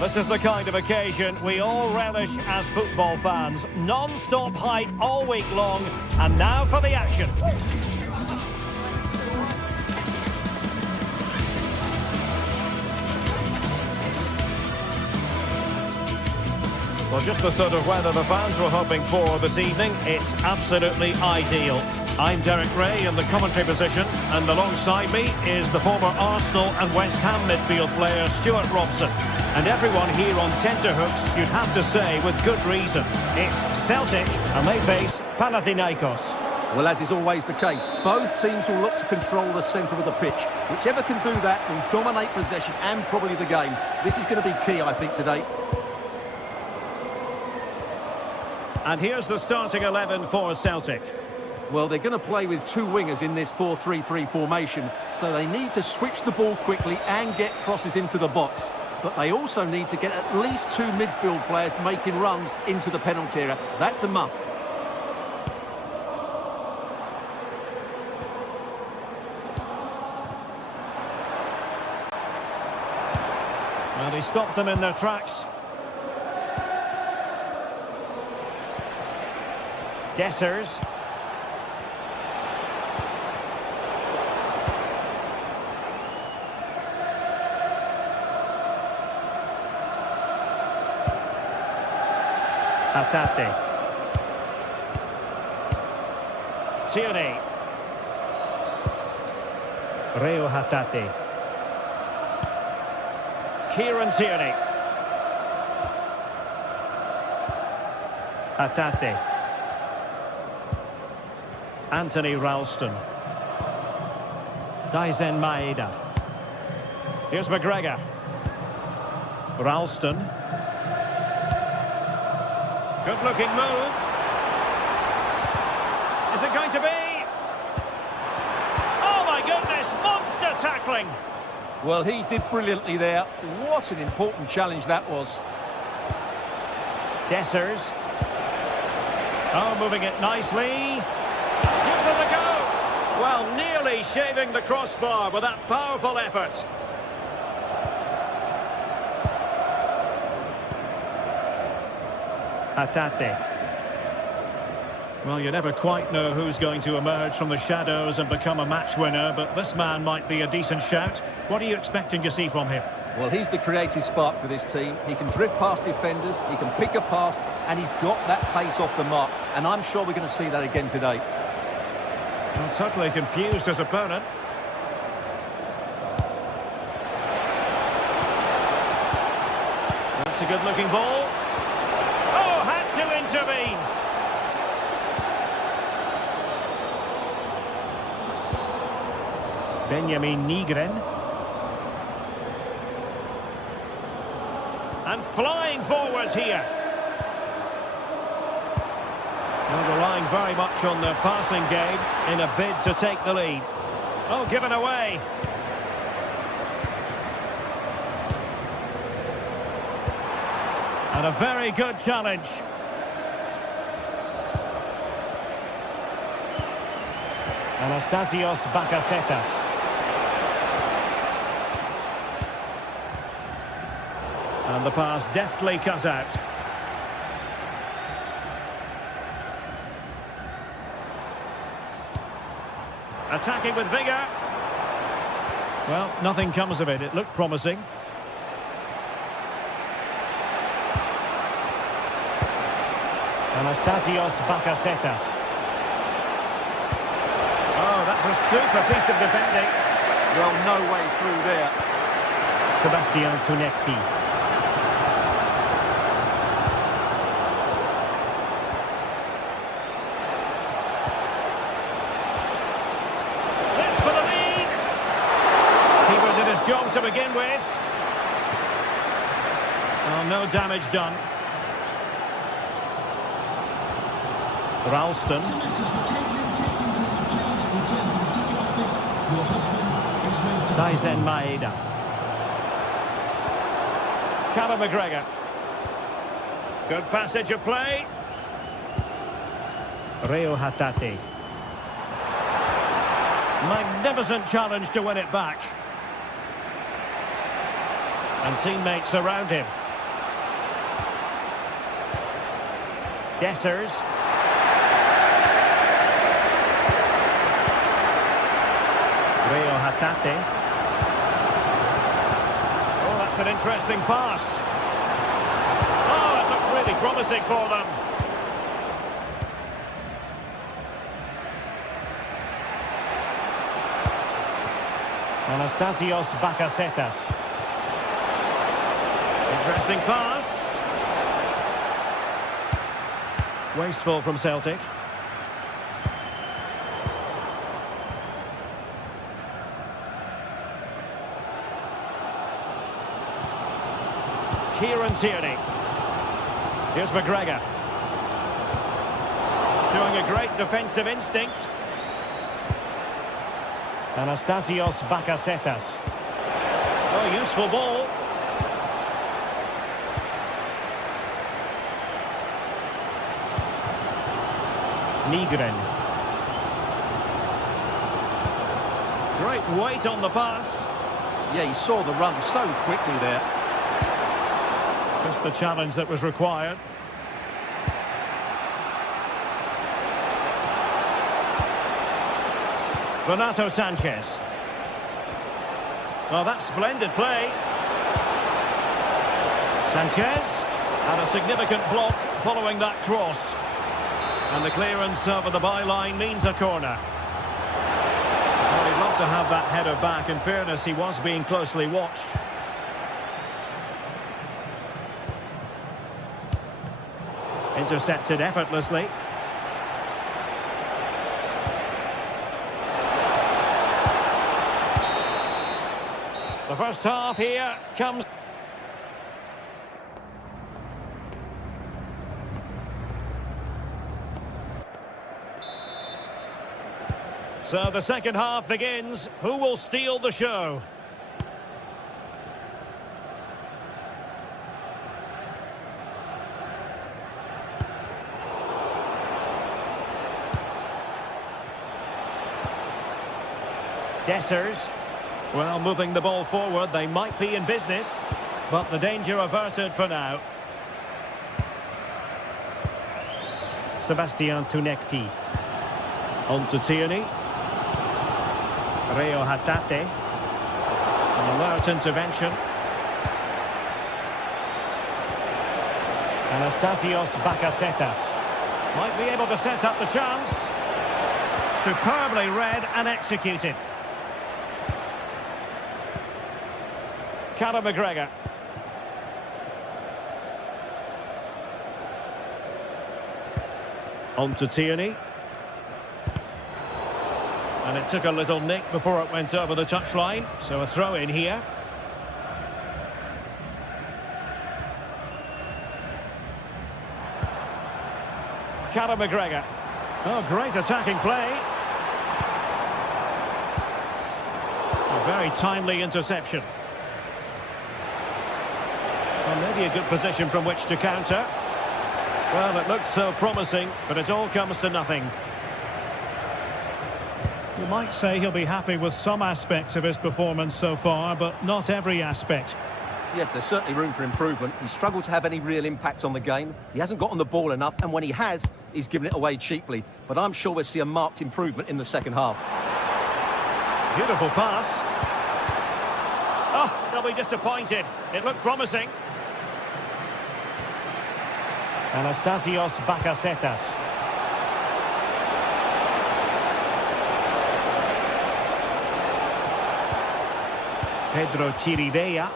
This is the kind of occasion we all relish as football fans. Non-stop hype all week long, and now for the action. Well, just the sort of weather the fans were hoping for this evening. It's absolutely ideal. I'm Derek Ray in the commentary position, and alongside me is the former Arsenal and West Ham midfield player Stuart Robson. And everyone here on tenterhooks, you'd have to say, with good reason. It's Celtic, and they face Panathinaikos. Well, as is always the case, both teams will look to control the centre of the pitch. Whichever can do that will dominate possession and probably the game. This is going to be key, I think, today. And here's the starting 11 for Celtic. Well, they're going to play with two wingers in this 4-3-3 formation, so they need to switch the ball quickly and get crosses into the box. But they also need to get at least two midfield players making runs into the penalty area. That's a must. Well, he stopped them in their tracks. Dessers. Hatate. Tierney. Reo Hatate. Kieran Tierney. Hatate. Anthony Ralston. Daizen Maeda. Here's McGregor. Ralston. Good looking move. Is it going to be? Oh my goodness, monster tackling. Well, he did brilliantly there. What an important challenge that was. Dessers. Oh, moving it nicely. Gives it a go. Well, nearly shaving the crossbar with that powerful effort. Hatate. Well, you never quite know who's going to emerge from the shadows and become a match winner, but this man might be a decent shout. What are you expecting to see from him? Well, he's the creative spark for this team. He can drift past defenders, he can pick a pass, and he's got that pace off the mark. And I'm sure we're going to see that again today. Well, totally confused his opponent. That's a good-looking ball. Oh, had to intervene. Benjamin Nygren. And flying forwards here. Well, relying very much on the passing game in a bid to take the lead. Oh, given away. And a very good challenge. Anastasios Bakasetas. And the pass deftly cut out. Attacking with vigour. Well, nothing comes of it. It looked promising. Anastasios Bakasetas. Oh, that's a super piece of defending. Well, no way through there. Sebastian Tunetti. Job to begin with. Oh, no damage done. Ralston. Daizen Maeda. Callum McGregor. Good passage of play. Reo Hatate. Magnificent challenge to win it back. And teammates around him. Dessers. Reo Hatate. Oh, that's an interesting pass. Oh, it looked really promising for them. Anastasios Bakasetas. Interesting pass. Wasteful from Celtic. Kieran Tierney. Here's McGregor. Showing a great defensive instinct. Anastasios Bakasetas. Oh, useful ball. Nygren. Great weight on the pass. Yeah, he saw the run so quickly there. Just the challenge that was required. Renato Sanchez. Well, that's splendid play. Sanchez had a significant block following that cross. And the clearance over the byline means a corner. Well, he'd love to have that header back. In fairness, he was being closely watched. Intercepted effortlessly. The first half here comes. So the second half begins. Who will steal the show? Dessers. Well, moving the ball forward, they might be in business, but the danger averted for now. Sebastian Tunekti. On to Tierney. Reo Hatate. An alert intervention. Anastasios Bakasetas. Might be able to set up the chance. Superbly read and executed. Conor McGregor. On to Tierney. And it took a little nick before it went over the touchline, so a throw in here. Conor McGregor. Oh, great attacking play. A very timely interception. Well, maybe a good position from which to counter. Well, it looked so promising, but it all comes to nothing. You might say he'll be happy with some aspects of his performance so far, but not every aspect. Yes, there's certainly room for improvement. He's struggled to have any real impact on the game. He hasn't got on the ball enough, and when he has, he's given it away cheaply. But I'm sure we'll see a marked improvement in the second half. Beautiful pass. Oh, they'll be disappointed. It looked promising. Anastasios Bakasetas. Pedro Chirivella.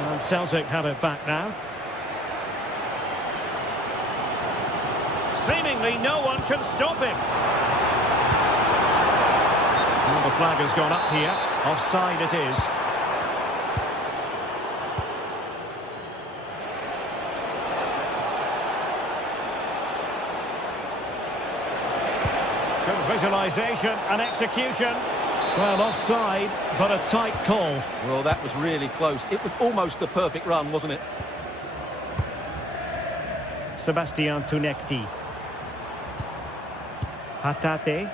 And Celtic have it back now. Seemingly no one can stop him. Well, the flag has gone up here. Offside it is. Good visualisation and execution. Well, offside, but a tight call. Well, that was really close. It was almost the perfect run, wasn't it? Sebastian Tunekti. Hatate.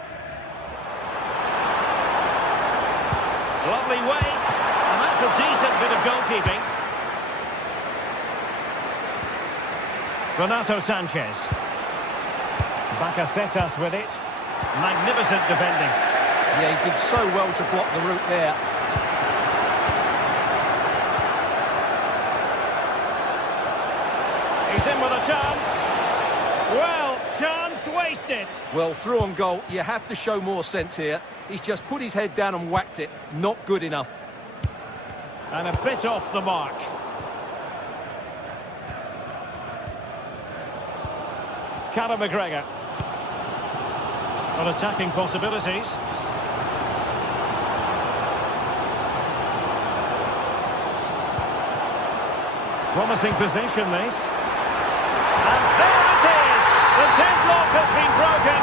Lovely weight, and that's a decent bit of goalkeeping. Renato Sanchez. Bakasetas with it. Magnificent defending. Yeah, he did so well to block the route there. He's in with a chance. Well, chance wasted. Well, through on goal, you have to show more sense here. He's just put his head down and whacked it. Not good enough. And a bit off the mark. Callum McGregor. Got attacking possibilities. Promising position, this. And there it is! The deadlock has been broken.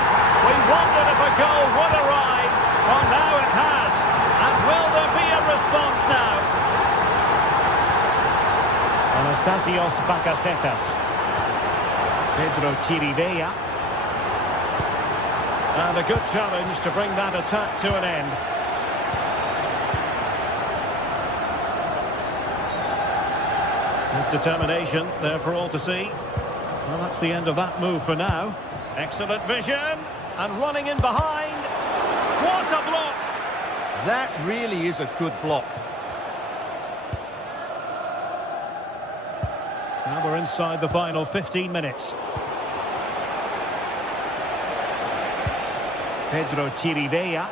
We wondered if a goal would arrive. Well, now it has. And will there be a response now? Anastasios Bakasetas. Pedro Chirivella. And a good challenge to bring that attack to an end. With determination there for all to see. Well, that's the end of that move for now. Excellent vision. And running in behind. What a block! That really is a good block. Now we're inside the final 15 minutes. Pedro Chirivella.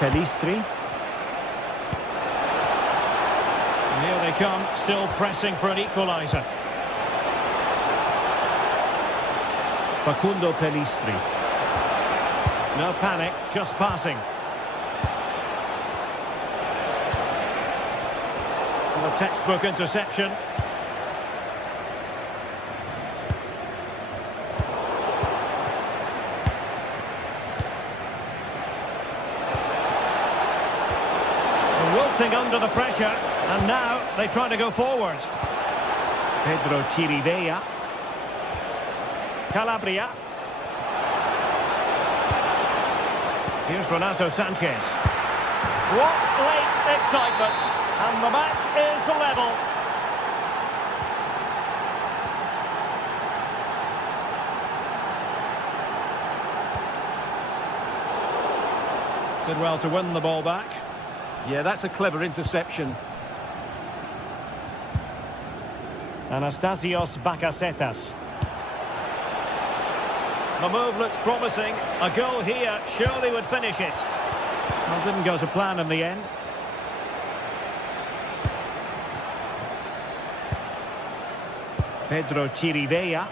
Pelistri. Here they come, still pressing for an equaliser. Facundo Pelistri. No panic, just passing. And a textbook interception. Wilting under the pressure, and now they try to go forward. Pedro Chirivella. Calabria. Here's Renato Sanchez. What late excitement, and the match is level. Did well to win the ball back. Yeah, that's a clever interception. Anastasios Bakasetas. The move looks promising. A goal here surely would finish it. Well, didn't go to plan in the end. Pedro Chirivella.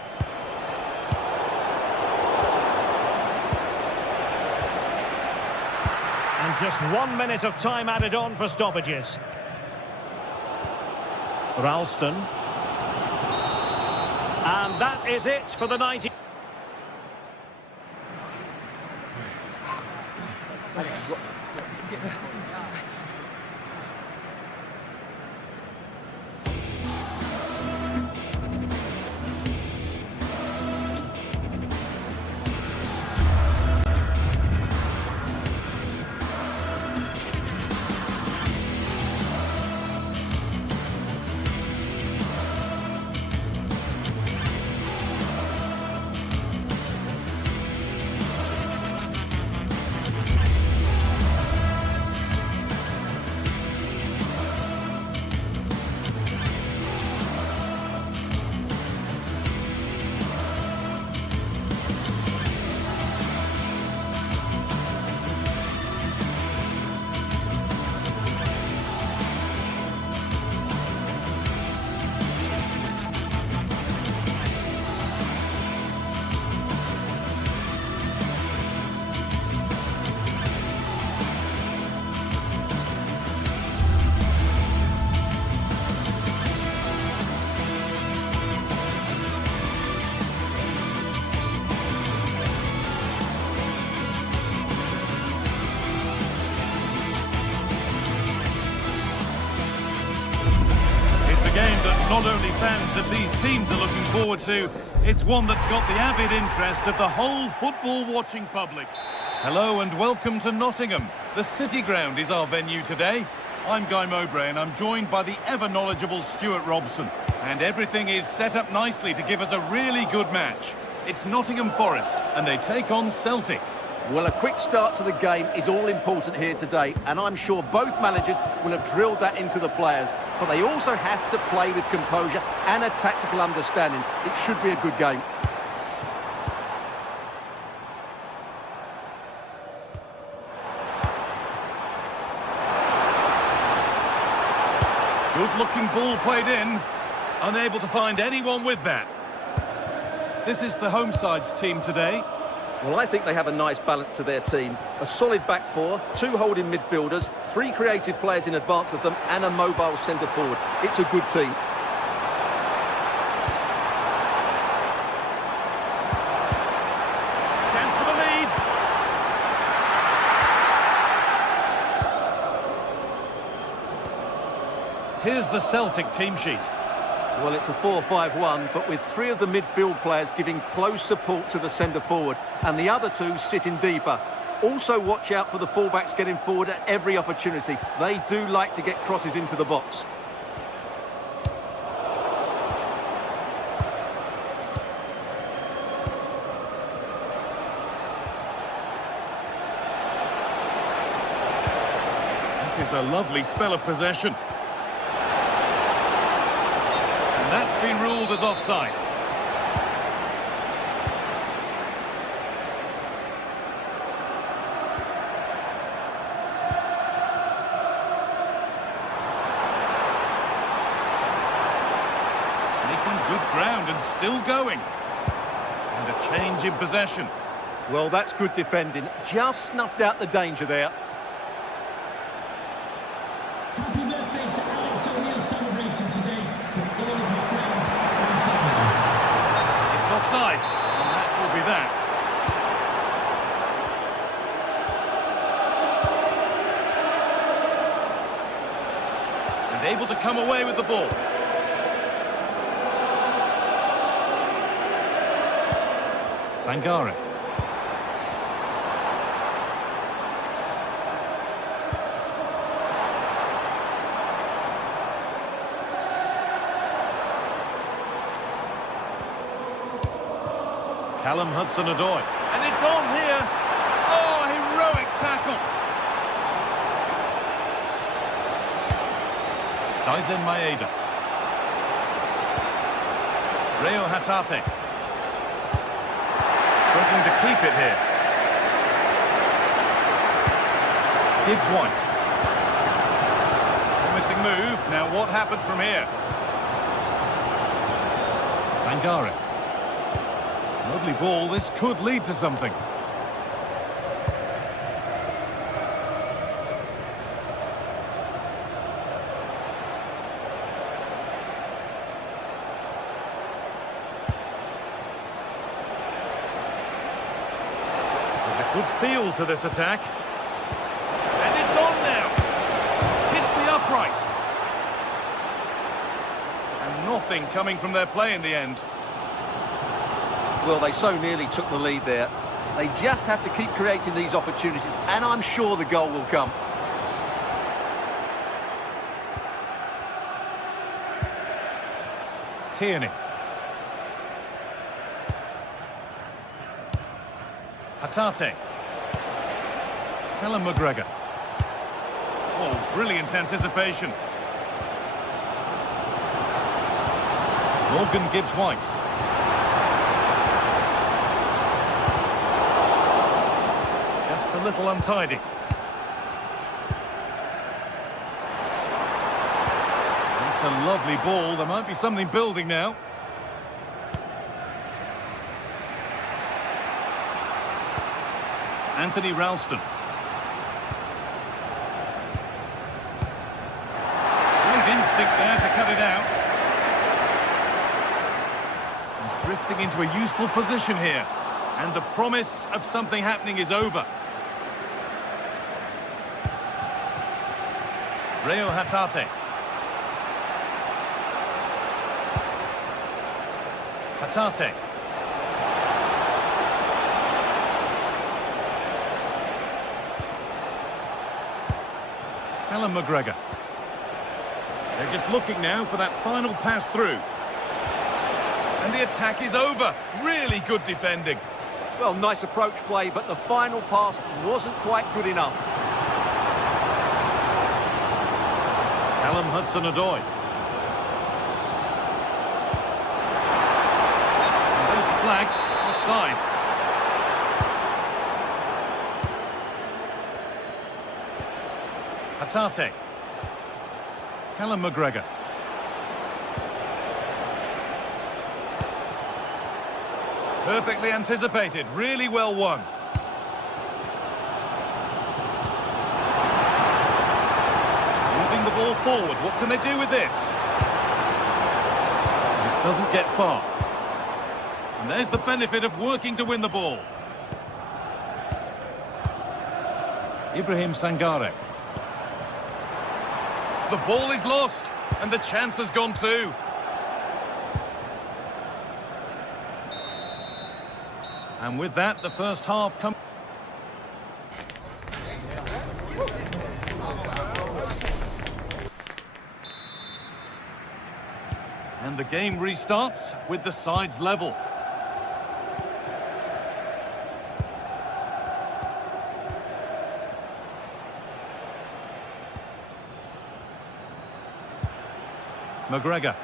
And just 1 minute of time added on for stoppages. Ralston. And that is it for the 90. not only fans of these teams are looking forward to, it's one that's got the avid interest of the whole football-watching public. Hello and welcome to Nottingham. The City Ground is our venue today. I'm Guy Mowbray and I'm joined by the ever-knowledgeable Stuart Robson. And everything is set up nicely to give us a really good match. It's Nottingham Forest and they take on Celtic. Well, a quick start to the game is all important here today, and I'm sure both managers will have drilled that into the players. But they also have to play with composure and a tactical understanding. It should be a good game. Good-looking ball played in. Unable to find anyone with that. This is the home side's team today. Well, I think they have a nice balance to their team. A solid back four, two holding midfielders, three creative players in advance of them, and a mobile centre-forward. It's a good team. Chance for the lead. Here's the Celtic team sheet. Well, it's a 4-5-1, but with three of the midfield players giving close support to the centre-forward, and the other two sitting deeper. Also watch out for the fullbacks getting forward at every opportunity. They do like to get crosses into the box. This is a lovely spell of possession. That's been ruled as offside. Making good ground and still going. And a change in possession. Well, that's good defending. Just snuffed out the danger there. Happy birthday to Alex O'Neill celebrating today from all of your friends and family. It's offside, and that will be that. And able to come away with the ball. Sangare. Callum Hudson-Odoi. And it's on here. Oh, heroic tackle. Daizen Maeda. Reo Hatate. Struggling to keep it here. Gibbs White. Promising move. Now what happens from here? Sangare. Lovely ball, this could lead to something. There's a good feel to this attack. And it's on now. Hits the upright. And nothing coming from their play in the end. Well, they so nearly took the lead there. They just have to keep creating these opportunities, and I'm sure the goal will come. Tierney. Hatate. Callum McGregor. Oh, brilliant anticipation. Morgan Gibbs-White. Just a little untidy. That's a lovely ball. There might be something building now. Anthony Ralston. Great instinct there to cut it out. He's drifting into a useful position here. And the promise of something happening is over. Reo Hatate. Hatate. Callum McGregor. They're just looking now for that final pass through. And the attack is over. Really good defending. Well, nice approach play, but the final pass wasn't quite good enough. Callum Hudson-Odoi. There's the flag. Offside. Hatate. Callum McGregor. Perfectly anticipated, really well won. Moving the ball forward, what can they do with this? It doesn't get far. And there's the benefit of working to win the ball. Ibrahim Sangare. The ball is lost, and the chance has gone too. And with that, the first half comes. And the game restarts with the sides level. McGregor.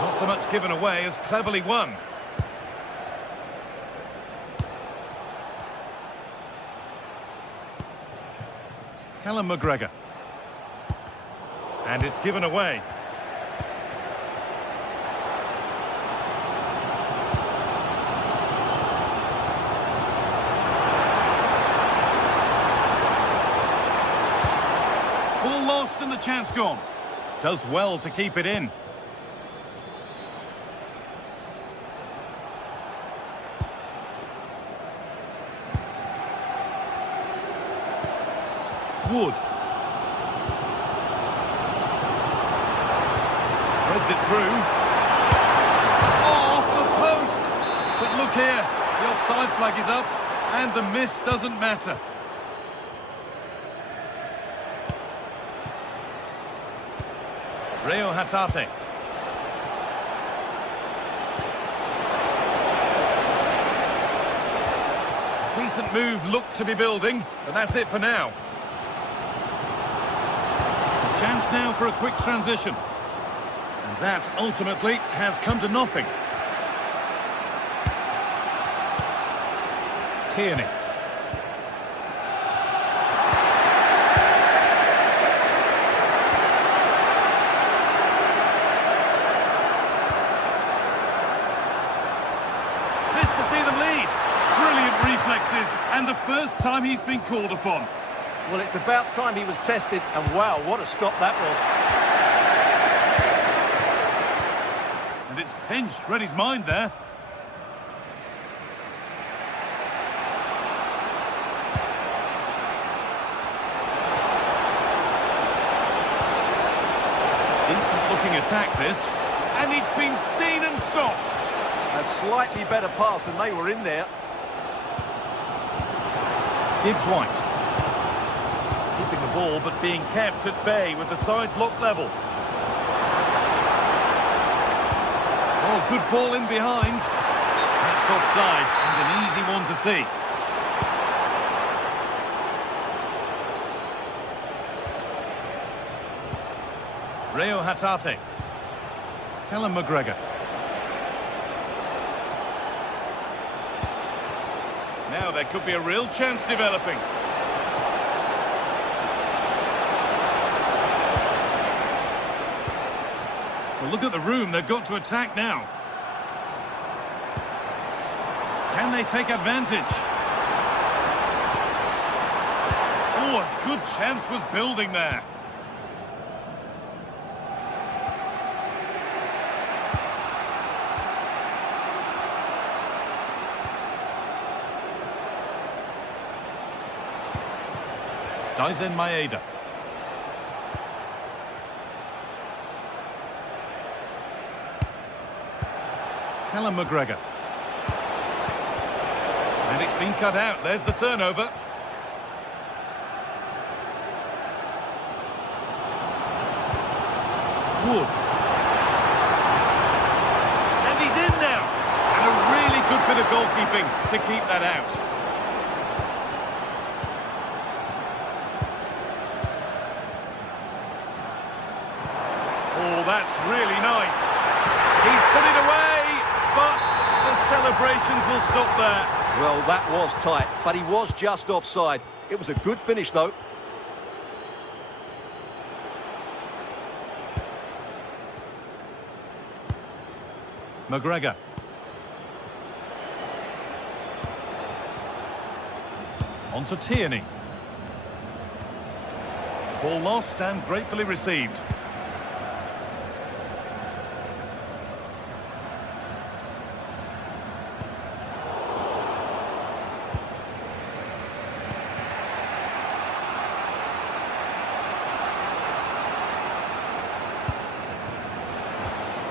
Not so much given away as cleverly won. Callum McGregor. And it's given away. Ball lost and the chance gone. Does well to keep it in. Wood. Threads it through. Oh, off the post! But look here, the offside flag is up, and the miss doesn't matter. Reo Hatate. Decent move looked to be building, but that's it for now. A chance now for a quick transition. And that ultimately has come to nothing. Tierney. And the first time he's been called upon. Well, it's about time he was tested, and wow, what a stop that was. And it's pinched, read his mind there. Decent looking attack this, and it's been seen and stopped. A slightly better pass, and they were in there. Gibbs White. Keeping the ball, but being kept at bay with the sides locked level. Oh, good ball in behind. That's offside, and an easy one to see. Reo Hatate. Callum McGregor. Now there could be a real chance developing. Well, look at the room they've got to attack now. Can they take advantage? Oh, a good chance was building there. Kaizen Maeda. Callum McGregor. And it's been cut out. There's the turnover. Wood. And he's in now. And a really good bit of goalkeeping to keep that out. Oh, that's really nice. He's put it away, but the celebrations will stop there. Well, that was tight, but he was just offside. It was a good finish, though. McGregor. On to Tierney. Ball lost and gratefully received.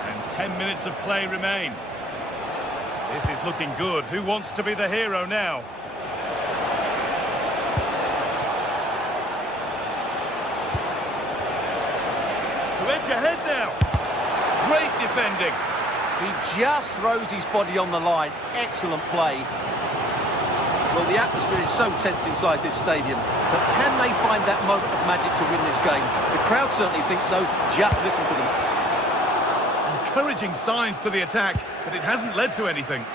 And 10 minutes of play remain. This is looking good. Who wants to be the hero now? To edge ahead now. Great defending. He just throws his body on the line. Excellent play. Well, the atmosphere is so tense inside this stadium, but can they find that moment of magic to win this game? The crowd certainly think so. Just listen to them. Encouraging signs to the attack, but it hasn't led to anything.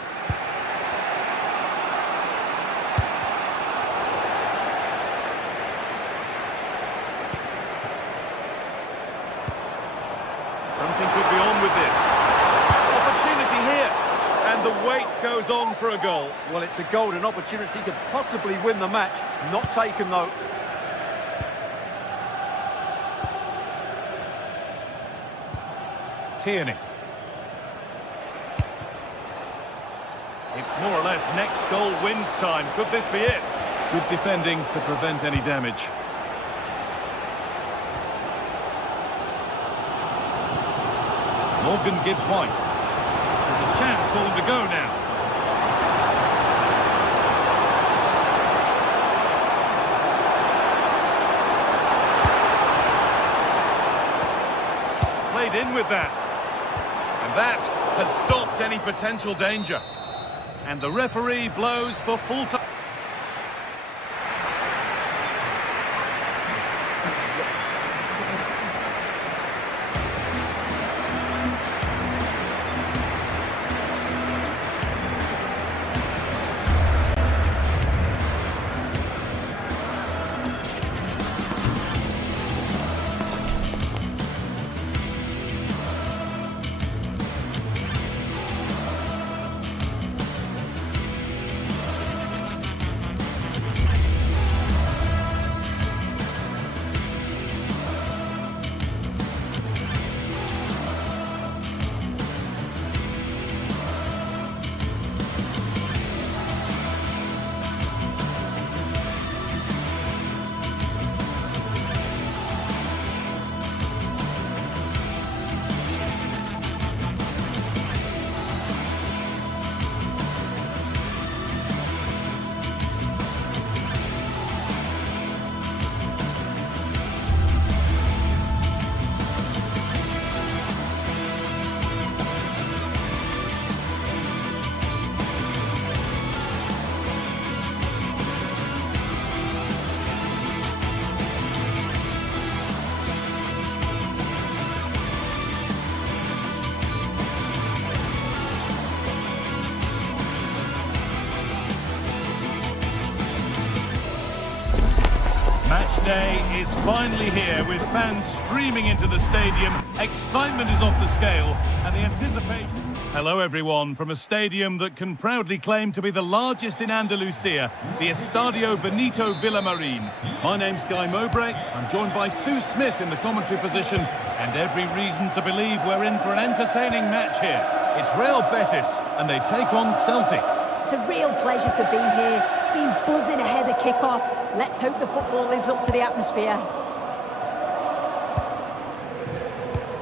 Something could be on with this. Opportunity here. And the wait goes on for a goal. Well, it's a golden opportunity to possibly win the match. Not taken, though. Tierney. It's more or less next goal wins time. Could this be it? Good defending to prevent any damage. Morgan Gibbs White. There's a chance for them to go now. Played in with that. And that has stopped any potential danger. And the referee blows for full time. Match day is finally here with fans streaming into the stadium. Excitement is off the scale and the anticipation... Hello everyone from a stadium that can proudly claim to be the largest in Andalusia, the Estadio Benito Villamarín. My name's Guy Mowbray. I'm joined by Sue Smith in the commentary position and every reason to believe we're in for an entertaining match here. It's Real Betis and they take on Celtic. It's a real pleasure to be here It's been buzzing ahead of kick-off. Let's hope the football lives up to the atmosphere.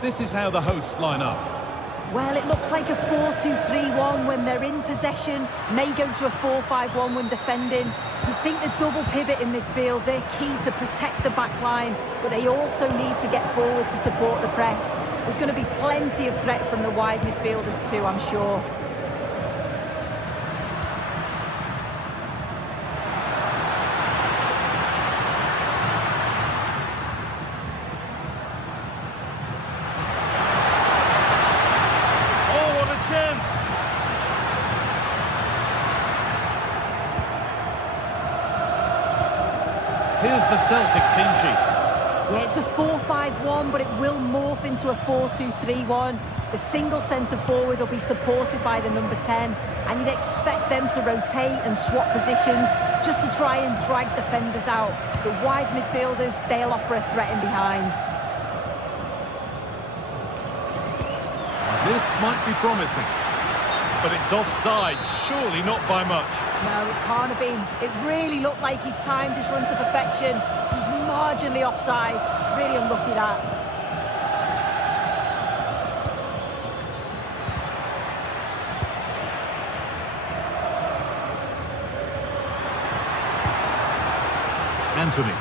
This is how the hosts line up. Well, it looks like a 4-2-3-1 when they're in possession. May go to a 4-5-1 when defending. You'd think the double pivot in midfield, they're key to protect the back line, but they also need to get forward to support the press. There's going to be plenty of threat from the wide midfielders too, I'm sure. Here's the Celtic team sheet. Yeah, it's a 4-5-1, but it will morph into a 4-2-3-1. The single centre forward will be supported by the number 10, and you'd expect them to rotate and swap positions just to try and drag defenders out. The wide midfielders, they'll offer a threat in behind. This might be promising, but it's offside, surely not by much. No, it can't have been. It really looked like he timed his run to perfection. He's marginally offside. Really unlucky that. Anthony.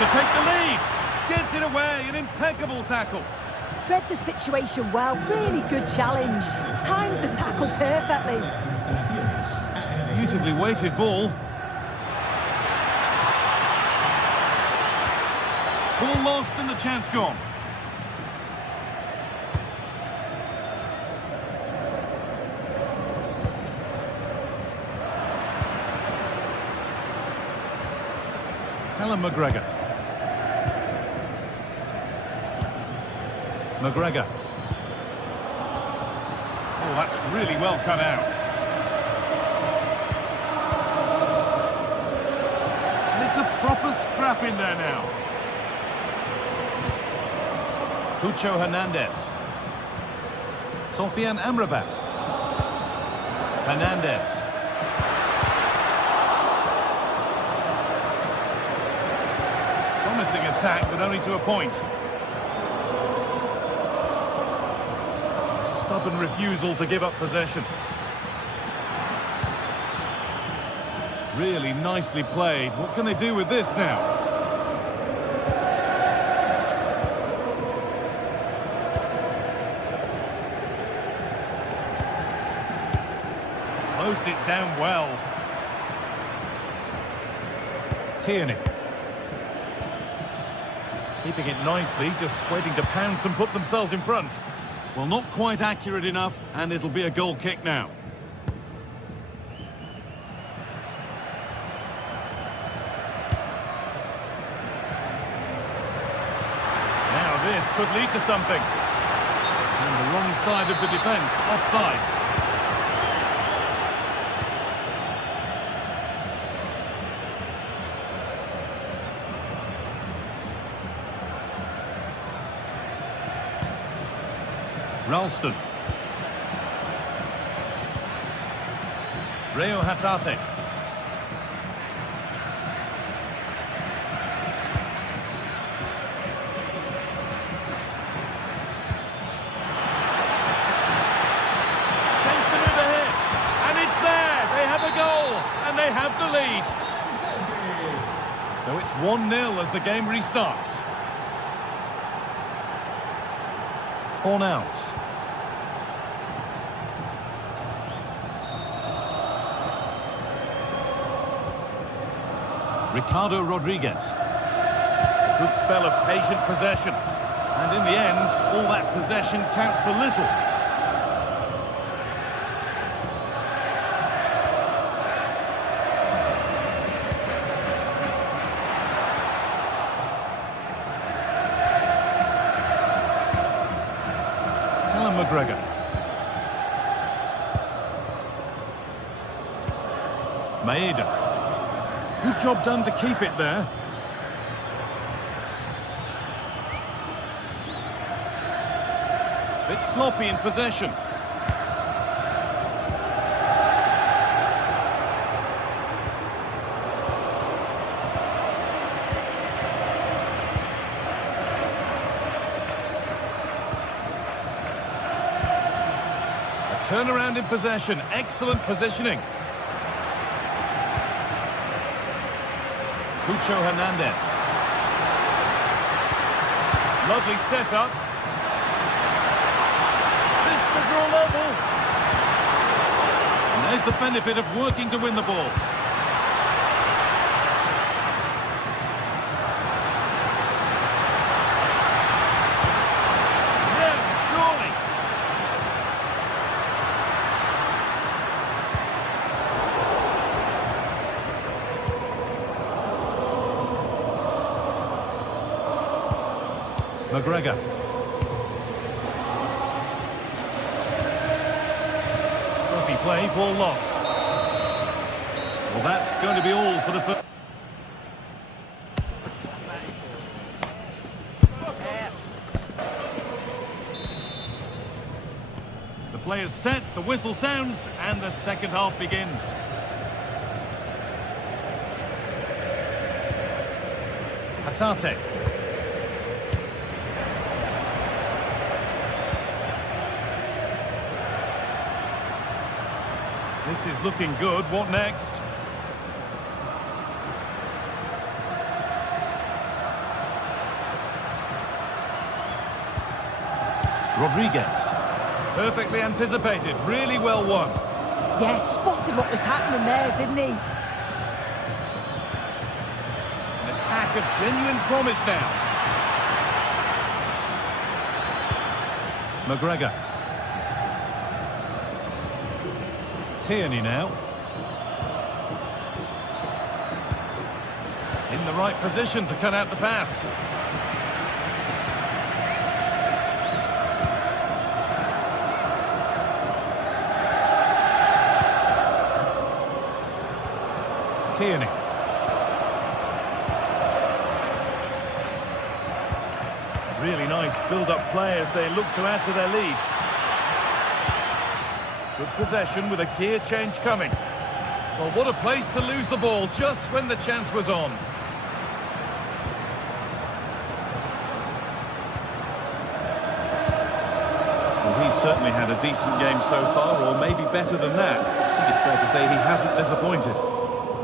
To take the lead. Gets it away, an impeccable tackle. Read the situation well, really good challenge. Times the tackle perfectly. Beautifully weighted ball. Ball lost and the chance gone. Alan McGregor. McGregor. Oh, that's really well cut out. And it's a proper scrap in there now. Cucho Hernandez. Sofian Amrabat. Hernandez. Promising attack, but only to a point. Stubborn refusal to give up possession. Really nicely played. What can they do with this now? Closed it down well. Tierney. Keeping it nicely, just waiting to pounce and put themselves in front. Well, not quite accurate enough, and it'll be a goal kick now. Now this could lead to something. And the wrong side of the defence, offside. Ralston. Reo Hatate. Chance to move ahead. And it's there. They have a goal. And they have the lead. So it's 1-0 as the game restarts. Fornals. Ricardo Rodriguez. A good spell of patient possession. And in the end, all that possession counts for little. Alan McGregor. Maeda. Good job done to keep it there. Bit sloppy in possession. turnaround in possession. Excellent positioning. Pucho Hernandez. Lovely setup. This to draw level. And there's the benefit of working to win the ball. Yeah, surely. McGregor. Scruffy play, ball lost. Well, that's going to be all for the first. The play is set, the whistle sounds, and the second half begins. Hatate. This is looking good. What next? Rodriguez. Perfectly anticipated. Really well won. Yeah, spotted what was happening there, didn't he? An attack of genuine promise now. McGregor. Tierney now. In the right position to cut out the pass. Tierney. Really nice build-up play as they look to add to their lead. Good possession with a gear change coming. Well, what a place to lose the ball just when the chance was on. Well, he's certainly had a decent game so far, or maybe better than that. I think it's fair to say he hasn't disappointed.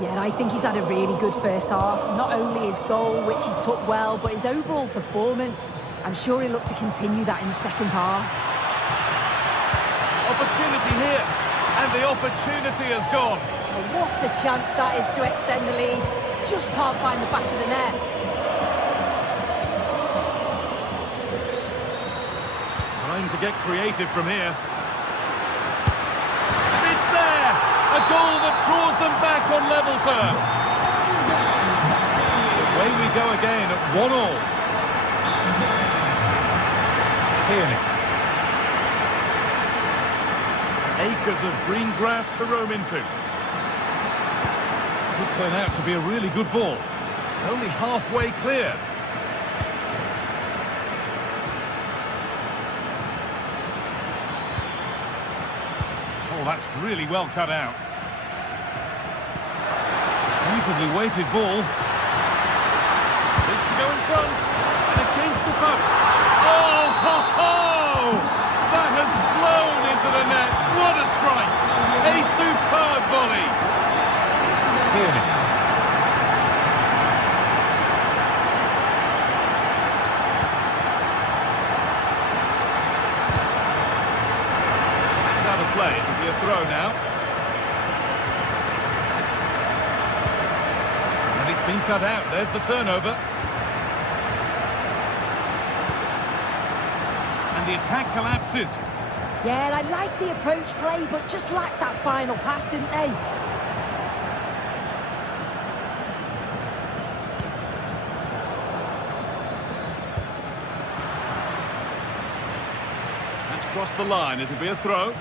Yeah, I think he's had a really good first half. Not only his goal, which he took well, but his overall performance. I'm sure he'll look to continue that in the second half. Opportunity here, and the opportunity has gone. Oh, what a chance that is to extend the lead. Just can't find the back of the net. Time to get creative from here. And it's there! A goal that draws them back on level terms. Away we go again at 1-1. Tierney. Acres of green grass to roam into. Could turn out to be a really good ball. It's only halfway clear. Oh, that's really well cut out. Beautifully weighted ball. This to go in front. And against the post. Oh, ho, ho! That has flown into the net. What a strike! A superb volley. Tierney. That's out of play. It'll be a throw now. And it's been cut out. There's the turnover. And the attack collapses. Yeah, I like the approach play, but just lacked that final pass, didn't they? That's crossed the line. It'll be a throw.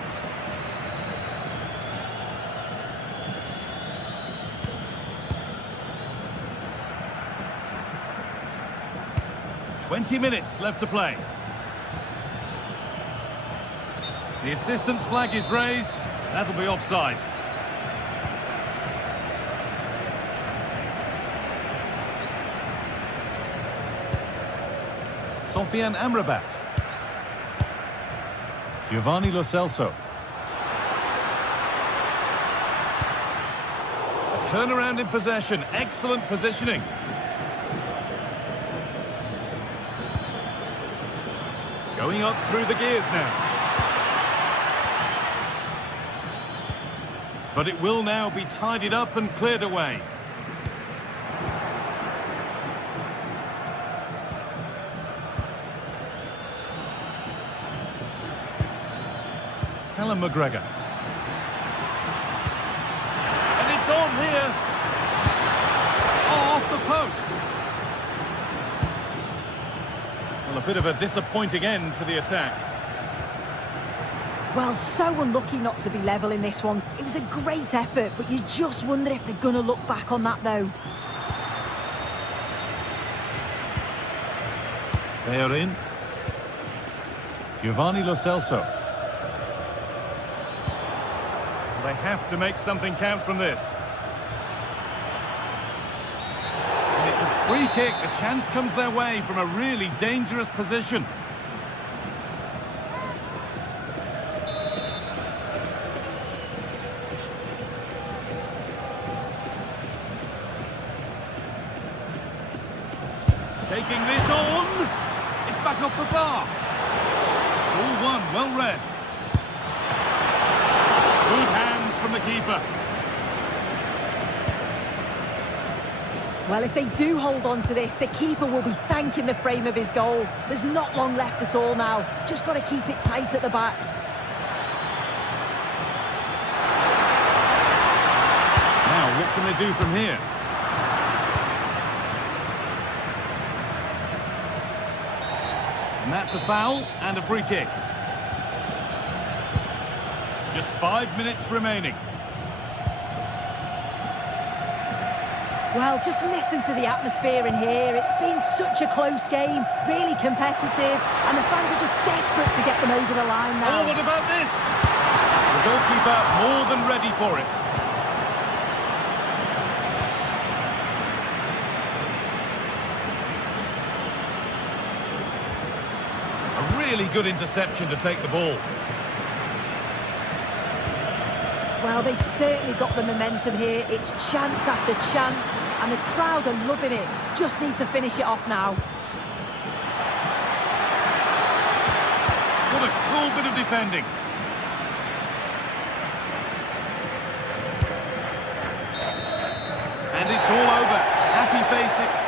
"20 minutes left to play. The assistant's flag is raised. That'll be offside. Sofiane Amrabat. Giovanni Lo Celso. turnaround in possession. Excellent positioning. Going up through the gears now. But it will now be tidied up and cleared away. Callum McGregor. And it's on here. Oh, off the post. Well, a bit of a disappointing end to the attack. Well, so unlucky not to be level in this one. It was a great effort, but you just wonder if they're going to look back on that, though. They are in. Giovanni Lo Celso. They have to make something count from this. And it's a free kick. A chance comes their way from a really dangerous position. Taking this on. It's back off the bar. Ball one, well read. Good hands from the keeper. Well, if they do hold on to this, the keeper will be thanking the frame of his goal. There's not long left at all now. Just got to keep it tight at the back. Now, what can they do from here? And that's a foul and a free kick. Just 5 minutes remaining. Well, just listen to the atmosphere in here. It's been such a close game, really competitive, and the fans are just desperate to get them over the line now. Oh, what about this? The goalkeeper more than ready for it. A really good interception to take the ball. Well, they've certainly got the momentum here. It's chance after chance, and the crowd are loving it. Just need to finish it off now. What a cool bit of defending. And it's all over. Happy facing.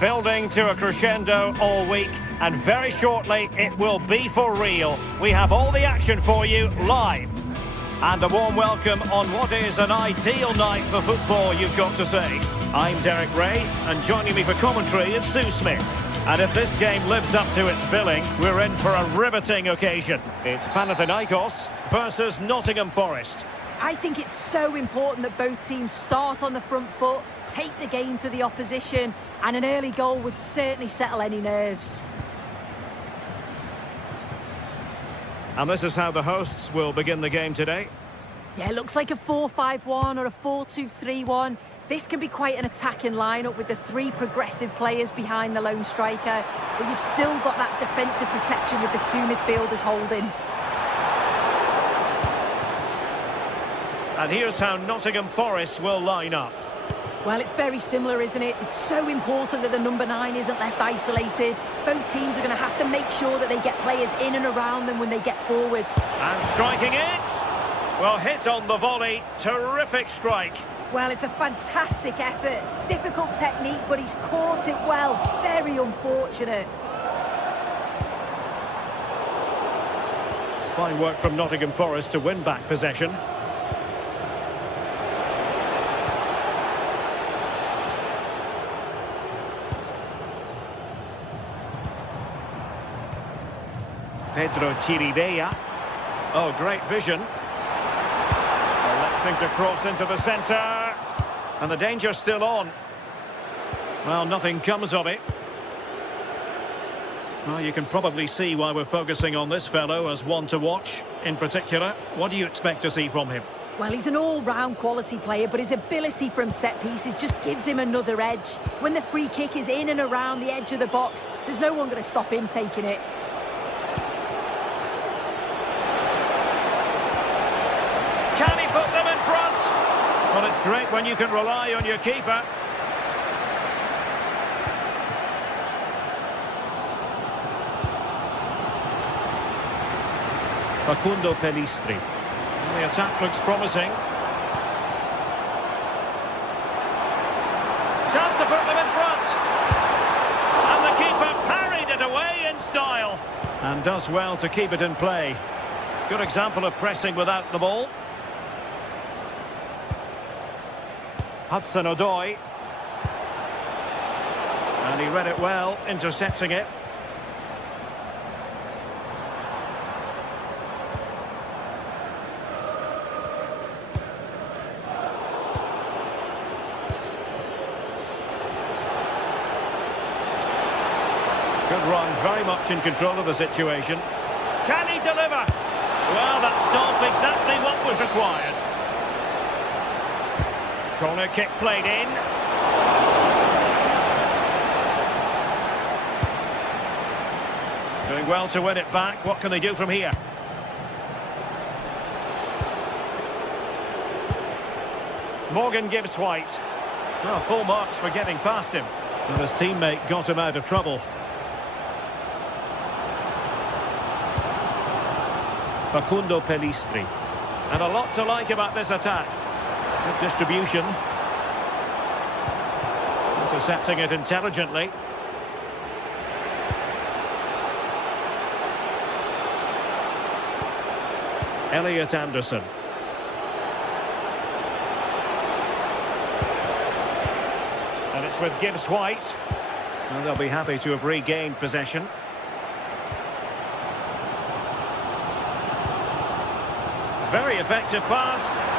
Building to a crescendo all week, and very shortly it will be for real. We have all the action for you live. And a warm welcome on what is an ideal night for football, you've got to say. I'm Derek Ray, and joining me for commentary is Sue Smith. And if this game lives up to its billing, we're in for a riveting occasion. It's Panathinaikos versus Nottingham Forest. I think it's so important that both teams start on the front foot, take the game to the opposition, and an early goal would certainly settle any nerves. And this is how the hosts will begin the game today. Yeah, it looks like a 4-5-1 or a 4-2-3-1. This can be quite an attacking lineup with the three progressive players behind the lone striker. But you've still got that defensive protection with the two midfielders holding. And here's how Nottingham Forest will line up. Well, it's very similar, isn't it? It's so important that the number 9 isn't left isolated. Both teams are going to have to make sure that they get players in and around them when they get forward. And striking it. Well, hit on the volley. Terrific strike. Well, it's a fantastic effort. Difficult technique, but he's caught it well. Very unfortunate. Fine work from Nottingham Forest to win back possession. Pedro Chirivella. Oh, great vision. Electing to cross into the centre. And the danger's still on. Well, nothing comes of it. Well, you can probably see why we're focusing on this fellow as one to watch. In particular, what do you expect to see from him? Well, he's an all-round quality player, but his ability from set pieces just gives him another edge. When the free kick is in and around the edge of the box, there's no one going to stop him taking it. Can he put them in front? Well, it's great when you can rely on your keeper. Facundo Pellistri. The attack looks promising. Chance to put them in front. And the keeper parried it away in style. And does well to keep it in play. Good example of pressing without the ball. Hudson-Odoi. And he read it well, intercepting it. Good run, very much in control of the situation. Can he deliver? Well, that stopped exactly what was required. Corner kick played in. Doing well to win it back. What can they do from here? Morgan Gibbs-White. Well, full marks for getting past him. And his teammate got him out of trouble. Facundo Pellistri. And a lot to like about this attack. Good distribution. Intercepting it intelligently. Elliot Anderson. And it's with Gibbs-White. And they'll be happy to have regained possession. Very effective pass.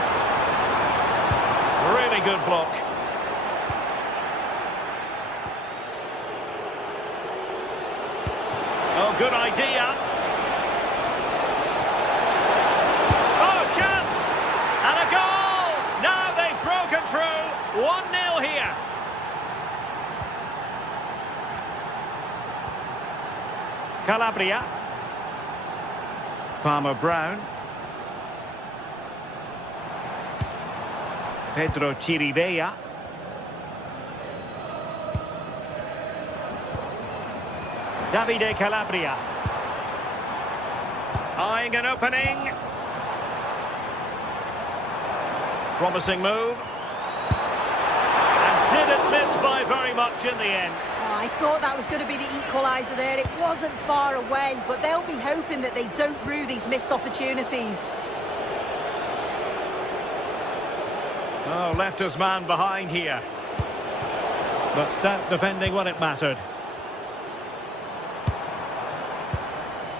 Really good block. Oh, good idea. Oh, chance! And a goal! Now they've broken through. 1-0 here. Calabria. Palmer-Brown. Pedro Chirivella. Davide Calabria. Eyeing an opening. Promising move. And didn't miss by very much in the end. Oh, I thought that was going to be the equaliser there. It wasn't far away, but they'll be hoping that they don't rue these missed opportunities. Oh, left his man behind here. But stout defending when it mattered.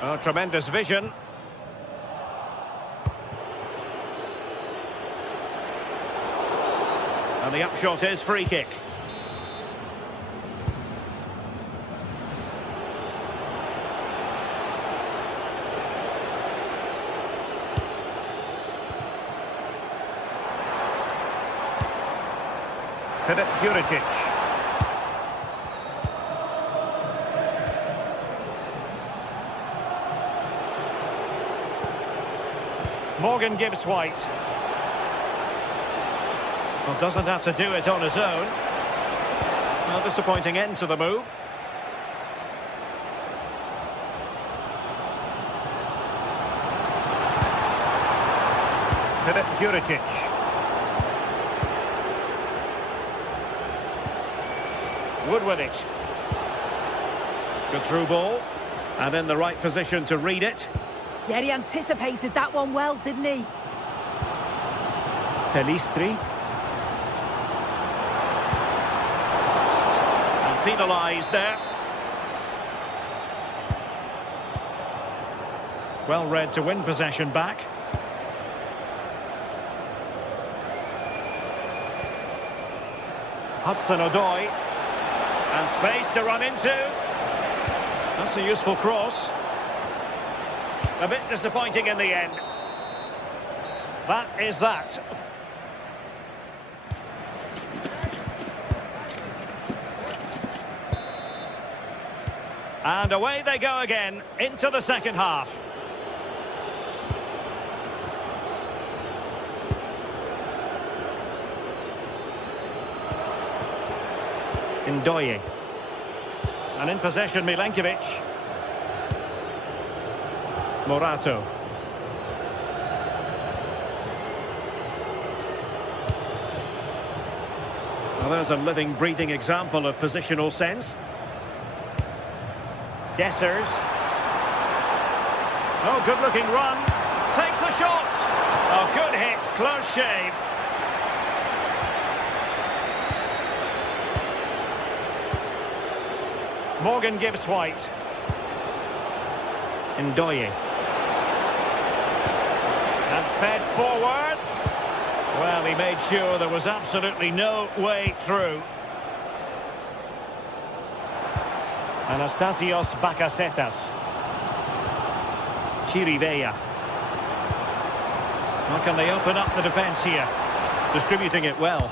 Oh, tremendous vision. And the upshot is free kick. Filip Juricic. Morgan Gibbs-White. Well, doesn't have to do it on his own. Well, disappointing end to the move. Filip Juricic. Wood with it. Good through ball. And in the right position to read it. Yeah, he anticipated that one well, didn't he? Pelistri. And penalised there. Well read to win possession back. Hudson-Odoi. And space to run into. That's a useful cross. A bit disappointing in the end. That is that. And away they go again into the second half. Ndoye. And in possession, Milenkovic. Morato. Well, there's a living, breathing example of positional sense. Dessers. Oh, good-looking run. Takes the shot. Oh, good hit. Close shave. Morgan Gibbs-White. Ndoye. And fed forwards. Well, he made sure there was absolutely no way through. Anastasios Bakasetas. Chirivella. How can they open up the defence here? Distributing it well.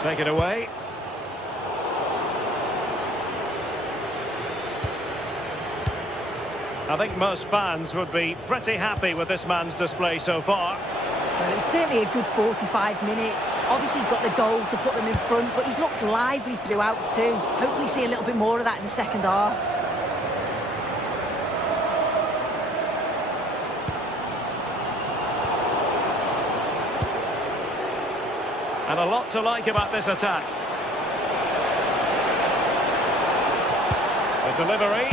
Take it away. I think most fans would be pretty happy with this man's display so far. Well, it was certainly a good 45 minutes. Obviously got the goal to put them in front, but he's looked lively throughout too. Hopefully see a little bit more of that in the second half. And a lot to like about this attack. The delivery.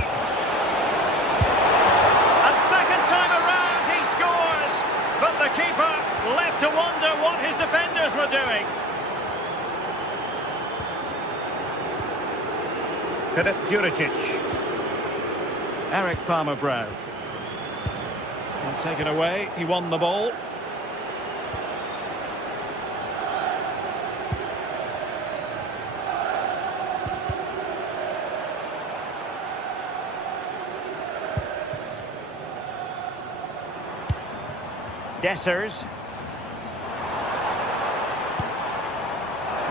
And second time around he scores. But the keeper left to wonder what his defenders were doing. Filip Juricic. Eric Palmer-Brown. And taken away, he won the ball. Dessers.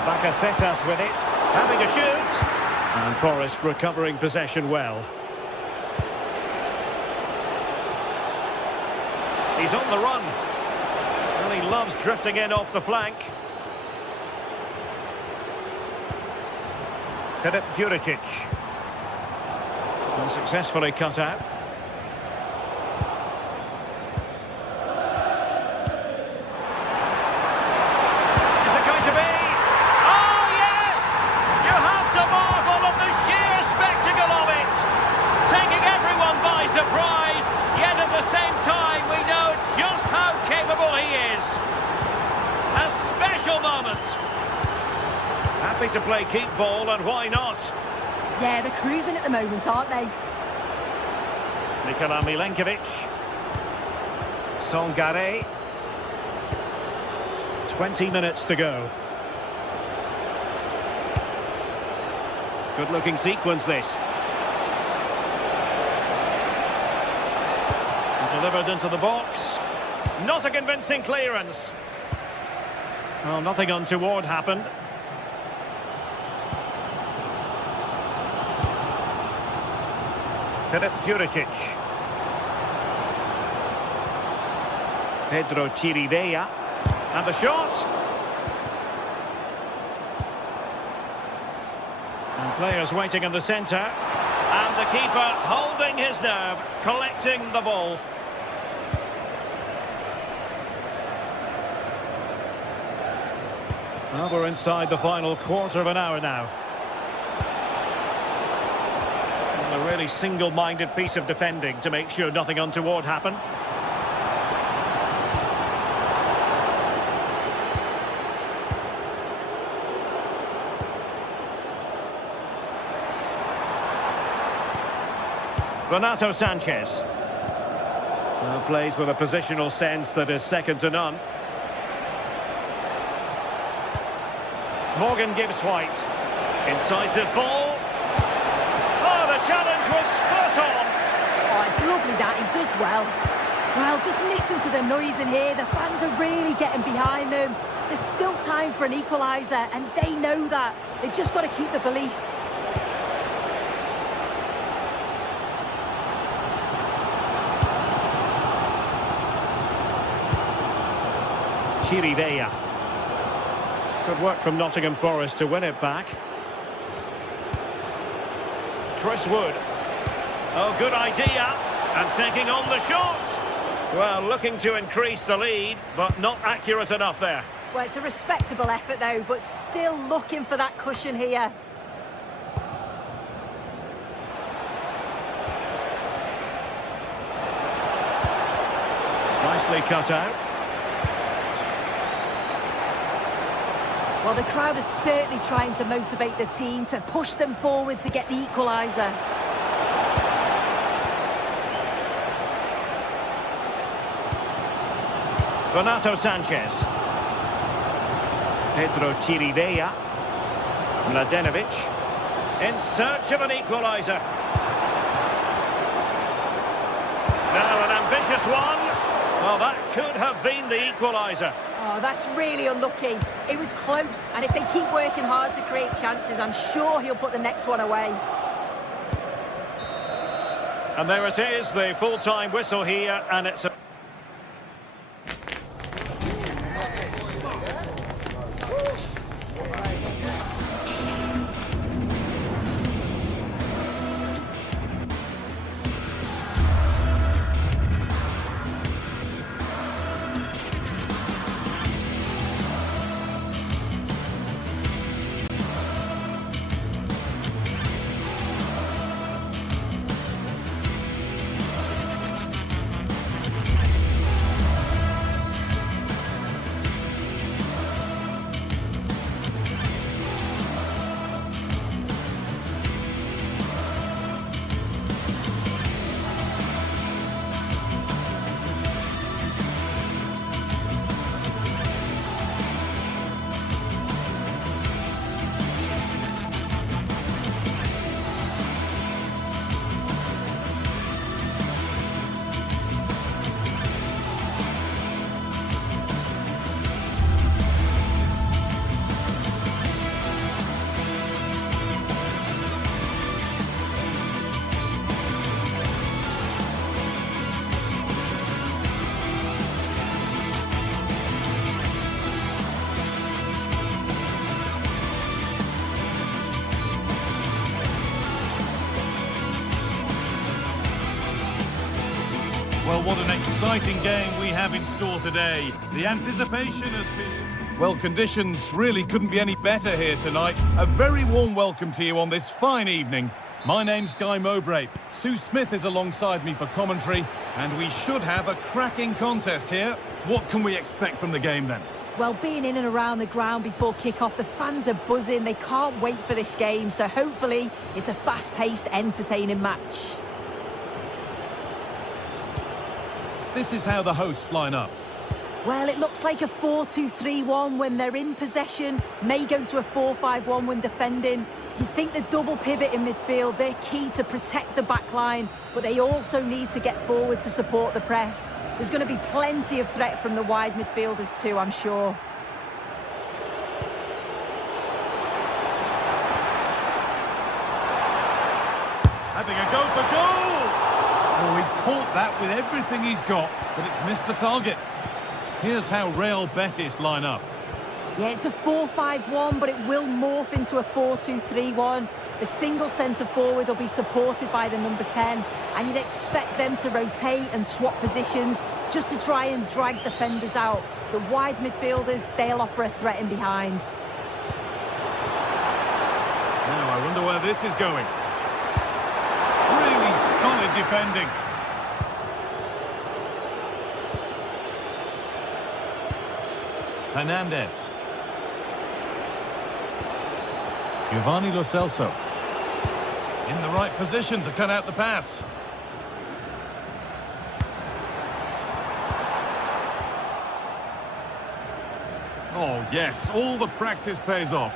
Bakasetas with it, having a shoot. And Forest recovering possession well. He's on the run. And he loves drifting in off the flank. Filip Juricic. Unsuccessfully cut out. Surprise, yet at the same time we know just how capable he is. A special moment. Happy to play keep ball, and why not? Yeah, they're cruising at the moment, aren't they? Nikola Milenkovic. Songare. 20 minutes to go. Good looking sequence this. Delivered into the box. Not a convincing clearance. Well, nothing untoward happened. Filip Juricic. Pedro Chirivella. And the shot. And players waiting in the centre. And the keeper holding his nerve, collecting the ball. Well, we're inside the final quarter of an hour now. And a really single-minded piece of defending to make sure nothing untoward happened. Renato Sanchez. Well, plays with a positional sense that is second to none. Morgan gives White. Incisive ball. Oh, the challenge was spot on. Oh, it's lovely that, he does well. Well, just listen to the noise in here. The fans are really getting behind them. There's still time for an equaliser, and they know that. They've just got to keep the belief. Chirivella. Good work from Nottingham Forest to win it back. Chris Wood. Oh, good idea. And taking on the shot. Well, looking to increase the lead, but not accurate enough there. Well, it's a respectable effort, though, but still looking for that cushion here. Nicely cut out. Well, the crowd is certainly trying to motivate the team to push them forward to get the equaliser. Renato Sanchez. Pedro Chirivella. Mladenovic. In search of an equaliser. Now an ambitious one. Well, that could have been the equaliser. Oh, that's really unlucky. It was close, and if they keep working hard to create chances, I'm sure he'll put the next one away. And there it is, the full-time whistle here, and it's a... Well, what an exciting game we have in store today. The anticipation has been... Well, conditions really couldn't be any better here tonight. A very warm welcome to you on this fine evening. My name's Guy Mowbray. Sue Smith is alongside me for commentary, and we should have a cracking contest here. What can we expect from the game then? Well, being in and around the ground before kick-off, the fans are buzzing. They can't wait for this game, so hopefully it's a fast-paced, entertaining match. This is how the hosts line up. Well, it looks like a 4-2-3-1 when they're in possession. May go to a 4-5-1 when defending. You'd think the double pivot in midfield, they're key to protect the back line, but they also need to get forward to support the press. There's going to be plenty of threat from the wide midfielders too, I'm sure. Having a go for goal! Oh, he caught that with everything he's got, but it's missed the target. Here's how Real Betis line up. Yeah, it's a 4-5-1, but it will morph into a 4-2-3-1. The single centre-forward will be supported by the number 10, and you'd expect them to rotate and swap positions just to try and drag defenders out. The wide midfielders, they'll offer a threat in behind. Now, I wonder where this is going. Really solid defending. Hernandez. Giovanni Lo Celso. In the right position to cut out the pass. Oh, yes, all the practice pays off.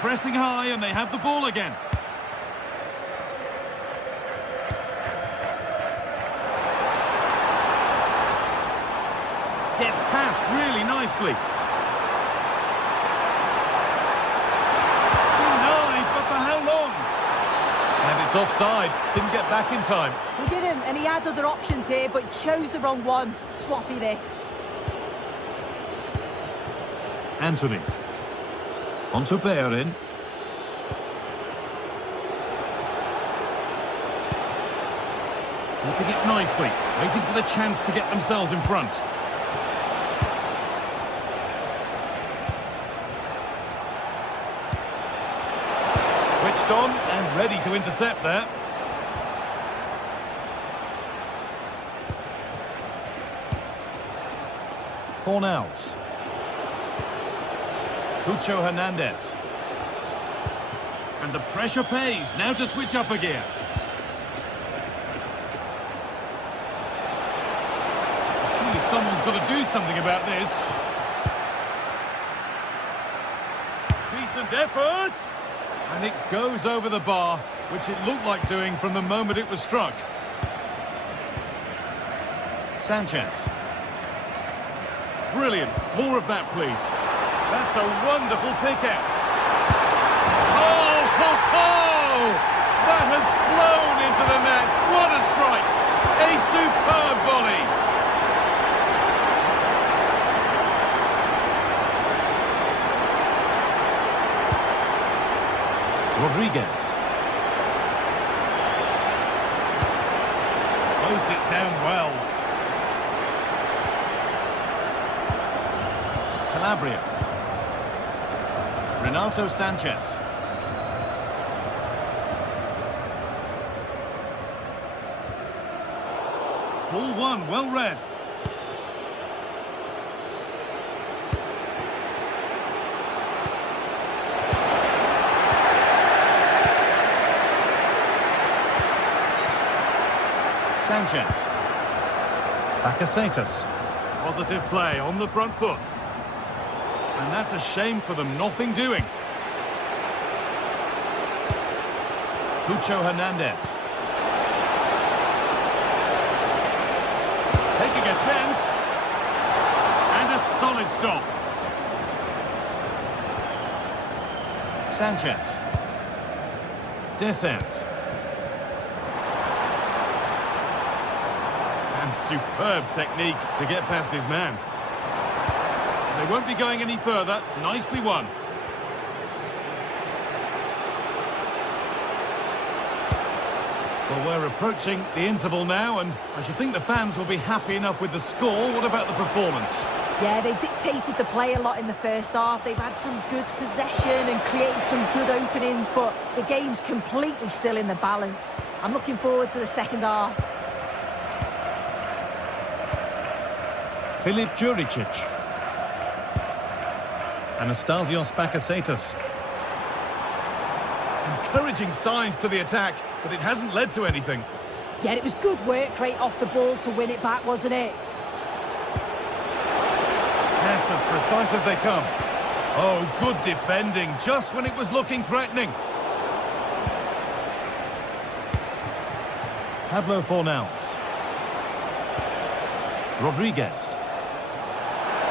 Pressing high, and they have the ball again. Gets past really nicely. Denied, but for how long? And it's offside. Didn't get back in time. He didn't, and he had other options here, but chose the wrong one. Sloppy this. Anthony. Onto Bellerin. Keeping it nicely, waiting for the chance to get themselves in front. Switched on and ready to intercept there. Fornals. Cucho Hernandez. And the pressure pays. Now to switch up a gear. Surely someone's got to do something about this. Decent effort. And it goes over the bar, which it looked like doing from the moment it was struck. Sanchez. Brilliant. More of that, please. That's a wonderful pick-out. Oh, ho, ho! That has flown into the net. What a strike! A superb volley. Rodriguez. Closed it down well. Calabria. Renato Sanchez. Ball one, well read. Sanchez. Bakasetas. Positive play on the front foot. And that's a shame for them, nothing doing. Cucho Hernandez. Taking a chance. And a solid stop. Sanchez. Dessers. And superb technique to get past his man. They won't be going any further. Nicely won. Well, we're approaching the interval now, and I should think the fans will be happy enough with the score. What about the performance? Yeah, they've dictated the play a lot in the first half. They've had some good possession and created some good openings, but the game's completely still in the balance. I'm looking forward to the second half. Filip Juricic. Anastasios Bakasetas. Encouraging signs to the attack, but it hasn't led to anything. Yeah, it was good work rate off the ball to win it back, wasn't it? Yes, as precise as they come. Oh, good defending, just when it was looking threatening. Pablo Fornals. Rodriguez.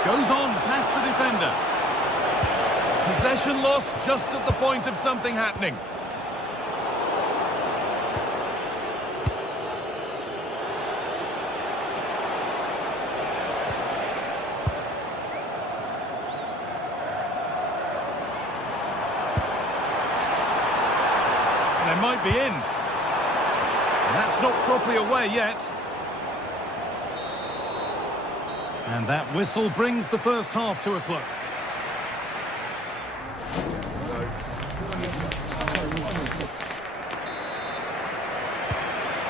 Goes on past the defender. Possession lost just at the point of something happening. And they might be in. And that's not properly away yet. And that whistle brings the first half to a close.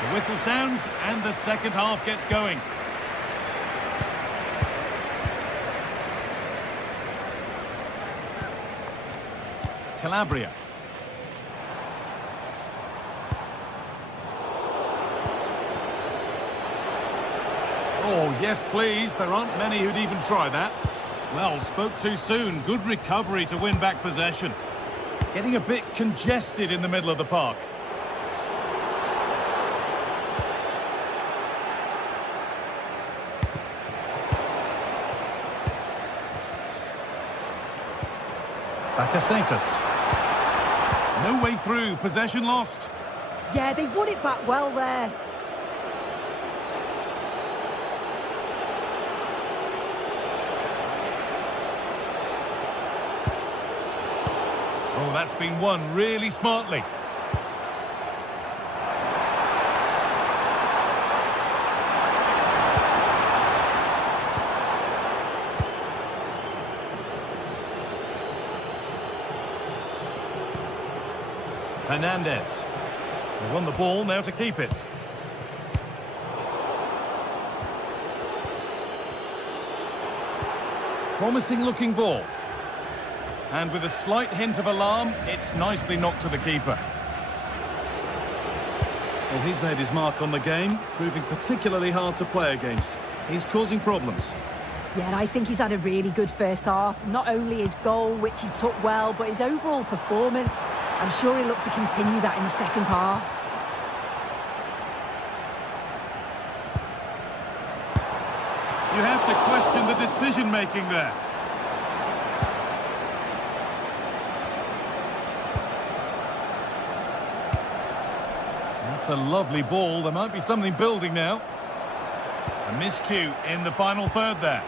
The whistle sounds and the second half gets going. Calabria. Oh, yes, please. There aren't many who'd even try that. Well, spoke too soon. Good recovery to win back possession. Getting a bit congested in the middle of the park. Bakasetas. No way through. Possession lost. Yeah, they won it back well there. Oh, that's been won really smartly. Hernandez. They won the ball, now to keep it. Promising looking ball. And with a slight hint of alarm, it's nicely knocked to the keeper. Well, he's made his mark on the game, proving particularly hard to play against. He's causing problems. Yeah, and I think he's had a really good first half. Not only his goal, which he took well, but his overall performance. I'm sure he'll look to continue that in the second half. You have to question the decision-making there. That's a lovely ball. There might be something building now. A miscue in the final third there.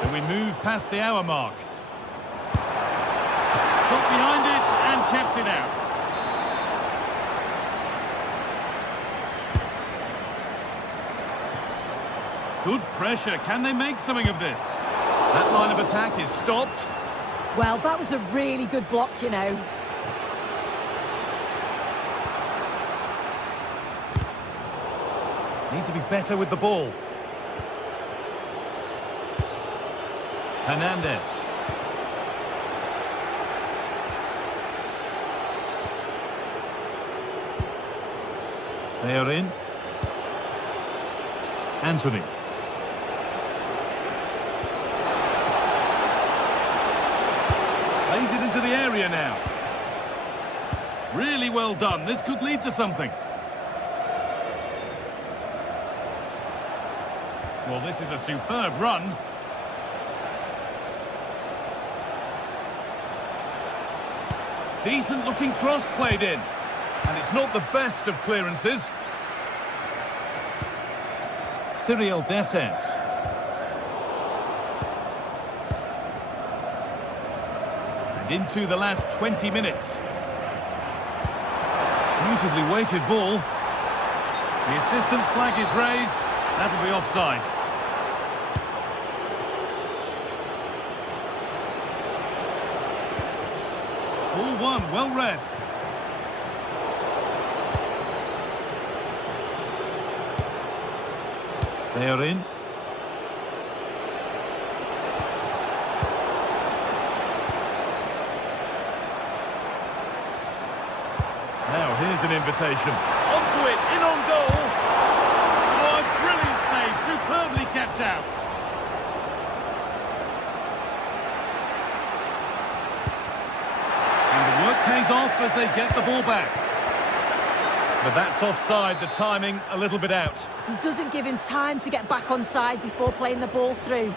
So we move past the hour mark. Got behind it and kept it out. Good pressure. Can they make something of this? That line of attack is stopped. Well, that was a really good block, you know. Need to be better with the ball. Hernandez. They are in. Anthony. Plays it into the area now. Really well done. This could lead to something. Well, this is a superb run. Decent looking cross played in. And it's not the best of clearances. Cyril Dessers. And into the last 20 minutes. Beautifully weighted ball. The assistant's flag is raised. That'll be offside. Ball one, well read. They are in. an invitation. Onto it, in on goal. Oh, a brilliant save, superbly kept out. And the work pays off as they get the ball back. But that's offside, the timing a little bit out. He doesn't give him time to get back on side before playing the ball through.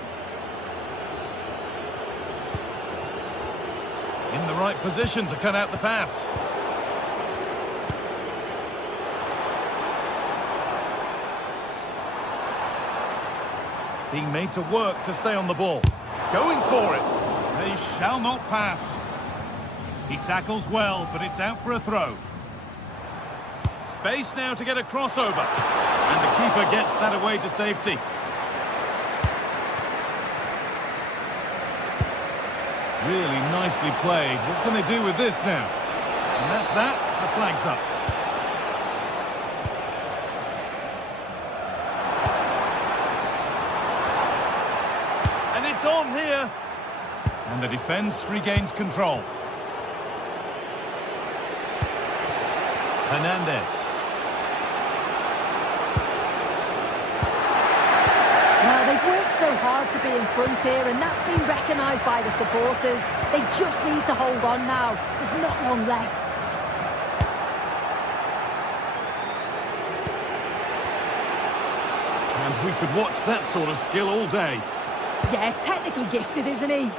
In the right position to cut out the pass. Being made to work to stay on the ball. Going for it. They shall not pass. He tackles well, but it's out for a throw. Space now to get a crossover. And the keeper gets that away to safety. Really nicely played. What can they do with this now? And that's that. The flag's up. And it's on here. And the defence regains control. Hernandez. Now, they've worked so hard to be in front here, and that's been recognised by the supporters. They just need to hold on now. There's not long left. And we could watch that sort of skill all day. Yeah, technically gifted, isn't he?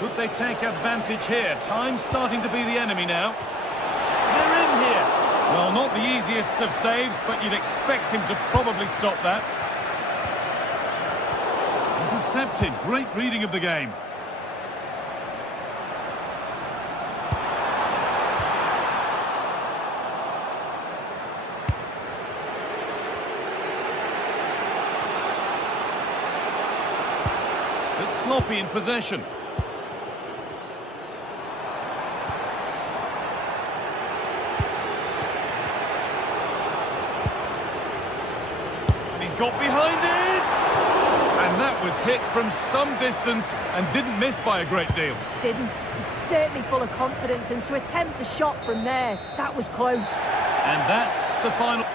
Could they take advantage here? Time's starting to be the enemy now. They're in here. Well, not the easiest of saves, but you'd expect him to probably stop that. Intercepted. Great reading of the game. It's sloppy in possession. And he's got behind it! And that was hit from some distance and didn't miss by a great deal. Didn't. He's certainly full of confidence, and to attempt the shot from there, that was close. And that's the final.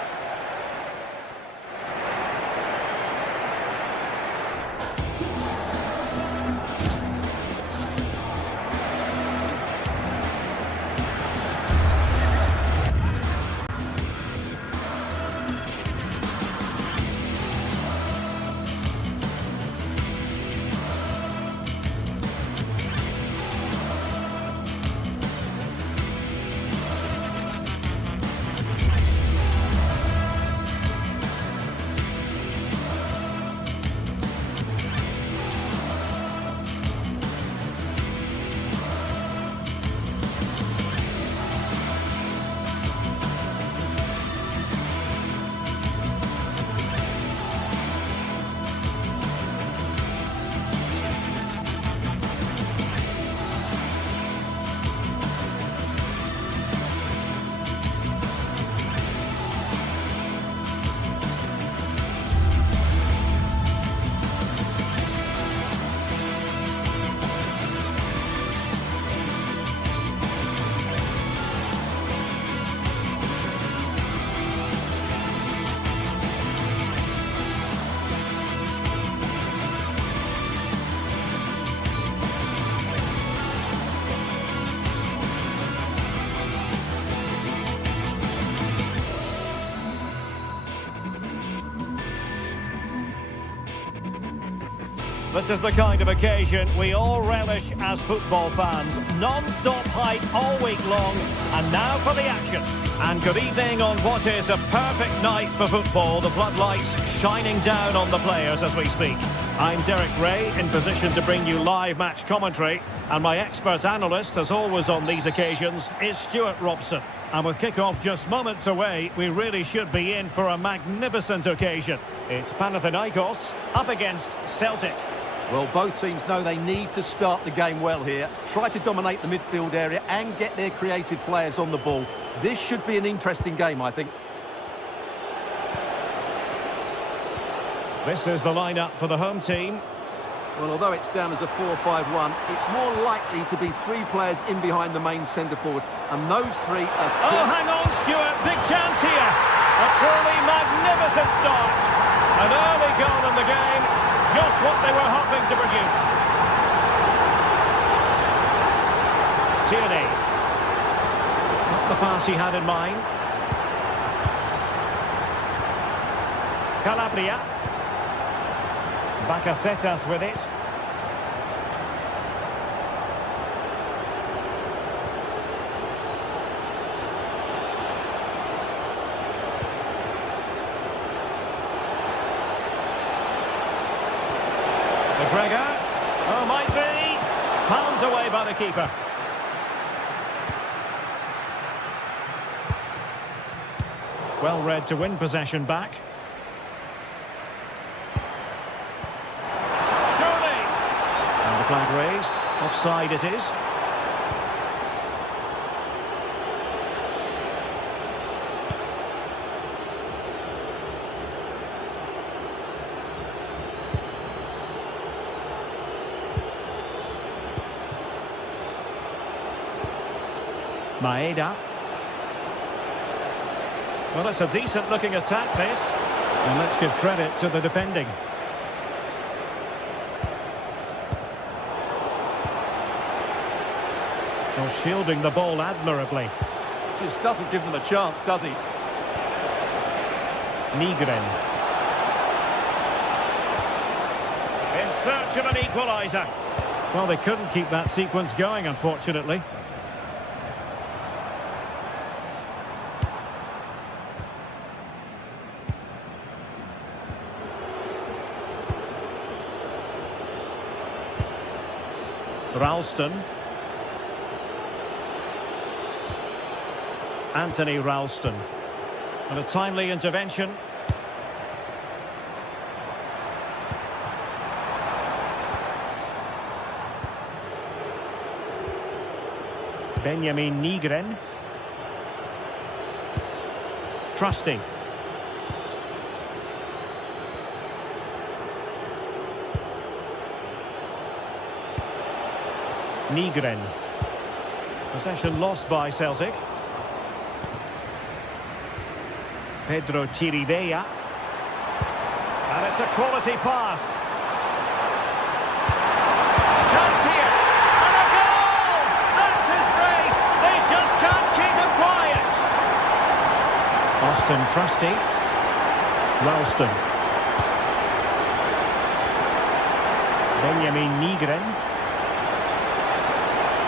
This is the kind of occasion we all relish as football fans. Non-stop hype all week long, and now for the action. And good evening on what is a perfect night for football. The floodlights shining down on the players as we speak. I'm Derek Ray, in position to bring you live match commentary. And my expert analyst, as always on these occasions, is Stuart Robson. And with kick-off just moments away, we really should be in for a magnificent occasion. It's Panathinaikos up against Celtic. Well, both teams know they need to start the game well here. Try to dominate the midfield area and get their creative players on the ball. This should be an interesting game, I think. This is the lineup for the home team. Well, although it's down as a 4-5-1, it's more likely to be three players in behind the main centre forward. And those three are... Oh, hang on, Stuart, big chance here. A truly magnificent start. An early goal in the game, just what they were hoping to produce. Tierney. Not the pass he had in mind. Calabria. Bakasetas with it. McGregor. Oh, might be. Pounded away by the keeper. Well read to win possession back. Surely. And the flag raised. Offside it is. Maeda. Well, it's a decent-looking attack, this. And let's give credit to the defending. Well, shielding the ball admirably. Just doesn't give them a chance, does he? Nygren. In search of an equaliser. Well, they couldn't keep that sequence going, unfortunately. Ralston. Anthony Ralston. And a timely intervention. Benjamin Nygren. Trusty. Nygren. Possession lost by Celtic. Pedro Chirivella. And it's a quality pass. Chance here. And a goal! That's his brace. They just can't keep him quiet. Austin Trusty. Ralston. Benjamin Nygren.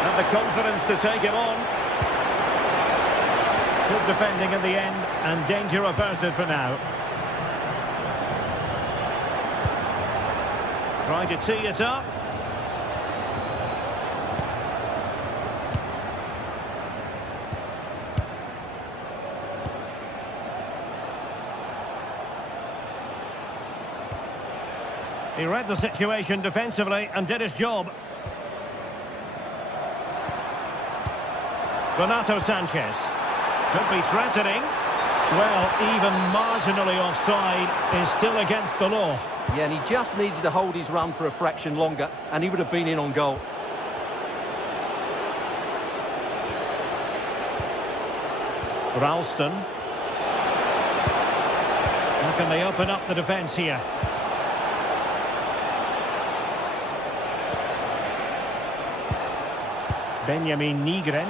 And the confidence to take him on. Good defending in the end, and danger averted for now. Trying to tee it up. He read the situation defensively and did his job. Renato Sanchez. Could be threatening. Well, even marginally offside is still against the law. Yeah, and he just needed to hold his run for a fraction longer, and he would have been in on goal. Ralston. How can they open up the defence here? Benjamin Nygren.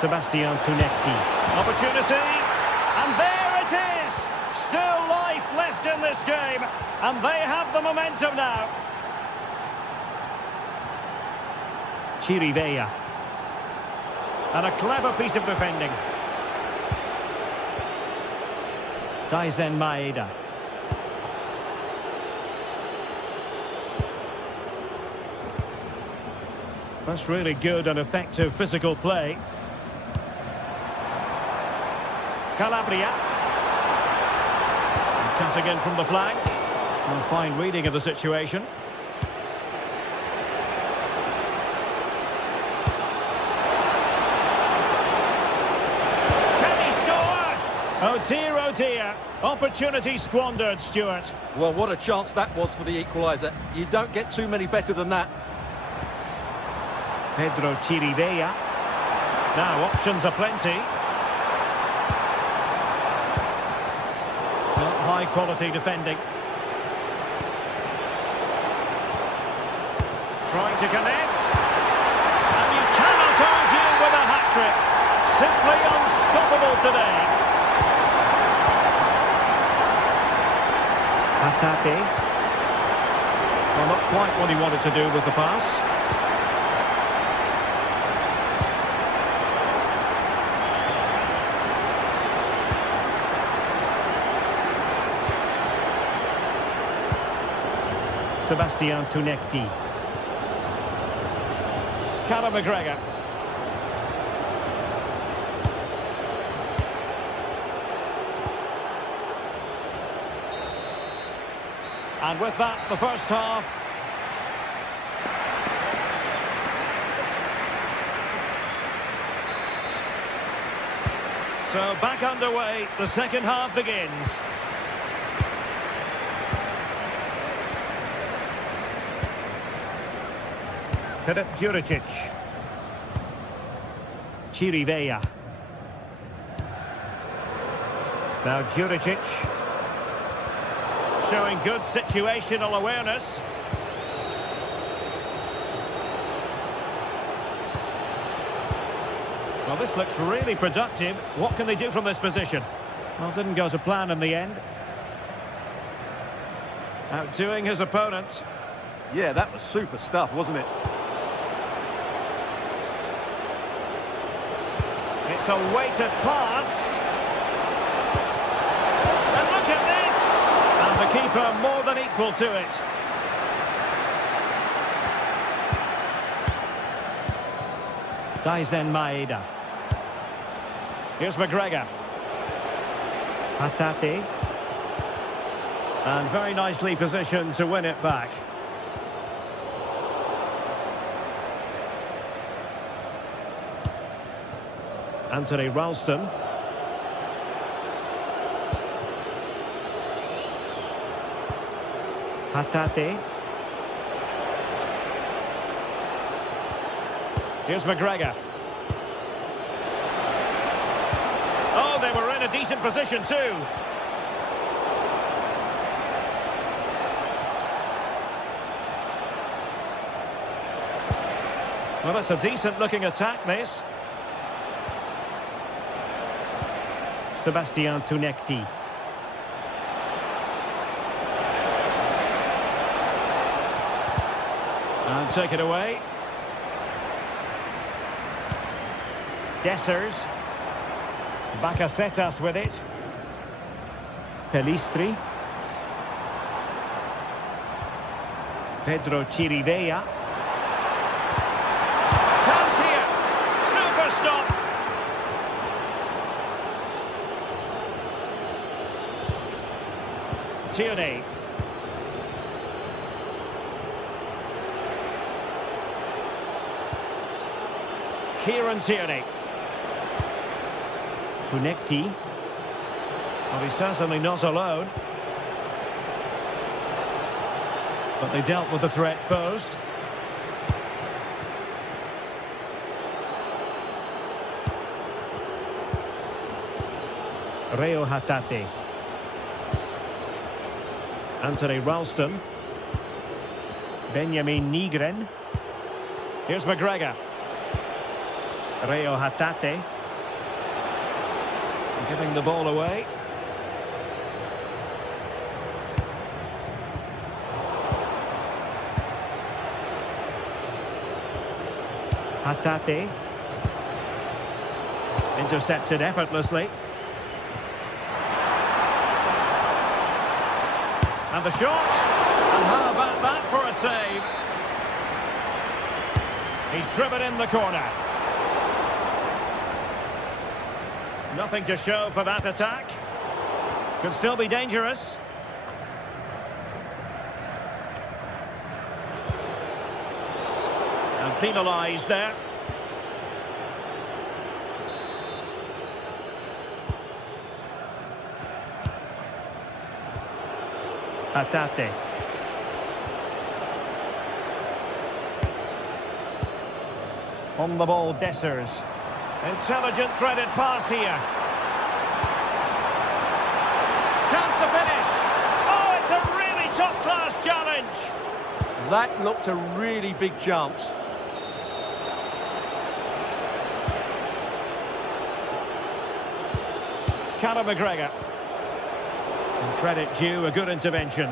Sebastian Kunecki. Opportunity, and there it is! Still life left in this game, and they have the momentum now. Chirivella. And a clever piece of defending. Daizen Maeda. That's really good and effective physical play. Calabria. Cutting in from the flank. And a fine reading of the situation. Can he score? Oh dear, opportunity squandered, Stuart. Well, what a chance that was for the equaliser. You don't get too many better than that. Pedro Chirivella. Now, options aplenty. Not high-quality defending. Trying to connect. And you cannot argue with a hat-trick. Simply unstoppable today. Hatate. Well, not quite what he wanted to do with the pass. Sebastian Tunekti. Callum McGregor. And with that, the first half. So back underway, the second half begins. Filip Juricic. Chirivella. Now Juricic. Showing good situational awareness. Well, this looks really productive. What can they do from this position? Well, didn't go to plan in the end. Outdoing his opponent. Yeah, that was super stuff, wasn't it? It's a weighted pass. And look at this! And the keeper more than equal to it. Daizen Maeda. Here's McGregor. Hatate. And very nicely positioned to win it back. Anthony Ralston. Hatate. Here's McGregor. Oh, they were in a decent position too. Well, that's a decent-looking attack, this. Sebastian Tunekti. And take it away. Dessers. Bakasetas with it. Pelistri. Pedro Chirivella. Chance here. Super stop. Tierney. Kieran Tierney. Tunekti. Well, he's certainly not alone. But they dealt with the threat posed. Reo Hatate. Anthony Ralston. Benjamin Nygren. Here's McGregor. Reo Hatate. Giving the ball away. Hatate. Intercepted effortlessly. And the shot. And how about that for a save? He's driven in the corner. Nothing to show for that attack. Could still be dangerous. And penalised there. Hatate. On the ball, Dessers. Intelligent threaded pass here. Chance to finish. Oh, it's a really top-class challenge. That looked a really big chance. Callum McGregor. And credit due, a good intervention.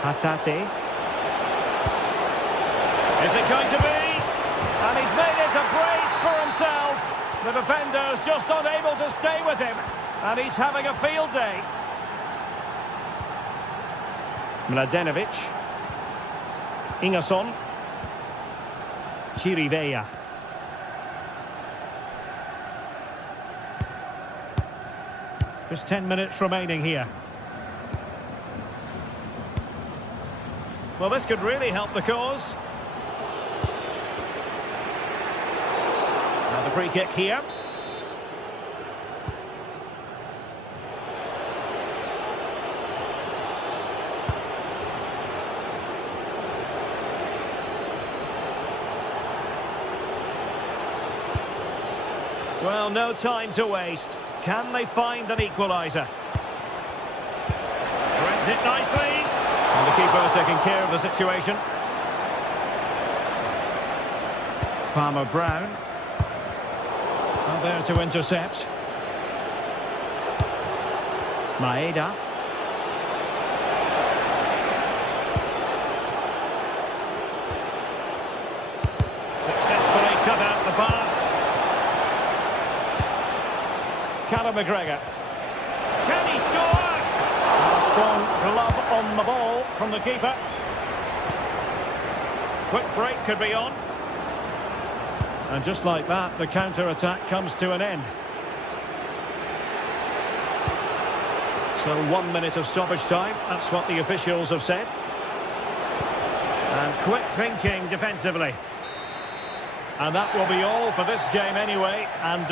Hatate. Is it going to be? And he's made it a brace for himself. The defender's just unable to stay with him. And he's having a field day. Mladenovic. Ingerson. Chirivella. Just 10 minutes remaining here. Well, this could really help the cause. Now the free kick here. Well, no time to waste. Can they find an equaliser? Threads it nicely. And the keeper taking care of the situation. Palmer Brown. Not there to intercept. Maeda. Successfully cut out the pass. Callum McGregor. Can he score? A strong glove on the ball from the keeper. Quick break could be on. And just like that, the counter-attack comes to an end. So 1 minute of stoppage time, that's what the officials have said. And quick thinking defensively. And that will be all for this game anyway. And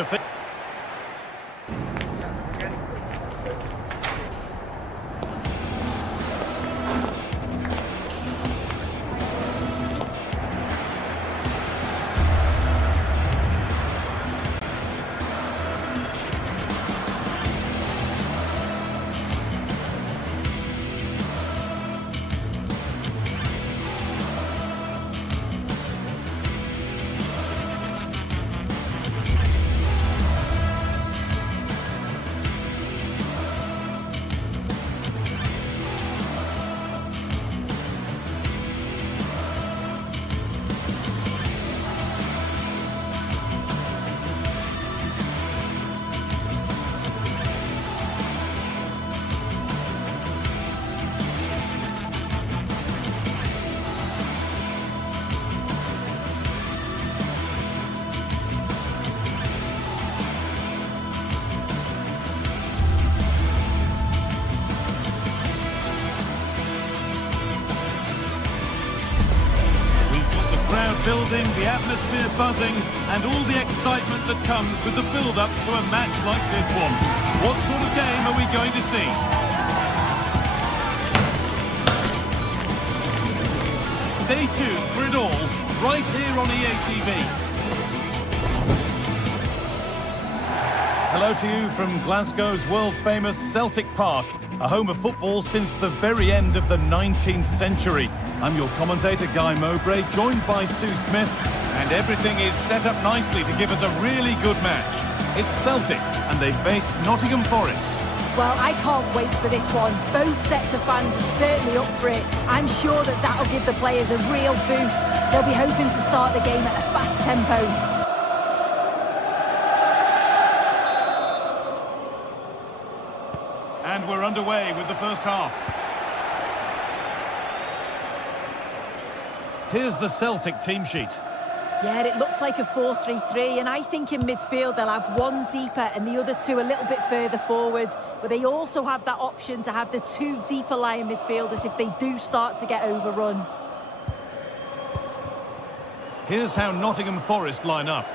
building, the atmosphere buzzing, and all the excitement that comes with the build-up to a match like this one. What sort of game are we going to see? Stay tuned for it all, right here on EA TV. Hello to you from Glasgow's world-famous Celtic Park, a home of football since the very end of the 19th century. I'm your commentator, Guy Mowbray, joined by Sue Smith, and everything is set up nicely to give us a really good match. It's Celtic, and they face Nottingham Forest. Well, I can't wait for this one. Both sets of fans are certainly up for it. I'm sure that that'll give the players a real boost. They'll be hoping to start the game at a fast tempo. And we're underway with the first half. Here's the Celtic team sheet. Yeah, it looks like a 4-3-3, and I think in midfield they'll have one deeper and the other two a little bit further forward. But they also have that option to have the two deeper lying midfielders if they do start to get overrun. Here's how Nottingham Forest line up.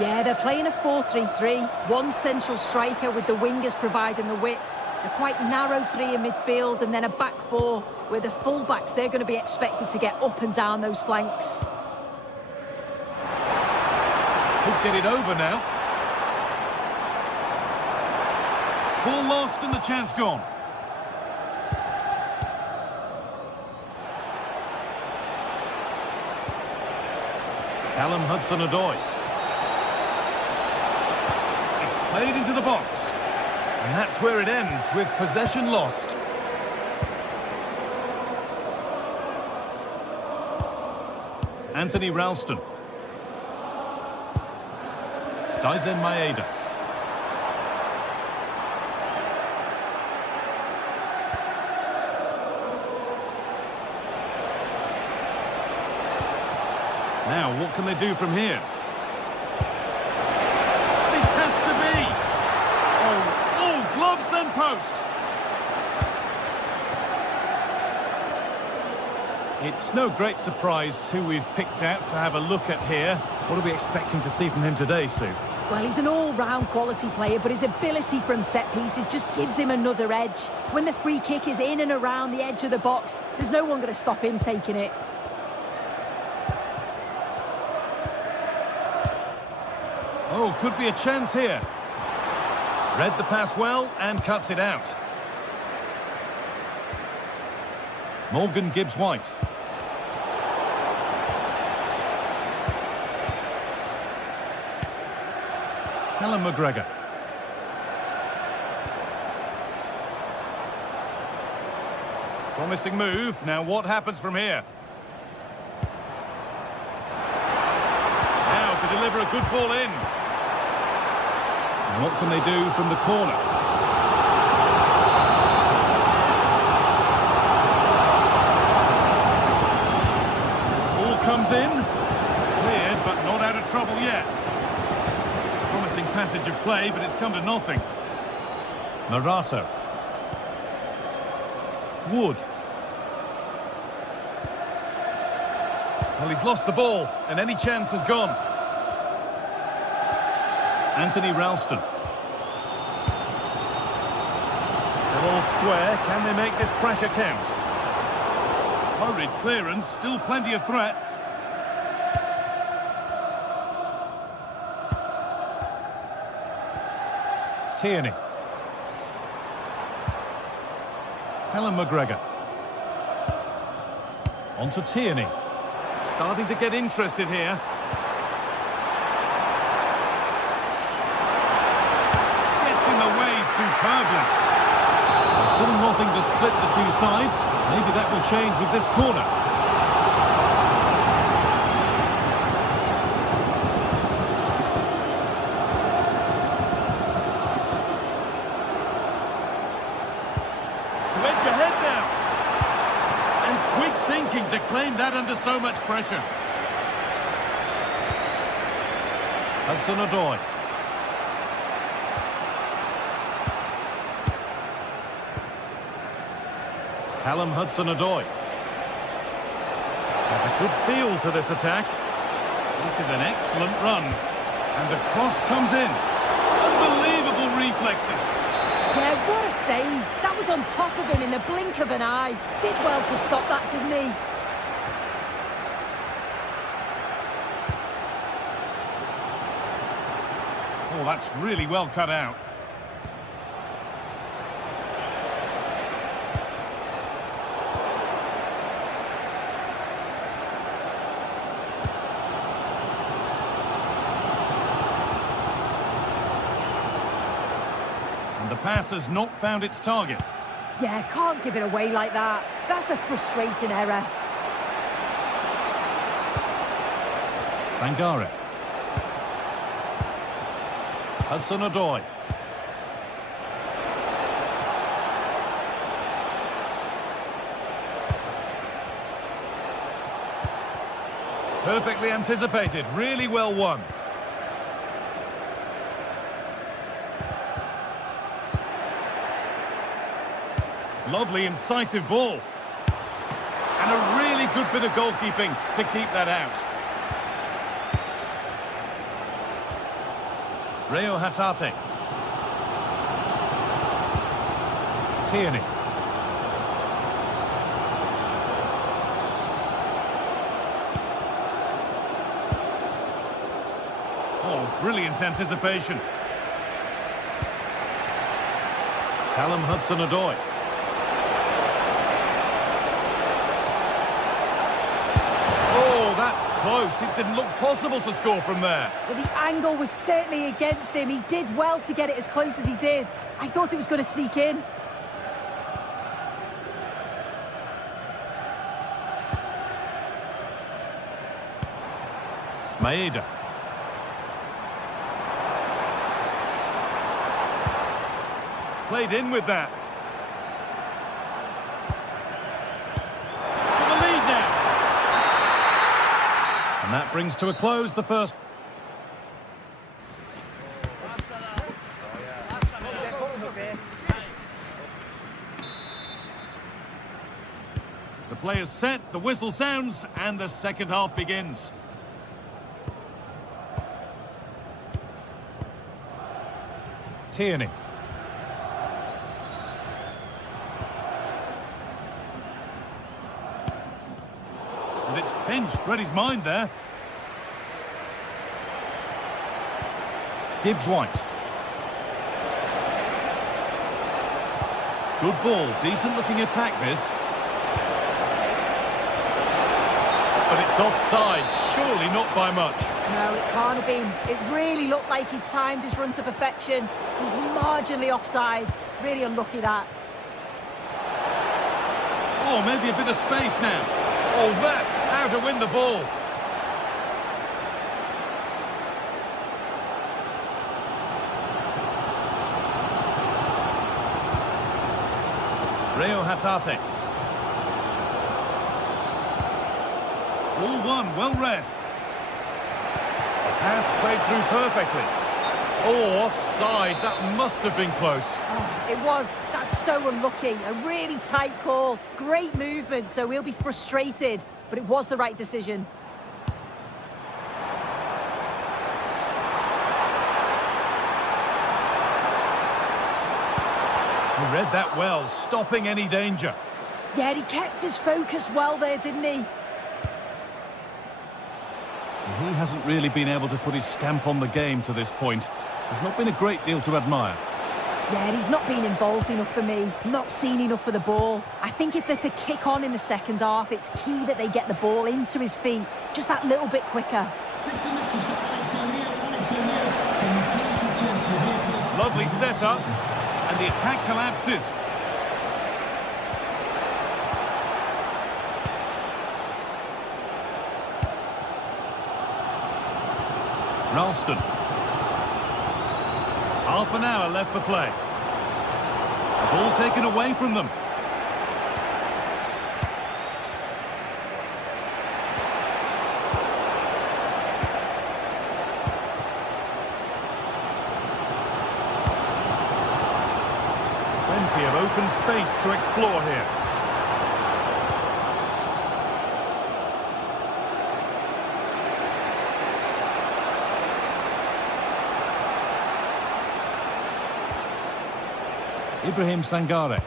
Yeah, they're playing a 4-3-3. One central striker with the wingers providing the width. A quite narrow three in midfield and then a back four where the full-backs, they're going to be expected to get up and down those flanks. Could get it over now. Ball lost and the chance gone. Callum Hudson-Odoi. It's played into the box. And that's where it ends, with possession lost. Anthony Ralston. Daizen Maeda. Now, what can they do from here? This has to be! Oh, gloves then post! It's no great surprise who we've picked out to have a look at here. What are we expecting to see from him today, Sue? Well, he's an all-round quality player, but his ability from set pieces just gives him another edge. When the free kick is in and around the edge of the box, there's no one going to stop him taking it. Oh, could be a chance here. Read the pass well and cuts it out. Morgan Gibbs-White. Callum McGregor. Promising move. Now what happens from here? Now to deliver a good ball in. And what can they do from the corner? Ball comes in. Cleared, but not out of trouble yet. Promising passage of play, but it's come to nothing. Marato. Wood. Well, he's lost the ball, and any chance has gone. Anthony Ralston. Still all square. Can they make this pressure count? Hurried clearance, still plenty of threat. Tierney. Callum McGregor. On to Tierney. Starting to get interested here. Gets in the way superbly. There's still nothing to split the two sides. Maybe that will change with this corner. To edge ahead now. And quick thinking to claim that under so much pressure. Hudson-Odoi. Callum Hudson-Odoi. Has a good feel to this attack. This is an excellent run. And the cross comes in. Unbelievable reflexes. Yeah, what a save. That was on top of him in the blink of an eye. Did well to stop that, didn't he? Oh, that's really well cut out. And the pass has not found its target. Yeah, can't give it away like that. That's a frustrating error. Sangare. Hudson-Odoi. Perfectly anticipated, really well won. Lovely, incisive ball. And a really good bit of goalkeeping to keep that out. Rio Hatate. Tierney. Oh, brilliant anticipation. Callum Hudson-Odoi. Oh, that's close. It didn't look possible to score from there. Well, the angle was certainly against him. He did well to get it as close as he did. I thought it was going to sneak in. Maeda. Played in with that. For the lead now. And that brings to a close the first. The play is set, the whistle sounds, and the second half begins. Tierney. And it's pinched, read his mind there. Gibbs-White. Good ball, decent looking attack this. But it's offside, surely not by much. No, it can't have been. It really looked like he timed his run to perfection. He's marginally offside. Really unlucky that. Oh, maybe a bit of space now. Oh, that's how to win the ball. Rio Hatate. All one, well read. Pass played through perfectly. Oh, offside. That must have been close. Oh, it was. That's so unlucky. A really tight call. Great movement, so he'll be frustrated. But it was the right decision. He read that well, stopping any danger. Yeah, he kept his focus well there, didn't he? He hasn't really been able to put his stamp on the game to this point. There's not been a great deal to admire. Yeah, he's not been involved enough for me. Not seen enough for the ball. I think if they're to kick on in the second half, it's key that they get the ball into his feet just that little bit quicker. This is a message for Alex O'Neill. Alex O'Neill, can you please return to your vehicle? Lovely setup, and the attack collapses. Ralston. Half an hour left for play. The ball taken away from them. Plenty of open space to explore here. Ibrahim Sangare.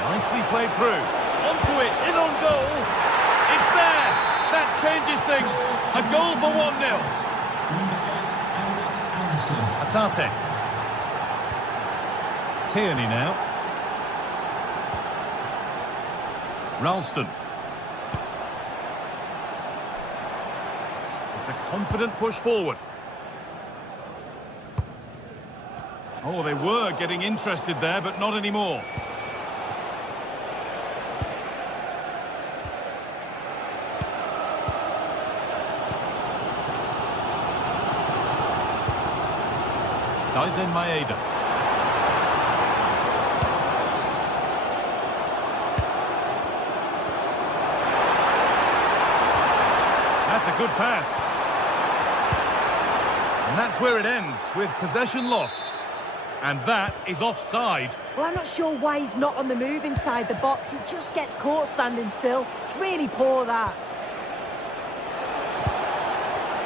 Nicely played through. Onto it, in on goal. It's there. That changes things. A goal for 1-0. Hatate. Tierney now. Ralston. It's a confident push forward. Oh, they were getting interested there, but not anymore. Daisen Maeda. That's a good pass. And that's where it ends, with possession lost. And that is offside. Well, I'm not sure why he's not on the move inside the box. He just gets caught standing still. It's really poor, that.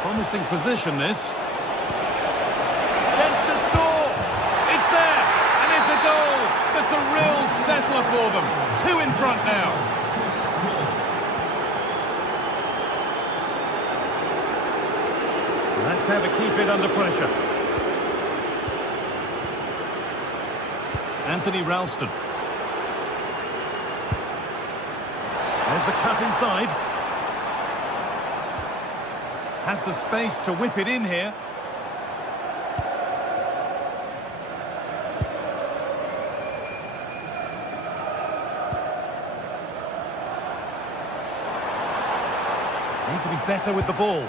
Promising position, this. Chance to a real settler for them. 2 in front now. Let's have a keep it under pressure. Anthony Ralston. There's the cut inside. Has the space to whip it in here. Need to be better with the ball.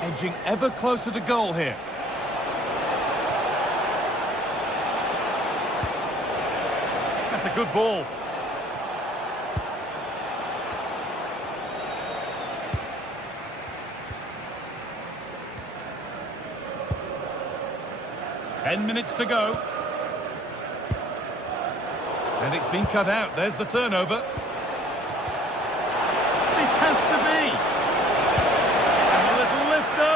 Edging ever closer to goal here. That's a good ball. Ten minutes to go. And it's been cut out. There's the turnover. This has to be. And a little lifter.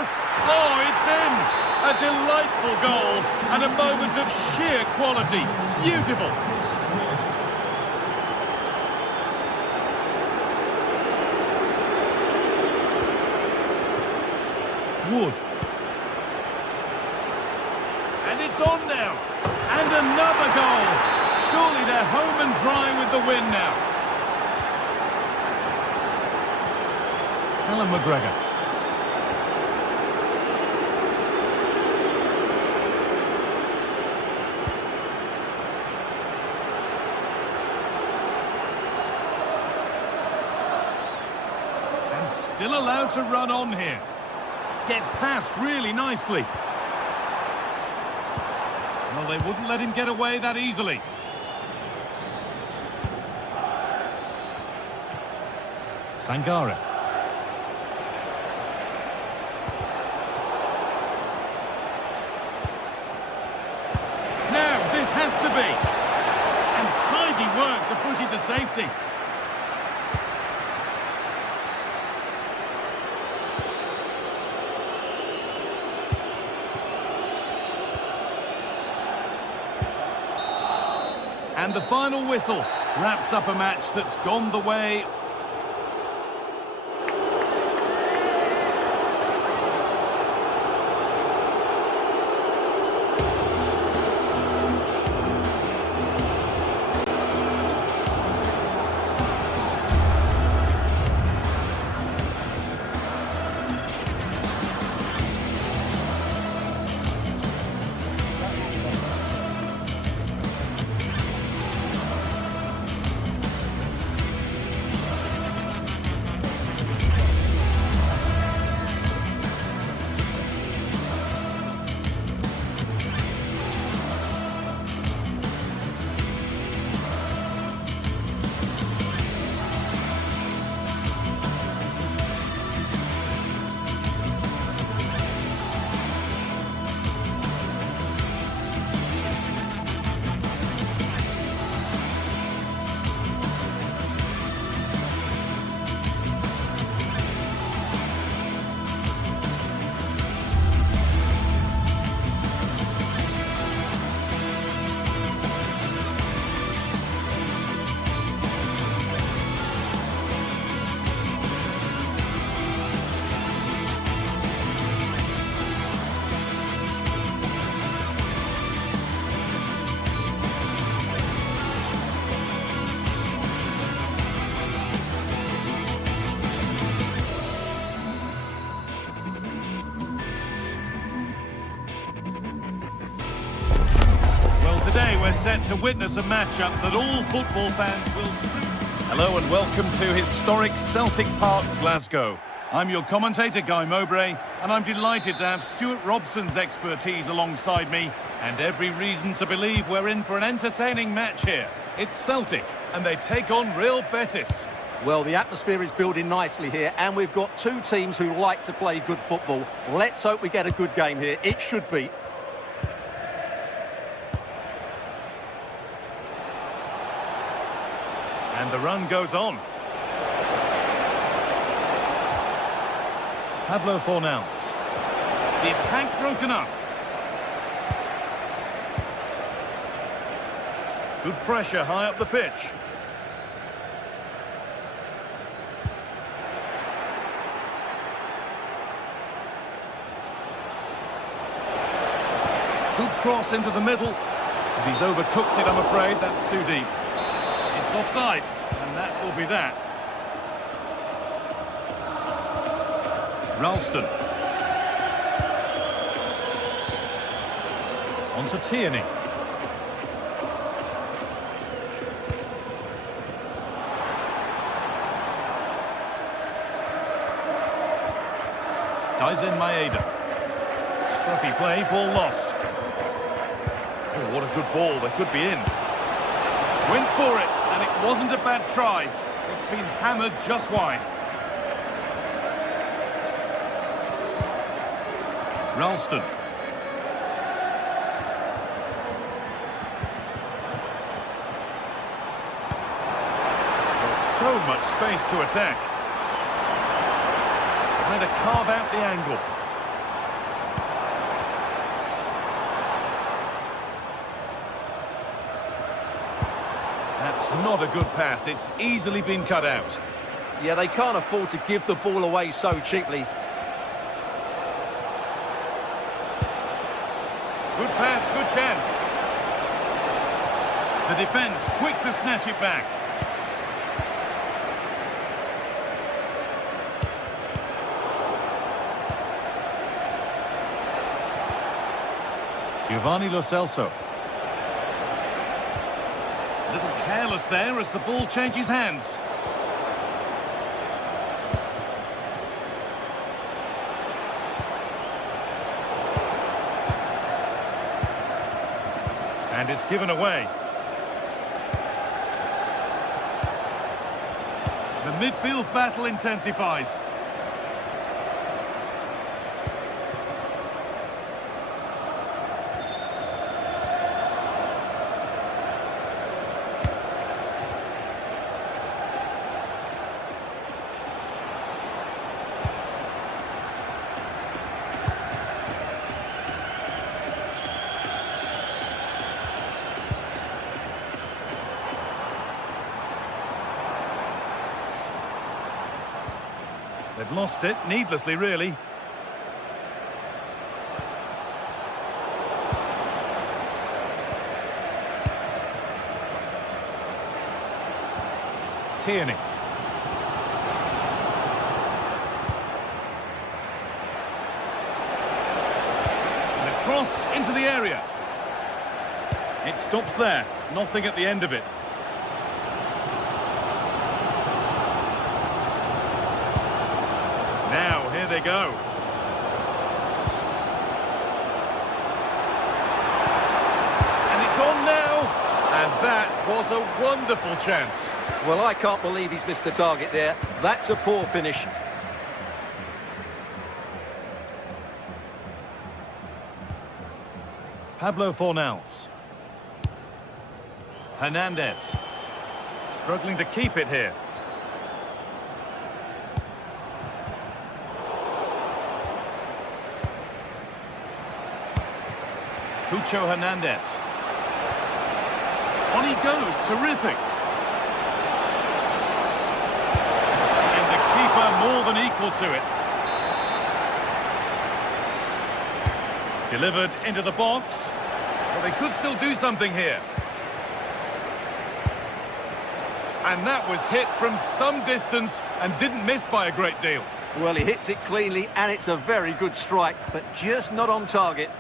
Oh, it's in. A delightful goal and a moment of sheer quality. Beautiful. Wood. And it's on now. And another goal. Surely they're home and dry with the win now. Alan McGregor. And still allowed to run on here. Gets past really nicely. Well, they wouldn't let him get away that easily. Sangare. Now, this has to be. And tidy work to push it to safety. And the final whistle wraps up a match that's gone the way Today we're set to witness a matchup that all football fans will... Hello and welcome to historic Celtic Park, Glasgow. I'm your commentator, Guy Mowbray, and I'm delighted to have Stuart Robson's expertise alongside me, and every reason to believe we're in for an entertaining match here. It's Celtic, and they take on Real Betis. Well, the atmosphere is building nicely here, and we've got two teams who like to play good football. Let's hope we get a good game here. It should be. And the run goes on. Pablo Fornals. The attack broken up. Good pressure high up the pitch. Good cross into the middle. If he's overcooked it, I'm afraid that's too deep. It's offside, and that will be that. Ralston. On to Tierney. Kaizen Maeda. Scruffy play, ball lost. Oh, what a good ball, they could be in. Went for it, and it wasn't a bad try. It's been hammered just wide. Ralston. There's so much space to attack. Trying to carve out the angle. That's not a good pass. It's easily been cut out. Yeah, they can't afford to give the ball away so cheaply. Good pass, good chance. The defence quick to snatch it back. Giovanni Lo Celso. A little careless there as the ball changes hands. And it's given away. The midfield battle intensifies. They've lost it, needlessly really. Tierney. And a cross into the area. It stops there, nothing at the end of it. Now, here they go. And it's on now. And that was a wonderful chance. Well, I can't believe he's missed the target there. That's a poor finish. Pablo Fornals. Hernandez. Struggling to keep it here. Cucho Hernandez. On he goes, terrific. And the keeper more than equal to it. Delivered into the box. Well, they could still do something here. And that was hit from some distance and didn't miss by a great deal. Well, he hits it cleanly, and it's a very good strike, but just not on target.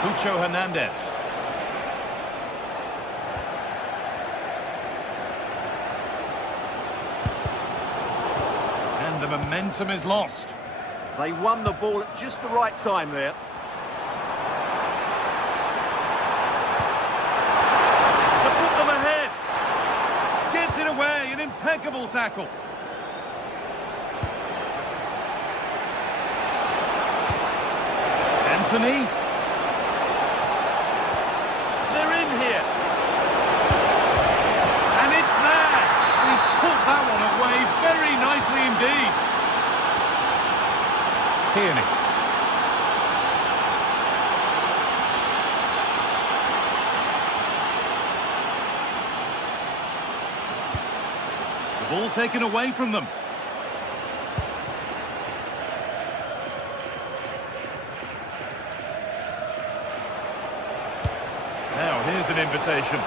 Cucho Hernandez. And the momentum is lost. They won the ball at just the right time there. To put them ahead. Gets it away, an impeccable tackle. Anthony. They're in here. Tierney. The ball taken away from them. Now here's an invitation.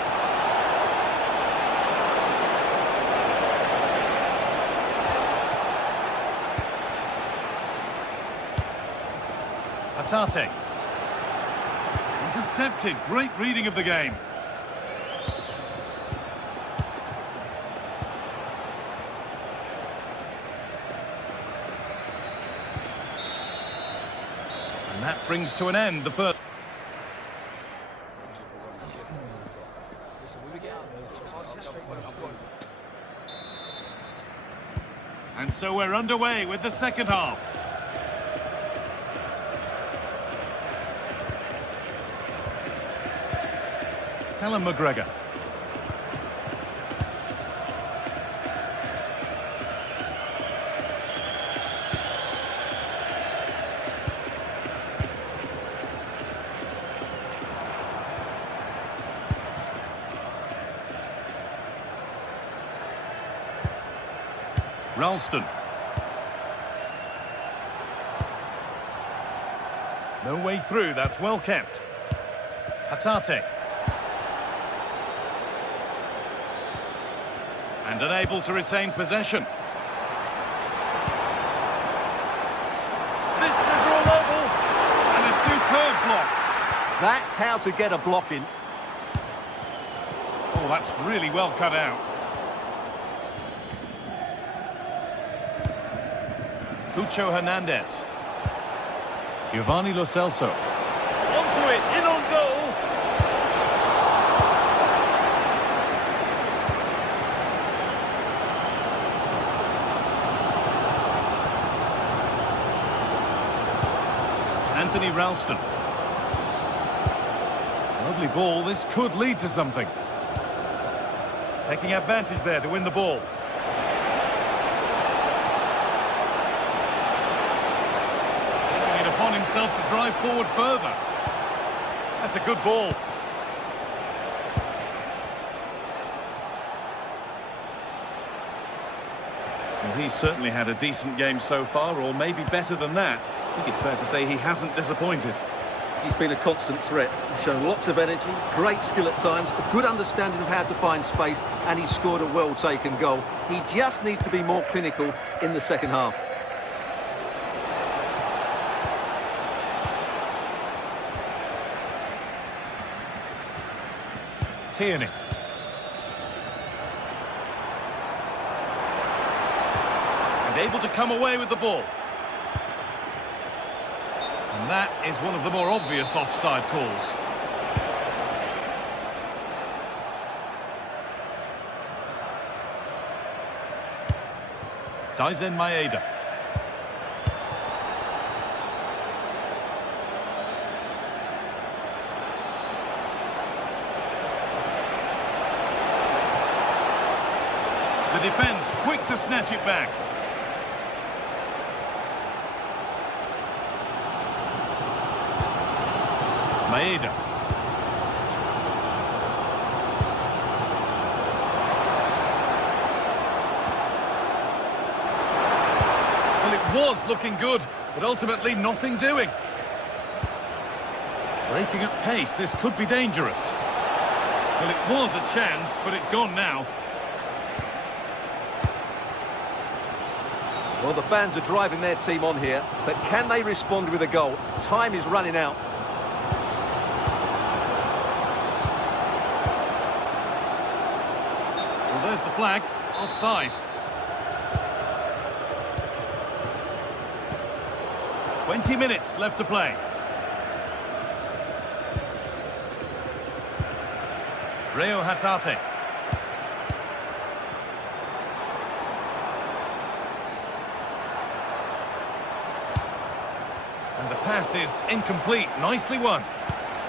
Hatate. Intercepted. Great reading of the game. And that brings to an end the first. And so we're underway with the second half. Callum McGregor. Ralston. No way through, that's well kept. Hatate. And unable to retain possession. This to draw level. And a superb block. That's how to get a block in. Oh, that's really well cut out. Cucho Hernandez. Giovanni Lo Celso. Onto it, in on goal. Anthony Ralston. Lovely ball, this could lead to something. Taking advantage there to win the ball. Taking it upon himself to drive forward further. That's a good ball. Well, he's certainly had a decent game so far, or maybe better than that. I think it's fair to say he hasn't disappointed. He's been a constant threat. He's shown lots of energy, great skill at times, a good understanding of how to find space, and he's scored a well-taken goal. He just needs to be more clinical in the second half. Tierney. And able to come away with the ball. And that is one of the more obvious offside calls. Daizen Maeda. The defence quick to snatch it back. Maeda. Well, it was looking good, but ultimately nothing doing. Breaking at pace, this could be dangerous. Well, it was a chance, but it's gone now. Well, the fans are driving their team on here, but can they respond with a goal? Time is running out. Well, there's the flag. Offside. 20 minutes left to play. Reo Hatate. And the pass is incomplete. Nicely won.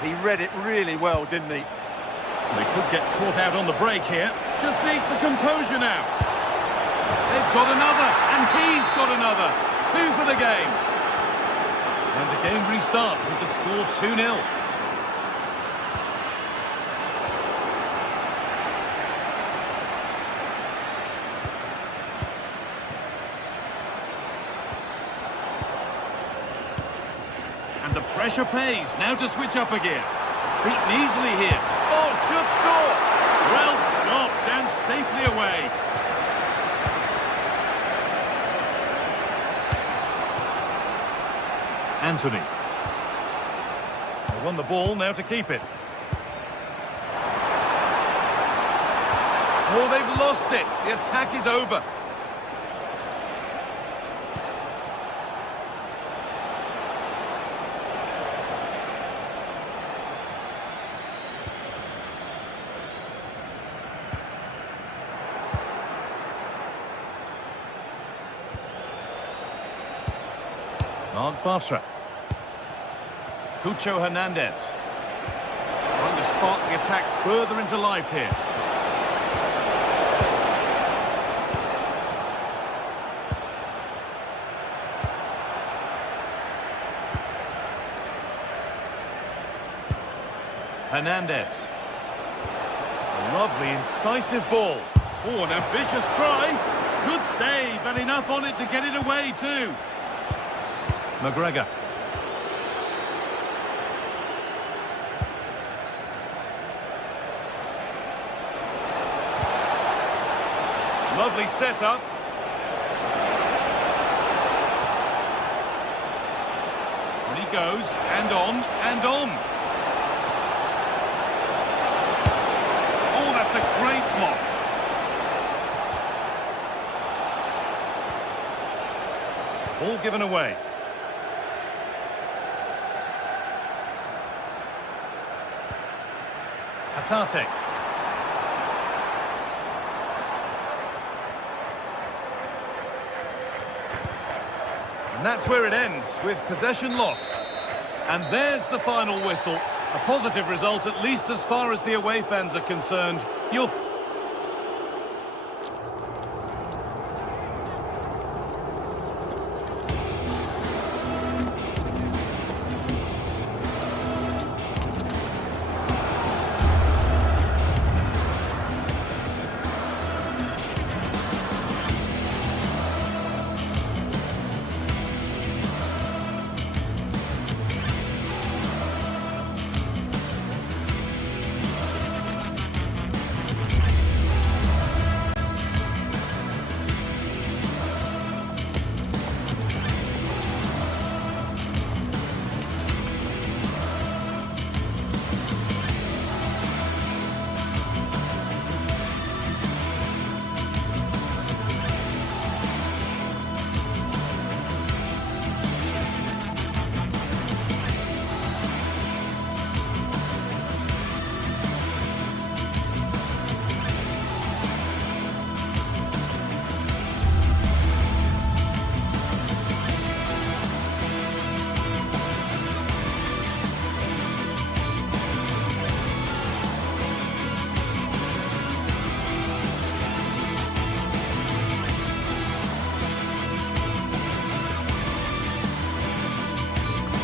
He read it really well, didn't he? They could get caught out on the break here. Just needs the composure now. They've got another, and he's got another. 2 for the game. And the game restarts with the score 2-0. And the pressure pays. Now to switch up again. Beaten easily here. Oh, should score. Well stopped and safely away. Anthony. They won the ball, now to keep it. Oh, they've lost it. The attack is over. Mark Bartra. Cucho Hernandez. Trying to spark the attack further into life here. Hernandez. A lovely, incisive ball. Oh, an ambitious try. Good save, and enough on it to get it away too. McGregor. Lovely setup. And he goes, and on, and on. Oh, that's a great block. Ball given away. Hatate. And that's where it ends, with possession lost. And there's the final whistle. A positive result, at least as far as the away fans are concerned. You'll...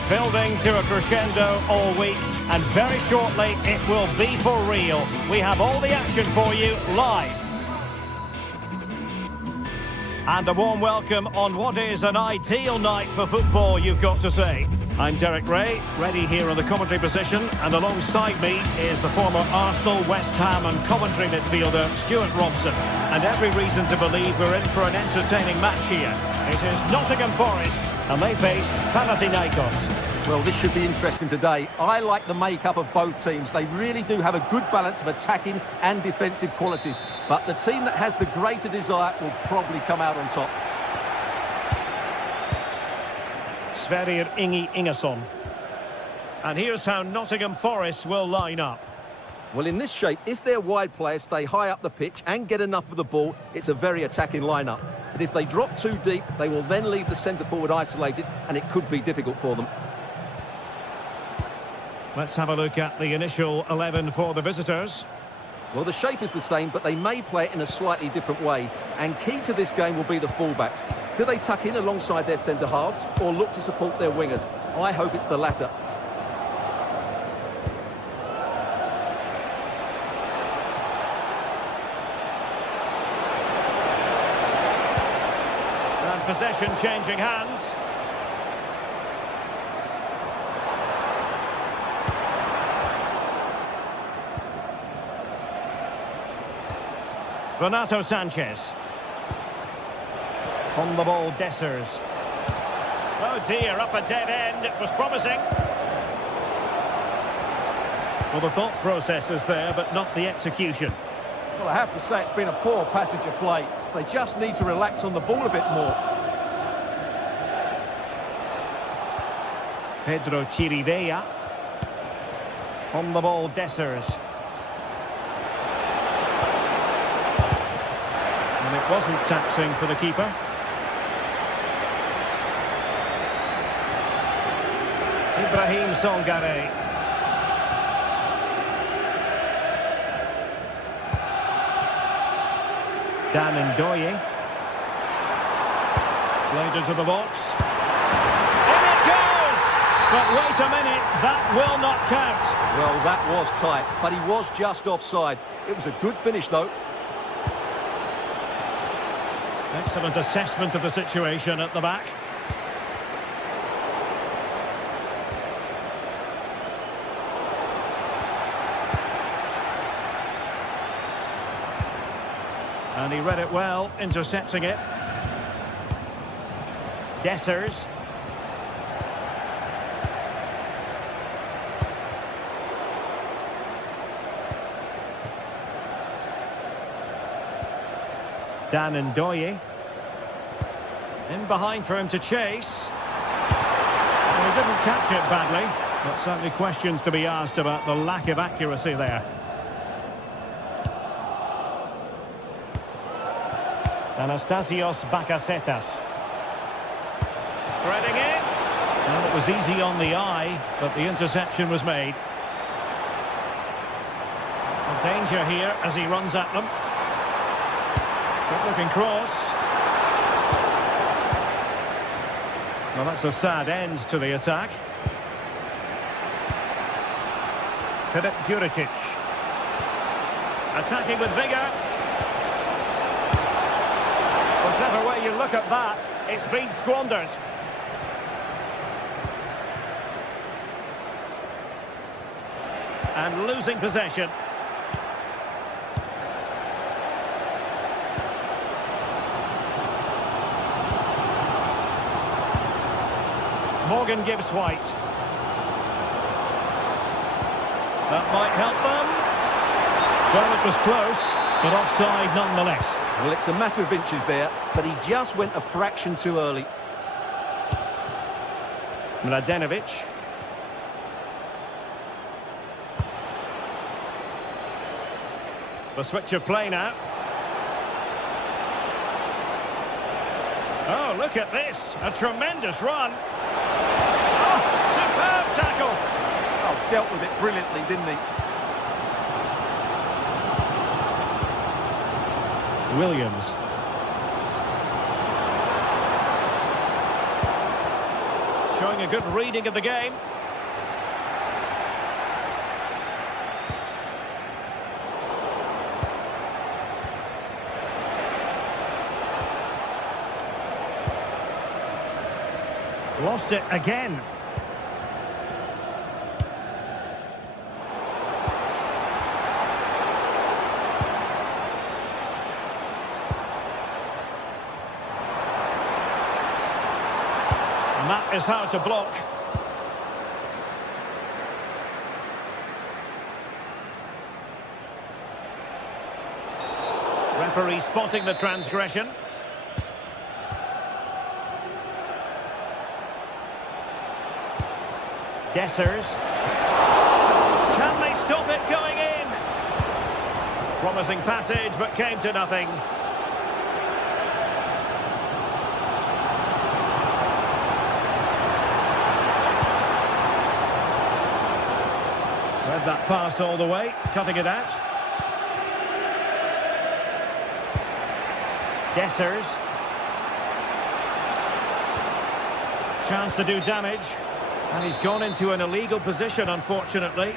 Building to a crescendo all week, and very shortly it will be for real. We have all the action for you live. And a warm welcome on what is an ideal night for football, you've got to say. I'm Derek Ray, ready here in the commentary position, and alongside me is the former Arsenal, West Ham and Coventry midfielder Stuart Robson. And every reason to believe we're in for an entertaining match here. It is Nottingham Forest, and they face Panathinaikos. Well, this should be interesting today. I like the makeup of both teams. They really do have a good balance of attacking and defensive qualities. But the team that has the greater desire will probably come out on top. Sverrir Ingi Ingesson. And here's how Nottingham Forest will line up. Well, in this shape, if their wide players stay high up the pitch and get enough of the ball, it's a very attacking lineup. But if they drop too deep, they will then leave the centre-forward isolated, and it could be difficult for them. Let's have a look at the initial 11 for the visitors. Well, the shape is the same, but they may play it in a slightly different way. And key to this game will be the fullbacks. Do they tuck in alongside their centre-halves or look to support their wingers? I hope it's the latter. And possession changing hands. Renato Sanchez. On the ball, Dessers. Oh dear, up a dead end. It was promising. Well, the thought process is there, but not the execution. Well, I have to say it's been a poor passage of play. They just need to relax on the ball a bit more. Pedro Chirivella. On the ball, Dessers. And it wasn't taxing for the keeper. Ibrahim Songare. Dan Ndoye. Played into the box. In it goes! But wait a minute, that will not count. Well, that was tight, but he was just offside. It was a good finish, though. Excellent assessment of the situation at the back. And he read it well, intercepting it. Dessers. Dan Ndoye. In behind for him to chase. Well, he didn't catch it badly, but certainly questions to be asked about the lack of accuracy there. Anastasios Bakasetas. Threading it. Well, it was easy on the eye, but the interception was made. A danger here as he runs at them. Good looking cross. Well, that's a sad end to the attack. Filip Juricic. Attacking with vigour. Whichever way you look at that, it's been squandered. And losing possession. Morgan Gibbs White. That might help them. Well, it was close, but offside nonetheless. Well, it's a matter of inches there, but he just went a fraction too early. Mladenovic. The switch of play now. Oh, look at this. A tremendous run. Oh, superb tackle. Oh, dealt with it brilliantly, didn't he? Williams. Showing a good reading of the game. Lost it again. And that is how to block. Referee spotting the transgression. Dessers. Can they stop it going in? Promising passage, but came to nothing. Read that pass all the way, cutting it out. Dessers. Chance to do damage. And he's gone into an illegal position, unfortunately.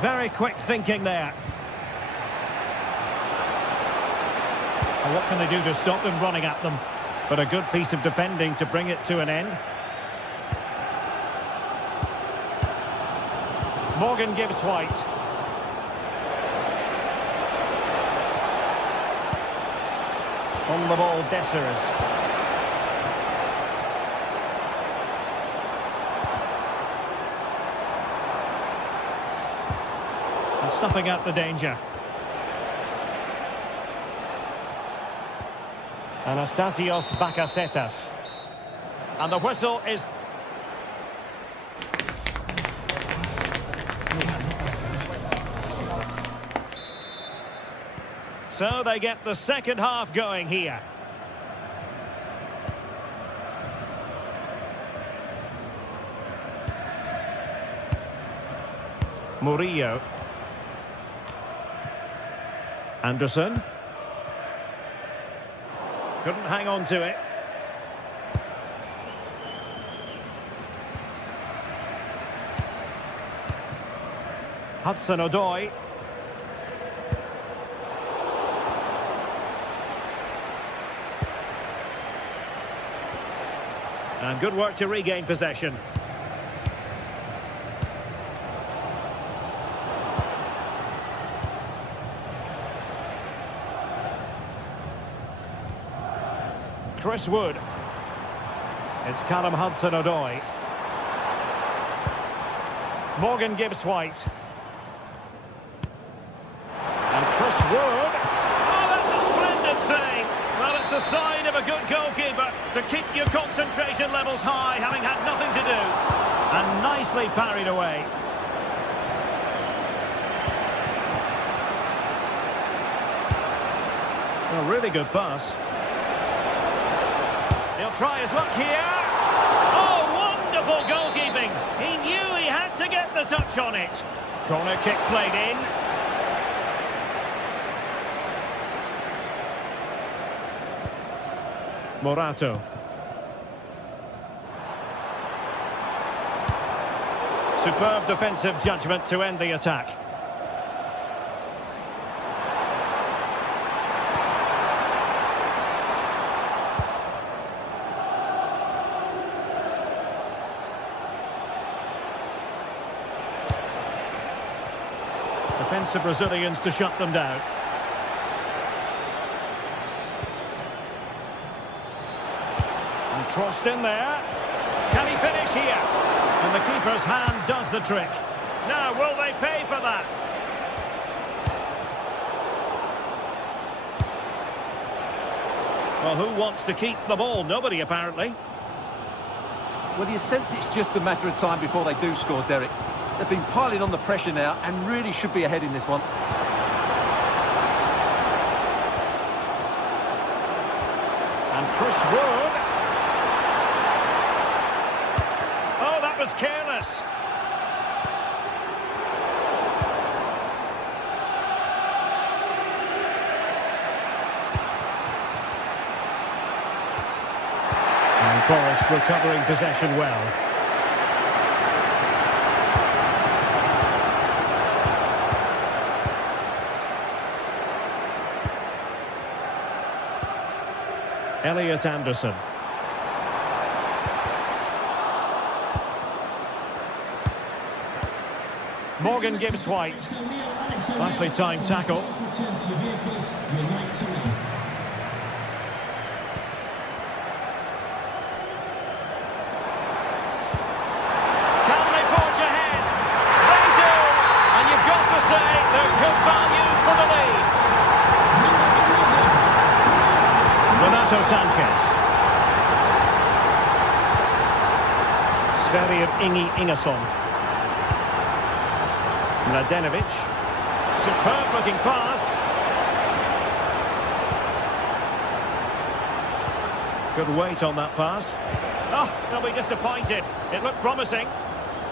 Very quick thinking there. And what can they do to stop them running at them? But a good piece of defending to bring it to an end. Morgan gives White. On the ball, Dessers. And snuffing out the danger. Anastasios Bakasetas. And the whistle is... So they get the second half going here. Murillo. Anderson. Couldn't hang on to it. Hudson-Odoi. And good work to regain possession. Chris Wood. It's Callum Hudson-Odoi. Morgan gives White. And Chris Wood. Oh, that's a splendid save. Well, it's a sign of a good goalkeeper to keep your concentration levels high, having had nothing to do. And nicely parried away. A really good pass. He'll try his luck here. Oh, wonderful goalkeeping. He knew he had to get the touch on it. Corner kick played in. Morato. Superb defensive judgment to end the attack. Defensive Brazilians to shut them down. And crossed in there. Can he finish here? And the keeper's hand does the trick. Now, will they pay for that? Well, who wants to keep the ball? Nobody, apparently. Well, you sense it's just a matter of time before they do score, Derek. They've been piling on the pressure now and really should be ahead in this one. And Chris Wood. Oh, that was careless. And Forrest recovering possession well. Elliot Anderson. Morgan gives White. Nicely timed tackle. Can they forge ahead? They do! And you've got to say they're good value for the lead. Renato Sanchez. Sverre of Ingi Ingersson. Mladenovic. Superb looking pass. Good weight on that pass. Oh, they'll be disappointed. It looked promising.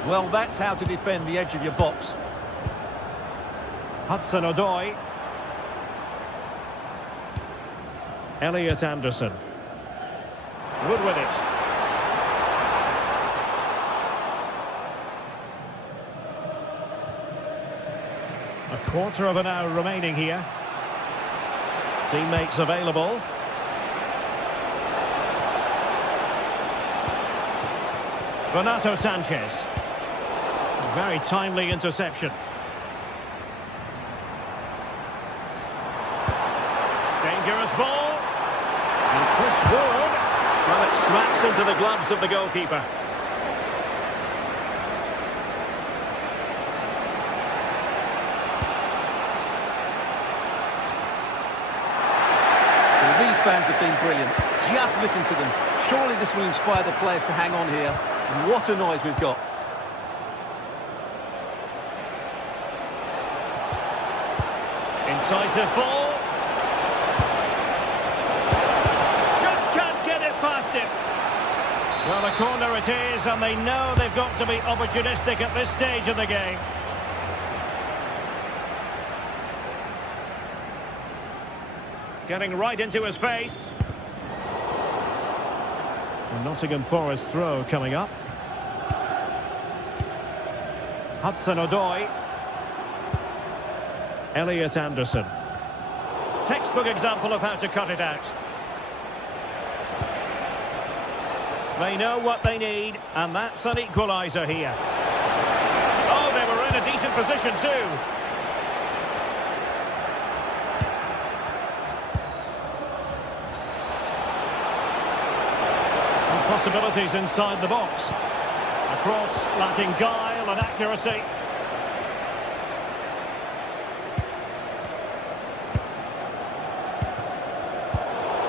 Well, that's how to defend the edge of your box. Hudson-Odoi. Elliot Anderson. Wood with it. A quarter of an hour remaining here. Teammates available. Renato Sanchez. A very timely interception. Dangerous ball. And Chris Ward. Well, it smacks into the gloves of the goalkeeper. Well, these fans have been brilliant. Just listen to them. Surely this will inspire the players to hang on here. And what a noise we've got. Incisive ball. Just can't get it past him. Well, a corner it is, and they know they've got to be opportunistic at this stage of the game. Getting right into his face. The Nottingham Forest throw coming up. Hudson-Odoi. Elliot Anderson. Textbook example of how to cut it out. They know what they need, and that's an equaliser here. Oh, they were in a decent position too. And possibilities inside the box. A cross lacking guile and accuracy.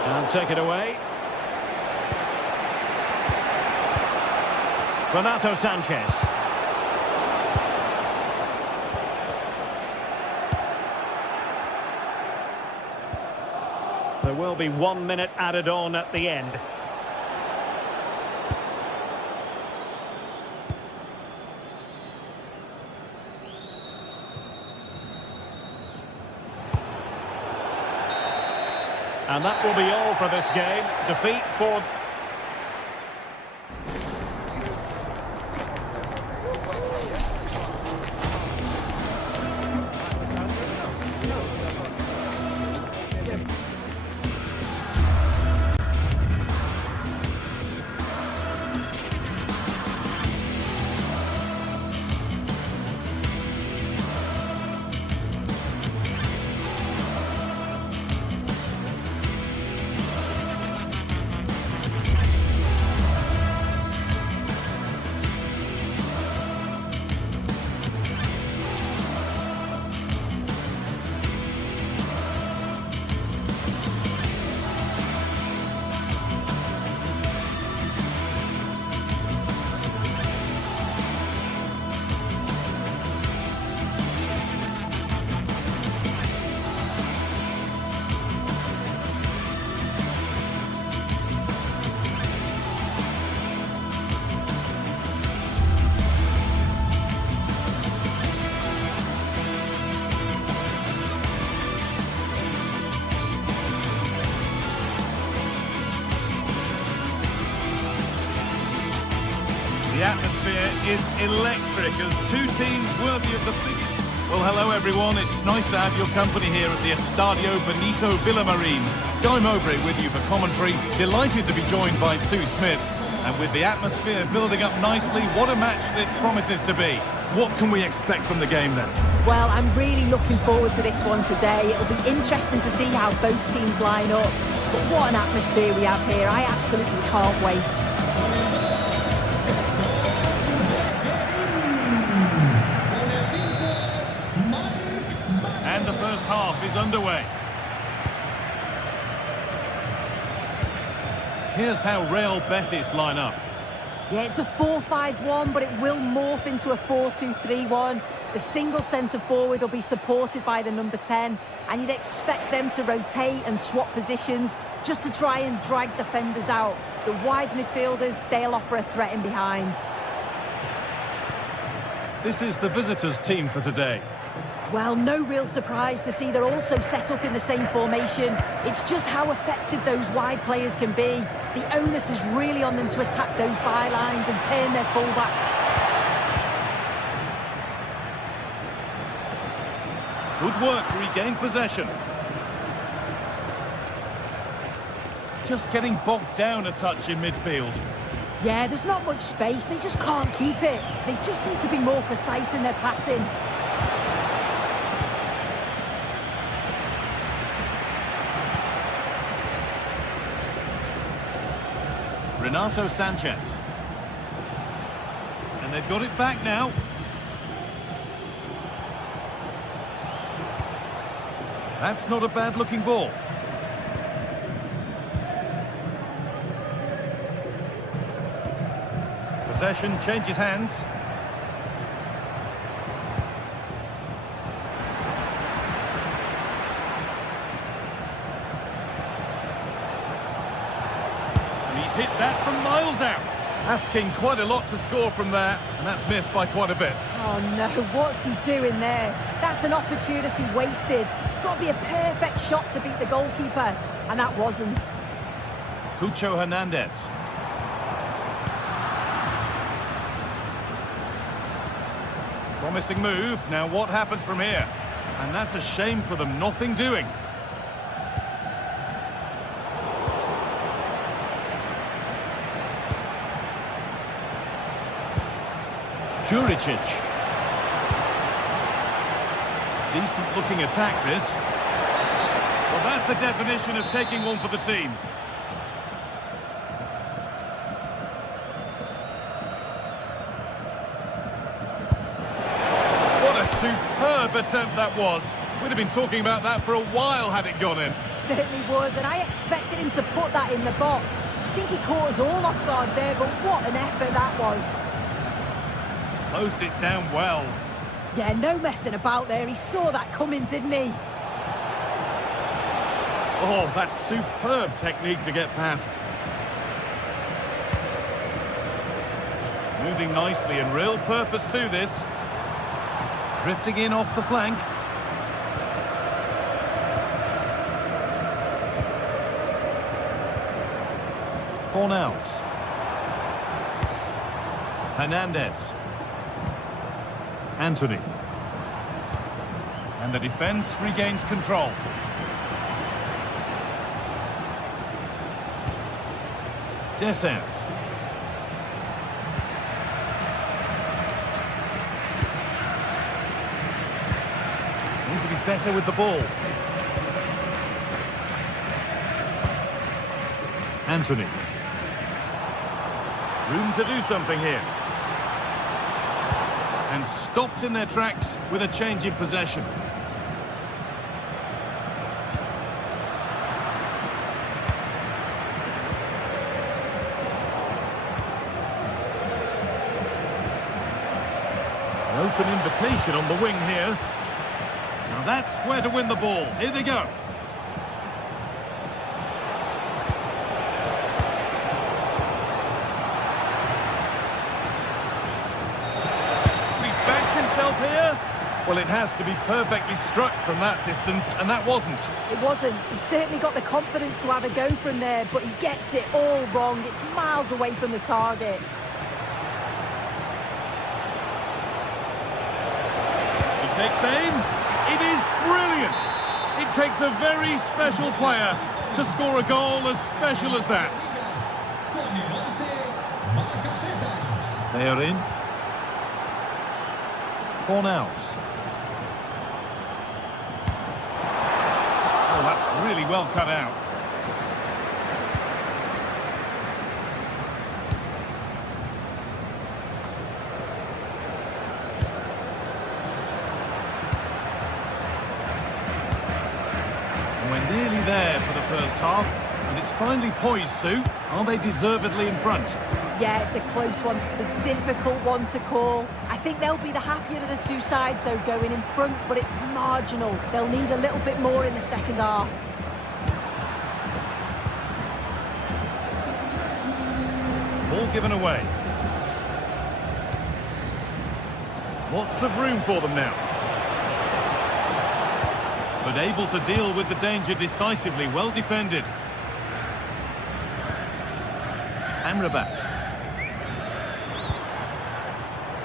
And take it away. Renato Sanchez. There will be 1 minute added on at the end. And that will be all for this game. Defeat for... The atmosphere is electric as two teams worthy of the biggest. Well, hello everyone. It's nice to have your company here at the Estadio Benito Villamarín. Guy Mowbray with you for commentary. Delighted to be joined by Sue Smith. And with the atmosphere building up nicely, what a match this promises to be. What can we expect from the game then? Well, I'm really looking forward to this one today. It'll be interesting to see how both teams line up. But what an atmosphere we have here. I absolutely can't wait. And the first half is underway. Here's how Real Betis line up. Yeah, it's a 4-5-1, but it will morph into a 4-2-3-1. The single centre-forward will be supported by the number 10, and you'd expect them to rotate and swap positions just to try and drag defenders out. The wide midfielders, they'll offer a threat in behind. This is the visitors' team for today. Well, no real surprise to see they're also set up in the same formation. It's just how effective those wide players can be. The onus is really on them to attack those bylines and turn their fullbacks. Good work to regain possession. Just getting bogged down a touch in midfield. Yeah, there's not much space. They just can't keep it. They just need to be more precise in their passing. Renato Sanchez. And they've got it back now. That's not a bad-looking ball. Possession changes hands. And he's hit that from miles out. Asking quite a lot to score from there, and that's missed by quite a bit. Oh no, what's he doing there? That's an opportunity wasted. It's got to be a perfect shot to beat the goalkeeper, and that wasn't. Cucho Hernandez. Promising move. Now what happens from here? And that's a shame for them. Nothing doing. Juricic. Decent looking attack this. Well, that's the definition of taking one for the team. What a superb attempt that was. We'd have been talking about that for a while had it gone in. Certainly would, and I expected him to put that in the box. I think he caught us all off guard there, but what an effort that was. Closed it down well. Yeah, no messing about there. He saw that coming, didn't he? Oh, that's superb technique to get past. Moving nicely and real purpose to this. Drifting in off the flank. Fornals. Hernandez. Anthony. And the defence regains control. Descens. Need to be better with the ball. Anthony. Room to do something here. And stopped in their tracks with a change in possession. An open invitation on the wing here. Now that's where to win the ball. Here they go. Here? Well, it has to be perfectly struck from that distance, and that wasn't. It wasn't. He's certainly got the confidence to have a go from there, but he gets it all wrong. It's miles away from the target. He takes aim. It is brilliant. It takes a very special player to score a goal as special as that. They are in. Fornals. Oh, that's really well cut out. And we're nearly there for the first half, and it's finally poised, Sue. Are they deservedly in front? Yeah, it's a close one, a difficult one to call. I think they'll be the happier of the two sides, though, going in front, but it's marginal. They'll need a little bit more in the second half. Ball given away. Lots of room for them now. but able to deal with the danger decisively. Well defended. Amrabat.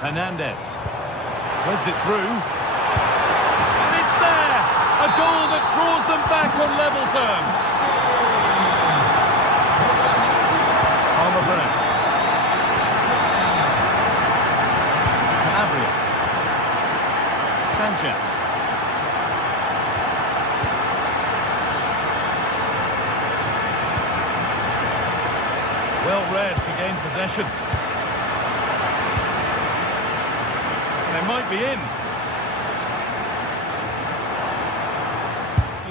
Hernandez. Threads it through. And it's there! A goal that draws them back on level terms. Palmer Brown. Calabria. Sanchez. Well read to gain possession. They might be in.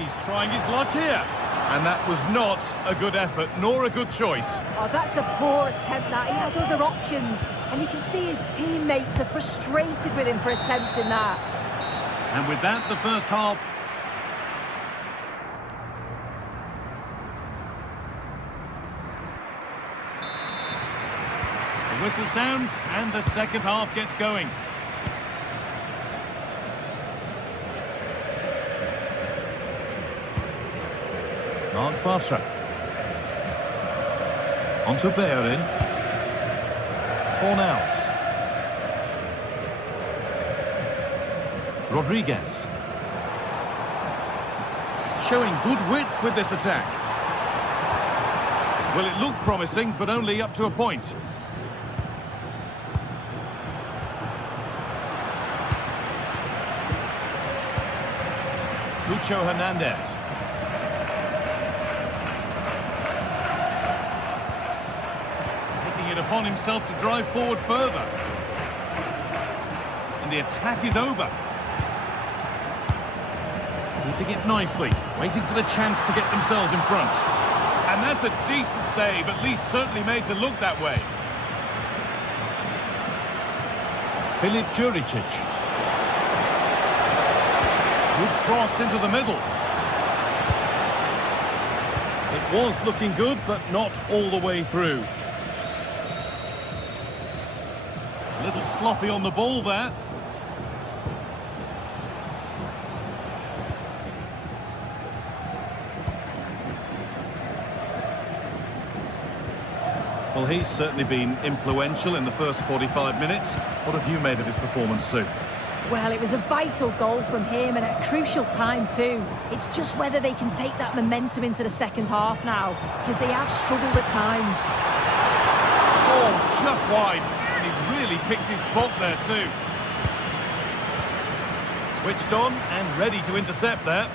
He's trying his luck here. And that was not a good effort, nor a good choice. Oh, that's a poor attempt, that. He had other options. And you can see his teammates are frustrated with him for attempting that. And with that, the first half. The whistle sounds, and the second half gets going. Mark Bartra. On to Bellerin. Fornals. Rodriguez. Showing good wit with this attack. Well, it looked promising, but only up to a point. Lucho Hernandez. Taking it upon himself to drive forward further. And the attack is over. Keeping it nicely, waiting for the chance to get themselves in front. And that's a decent save, at least certainly made to look that way. Filip Juricic. Good cross into the middle. It was looking good, but not all the way through. A little sloppy on the ball there. Well, he's certainly been influential in the first 45 minutes. What have you made of his performance, Sue? Well, it was a vital goal from him and at a crucial time too. It's just whether they can take that momentum into the second half now, because they have struggled at times. Oh, just wide. And he's really picked his spot there too. Switched on and ready to intercept there.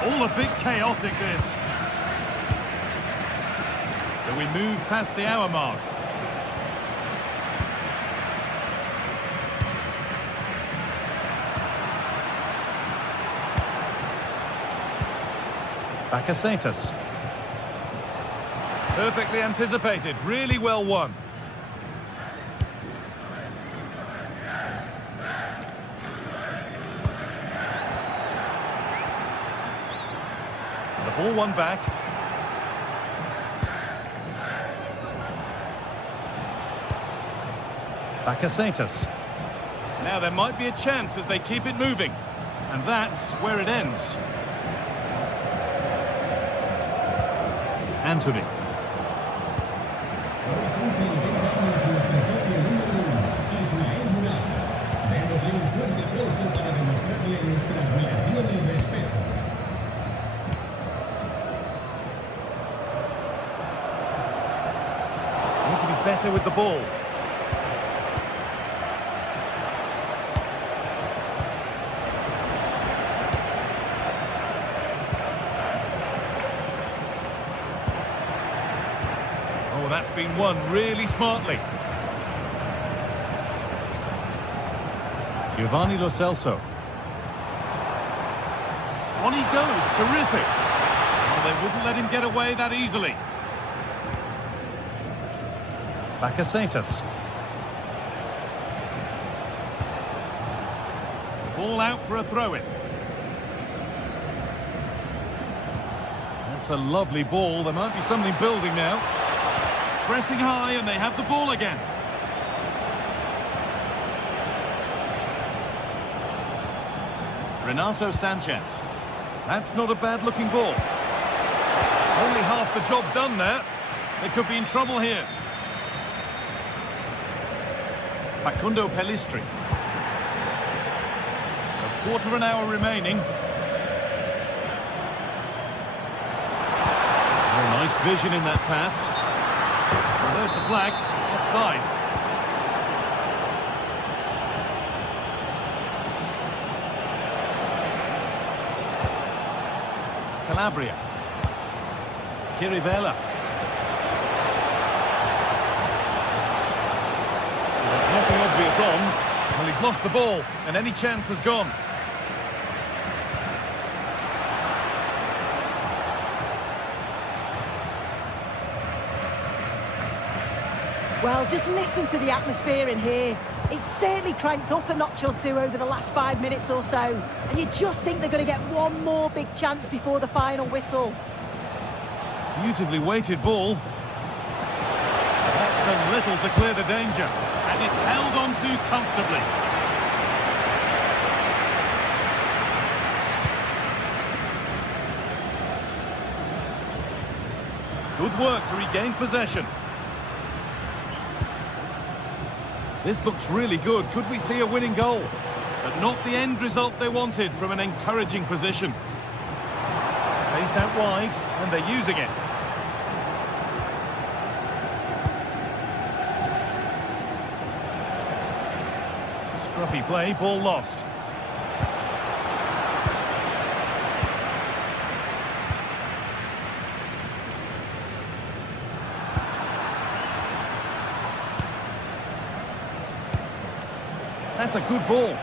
All a bit chaotic, this. So we move past the hour mark. Bakasetas. Perfectly anticipated, really well won. Ball one back. Bakasetas. Now there might be a chance as they keep it moving. And that's where it ends. Anthony. Better with the ball. Oh, that's been won really smartly. Giovanni Lo Celso. On he goes, terrific. Well, they wouldn't let him get away that easily. Bakasetas. Ball out for a throw-in. That's a lovely ball. There might be something building now. Pressing high and they have the ball again. Renato Sanchez. That's not a bad-looking ball. Only half the job done there. They could be in trouble here. Facundo Pellistri. So quarter of an hour remaining. Oh, nice vision in that pass. Well, there's the flag. Offside. Calabria. Chirivella. There's nothing obvious on. Well, he's lost the ball, and any chance has gone. Well, just listen to the atmosphere in here. It's certainly cranked up a notch or two over the last 5 minutes or so, and you just think they're going to get one more big chance before the final whistle. Beautifully weighted ball. That's done little to clear the danger, and it's held on to comfortably. Good work to regain possession. This looks really good. Could we see a winning goal? But not the end result they wanted from an encouraging position. Space out wide, and they're using it. Scruffy play, ball lost. That's a good ball.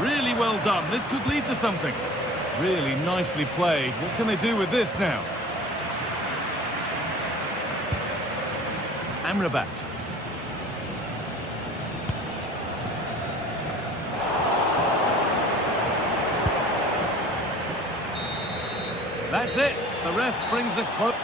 Really well done. This could lead to something. Really nicely played. What can they do with this now? Amrabat. That's it. The ref brings a close.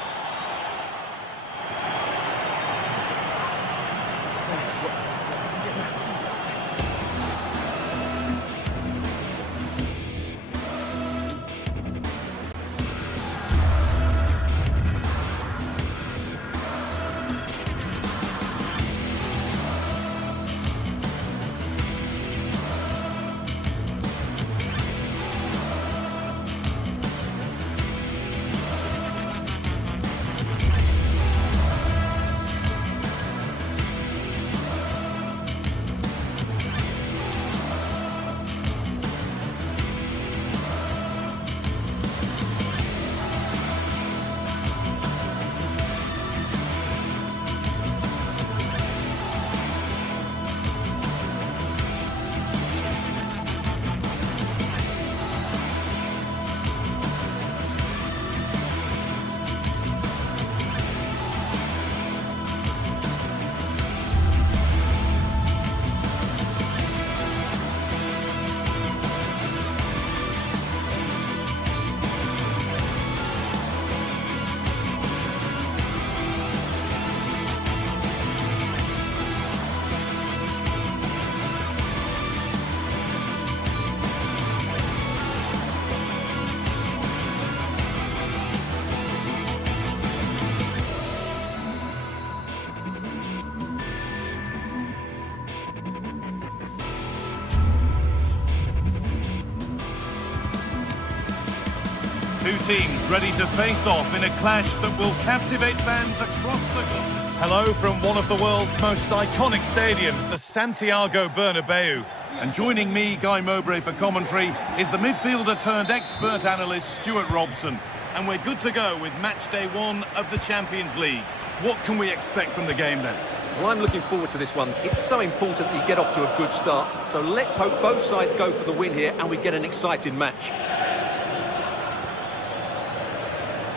Two teams ready to face off in a clash that will captivate fans across the globe. Hello from one of the world's most iconic stadiums, the Santiago Bernabeu. And joining me, Guy Mowbray, for commentary is the midfielder turned expert analyst Stuart Robson. And we're good to go with match day 1 of the Champions League. What can we expect from the game then? Well, I'm looking forward to this one. It's so important that you get off to a good start. So let's hope both sides go for the win here and we get an exciting match.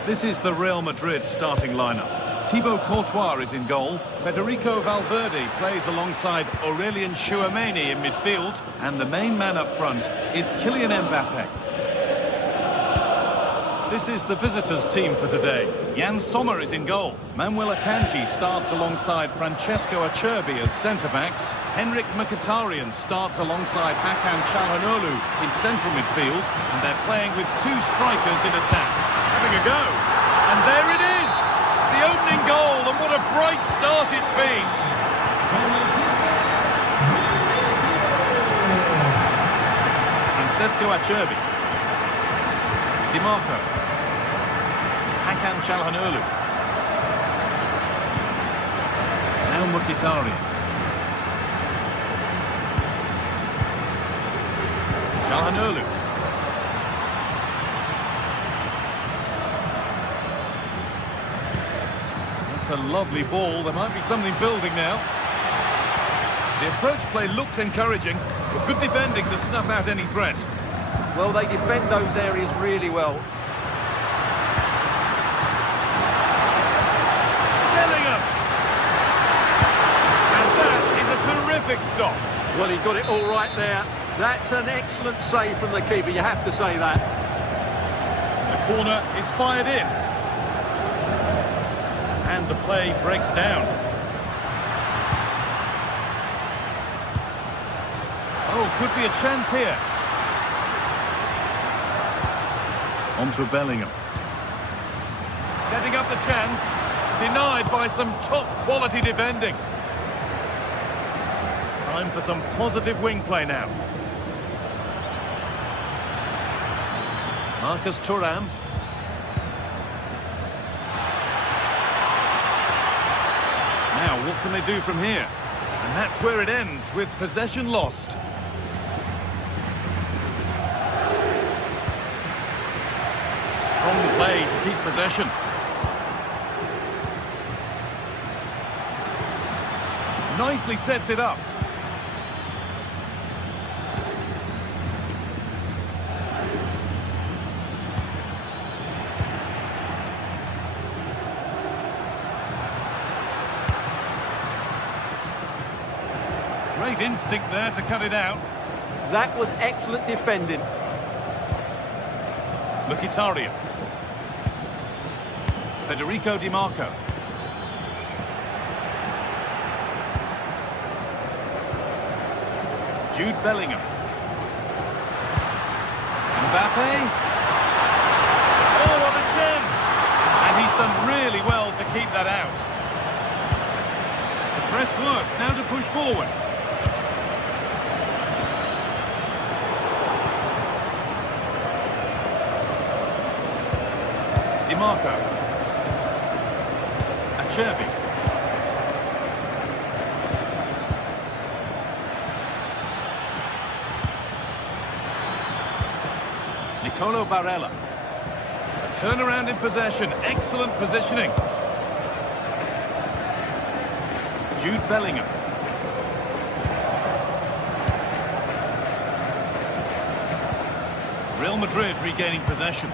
This is the Real Madrid starting lineup. Thibaut Courtois is in goal. Federico Valverde plays alongside Aurelien Tchouameni in midfield. And the main man up front is Kylian Mbappe. This is the visitors' team for today. Jan Sommer is in goal. Manuel Akanji starts alongside Francesco Acerbi as centre-backs. Henrik Mkhitaryan starts alongside Hakan Çalhanoğlu in central midfield. And they're playing with two strikers in attack. Having a go. And there it is! The opening goal, and what a bright start it's been! Francesco Acerbi. Di Marco. Hakan Çalhanoğlu. Now Mkhitaryan. Çalhanoğlu. That's a lovely ball. There might be something building now. The approach play looked encouraging, but good defending to snuff out any threat. Well, they defend those areas really well. Bellingham! And that is a terrific stop. Well, he got it all right there. That's an excellent save from the keeper, you have to say that. The corner is fired in. And the play breaks down. Oh, could be a chance here. On to Bellingham. Setting up the chance. Denied by some top-quality defending. Time for some positive wing play now. Marcus Thuram. Now, what can they do from here? And that's where it ends, with possession lost. Strong play to keep possession. Nicely sets it up. Great instinct there to cut it out. That was excellent defending. Mkhitaryan. Federico Di Marco. Jude Bellingham. Mbappe. Oh, what a chance! And he's done really well to keep that out. The press work, now to push forward. Di Marco. Acerbi. Nicolo Barella. A turnaround in possession. Excellent positioning. Jude Bellingham. Real Madrid regaining possession.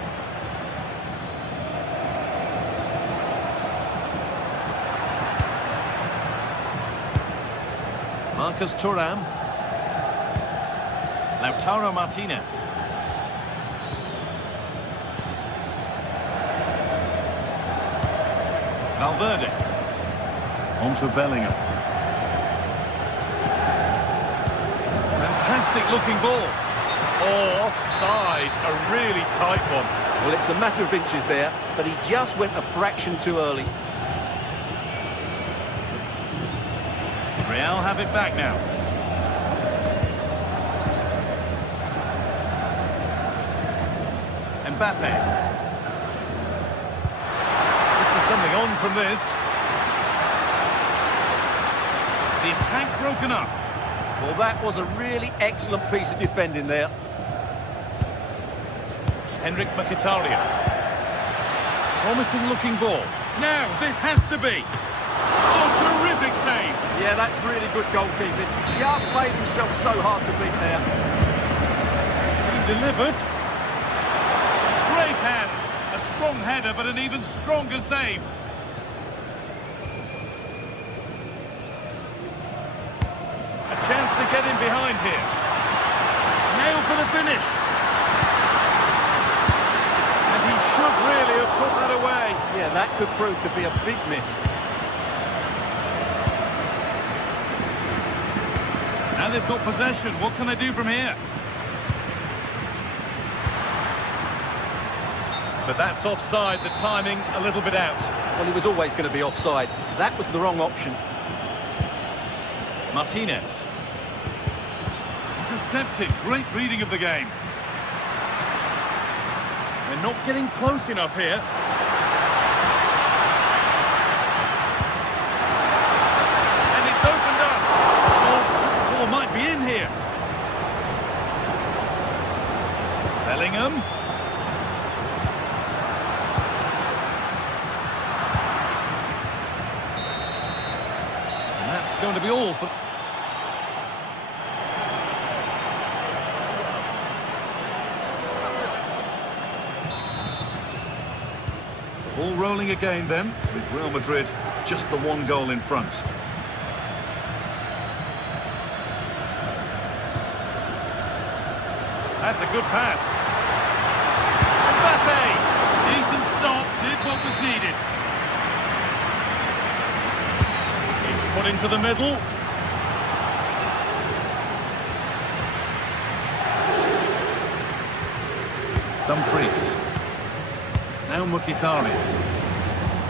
Marcus Thuram. Lautaro Martinez. Valverde. On to Bellingham. Fantastic looking ball. Oh, offside. A really tight one. Well, it's a matter of inches there, but he just went a fraction too early. Real have it back now. Mbappe. There's something on from this. The attack broken up. Well, that was a really excellent piece of defending there. Henrik Mkhitaryan. Promising looking ball. Now, this has to be. Oh, terrific save. Yeah, that's really good goalkeeping. He just made himself so hard to beat there. He delivered. Great hands. A strong header, but an even stronger save. A chance to get in behind here. Nail for the finish. And he should could prove to be a big miss. Now they've got possession. What can they do from here? But that's offside. The timing a little bit out. Well, he was always going to be offside. That was the wrong option. Martinez. Intercepted. Great reading of the game. They're not getting close enough here. And it's opened up. Oh, the ball might be in here. Bellingham. And that's going to be all for... All rolling again then, with Real Madrid just the one goal in front. That's a good pass. Mbappe! Decent stop, did what was needed. It's put into the middle. Dumfries. Now Mkhitaryan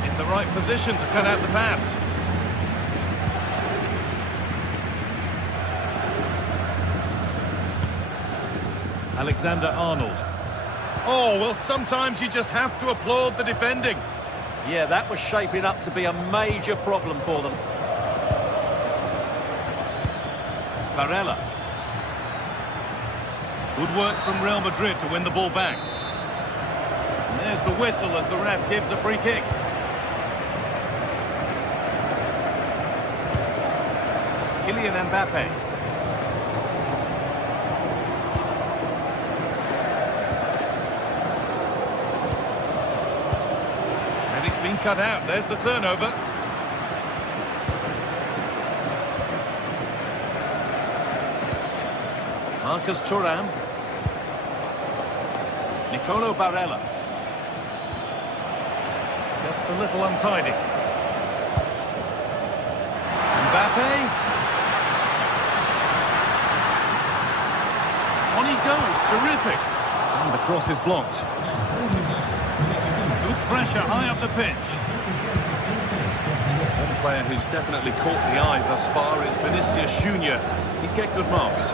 in the right position to cut out the pass. Alexander-Arnold. Oh, well, sometimes you just have to applaud the defending. Yeah, that was shaping up to be a major problem for them. Barella. Good work from Real Madrid to win the ball back. And there's the whistle as the ref gives a free kick. Kylian Mbappe. And it's been cut out. There's the turnover. Marcus Thuram. Nicolo Barella. Just a little untidy. Mbappe. On he goes, terrific. And the cross is blocked. Good pressure high up the pitch. One player who's definitely caught the eye thus far is Vinicius Junior. He's get good marks.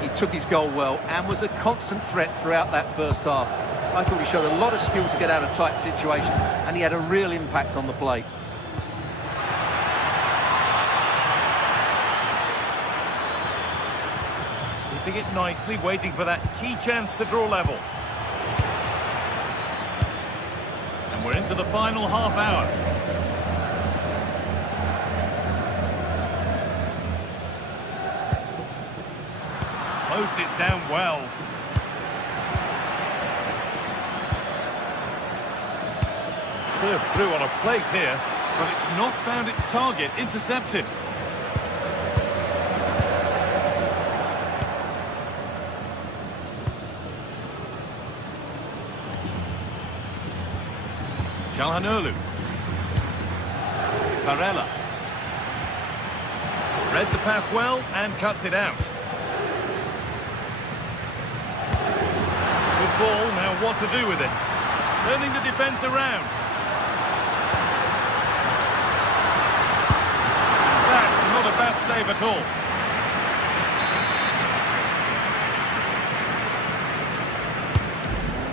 He took his goal well and was a constant threat throughout that first half. I thought he showed a lot of skill to get out of tight situations, and he had a real impact on the play. Keeping it nicely, waiting for that key chance to draw level. And we're into the final half hour. Closed it down well. Served through on a plate here, but it's not found its target. Intercepted. Calhanoglu. Barella. Read the pass well and cuts it out. Good ball, now what to do with it? Turning the defence around. That's not a bad save at all.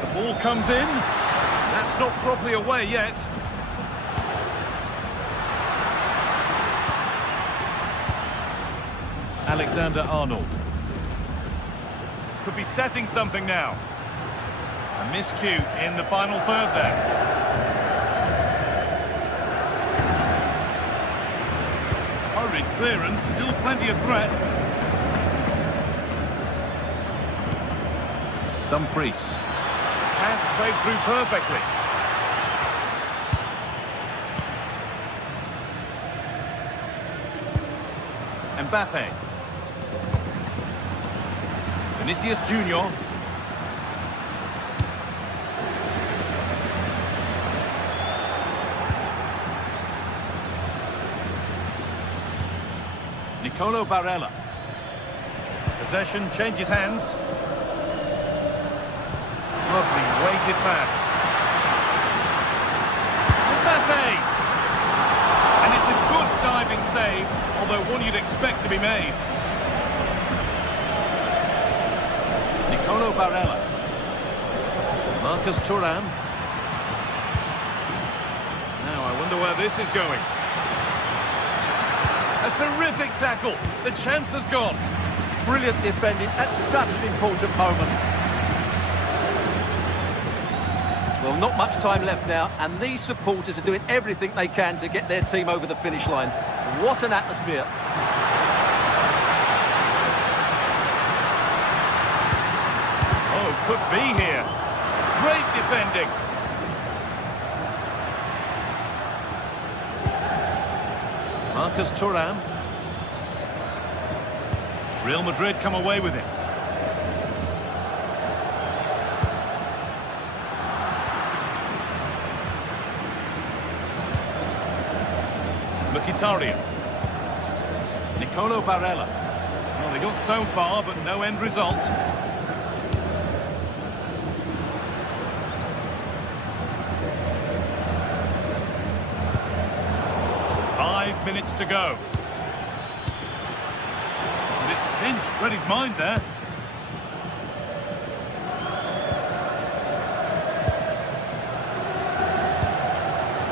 The ball comes in. That's not properly away yet. Alexander-Arnold. Could be setting something now. A miscue in the final third there. Hurried clearance, still plenty of threat. Dumfries. Pass played through perfectly. Mbappe. Vinicius Junior. Barella. Possession changes hands. Lovely weighted pass. Mbappe! And it's a good diving save, although one you'd expect to be made. Barella. Marcus Thuram. Now I wonder where this is going. A terrific tackle. The chance has gone. Brilliant defending at such an important moment. Well, not much time left now, and these supporters are doing everything they can to get their team over the finish line. What an atmosphere. Oh, could be here. Great defending. Marcus Thuram. Real Madrid come away with it. Mkhitaryan. Barella. Well, they got so far, but no end result. Minutes to go. And it's pinched, read his mind there.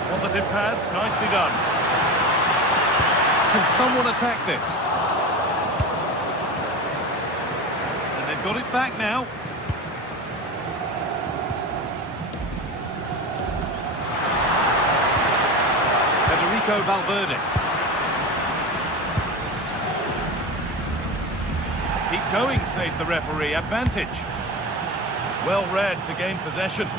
Positive pass, nicely done. Can someone attack this? And they've got it back now. Valverde. Keep going, says the referee. Advantage. Well read to gain possession.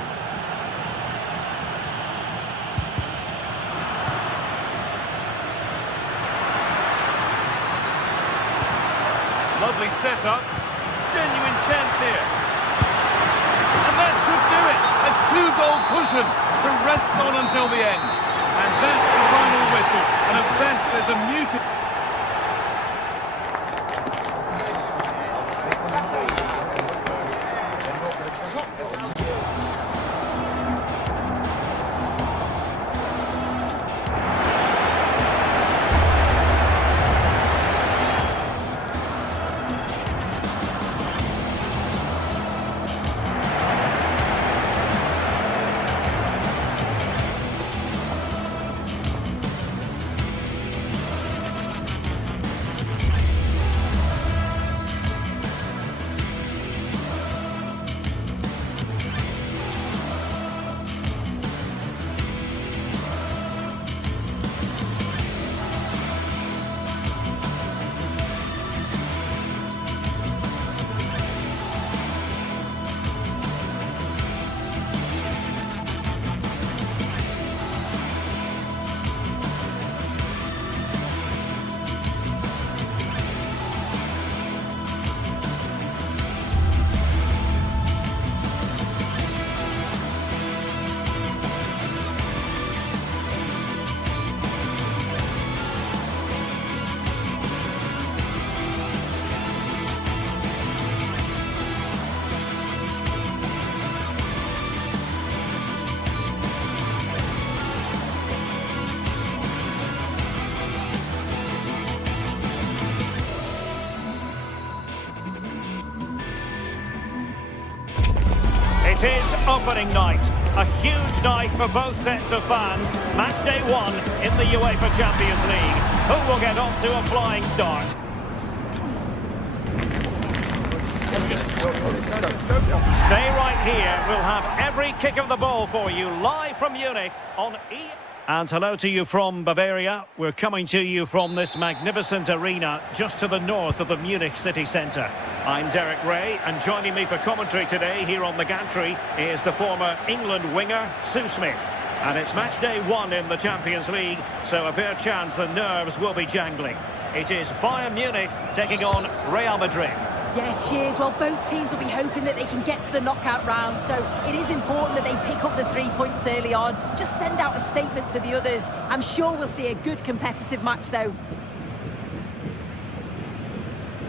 Lovely setup. Genuine chance here. And that should do it. A two-goal cushion to rest on until the end. And that's the final whistle. And at best, there's a muted... It is opening night. A huge night for both sets of fans. Match day 1 in the UEFA Champions League. Who will get off to a flying start? Stay right here. We'll have every kick of the ball for you live from Munich on E. And hello to you from Bavaria. We're coming to you from this magnificent arena just to the north of the Munich city centre. I'm Derek Ray, and joining me for commentary today here on the gantry is the former England winger, Sue Smith. And it's match day 1 in the Champions League, so a fair chance the nerves will be jangling. It is Bayern Munich taking on Real Madrid. Yeah, cheers. Well, both teams will be hoping that they can get to the knockout round, so it is important that they pick up the 3 points early on. Just send out a statement to the others. I'm sure we'll see a good competitive match, though.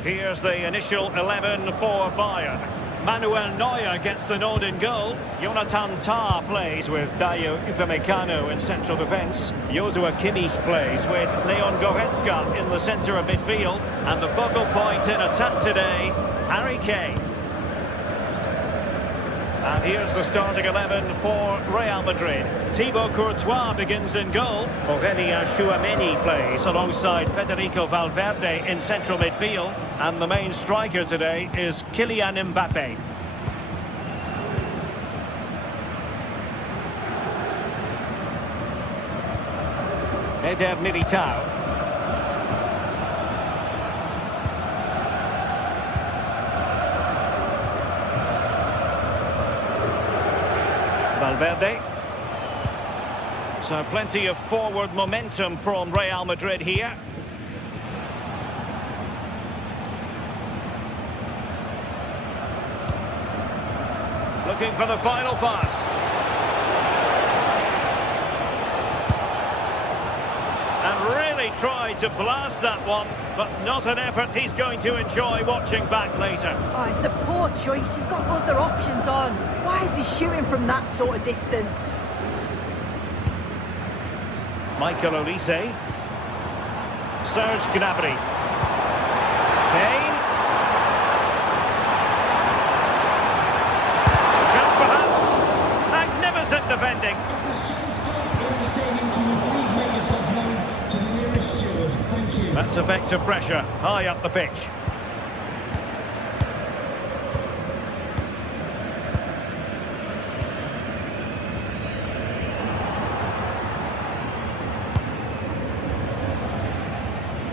Here's the initial 11 for Bayern. Manuel Neuer gets the nod in goal. Jonathan Tah plays with Dayo Upamecano in central defence. Joshua Kimmich plays with Leon Goretzka in the centre of midfield. And the focal point in attack today, Harry Kane. And here's the starting 11 for Real Madrid. Thibaut Courtois begins in goal. Aurélien Tchouameni plays alongside Federico Valverde in central midfield. And the main striker today is Kylian Mbappe. Eder Militao. Valverde. So plenty of forward momentum from Real Madrid here. Looking for the final pass. And really tried to blast that one, but not an effort he's going to enjoy watching back later. Oh, it's a poor choice. He's got other options on. Why is he shooting from that sort of distance? Michael Olise. Serge Gnabry. Kane. Chance perhaps. Magnificent defending. If the show starts in the stadium, can you please make yourself known to the nearest steward? Thank you. That's effective pressure high up the pitch.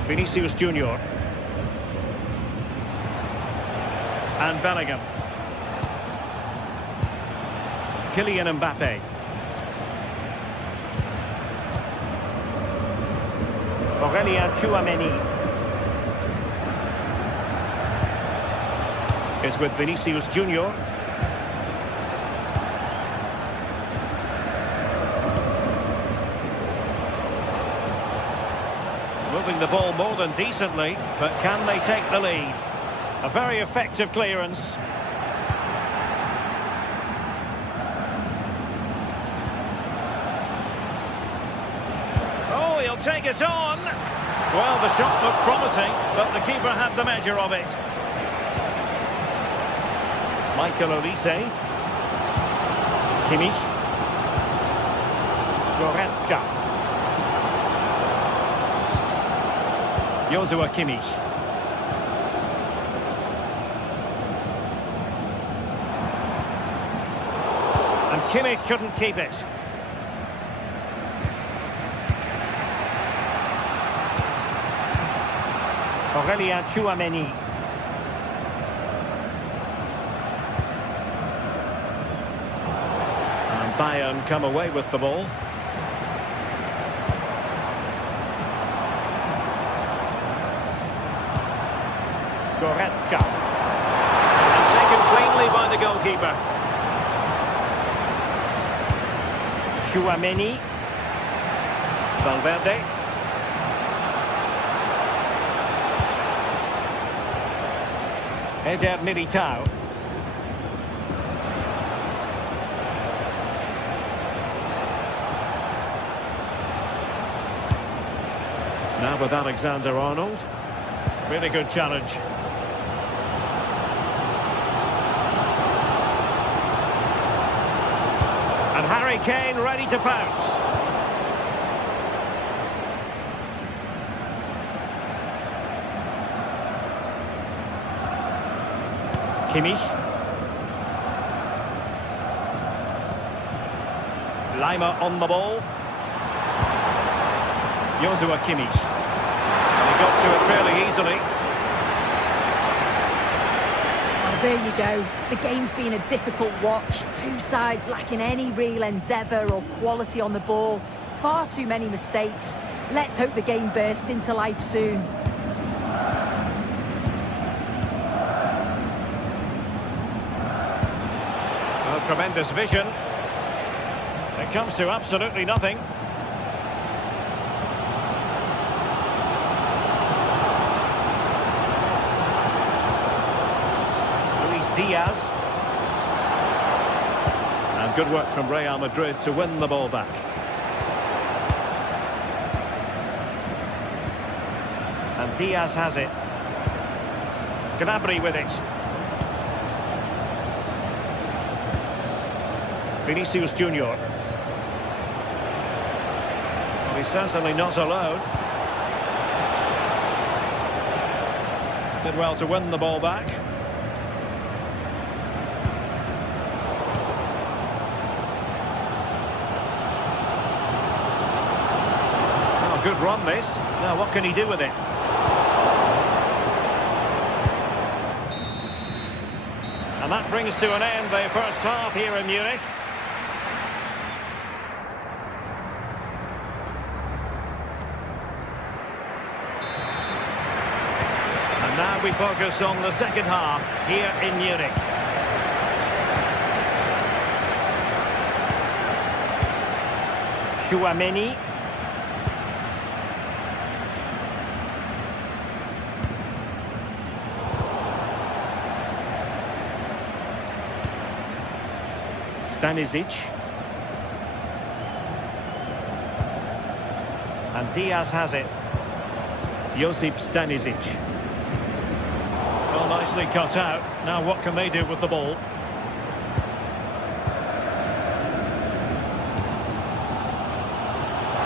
Vinicius Junior. And Bellingham. Kylian Mbappe. Aurélien Tchouameni is with Vinicius Junior. Moving the ball more than decently, but can they take the lead? A very effective clearance. Oh, he'll take it on. Well, the shot looked promising, but the keeper had the measure of it. Michael Olise. Kimmich. Goretzka. Joshua Kimmich. And Kimmich couldn't keep it. Aurélien Tchouameni. And Bayern come away with the ball. Goretzka. And taken cleanly by the goalkeeper. Tchouameni. Valverde. Eder Militao. Now with Alexander-Arnold. Really good challenge. And Harry Kane ready to pounce. Kimmich. Lima on the ball. Joshua Kimmich. And he got to it fairly easily. Oh, there you go. The game's been a difficult watch. Two sides lacking any real endeavour or quality on the ball. Far too many mistakes. Let's hope the game bursts into life soon. Tremendous vision. It comes to absolutely nothing. Diaz. And good work from Real Madrid to win the ball back. And Diaz has it. Gnabry with it. Vinicius Junior. Well, he's certainly not alone. Did well to win the ball back. Oh, good run this. Now what can he do with it? And that brings to an end the first half here in Munich. And now we focus on the second half here in Munich. Chouameni. Stanisic. And Diaz has it. Josip Stanisic. Well, nicely cut out. Now what can they do with the ball?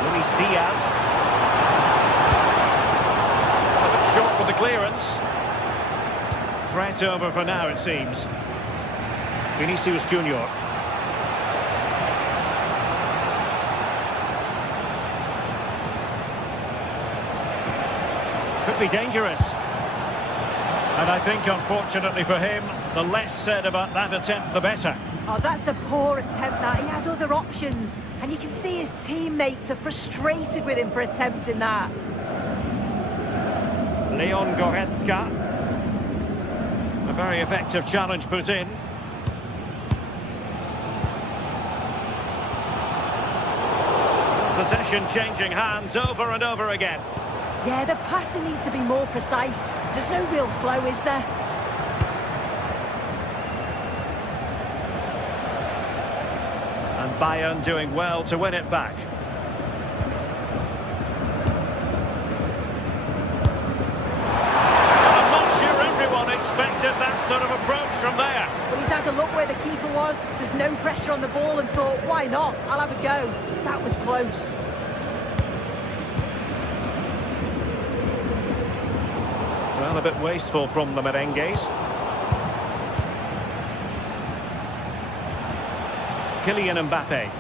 Luis Diaz. A bit short with the clearance. Threat over for now, it seems. Vinicius Junior. Could be dangerous. And I think, unfortunately for him, the less said about that attempt, the better. Oh, that's a poor attempt, that. He had other options. And you can see his teammates are frustrated with him for attempting that. Leon Goretzka. A very effective challenge put in. Possession changing hands over and over again. Yeah, the passing needs to be more precise. There's no real flow, is there? And Bayern doing well to win it back. I'm not sure everyone expected that sort of approach from there. But he's had a look where the keeper was. There's no pressure on the ball and thought, why not? I'll have a go. That was close. Well, a bit wasteful from the merengues. Kylian Mbappe.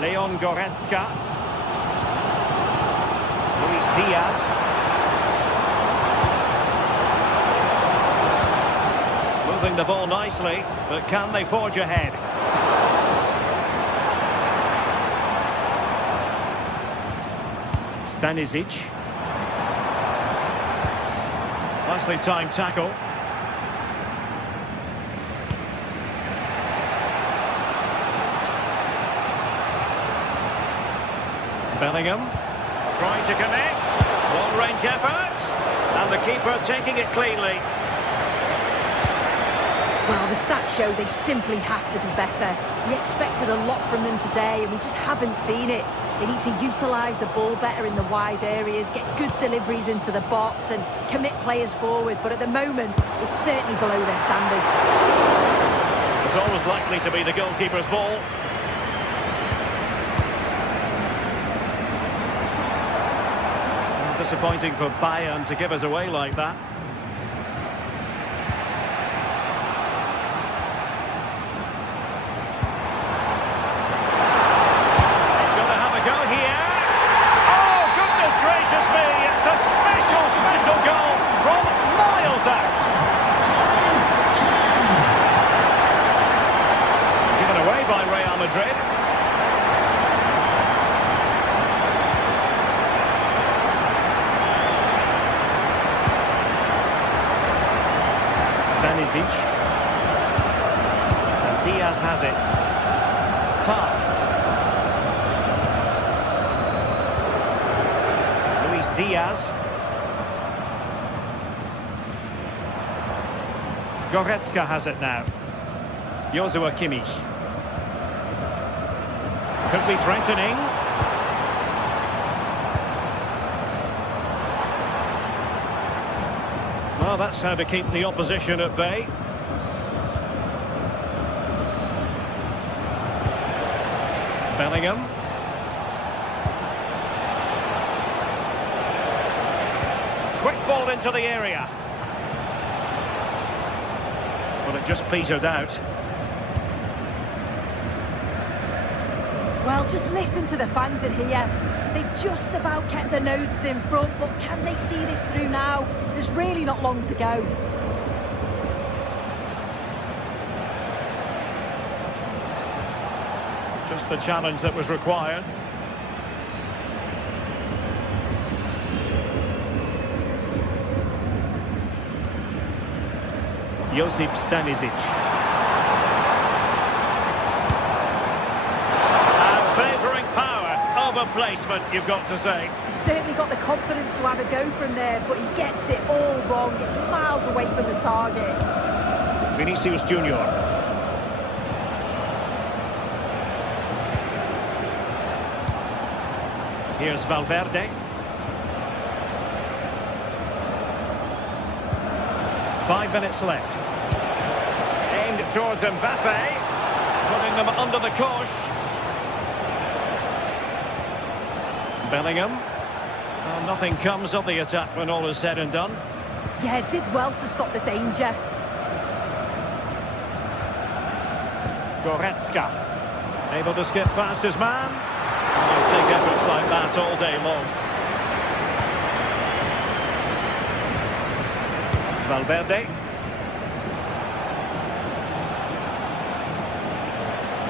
Leon Goretzka. Luis Diaz. Moving the ball nicely, but can they forge ahead? Stanisic. Nicely timed tackle. Bellingham trying to connect. Long-range effort. And the keeper taking it cleanly. Well, the stats show they simply have to be better. We expected a lot from them today, and we just haven't seen it. They need to utilise the ball better in the wide areas, get good deliveries into the box and commit players forward. But at the moment, it's certainly below their standards. It's always likely to be the goalkeeper's ball. Disappointing for Bayern to give us away like that. Madrid. Stanisic. And Diaz has it. Tar. Diaz. Goretzka has it now. Joshua Kimmich. Could be threatening. Well, that's how to keep the opposition at bay. Bellingham. Quick ball into the area. Well, it just petered out. Well, just listen to the fans in here. They've just about kept their noses in front, but can they see this through now? There's really not long to go. Just the challenge that was required. Josip Stanisic. And favouring power over placement, you've got to say. He's certainly got the confidence to have a go from there, but he gets it all wrong. It's miles away from the target. Vinicius Junior. Here's Valverde. 5 minutes left. Aimed towards Mbappe. Putting them under the cosh. Bellingham. Well, nothing comes of the attack when all is said and done. Yeah, did well to stop the danger. Goretzka. Able to skip past his man. He'll take efforts like that all day long. Valverde.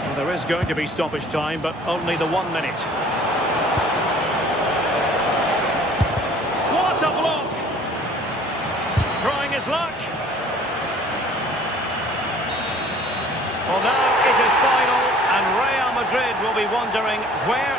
Well, there is going to be stoppage time, but only the 1 minute. What a block! Trying his luck. Well, now it is final, and Real Madrid will be wondering where...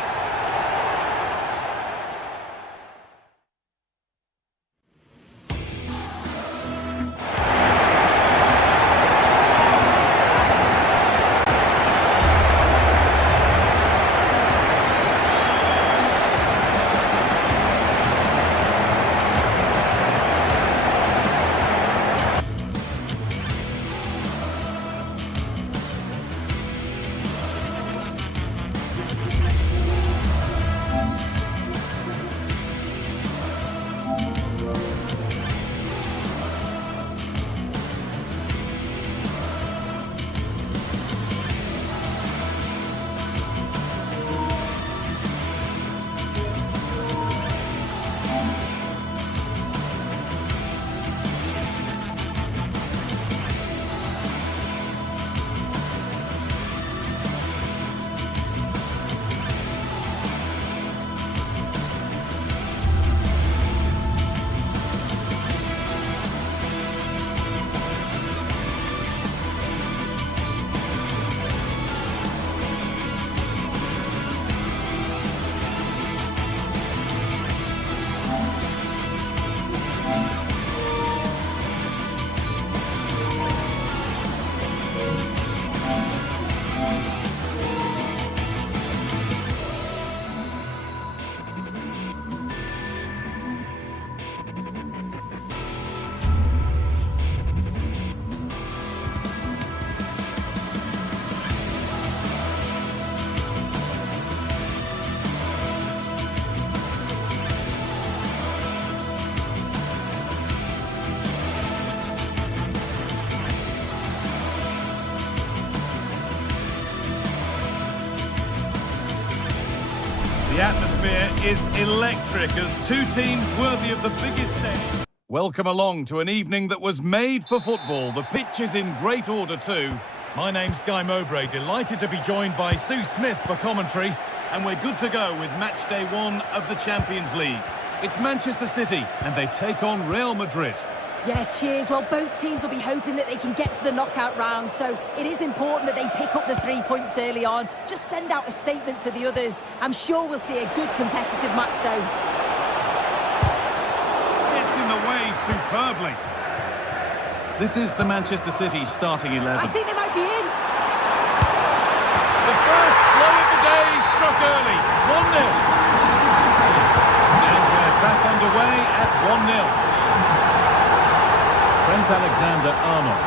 The atmosphere is electric as two teams worthy of the biggest stage. Welcome along to an evening that was made for football. The pitch is in great order too. My name's Guy Mowbray, delighted to be joined by Sue Smith for commentary. And we're good to go with match day 1 of the Champions League. It's Manchester City and they take on Real Madrid. Yeah, cheers. Well, both teams will be hoping that they can get to the knockout round, so it is important that they pick up the 3 points early on. Just send out a statement to the others. I'm sure we'll see a good competitive match, though. away superbly. This is the Manchester City starting 11. I think they might be in. The first blow of the day struck early. 1-0. Manchester City. And we're back underway at 1-0. Trent Alexander-Arnold.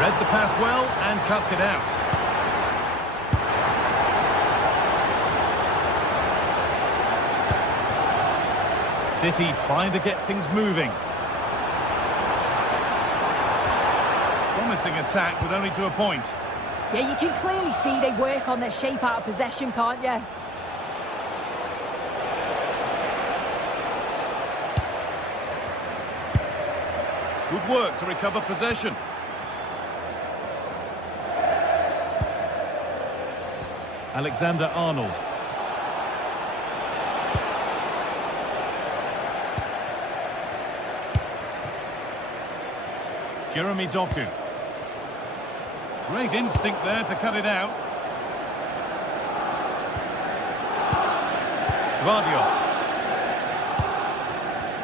Read the pass well and cuts it out. City trying to get things moving. Promising attack, but only to a point. Yeah, you can clearly see they work on their shape out of possession, can't you? Good work to recover possession. Alexander-Arnold. Jeremy Doku. Great instinct there to cut it out. Gvardiol.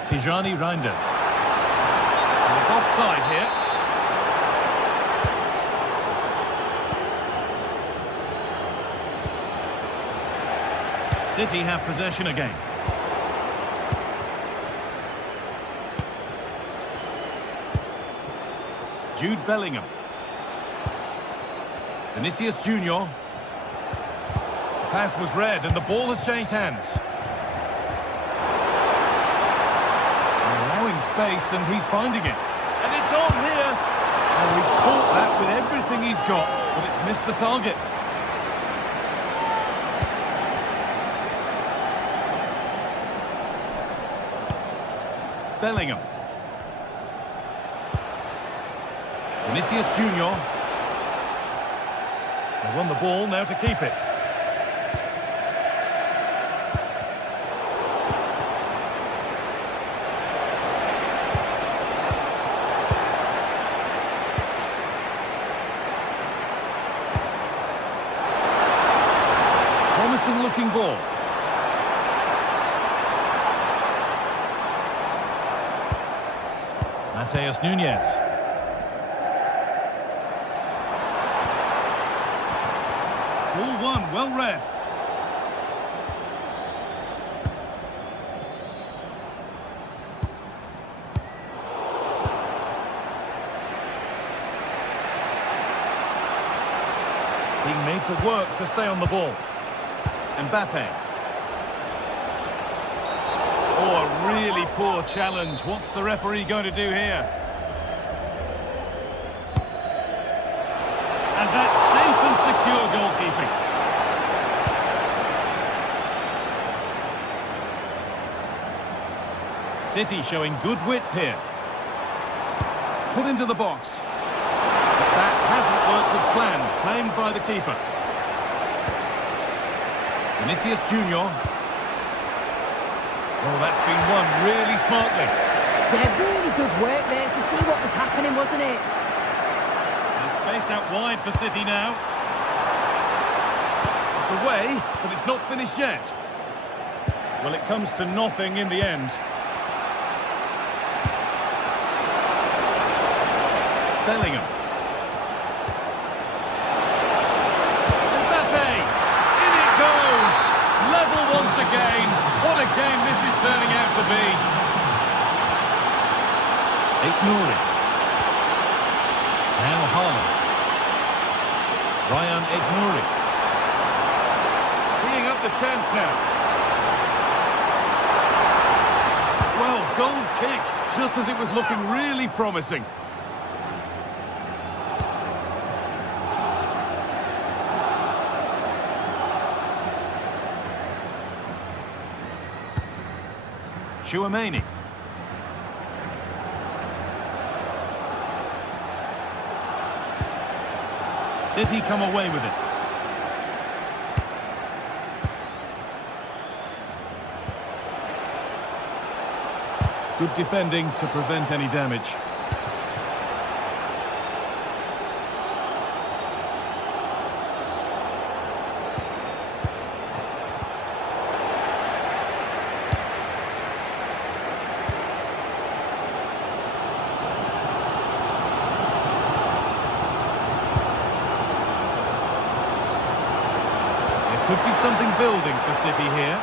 Tijani Reinders. He's offside here. City have possession again. Jude Bellingham. Vinicius Junior. The pass was read and the ball has changed hands. Allowing space and he's finding it. And it's on here. And he caught that with everything he's got, but it's missed the target. Bellingham. Vinicius Junior. They won the ball, now to keep it. Promising looking ball. Mateus Nunes. Ball one, well read. Being made to work to stay on the ball. Mbappe. Oh, a really poor challenge. What's the referee going to do here? And that's safe and secure goalkeeping. City showing good width here. Put into the box. But that hasn't worked as planned. Claimed by the keeper. Vinicius Junior. Oh, that's been won really smartly. Yeah, really good work there to see what was happening, wasn't it? There's space out wide for City now. It's away, but it's not finished yet. Well, it comes to nothing in the end. Bellingham. Mbappe! In it goes! Level once again. What a game this is turning out to be. Nouri. Now Haaland. Ryan Nouri. Teeing up the chance now. Well, goal kick, just as it was looking really promising. Chouameni. City come away with it. Good defending to prevent any damage. Could be something building for City here.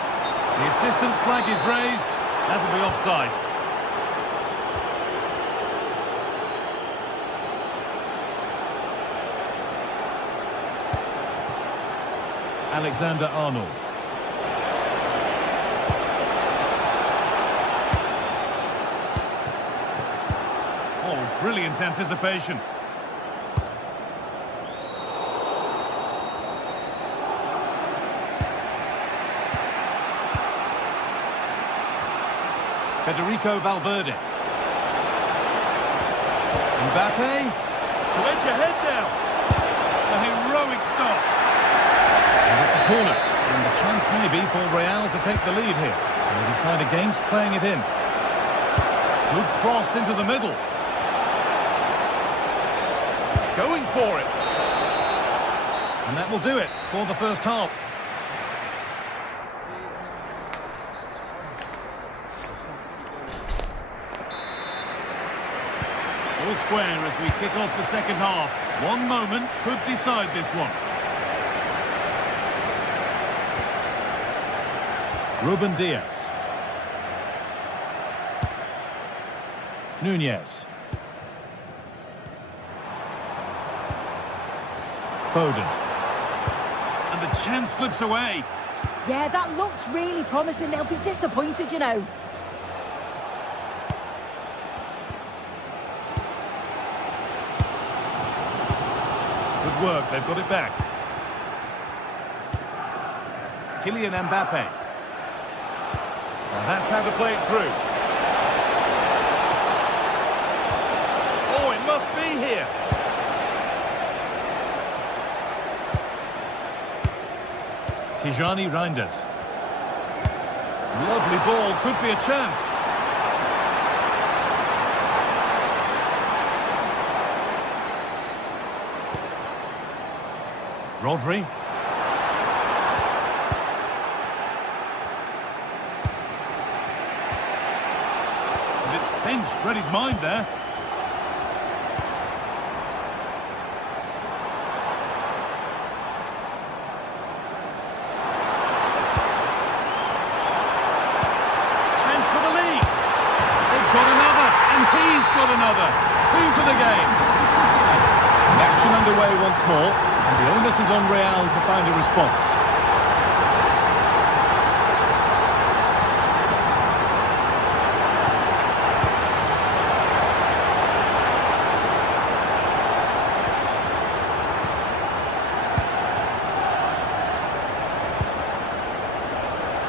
The assistant's flag is raised. That'll be offside. Alexander-Arnold. Oh, brilliant anticipation. Federico Valverde. Mbappe. To edge ahead now. A heroic stop. And it's a corner. And the chance may be for Real to take the lead here. They decide against playing it in. Good cross into the middle. Going for it. And that will do it for the first half. All square as we kick off the second half. One moment could decide this one. Ruben Diaz. Nunez. Foden. And the chance slips away. Yeah, that looked really promising. They'll be disappointed, you know. Good work, they've got it back. Kylian Mbappe. Well, that's how to play it through. Oh, it must be here. Tijani Reinders. Lovely ball, could be a chance. Rodri. And it's pinched, read his mind there. Chance for the lead. They've got another, and he's got another. 2 for the game. Action underway once more. And the onus is on Real to find a response.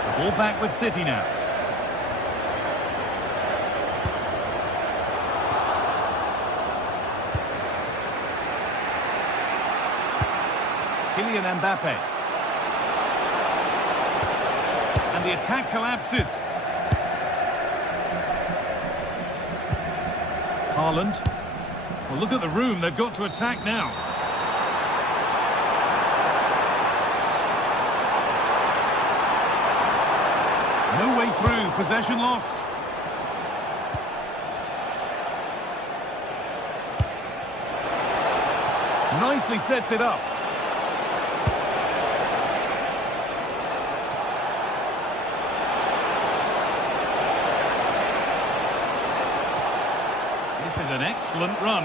The ball back with City now. Kylian Mbappe. And the attack collapses. Haaland. Well, look at the room. They've got to attack now. No way through. Possession lost. Nicely sets it up. This is an excellent run.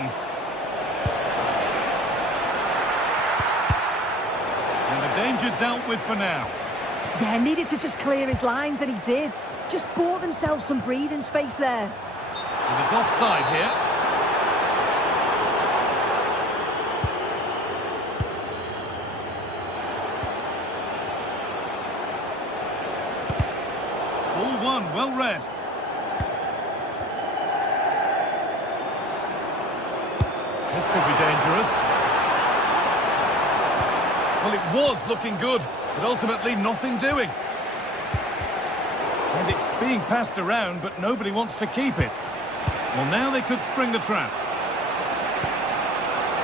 And the danger dealt with for now. Yeah, needed to just clear his lines, and he did. Just bought themselves some breathing space there. It is offside here. Ball one, well read. This could be dangerous. Well, it was looking good, but ultimately nothing doing. And it's being passed around, but nobody wants to keep it. Well, now they could spring the trap.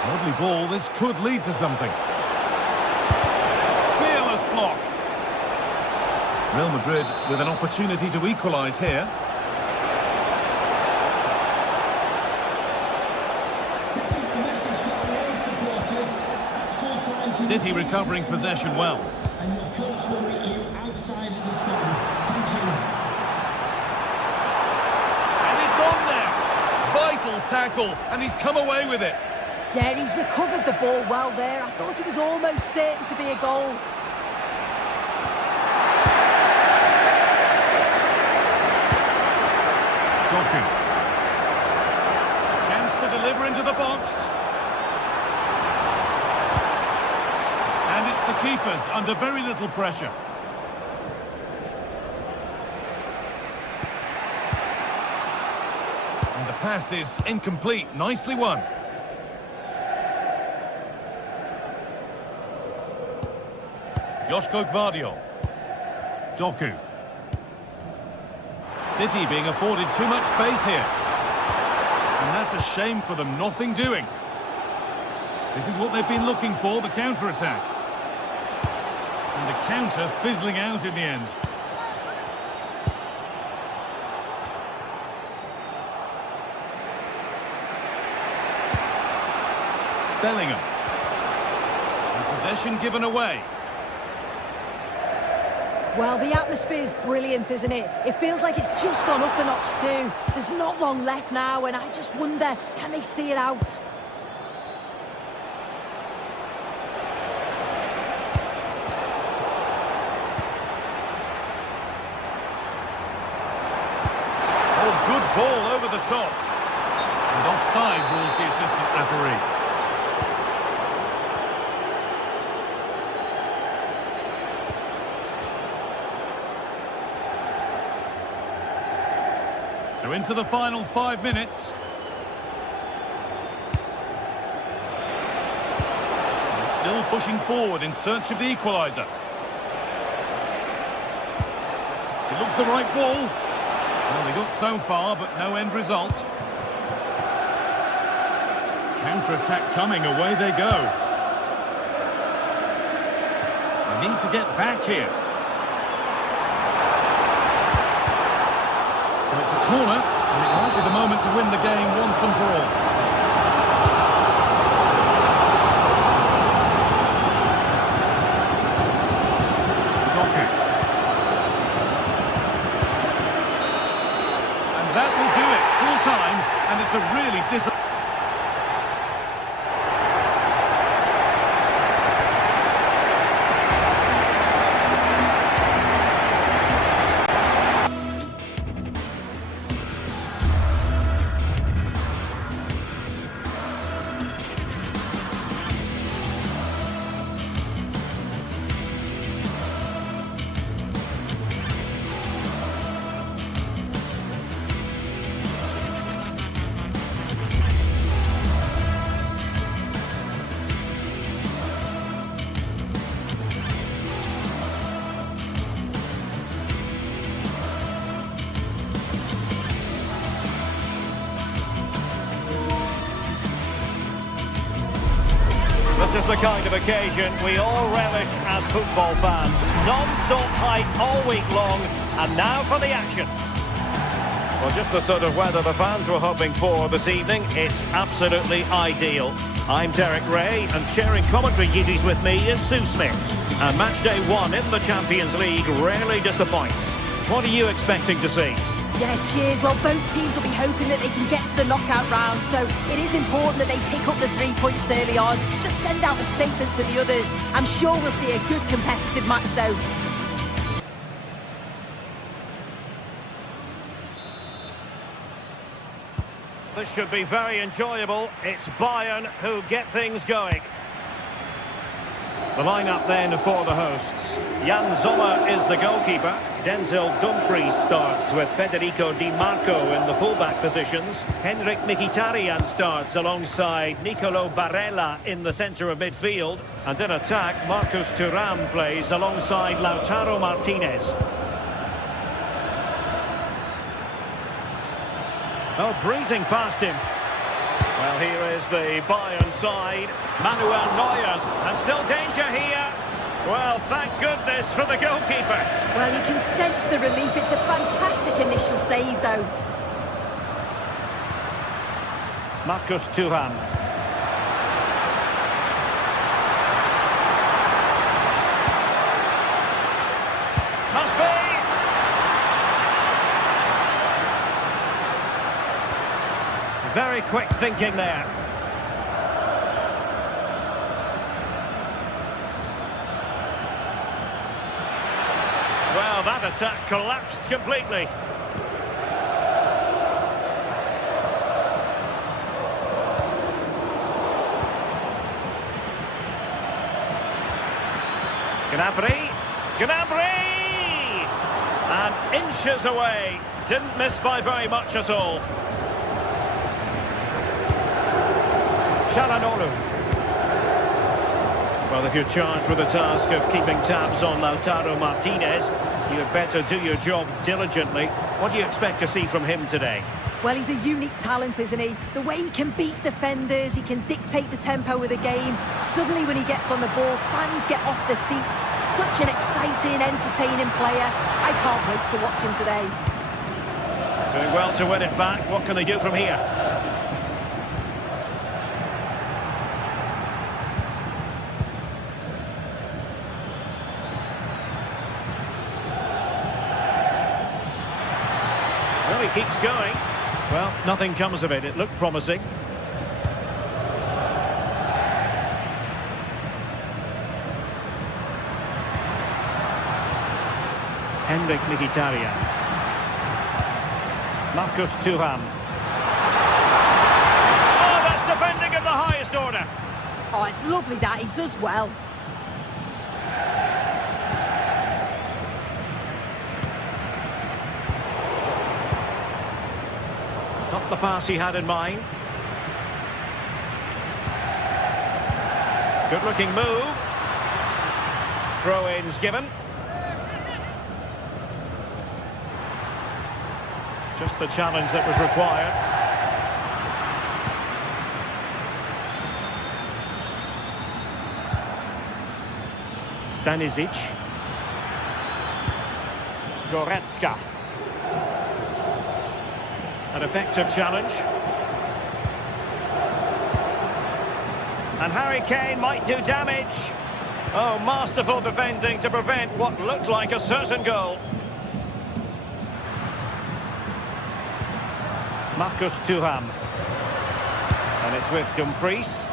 Lovely ball, this could lead to something. Fearless block. Real Madrid with an opportunity to equalise here. This is the message for away supporters at full-time. City recovering possession well. and your coach will meet you outside of the stand. Thank you. And it's on now. Vital tackle, and he's come away with it. Yeah, he's recovered the ball well there. I thought it was almost certain to be a goal. Doku. Chance to deliver into the box. And it's the keepers under very little pressure. And the pass is incomplete. Nicely won. Joško Gvardiol. Doku. City being afforded too much space here. And that's a shame for them, nothing doing. This is what they've been looking for, the counter-attack. And the counter fizzling out in the end. Bellingham. And possession given away. Well, the atmosphere's brilliant, isn't it? It feels like it's just gone up a notch too. There's not long left now, and I just wonder, can they see it out? Oh, good ball over the top. And offside rules the assistant referee. So into the final 5 minutes. And still pushing forward in search of the equaliser. It looks the right ball. Well, they got so far, but no end result. Counter-attack coming, away they go. They need to get back here. So it's a corner, and it might be the moment to win the game once and for all. Doku. And that will do it, full time, and it's a really disappointing. This is the kind of occasion we all relish as football fans. Non-stop hype all week long, and now for the action. Well, just the sort of weather the fans were hoping for this evening. It's absolutely ideal. I'm Derek Ray, and sharing commentary duties with me is Sue Smith. And match day 1 in the Champions League rarely disappoints. What are you expecting to see? Yeah, cheers. Well, both teams will be hoping that they can get to the knockout round, so it is important that they pick up the 3 points early on. Just send out a statement to the others. I'm sure we'll see a good competitive match, though. This should be very enjoyable. It's Bayern who get things going. The lineup then for the hosts. Jan Sommer is the goalkeeper. Denzel Dumfries starts with Federico Di Marco in the fullback positions. Henrik Mkhitaryan starts alongside Nicolo Barella in the centre of midfield. And in attack, Marcus Thuram plays alongside Lautaro Martinez. Oh, breezing past him. Well, here is the Bayern side. Manuel Neuer, and still danger here. Well, thank goodness for the goalkeeper. Well, you can sense the relief. It's a fantastic initial save, though. Marcus Thuram. Very quick thinking there. Well, that attack collapsed completely. Gnabry! Gnabry! And inches away. Didn't miss by very much at all. Çalhanoğlu. Well, if you're charged with the task of keeping tabs on Lautaro Martinez, you had better do your job diligently. What do you expect to see from him today? Well, he's a unique talent, isn't he? The way he can beat defenders, he can dictate the tempo of the game. Suddenly when he gets on the ball, fans get off their seats. Such an exciting, entertaining player. I can't wait to watch him today. Doing well to win it back. What can they do from here? Well, he keeps going. Well, nothing comes of it. It looked promising. Henrik Mkhitaryan. Marcus Thuram. Oh, that's defending of the highest order. Oh, it's lovely that. He does well. Not the pass he had in mind. Good-looking move. Throw-ins given. Just the challenge that was required. Stanisic. Goretzka. An effective challenge. And Harry Kane might do damage. Oh, masterful defending to prevent what looked like a certain goal. Marcus Thuram. And it's with Dumfries.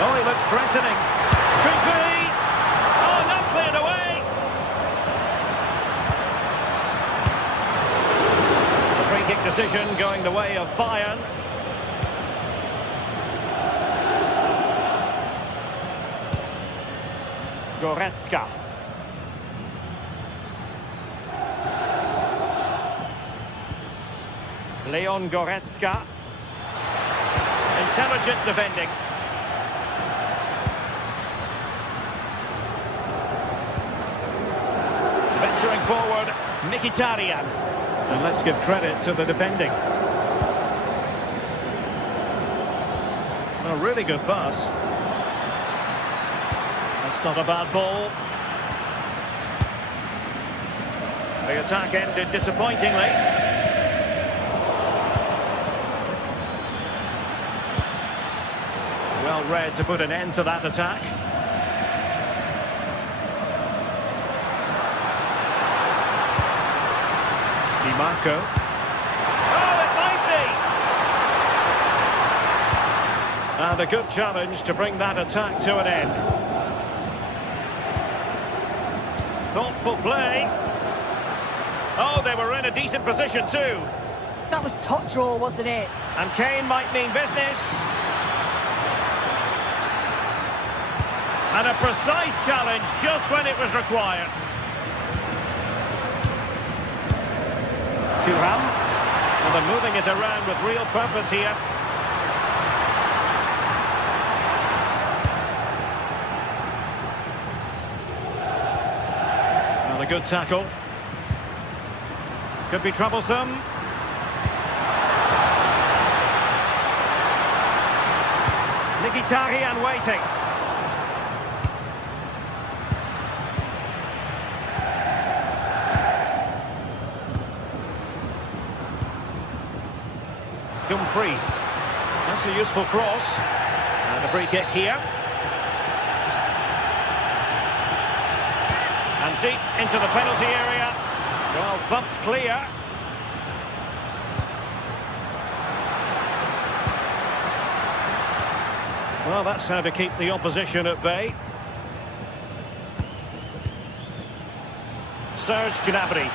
Oh, he looks threatening. Could be. Oh, not cleared away. The free kick decision going the way of Bayern. Goretzka. Leon Goretzka. Intelligent defending. Venturing forward, Mkhitaryan. And let's give credit to the defending. A really good pass. That's not a bad ball. The attack ended disappointingly. Well read to put an end to that attack. Di Marco. Oh, it might be! And a good challenge to bring that attack to an end. Thoughtful play. Oh, they were in a decent position too. That was top draw, wasn't it? And Kane might mean business. And a precise challenge just when it was required. Thuram. Well, they're moving it around with real purpose here. Well, a good tackle. Could be troublesome. Mkhitaryan waiting. Dumfries. That's a useful cross. And a free kick here. And deep into the penalty area. Well, thumped clear. Well, that's how to keep the opposition at bay. Serge Gnabry.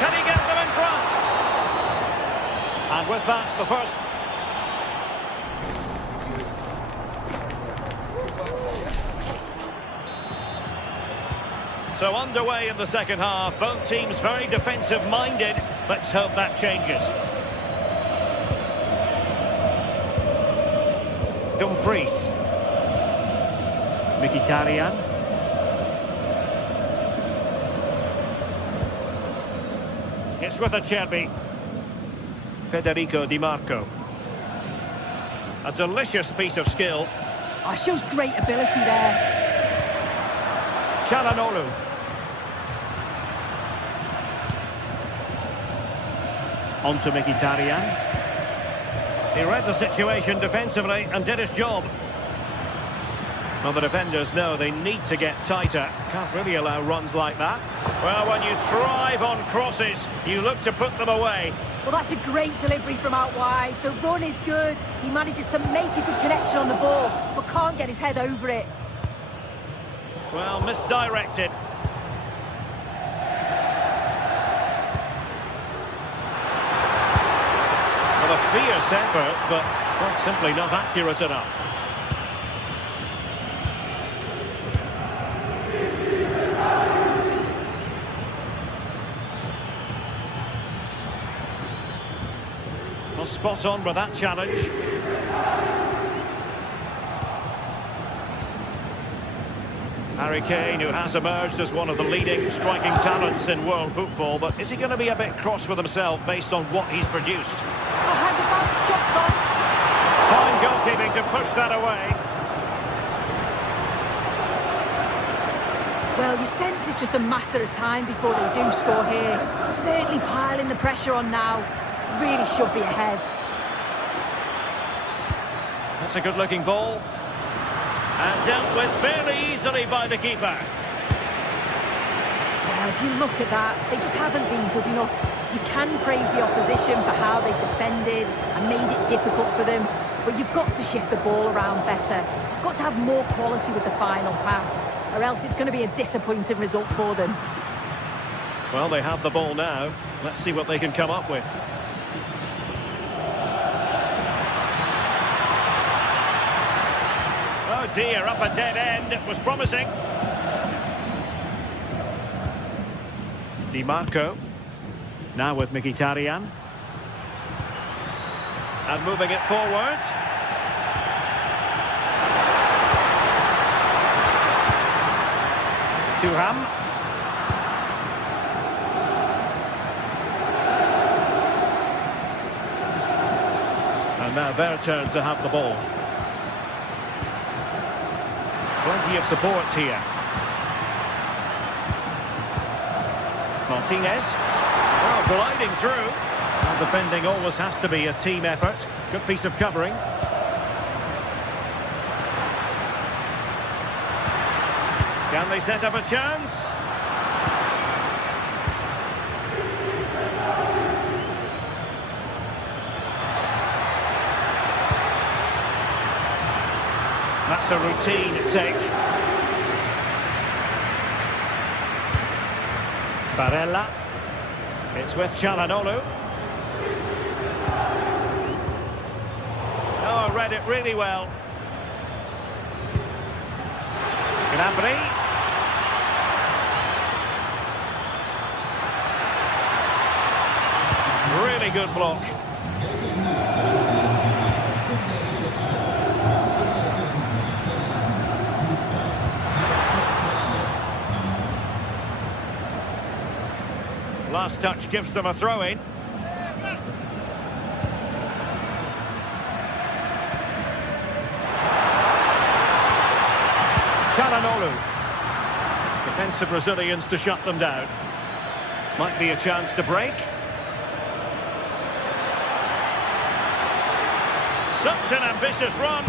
Can he get them in front? And with that, the first... So underway in the second half, both teams very defensive-minded. Let's hope that changes. Dumfries. Mkhitaryan. It's with Acerbi. Federico Di Marco. A delicious piece of skill. Oh, shows great ability there. Çalhanoğlu. On to Mkhitaryan. He read the situation defensively and did his job. Well, the defenders know they need to get tighter. Can't really allow runs like that. Well, when you thrive on crosses, you look to put them away. Well, that's a great delivery from out wide. The run is good. He manages to make a good connection on the ball, but can't get his head over it. Well, misdirected. Well, a fierce effort, but quite simply not accurate enough. Well, spot on with that challenge. Harry Kane, who has emerged as one of the leading striking talents in world football, but is he going to be a bit cross with himself based on what he's produced? Behind the back, shots on. Fine goalkeeping to push that away. Well, you sense it's just a matter of time before they do score here. Certainly piling the pressure on now. Really should be ahead. That's a good-looking ball. And dealt with fairly easily by the keeper. Well, if you look at that, they just haven't been good enough. You can praise the opposition for how they've defended and made it difficult for them, but you've got to shift the ball around better. You've got to have more quality with the final pass, or else it's going to be a disappointing result for them. Well, they have the ball now. Let's see what they can come up with. Oh dear, up a dead end. It was promising. Di Marco. Now with Mkhitaryan. And moving it forward. Thuram. And now their turn to have the ball. Plenty of support here. Martinez. Well, gliding through. And defending always has to be a team effort. Good piece of covering. Can they set up a chance? That's a routine take. Barella. It's with Çalhanoğlu. Oh, read it really well. Gnabry. Really good block. Last touch gives them a throw-in. Çalhanoğlu. Defensive resilience to shut them down. Might be a chance to break. Such an ambitious run.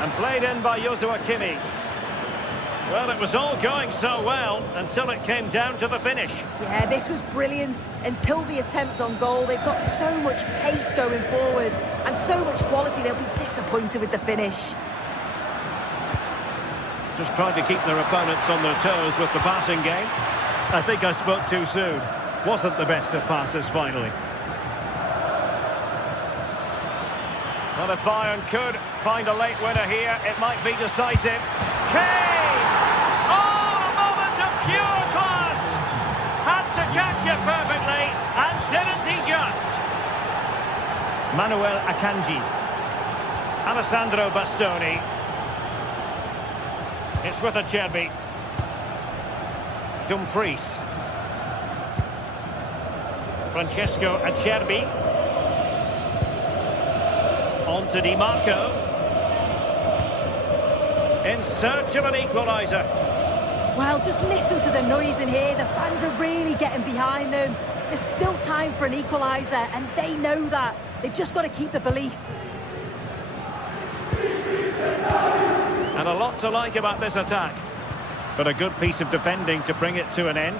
And played in by Joshua Kimmich. Well, it was all going so well until it came down to the finish. Yeah, this was brilliant until the attempt on goal. They've got so much pace going forward and so much quality, they'll be disappointed with the finish. Just trying to keep their opponents on their toes with the passing game. I think I spoke too soon. Wasn't the best of passes finally. Well, if Bayern could find a late winner here, it might be decisive. Kane! Oh, a moment of pure class! Had to catch it perfectly, and didn't he just? Manuel Akanji. Alessandro Bastoni. It's with Acerbi. Dumfries. Francesco Acerbi. On to Di Marco. In search of an equaliser. Well, just listen to the noise in here. The fans are really getting behind them. There's still time for an equaliser, and they know that. They've just got to keep the belief. And a lot to like about this attack. But a good piece of defending to bring it to an end.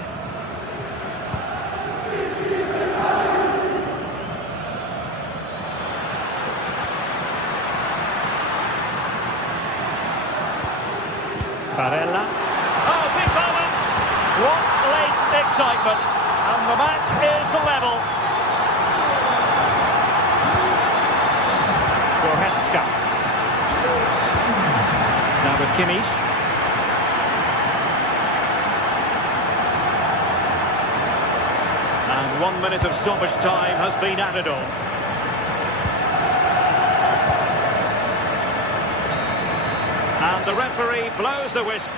Barella. Oh, big moment! What late excitement! And the match is level. Goretzka. Now with Kimmich. And 1 minute of stoppage time has been added on. And the referee blows the whistle.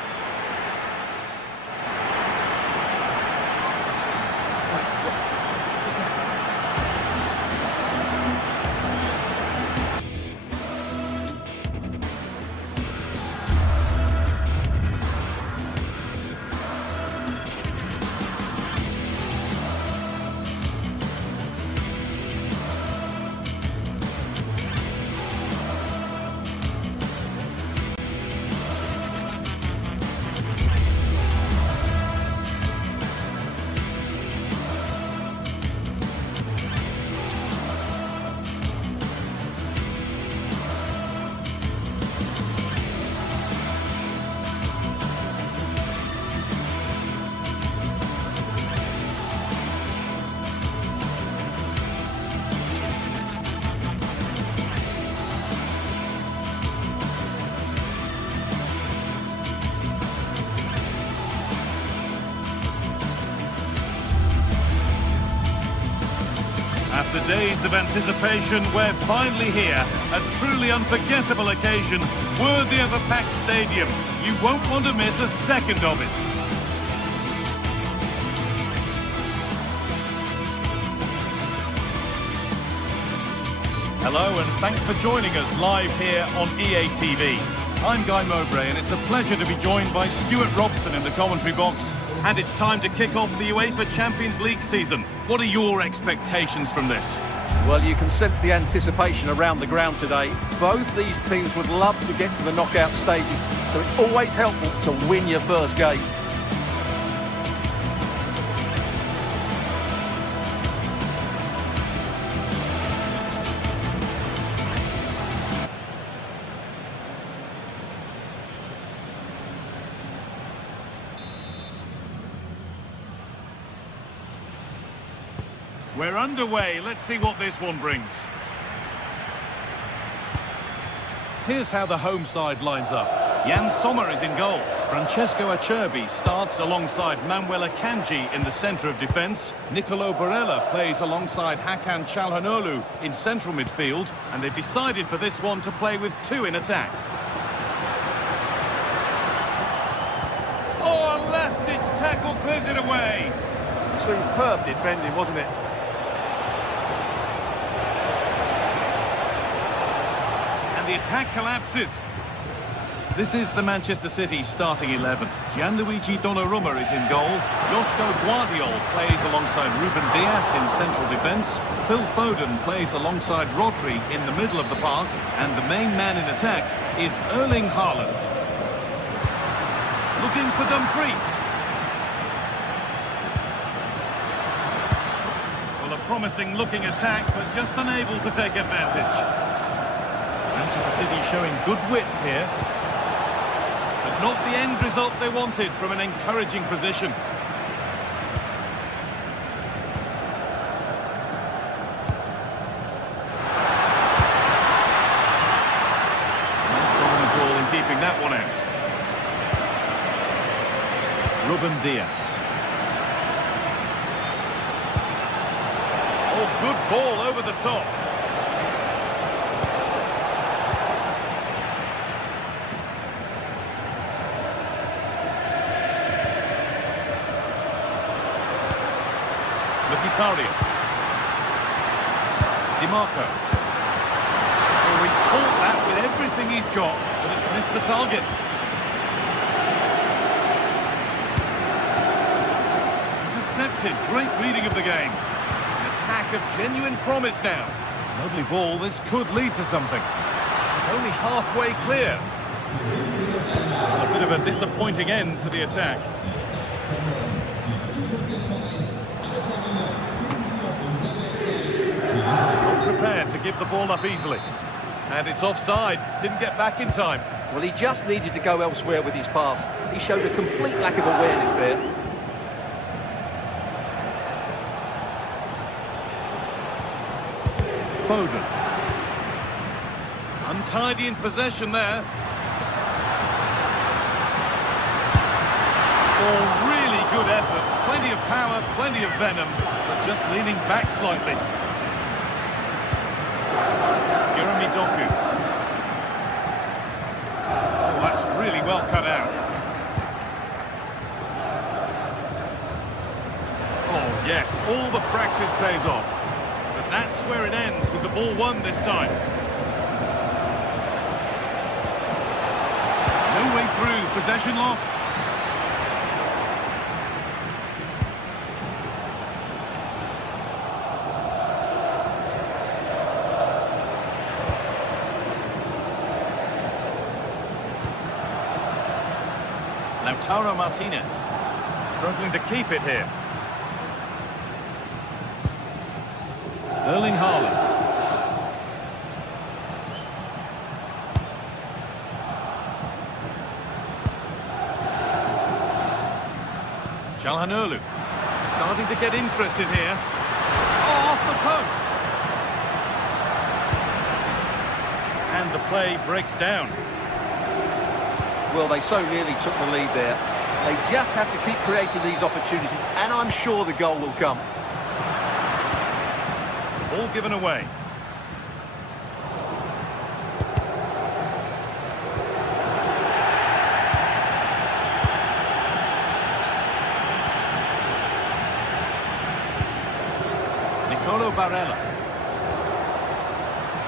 After days of anticipation, we're finally here. A truly unforgettable occasion, worthy of a packed stadium. You won't want to miss a second of it. Hello and thanks for joining us live here on EA TV. I'm Guy Mowbray and it's a pleasure to be joined by Stuart Robson in the commentary box. And it's time to kick off the UEFA Champions League season. What are your expectations from this? Well, you can sense the anticipation around the ground today. Both these teams would love to get to the knockout stages, so it's always helpful to win your first game. We're underway. Let's see what this one brings. Here's how the home side lines up. Jan Sommer is in goal. Francesco Acerbi starts alongside Manuel Akanji in the centre of defence. Nicolo Barella plays alongside Hakan Çalhanoğlu in central midfield. And they've decided for this one to play with two in attack. Oh, a last-ditch tackle clears it away. Superb defending, wasn't it? The attack collapses. This is the Manchester City starting 11. Gianluigi Donnarumma is in goal. Josko Guardiol plays alongside Ruben Dias in central defence. Phil Foden plays alongside Rodri in the middle of the park. And the main man in attack is Erling Haaland. Looking for Dumfries. Well, a promising looking attack, but just unable to take advantage. Manchester City showing good width here. But not the end result they wanted from an encouraging position. Keeping that one out. Ruben Diaz. Oh, good ball over the top. Mkhitaryan. Di Marco. Oh, he caught that with everything he's got. But it's missed the target. Intercepted. Great reading of the game. An attack of genuine promise now. Lovely ball. This could lead to something. It's only halfway clear. A bit of a disappointing end to the attack. Not prepared to give the ball up easily. And it's offside. Didn't get back in time. Well, he just needed to go elsewhere with his pass. He showed a complete lack of awareness there. Foden. Untidy in possession there. Oh, really good effort. Plenty of power, plenty of venom, but just leaning back slightly. Doku. Oh, that's really well cut out. Oh, yes, all the practice pays off. But that's where it ends with the ball won this time. No way through, possession lost. Lautaro Martinez, struggling to keep it here. Erling Haaland. Calhanoglu, starting to get interested here. Oh, off the post! And the play breaks down. Well, they so nearly took the lead there. They just have to keep creating these opportunities, and I'm sure the goal will come. Ball given away. Nicolo Barella.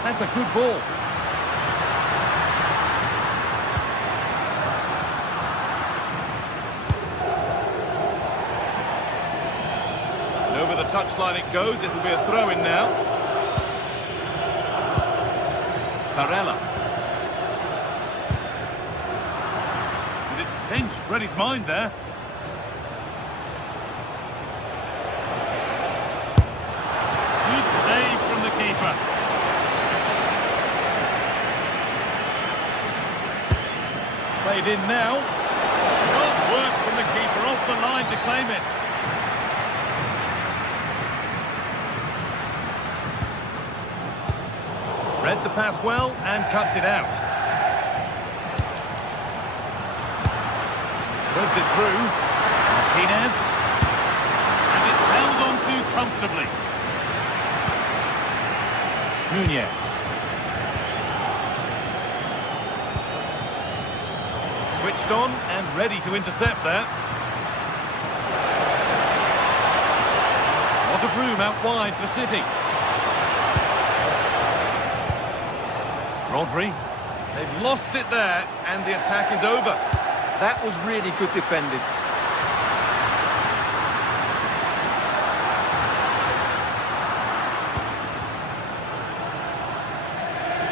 That's a good ball. Over the touchline it goes. It'll be a throw-in now. Barella. And it's pinched. Read his mind there. Good save from the keeper. It's played in now. Sharp work from the keeper off the line to claim it. Read the pass well and cuts it out. Threads it through. Martinez. And it's held on to comfortably. Nunez. Switched on and ready to intercept there. What a broom out wide for City. Rodri, they've lost it there, and the attack is over. That was really good defending.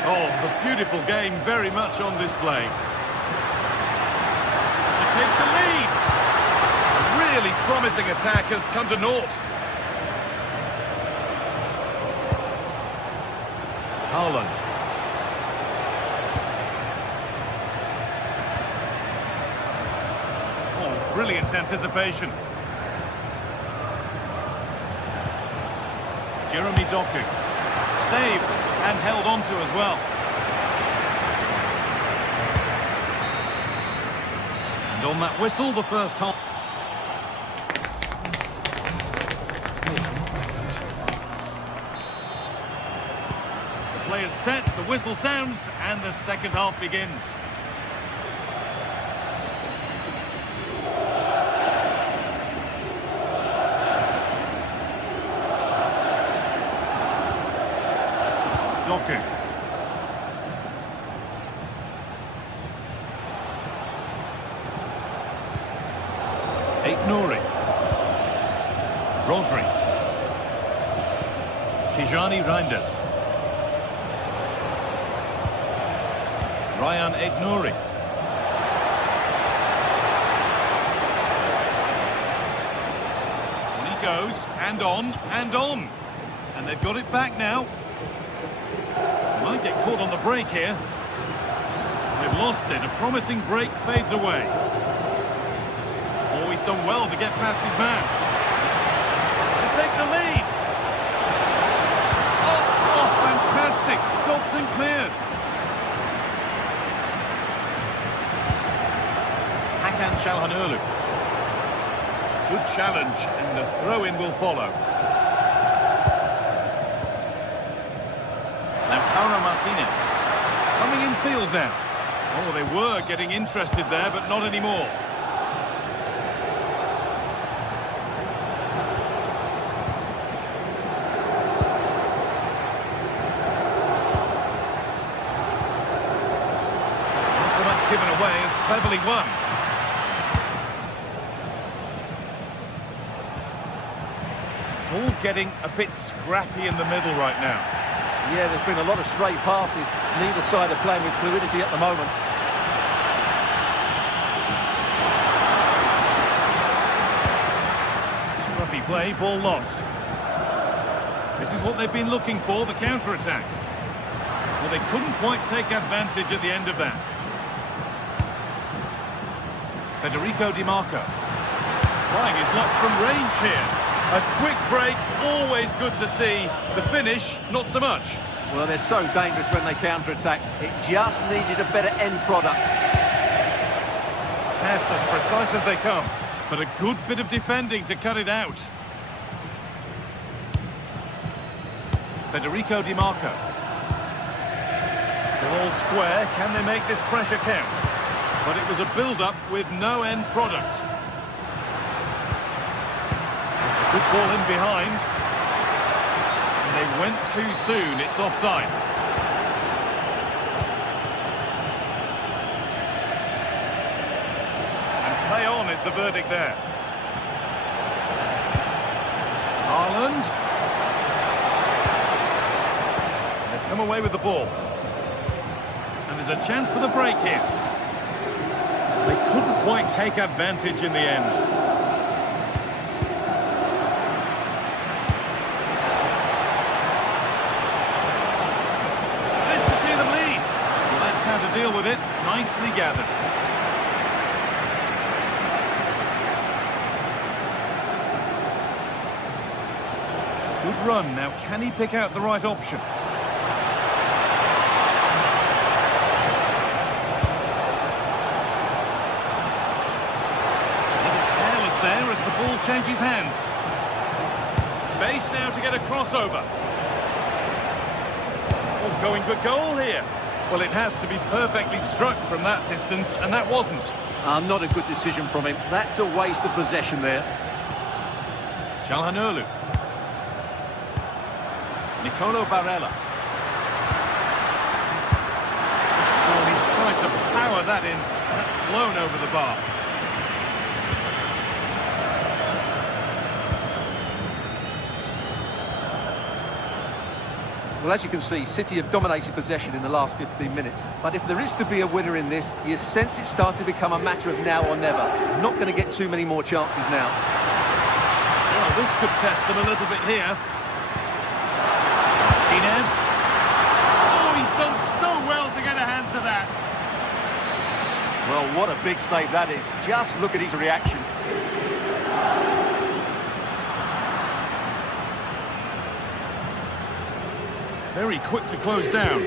Oh, the beautiful game very much on display. To take the lead. really promising attack has come to naught. Haaland. Oh, brilliant anticipation. Jeremy Doku. Saved and held on to as well. And on that whistle, the first half. The play is set, the whistle sounds, and the second half begins. Doku. Aït-Nouri. Rodri. Tijani Reinders. Ryan Aït-Nouri. And he goes, and on, and on. And they've got it back now. Might get caught on the break here. They've lost it. A promising break fades away. Oh, he's done well to get past his man. To take the lead. Oh, fantastic. Stopped and cleared. Hakan Çalhanoğlu. Good challenge, and the throw-in will follow. Lautaro Martinez coming in field now. Oh, they were getting interested there, but not anymore. Not so much given away as cleverly won. It's all getting a bit scrappy in the middle right now. Yeah, there's been a lot of straight passes. Neither side are playing with fluidity at the moment. Scruffy play, ball lost. This is what they've been looking for, the counter-attack. Well, they couldn't quite take advantage at the end of that. Federico Di Marco. Trying his luck from range here. A quick break, always good to see. The finish, not so much. Well, they're so dangerous when they counter-attack. It just needed a better end product. Pass as precise as they come, but a good bit of defending to cut it out. Federico Di Marco. Still all square, can they make this pressure count? But it was a build-up with no end product. Good ball in behind. And they went too soon. It's offside. And play on is the verdict there. Haaland. They've come away with the ball. And there's a chance for the break here. They couldn't quite take advantage in the end. Deal with it, nicely gathered. Good run, now can he pick out the right option? A little careless there as the ball changes hands. Space now to get a crossover. Oh, going for goal here. Well, it has to be perfectly struck from that distance, and that wasn't. Not a good decision from him. That's a waste of possession there. Çalhanoğlu. Nicolo Barella. Oh, he's tried to power that in. That's flown over the bar. Well, as you can see, City have dominated possession in the last 15 minutes. But if there is to be a winner in this, you sense it's starting to become a matter of now or never. Not going to get too many more chances now. Well, this could test them a little bit here. Martinez. Oh, he's done so well to get a hand to that. Well, what a big save that is. Just look at his reaction. Very quick to close down.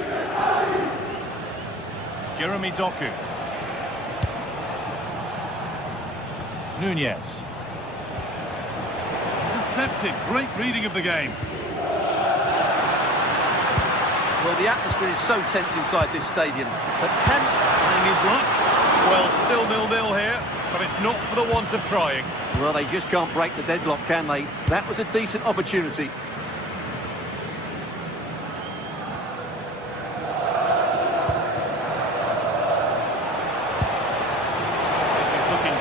Jeremy Doku. Nunez. Intercepted. Great reading of the game. Well, the atmosphere is so tense inside this stadium. But can... Playing his luck. Well, still 0-0 here, but it's not for the want of trying. Well, they just can't break the deadlock, can they? That was a decent opportunity.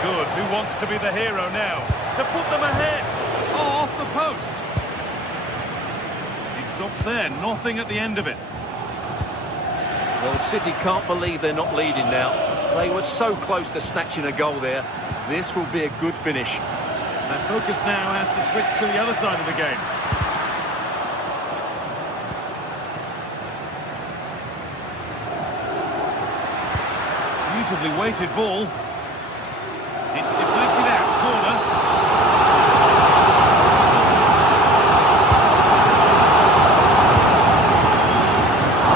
Good. Who wants to be the hero now? To put them ahead. Oh, off the post. It stops there. Nothing at the end of it. Well, City can't believe they're not leading now. They were so close to snatching a goal there. This will be a good finish. And focus now has to switch to the other side of the game. Beautifully weighted ball. It's deflected out, corner.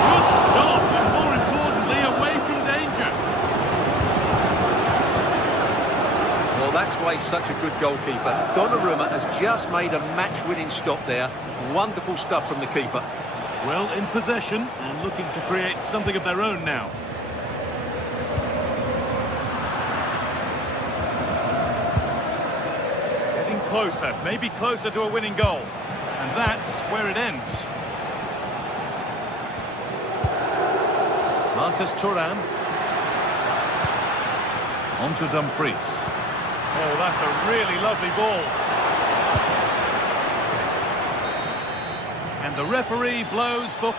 Good stop, and more importantly, away from danger. Well, that's why he's such a good goalkeeper. Donnarumma has just made a match-winning stop there. Wonderful stuff from the keeper. Well, in possession and looking to create something of their own now. Closer, maybe closer to a winning goal. And that's where it ends. Marcus Thuram. On to Dumfries. Oh, that's a really lovely ball. And the referee blows for...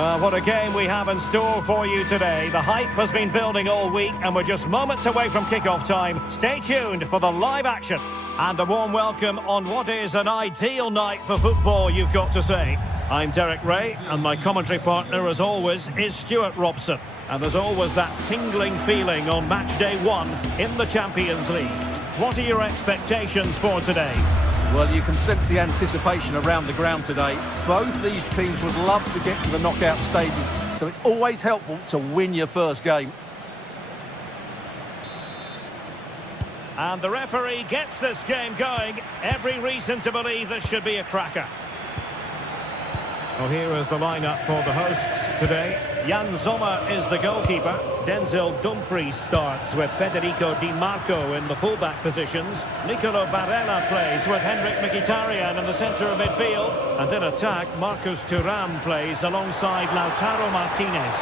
Well, what a game we have in store for you today. The hype has been building all week and we're just moments away from kick-off time. Stay tuned for the live action. And a warm welcome on what is an ideal night for football, you've got to say. I'm Derek Ray and my commentary partner, as always, is Stuart Robson. And there's always that tingling feeling on match day 1 in the Champions League. What are your expectations for today? Well, you can sense the anticipation around the ground today. Both these teams would love to get to the knockout stages, so it's always helpful to win your first game. And the referee gets this game going. Every reason to believe this should be a cracker. Well, here is the lineup for the hosts today. Jan Sommer is the goalkeeper. Denzel Dumfries starts with Federico Di Marco in the fullback positions. Nicolo Barella plays with Henrik Mkhitaryan in the centre of midfield. And in attack, Marcus Thuram plays alongside Lautaro Martinez.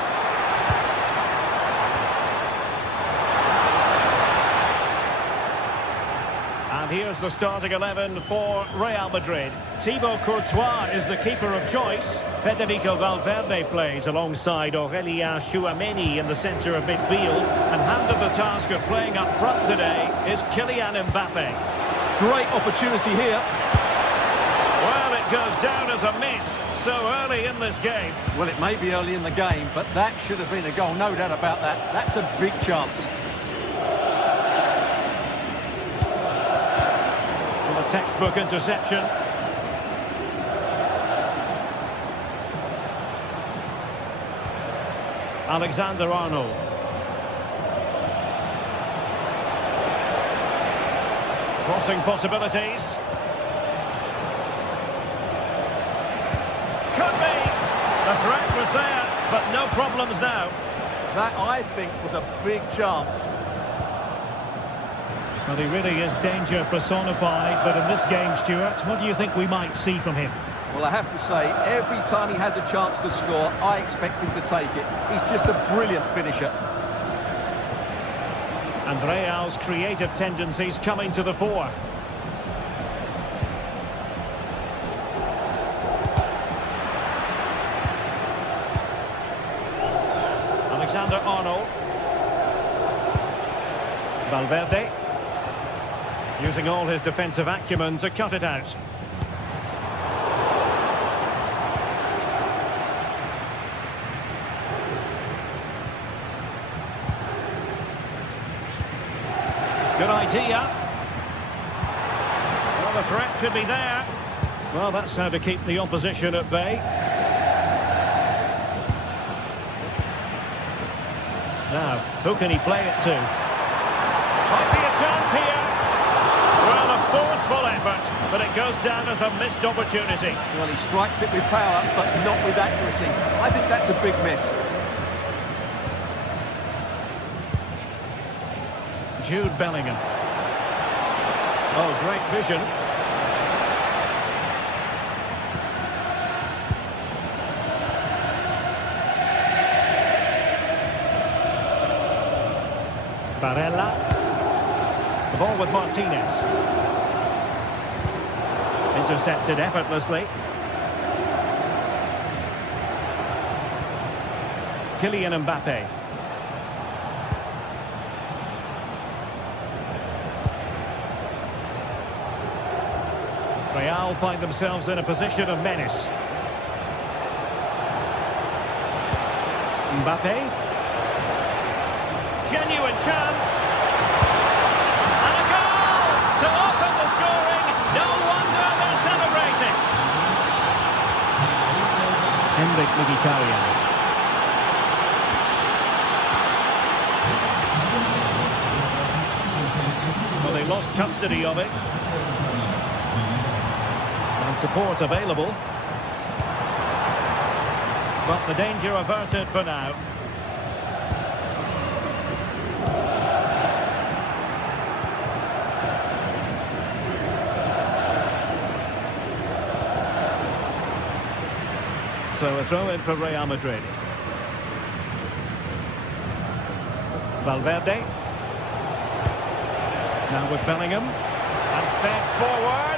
And here's the starting 11 for Real Madrid. Thibaut Courtois is the keeper of choice. Federico Valverde plays alongside Aurélien Tchouaméni in the centre of midfield. And handed the task of playing up front today is Kylian Mbappe. Great opportunity here. Well, it goes down as a miss so early in this game. Well, it may be early in the game, but that should have been a goal, no doubt about that. That's a big chance. Textbook interception. Alexander-Arnold. Crossing possibilities. Could be. The threat was there, but no problems now. That, I think, was a big chance. Well, he really is danger personified, but in this game, Stuart, what do you think we might see from him? Well, I have to say, every time he has a chance to score, I expect him to take it. He's just a brilliant finisher. And Real's creative tendencies coming to the fore. Alexander-Arnold. Valverde. Using all his defensive acumen to cut it out. Good idea. Well, the threat could be there. Well, that's how to keep the opposition at bay. Now, who can he play it to? Might be a chance here. Well, a forceful effort, but it goes down as a missed opportunity. Well, he strikes it with power, but not with accuracy. I think that's a big miss. Jude Bellingham. Oh, great vision. Barella. The ball with Martinez. Intercepted effortlessly. Kylian Mbappe. Real find themselves in a position of menace. Mbappe. Genuine chance. And a goal to open the scoring. No wonder they're celebrating. Henrik Mkhitaryan. Well, they lost custody of it. And support available. But the danger averted for now. So a throw in for Real Madrid. Valverde. Now with Bellingham. And fed forwards.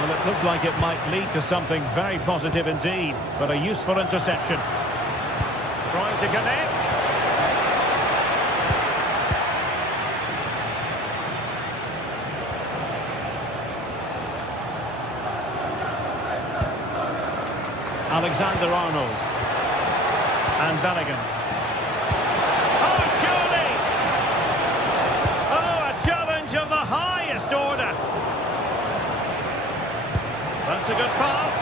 Well, it looked like it might lead to something very positive indeed, but a useful interception. Trying to connect. Alexander-Arnold. And Bellingham. Oh, surely! Oh, a challenge of the highest order. That's a good pass.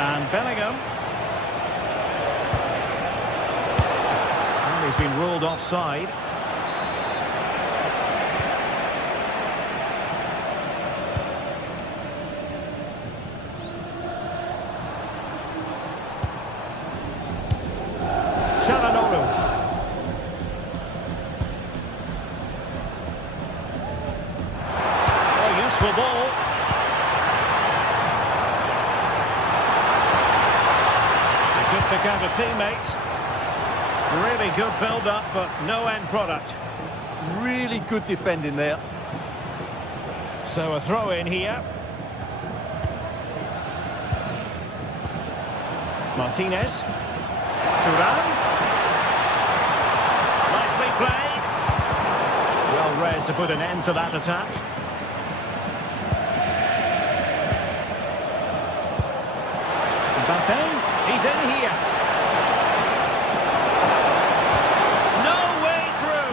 And Bellingham. And he's been ruled offside. Ball. A good pick out of teammates. Really good build-up, but no end product. Really good defending there. So a throw in here. Martinez. Thuram. Nicely played. Well read to put an end to that attack. Mbappe, he's in here. No way through.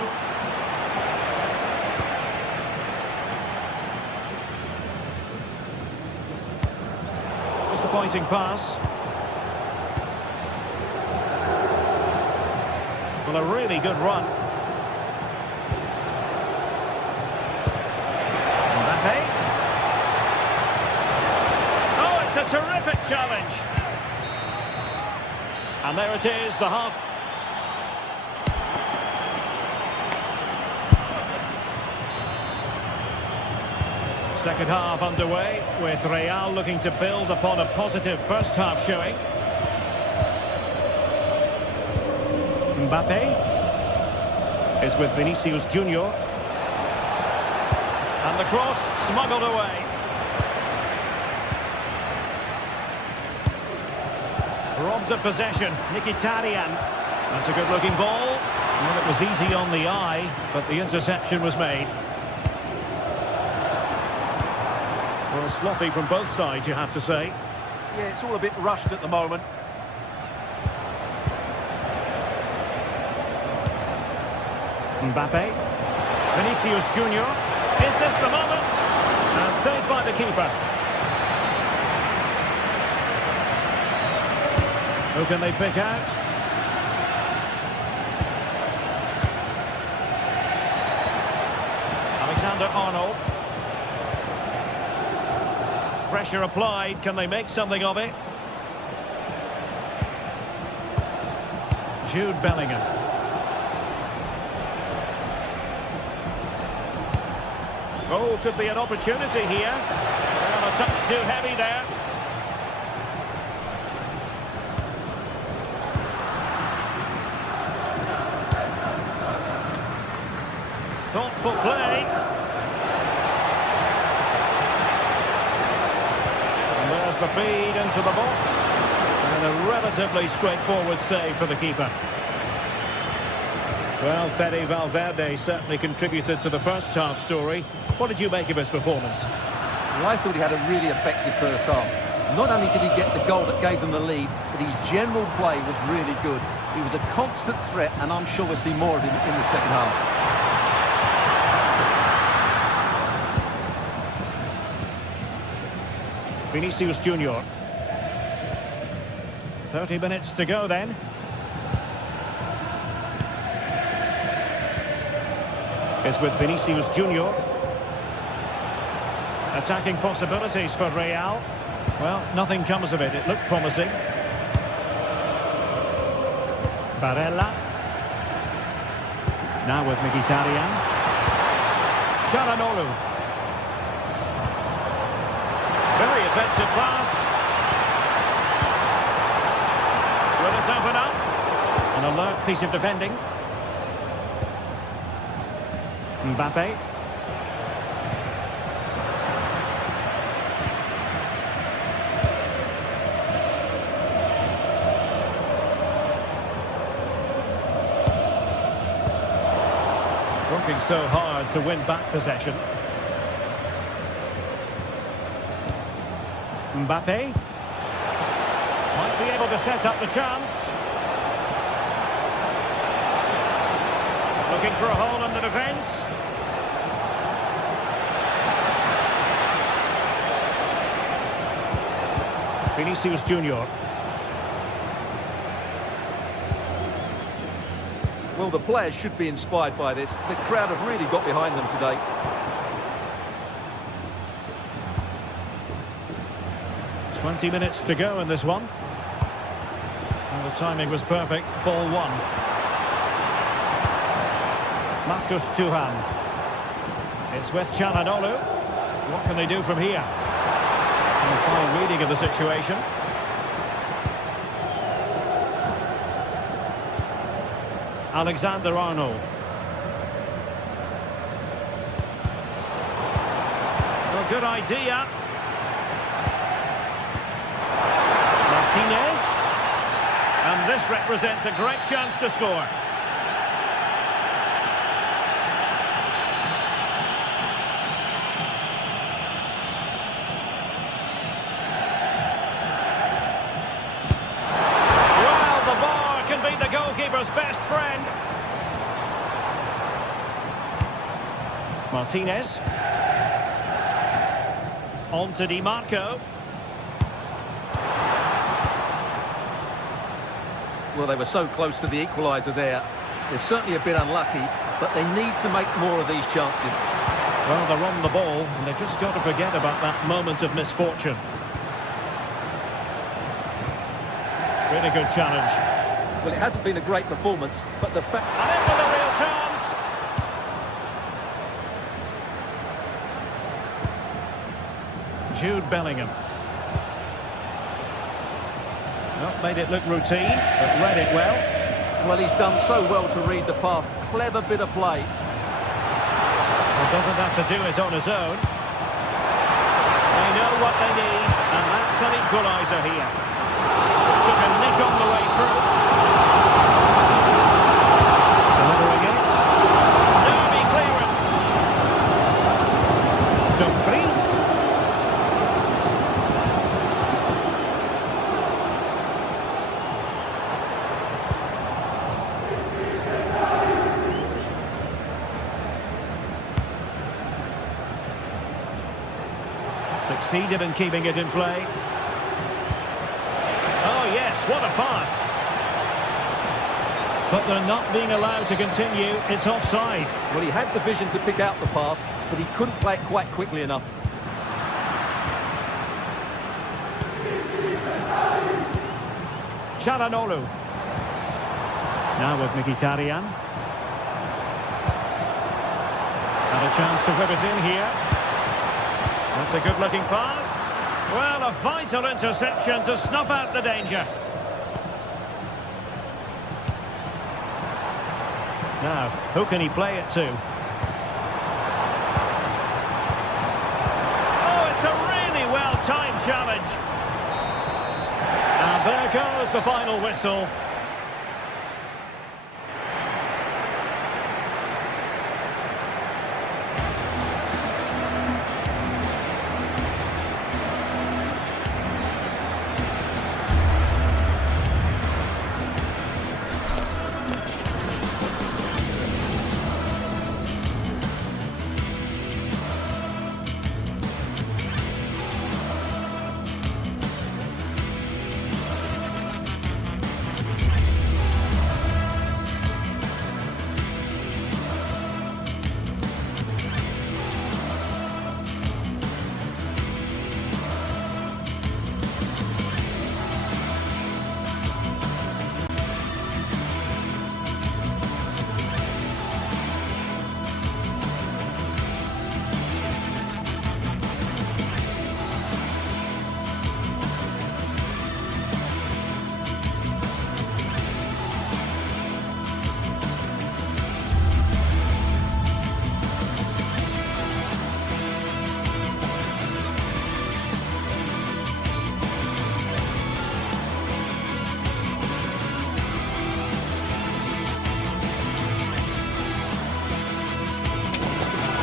Disappointing pass. Well, a really good run. Mbappe. Oh, it's a terrific challenge. And there it is, the half. Second half underway, with Real looking to build upon a positive first half showing. Mbappe is with Vinicius Junior. And the cross smuggled away. Robbed of possession, Mkhitaryan. That's a good-looking ball. Well, it was easy on the eye, but the interception was made. Well, sloppy from both sides, you have to say. Yeah, it's all a bit rushed at the moment. Mbappe. Vinicius Junior. Is this the moment? And saved by the keeper. Who can they pick out? Alexander-Arnold. Pressure applied. Can they make something of it? Jude Bellingham. Oh, could be an opportunity here. Well, a touch too heavy there. Thoughtful play. And there's the feed into the box. And a relatively straightforward save for the keeper. Well, Fede Valverde certainly contributed to the first half story. What did you make of his performance? Well, I thought he had a really effective first half. Not only did he get the goal that gave them the lead, but his general play was really good. He was a constant threat, and I'm sure we'll see more of him in the second half. Vinicius Junior. 30 minutes to go then. Is with Vinicius Junior. Attacking possibilities for Real. Well, nothing comes of it. It looked promising. Barella. Now with Mkhitaryan. Çalhanoğlu. Very effective pass. Will this open up? An alert piece of defending. Mbappe. Working so hard to win back possession. Mbappe. Might be able to set up the chance. Looking for a hole in the defence. Vinicius Junior. Well, the players should be inspired by this. The crowd have really got behind them today. "20 minutes to go in this one. And the timing was perfect. Ball one. Marcus Thuram. It's with Çalhanoğlu. What can they do from here? And a fine reading of the situation. Alexander-Arnold. Well, good idea. Martinez. And this represents a great chance to score. Well, the bar can be the goalkeeper's best friend. Martinez. On to Di Marco. Well, they were so close to the equaliser there. They're certainly a bit unlucky, but they need to make more of these chances. Well, they're on the ball, and they've just got to forget about that moment of misfortune. Really good challenge. Well, it hasn't been a great performance, but the fact... And in with a real chance. Jude Bellingham. Not made it look routine, but read it well. Well, he's done so well to read the pass. Clever bit of play. Well, doesn't have to do it on his own. They know what they need, and that's an equaliser here. Took a nick on the way through. Delivering it. Derby clearance. Dumfries. Succeeded in keeping it in play. Oh yes, what a pass. But they're not being allowed to continue. It's offside. Well, he had the vision to pick out the pass, but he couldn't play it quite quickly enough. Çalhanoğlu. Now with Mkhitaryan. And a chance to whip it in here. That's a good-looking pass. Well, a vital interception to snuff out the danger. Now, who can he play it to? Oh, it's a really well-timed challenge. And there goes the final whistle.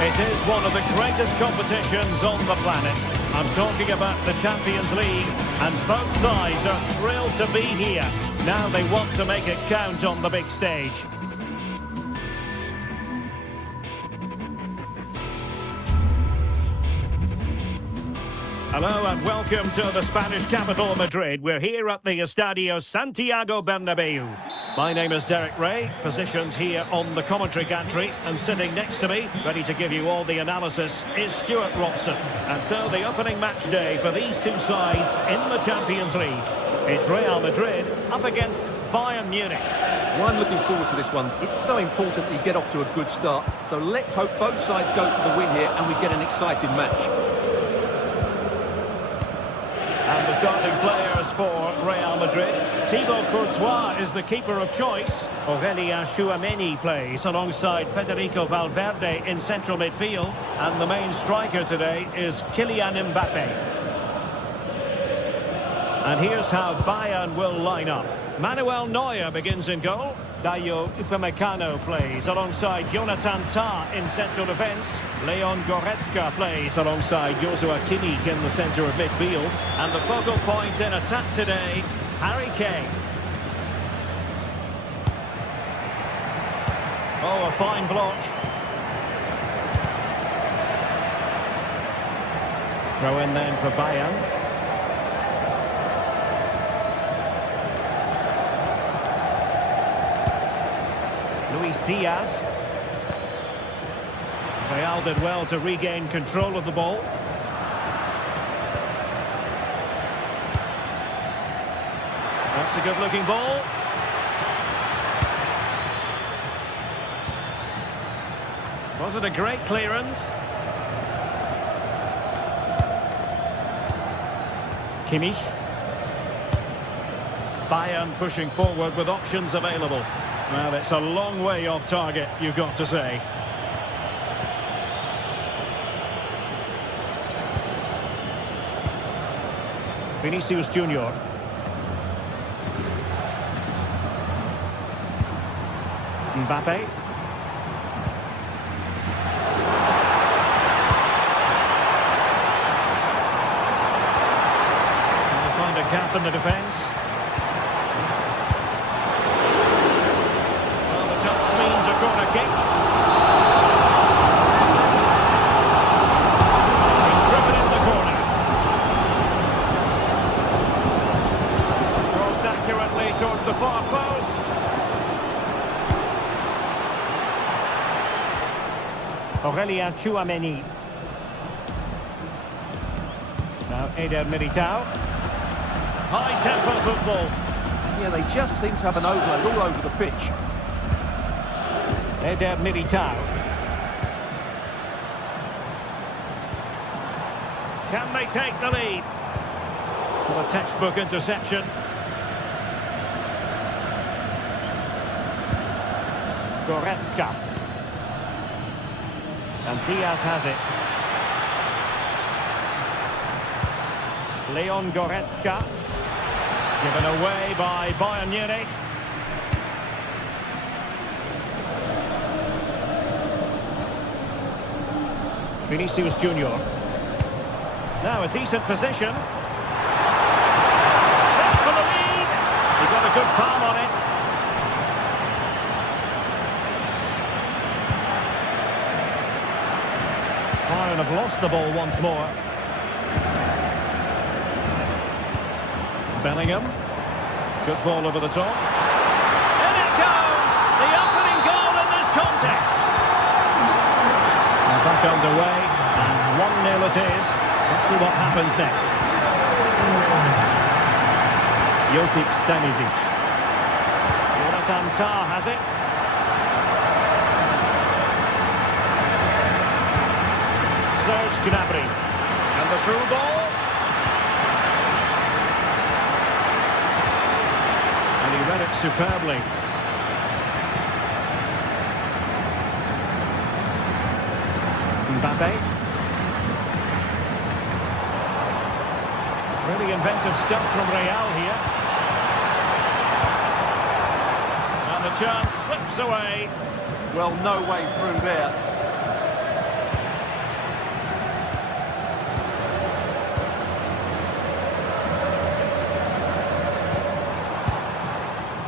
It is one of the greatest competitions on the planet. I'm talking about the Champions League, and both sides are thrilled to be here. Now they want to make it count on the big stage. Hello and welcome to the Spanish capital, Madrid. We're here at the Estadio Santiago Bernabeu. My name is Derek Ray, positioned here on the commentary gantry, and sitting next to me, ready to give you all the analysis, is Stuart Robson. And so the opening match day for these two sides in the Champions League. It's Real Madrid up against Bayern Munich. Well, I'm looking forward to this one. It's so important that you get off to a good start. So let's hope both sides go for the win here and we get an exciting match. And the starting players for Real Madrid. Thibaut Courtois is the keeper of choice. Aurélien Tchouameni plays alongside Federico Valverde in central midfield. And the main striker today is Kylian Mbappe. And here's how Bayern will line up. Manuel Neuer begins in goal. Dayo Upamecano plays alongside Jonathan Tah in central defence. Leon Goretzka plays alongside Joshua Kimmich in the centre of midfield. And the focal point in attack today, Harry Kane. Oh, a fine block. Throw in then for Bayern. Luis Diaz. Real did well to regain control of the ball. That's a good-looking ball. Was it a great clearance? Kimmich. Bayern pushing forward with options available. Well, it's a long way off target, you've got to say. Vinicius Junior. Mbappe. They'll find a gap in the defence. Corner kick. He's driven in the corner. Crossed accurately towards the far post. Aurélien Tchouameni. Now Eder Militao. High tempo football. Yeah, they just seem to have an overload all over the pitch. Eder Militao. Can they take the lead? Well, a textbook interception. Goretzka. And Diaz has it. Leon Goretzka. Given away by Bayern Munich. Vinicius Junior. Now a decent position. That's for the lead. He got a good palm on it. Bayern have lost the ball once more. Bellingham. Good ball over the top. And it goes! The opening goal in this contest. Back underway, and 1-0 it is. Let's see what happens next. Josip Stanisic. Jonathan Tah has it. Serge Gnabry. And the through ball. And he read it superbly. Mbappe. Really inventive stuff from Real here. And the chance slips away. Well, no way through there.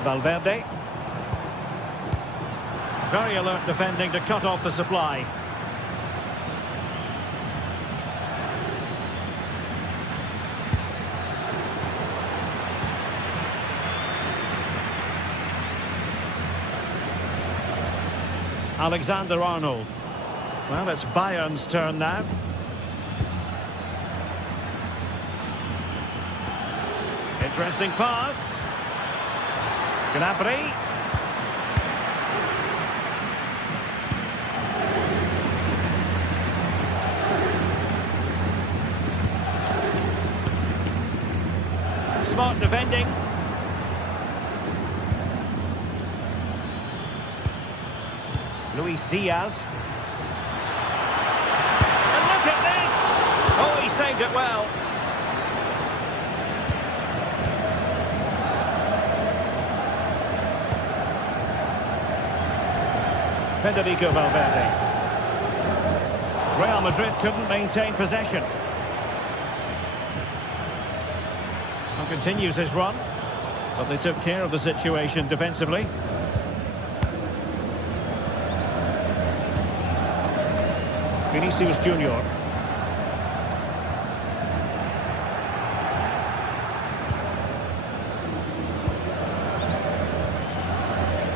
Valverde. Very alert defending to cut off the supply. Alexander-Arnold. Well, it's Bayern's turn now. Interesting pass. Gnabry. Smart defending. Luis Diaz. And look at this! Oh, he saved it well. Federico Valverde. Real Madrid couldn't maintain possession. And continues his run, but they took care of the situation defensively. Vinicius Junior.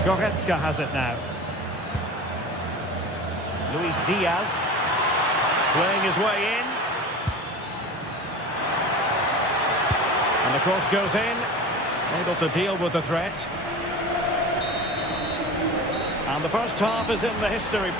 Goretzka has it now. Luis Diaz playing his way in. And the cross goes in. Able to deal with the threat. And the first half is in the history.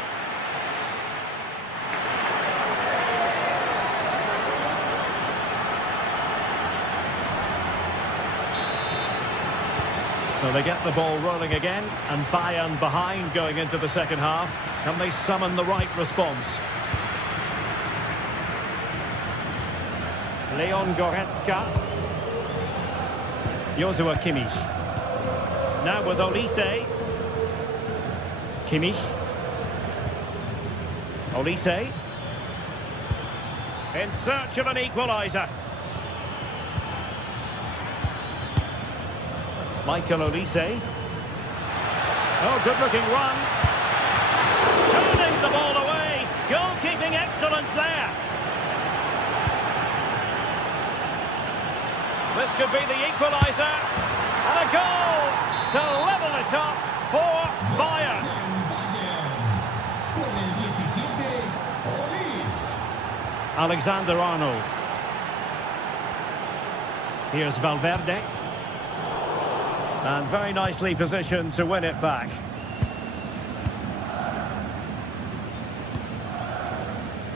So they get the ball rolling again, and Bayern behind going into the second half. Can they summon the right response? Leon Goretzka. Joshua Kimmich. Now with Olise. Kimmich. Olise. In search of an equaliser. Michael Olise. Oh, good-looking run. Turning the ball away. Goalkeeping excellence there. This could be the equaliser. And a goal to level it up for Bayern. Alexander-Arnold. Here's Valverde. And very nicely positioned to win it back.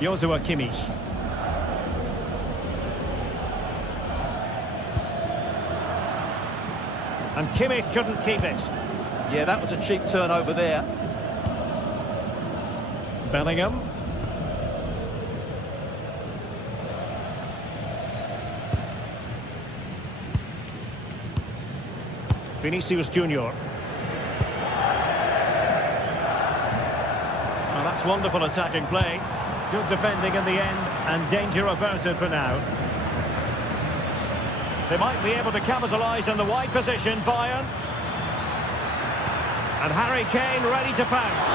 Joshua Kimmich. And Kimmich couldn't keep it. Yeah, that was a cheap turnover there. Bellingham. Vinicius Junior. Well, that's wonderful attacking play. Good defending in the end, and danger averted for now. They might be able to capitalise in the wide position, Bayern. And Harry Kane ready to pounce.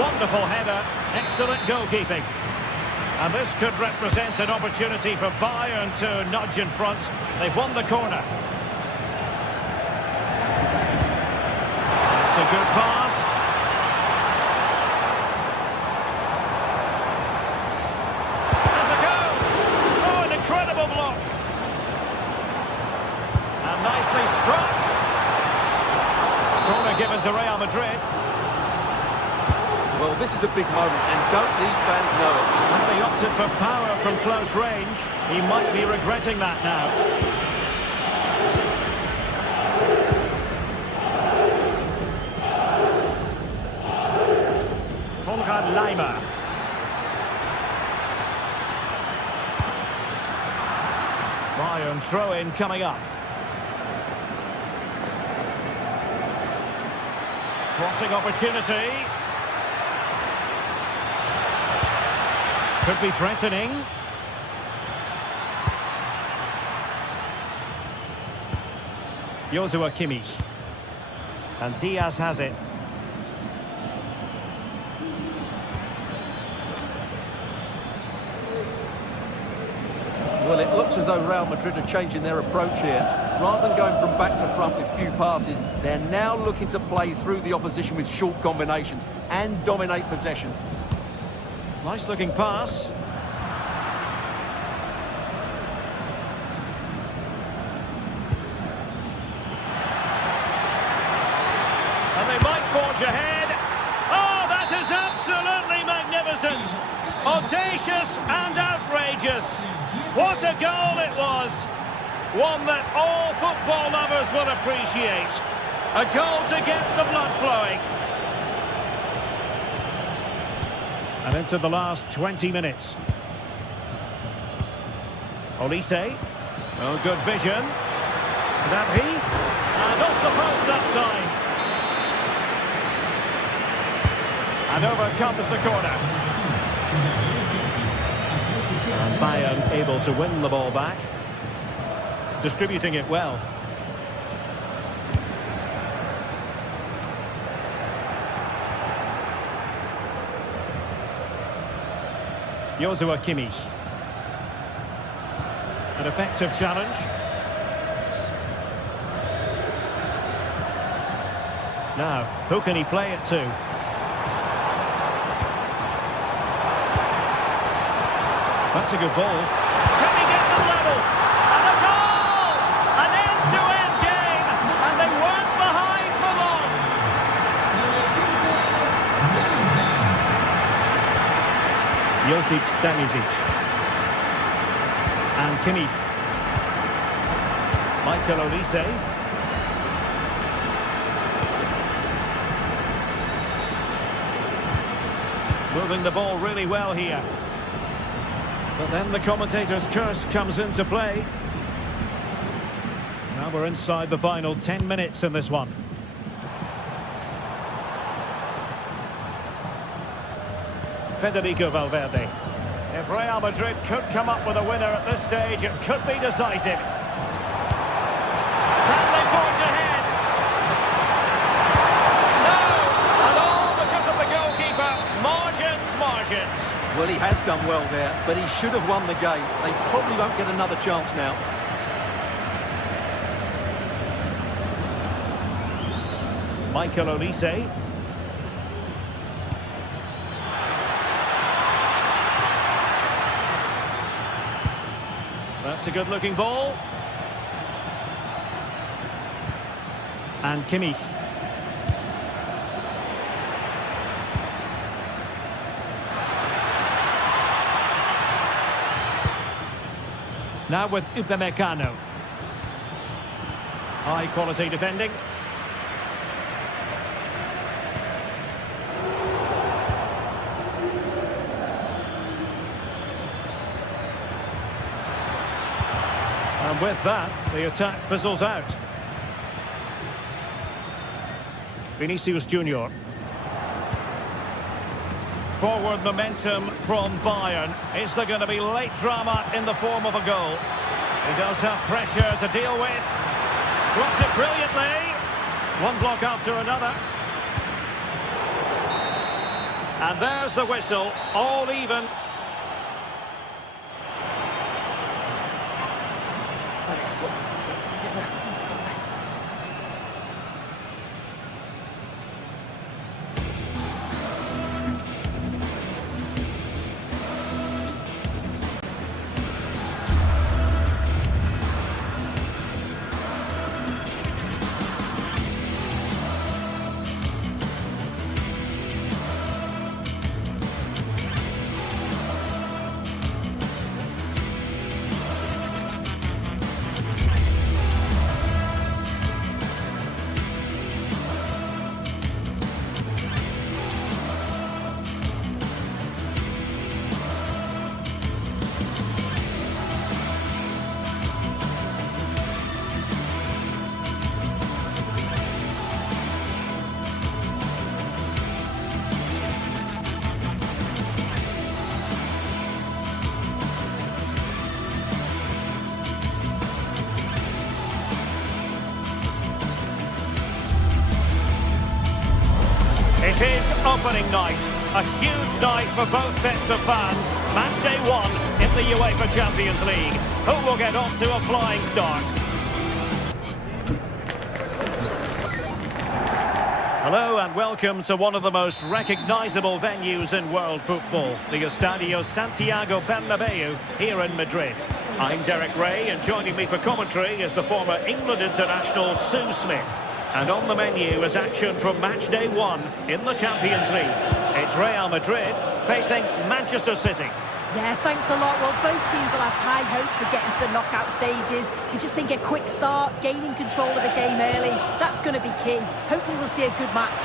Wonderful header, excellent goalkeeping. And this could represent an opportunity for Bayern to nudge in front. They've won the corner. It's a good pass. There's a goal. Oh, an incredible block. And nicely struck. Corner given to Real Madrid. Well, this is a big moment, and don't these fans know it? And they opted for power from close range. He might be regretting that now. Konrad Laimer. Bayern throw-in coming up. Crossing opportunity. Could be threatening. Joshua Kimmich. And Diaz has it. Well, it looks as though Real Madrid are changing their approach here. Rather than going from back to front with few passes, they're now looking to play through the opposition with short combinations and dominate possession. Nice looking pass. And they might forge ahead. Oh, that is absolutely magnificent. Audacious and outrageous. What a goal it was. One that all football lovers will appreciate. A goal to get the blood flowing. And into the last 20 minutes. Olise. Oh, good vision. Could that be? And off the post that time. And over comes the corner. And Bayern able to win the ball back. Distributing it well. Joshua Kimmich. An effective challenge. Now, who can he play it to? That's a good ball. Can he get the level? And a goal! An end-to-end game, and they weren't behind for long. Josip Stanisic. And Kimmich. Michael Olise. Moving the ball really well here. But then the commentator's curse comes into play. Now we're inside the final 10 minutes in this one. Federico Valverde. If Real Madrid could come up with a winner at this stage, it could be decisive. Can they forge ahead? No! And all because of the goalkeeper. Margins. Well, he has done well there, but he should have won the game. They probably won't get another chance now. Michael Olise. That's a good-looking ball. And Kimmich. Now with Upamecano. High-quality defending. And with that, the attack fizzles out. Vinicius Junior. Forward momentum from Bayern. Is there going to be late drama in the form of a goal? He does have pressure to deal with. Blocks it brilliantly. One block after another. And there's the whistle. All even. opening night. A huge night for both sets of fans. Match day 1 in the UEFA Champions League. Who will get off to a flying start? Hello and welcome to one of the most recognisable venues in world football, the Estadio Santiago Bernabeu here in Madrid. I'm Derek Ray, and joining me for commentary is the former England international Sue Smith. And on the menu is action from match day 1 in the Champions League. It's Real Madrid facing Manchester City. Yeah, thanks a lot. Well, both teams will have high hopes of getting to the knockout stages. You just think a quick start, gaining control of the game early, that's going to be key. Hopefully we'll see a good match.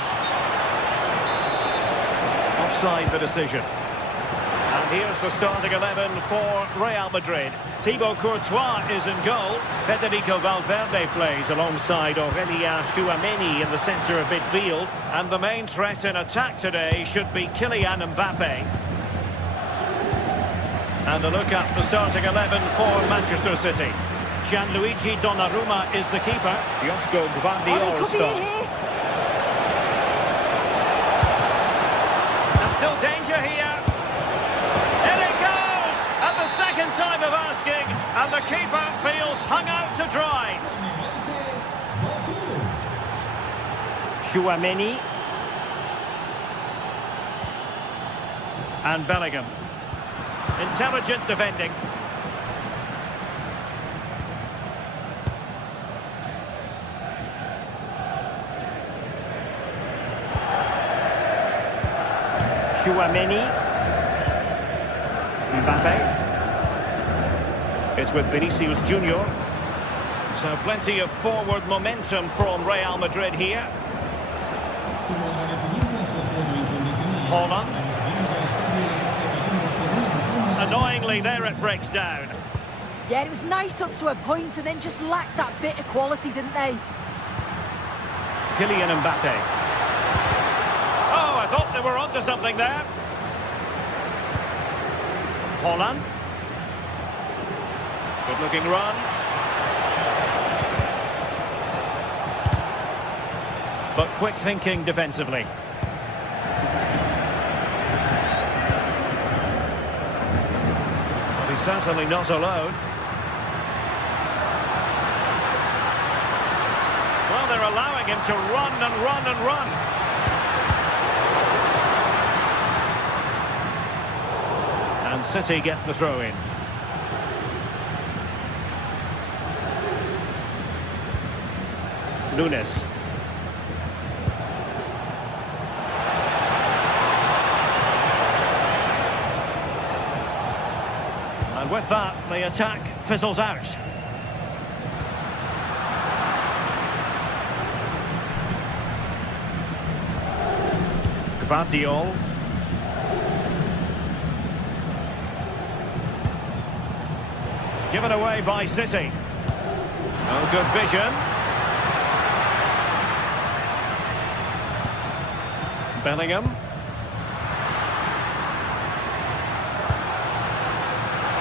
Offside the decision. And here's the starting 11 for Real Madrid. Thibaut Courtois is in goal. Federico Valverde plays alongside Aurélien Tchouameni in the centre of midfield. And the main threat in attack today should be Kylian Mbappe. And a look at the starting 11 for Manchester City. Gianluigi Donnarumma is the keeper. Joško Gvardiol starts. There's still danger here. In it goes! At the second time of asking, and the keeper feels hung out to dry. Tchouameni. And Bellingham. Intelligent defending. Tchouameni. Mbappe. It's with Vinicius Junior. So plenty of forward momentum from Real Madrid here. Holland. Annoyingly, there it breaks down. Yeah, it was nice up to a point and then just lacked that bit of quality, didn't they? Kylian Mbappe. Oh, I thought they were onto something there. Holland. Good-looking run. But quick thinking defensively. He's certainly not alone. Well, they're allowing him to run and run and run. And City get the throw in. Nunes. And with that, the attack fizzles out. Gvardiol. Given away by City. Oh, good vision. Bellingham.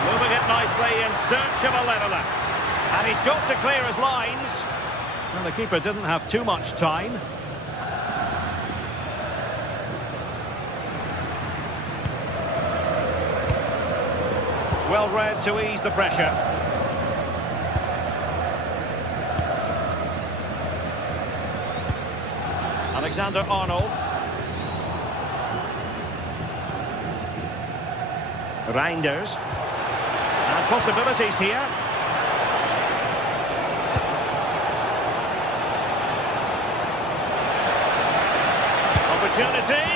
Moving it nicely in search of a leveller. And he's got to clear his lines. Well, the keeper didn't have too much time. Well read to ease the pressure. Alexander-Arnold. Reinders. And possibilities here. Opportunity.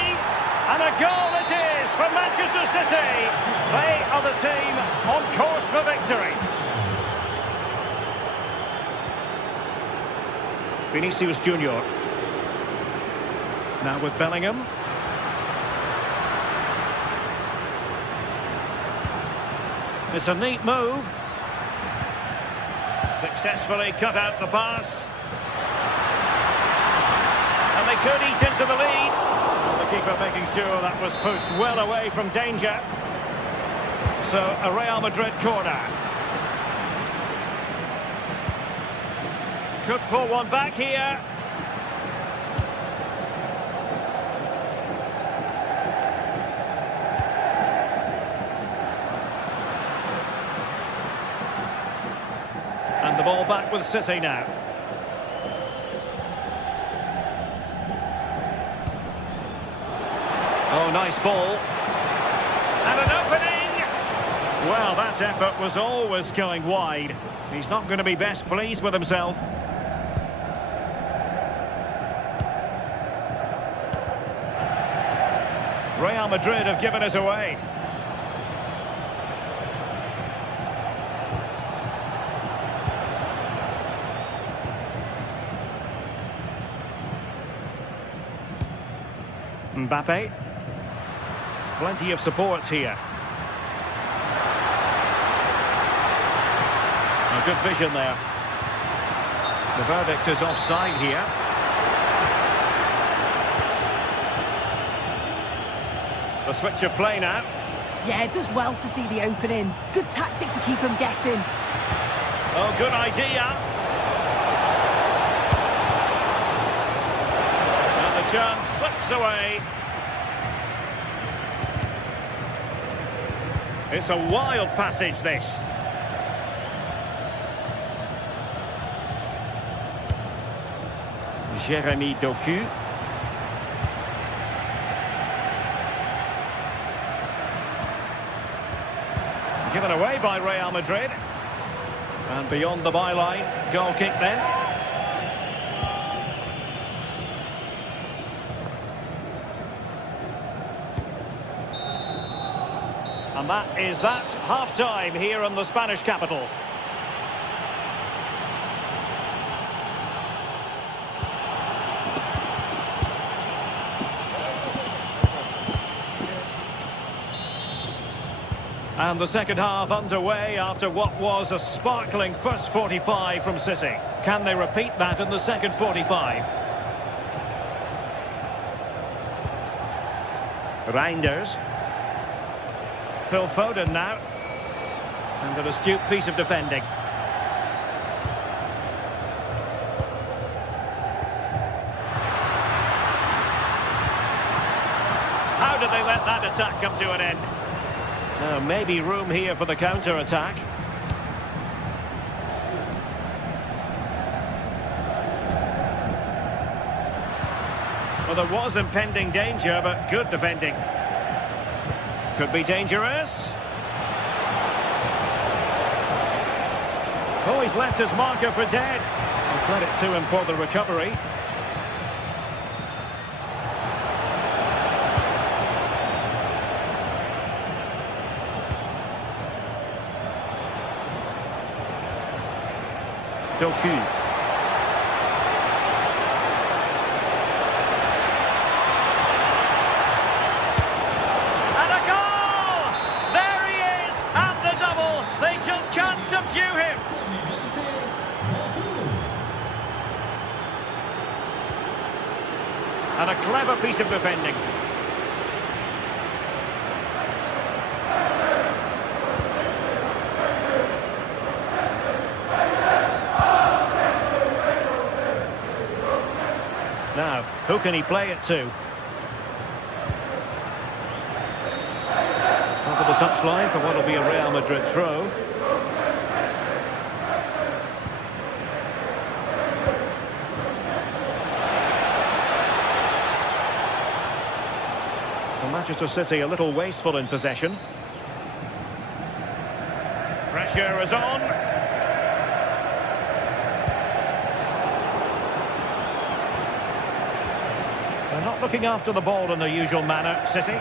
And a goal it is for Manchester City. They are the team on course for victory. Vinicius Junior. Now with Bellingham. It's a neat move. Successfully cut out the pass. And they could eat into the lead. And the keeper making sure that was pushed well away from danger. So a Real Madrid corner. Could pull one back here. The ball back with City now. Oh, nice ball. And an opening! Well, that effort was always going wide. He's not going to be best pleased with himself. Real Madrid have given us away. Mbappe. Plenty of support here. A good vision there. The verdict is offside here. The switch of play now. Yeah, it does well to see the opening. Good tactic to keep him guessing. Oh, good idea. And the chance slips away. It's a wild passage, this. Jérémy Doku. Given away by Real Madrid. And beyond the byline, goal kick then. And that is that, half-time here in the Spanish capital. And the second half underway after what was a sparkling first 45 from City. Can they repeat that in the second 45? Reinders. Phil Foden now. And an astute piece of defending. How did they let that attack come to an end? Maybe room here for the counter-attack. Well, there was impending danger, but good defending. Could be dangerous. Oh, he's left his marker for dead. And credit to him for the recovery. Doku. And a goal! There he is! And the double! They just can't subdue him! And a clever piece of defending. Now, who can he play it to? Over the touchline for what will be a Real Madrid throw. Well, Manchester City a little wasteful in possession. Pressure is on. They're not looking after the ball in their usual manner, City.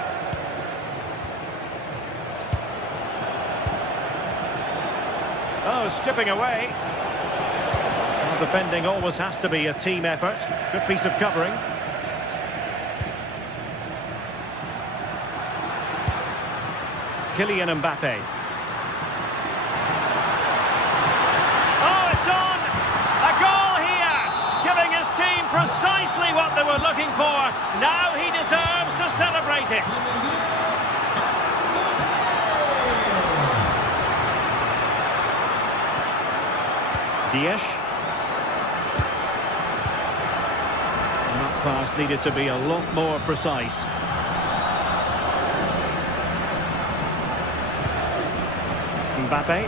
Oh, skipping away. Well, defending always has to be a team effort. Good piece of covering. Kylian Mbappe. Oh, it's on! A goal here! Giving his team precisely what they were looking for. Now he deserves to celebrate it. Dias. And that pass needed to be a lot more precise. Mbappe.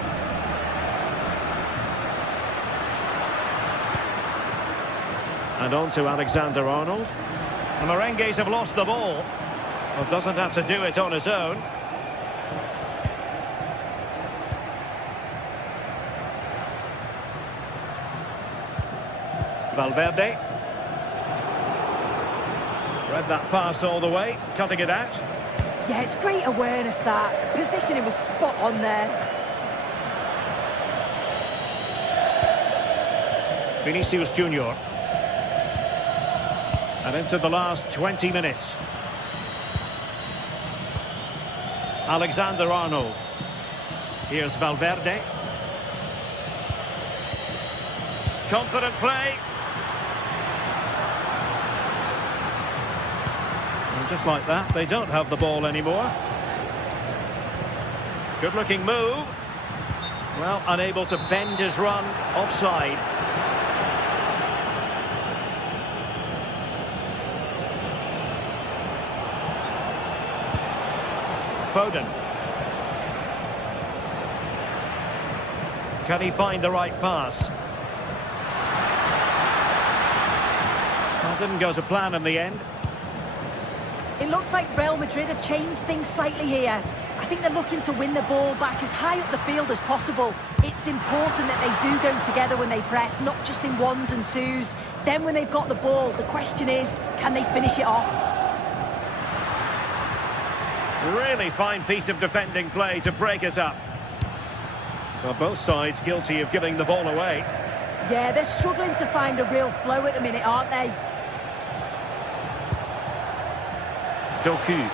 And on to Alexander-Arnold. The Merengues have lost the ball. Well, doesn't have to do it on his own. Valverde. Read that pass all the way, cutting it out. Yeah, it's great awareness, that. Positioning was spot on there. Vinicius Junior. And into the last 20 minutes. Alexander-Arnold. Here's Valverde. Confident play. And just like that, they don't have the ball anymore. Good-looking move. Well, unable to bend his run. Offside. Foden. Can he find the right pass? Well, didn't go to plan in the end. It looks like Real Madrid have changed things slightly here. I think they're looking to win the ball back as high up the field as possible. It's important that they do go together when they press, not just in ones and twos. Then when they've got the ball, the question is, can they finish it off? Really fine piece of defending play to break us up. Well, both sides guilty of giving the ball away. Yeah, they're struggling to find a real flow at the minute, aren't they? Doku.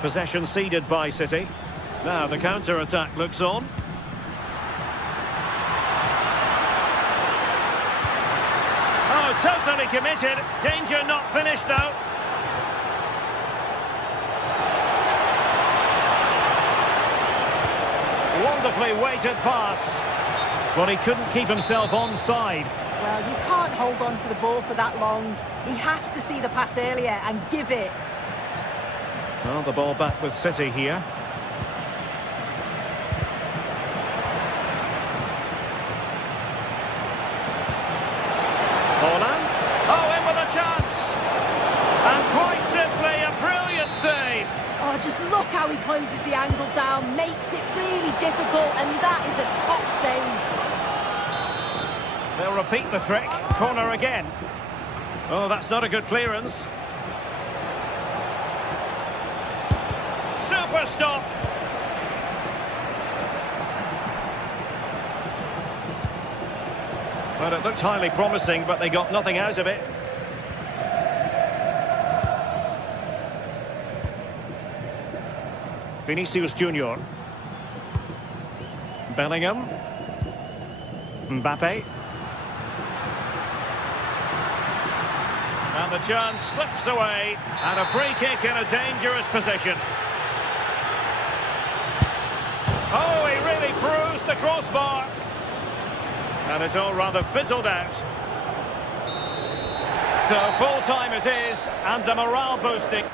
Possession ceded by City. Now the counter-attack looks on. Oh, totally committed. Danger not finished though. Wonderfully weighted pass. Well, he couldn't keep himself onside. Well, you can't hold on to the ball for that long. He has to see the pass earlier and give it. Well, the ball back with City here. Holland. Oh, in with a chance. And quite simply, a brilliant save. Oh, just look how he closes the angle down, makes it really difficult, and that is a top save. They'll repeat the trick. Corner again. Oh, that's not a good clearance. Super stop. Well, it looked highly promising, but they got nothing out of it. Vinicius Junior. Bellingham. Mbappe. And the chance slips away. And a free kick in a dangerous position. Oh, he really bruised the crossbar. And it's all rather fizzled out. So full time it is, and a morale boosting.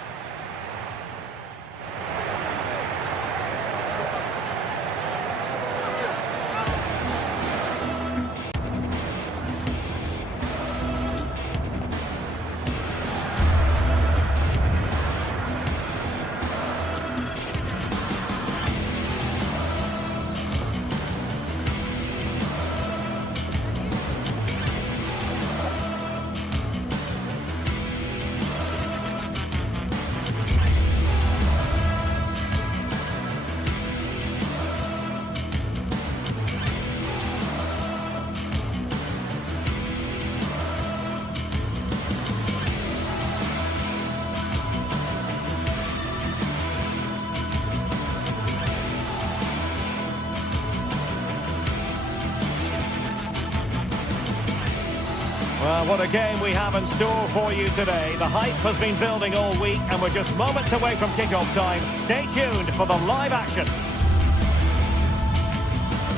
Well, what a game we have in store for you today. The hype has been building all week and we're just moments away from kick-off time. Stay tuned for the live action.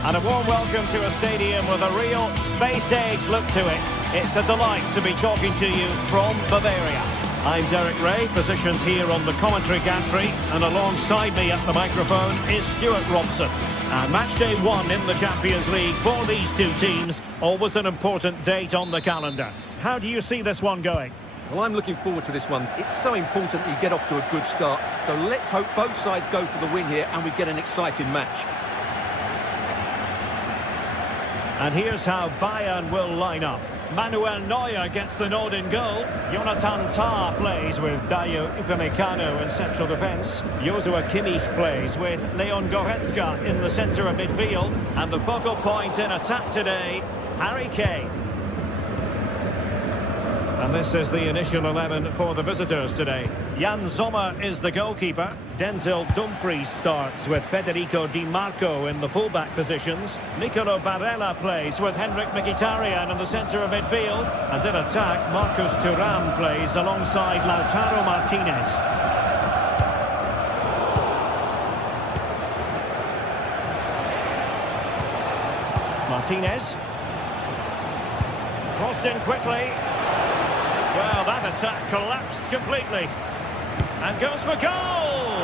And a warm welcome to a stadium with a real space-age look to it. It's a delight to be talking to you from Bavaria. I'm Derek Ray, positioned here on the commentary gantry, and alongside me at the microphone is Stuart Robson. And match day 1 in the Champions League for these two teams. Always an important date on the calendar. How do you see this one going? Well, I'm looking forward to this one. It's so important that you get off to a good start. So let's hope both sides go for the win here and we get an exciting match. And here's how Bayern will line up. Manuel Neuer gets the nod in goal. Jonathan Tah plays with Dayo Upamecano in central defence. Joshua Kimmich plays with Leon Goretzka in the centre of midfield. And the focal point in attack today, Harry Kane. And this is the initial 11 for the visitors today. Jan Sommer is the goalkeeper. Denzel Dumfries starts with Federico Di Marco in the fullback positions. Nicolo Barella plays with Henrik Mkhitaryan in the centre of midfield. And in attack, Marcus Thuram plays alongside Lautaro Martinez. Martinez. Crossed in quickly. Well, that attack collapsed completely. And goes for goal!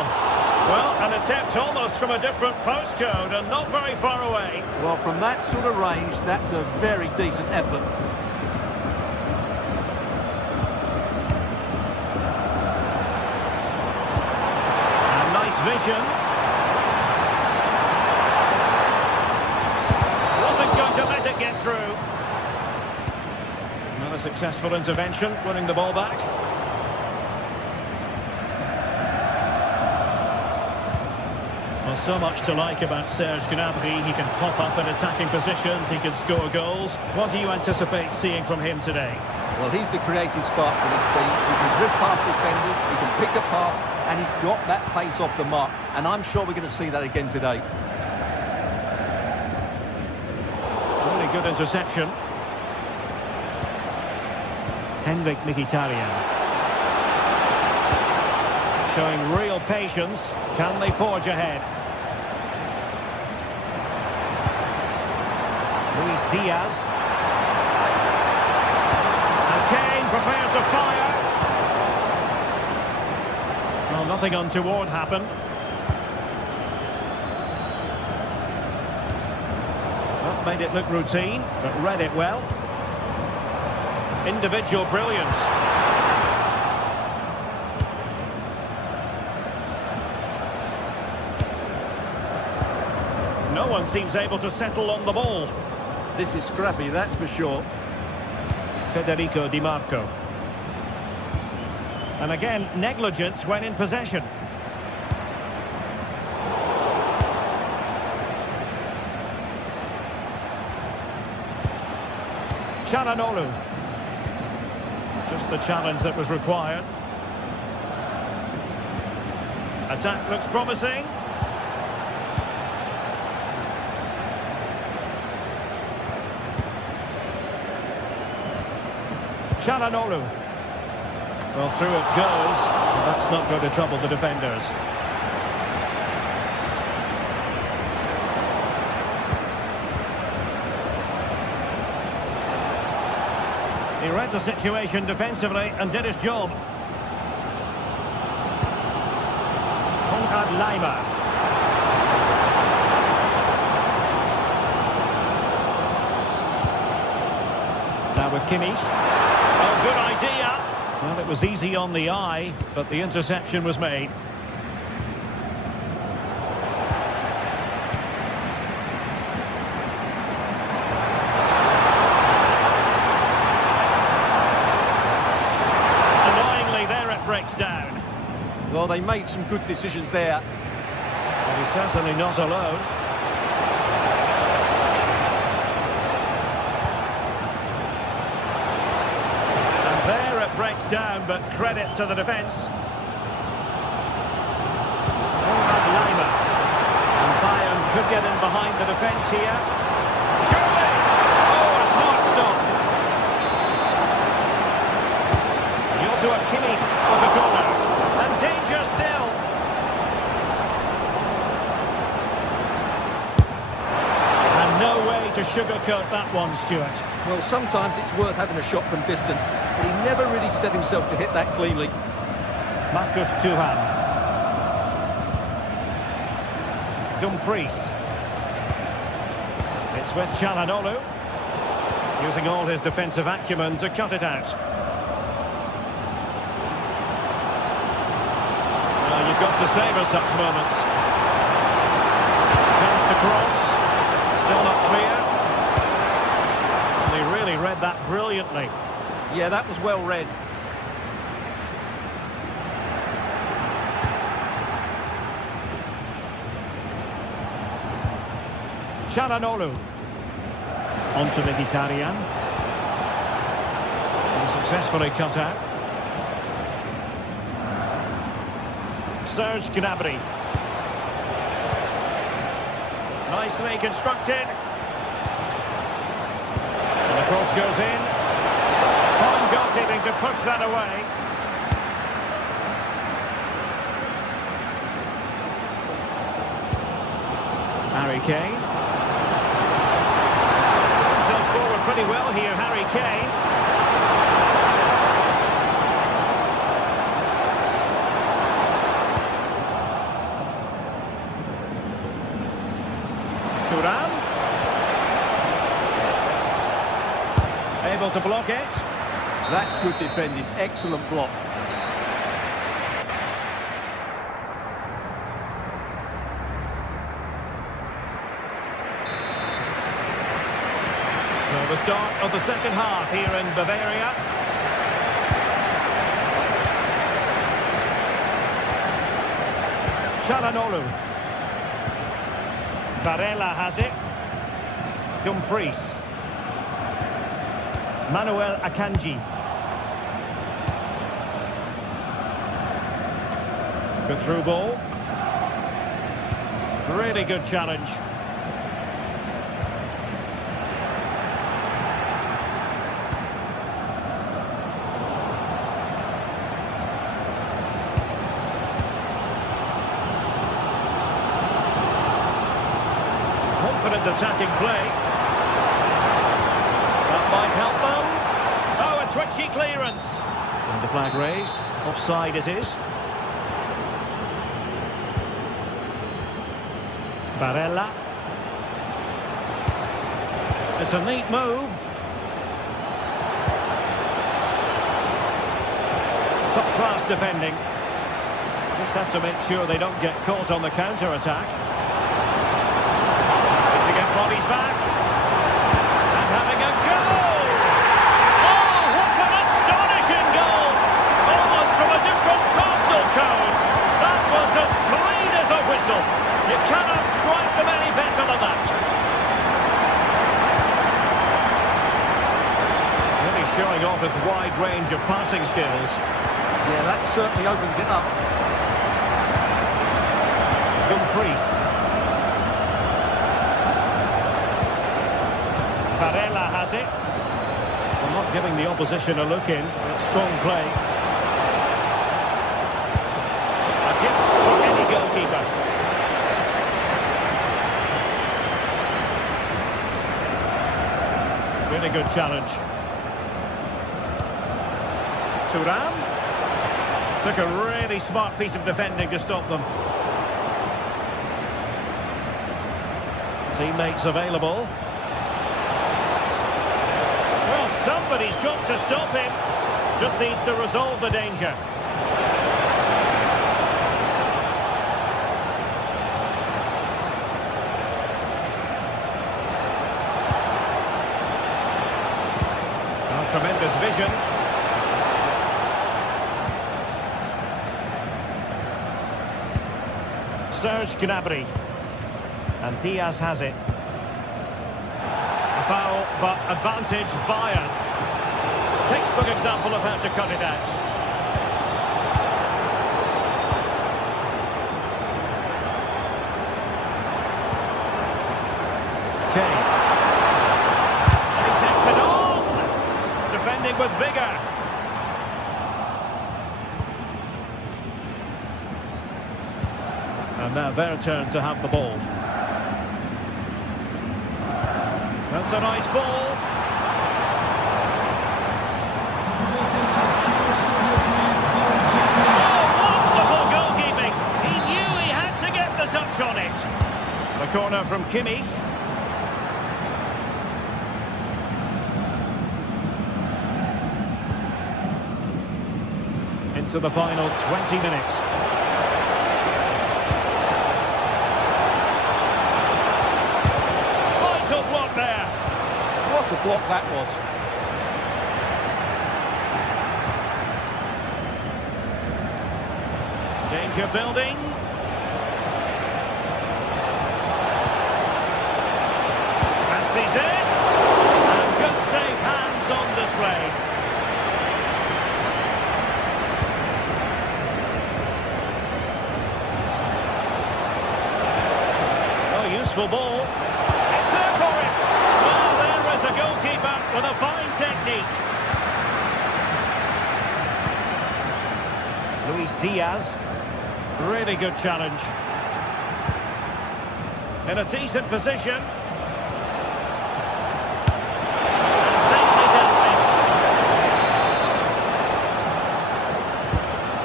Well, an attempt almost from a different postcode and not very far away. Well, from that sort of range, that's a very decent effort. And nice vision. Wasn't going to let it get through. Not a successful intervention, winning the ball back. Well, so much to like about Serge Gnabry. He can pop up in attacking positions, he can score goals. What do you anticipate seeing from him today? Well, he's the creative spark for this team. He can drift past defenders, he can pick a pass, and he's got that pace off the mark. And I'm sure we're going to see that again today. Really good interception. Henrik Mkhitaryan. Showing real patience. Can they forge ahead? Luis Diaz. And Kane prepared to fire. Well, nothing untoward happened. Well, made it look routine, but read it well. Individual brilliance. No one seems able to settle on the ball. This is scrappy, that's for sure. Federico Di Marco. And again, negligence when in possession. Çalhanoğlu. Just the challenge that was required. Attack looks promising. Çalhanoğlu. Well, through it goes, but that's not going to trouble the defenders. He read the situation defensively and did his job. Konrad Laimer. Now with Kimmich. Oh, good idea. Well, it was easy on the eye, but the interception was made. Breaks down. Well, they made some good decisions there. But he's certainly not alone. And there it breaks down, but credit to the defence. Konrad Laimer. And Bayern could get in behind the defence here. Surely! Oh, a smart stop. Joshua Kimmich with the corner. And danger still. And no way to sugarcoat that one, Stuart. Well, sometimes it's worth having a shot from distance, but he never really set himself to hit that cleanly. Marcus Thuram. Dumfries. It's with Çalhanoğlu, using all his defensive acumen to cut it out. Well, you've got to savour such moments. Chance to cross, still not clear. And he really read that brilliantly. Yeah, that was well read. Çalhanoğlu. On to Mkhitaryan. Successfully cut out. Serge Gnabry. Nicely constructed. And the cross goes in. Fine goalkeeping to push that away. Harry Kane. Forward pretty well here, Harry Kane. Thuram. Able to block it. That's good defending. Excellent block. The start of the second half here in Bavaria. Çalhanoğlu. Barella has it. Dumfries. Manuel Akanji. Good through ball. Really good challenge. Confident attacking play. That might help them. Oh, a twitchy clearance. And the flag raised. Offside it is. Barella. It's a neat move. Top-class defending. Just have to make sure they don't get caught on the counter-attack. To get bodies back. And having a goal! Oh, what an astonishing goal! Almost from a different postal code. That was as clean as a whistle. You cannot strike them any better than that. Really showing off his wide range of passing skills. Yeah, that certainly opens it up. Dumfries. Barella has it. Well, not giving the opposition a look in. It's strong play. A gift for any goalkeeper. Really good challenge. Thuram. Took a really smart piece of defending to stop them. Teammates available. Well, somebody's got to stop him. Just needs to resolve the danger. Oh, tremendous vision. Serge Gnabry. And Diaz has it. A foul, but advantage Bayern. Textbook example of how to cut it out. Kane. He takes it on. Defending with vigour. And now their turn to have the ball. That's a nice ball. Oh, wonderful goalkeeping. He knew he had to get the touch on it. The corner from Kimmich. into the final 20 minutes. Vital block there. What a block that was. Danger building. Fancies it. And good save hands on display. Oh, useful ball. It's there for him. Well, there is a goalkeeper with a fine technique. Luis Diaz. Really good challenge. In a decent position. And safely dealt with.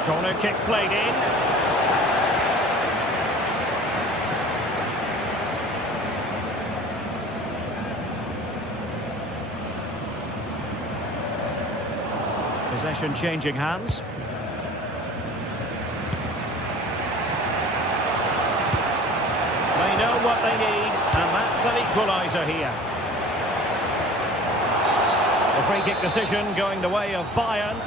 Corner kick played in. Possession changing hands. They know what they need, and that's an equaliser here. The free kick decision going the way of Bayern.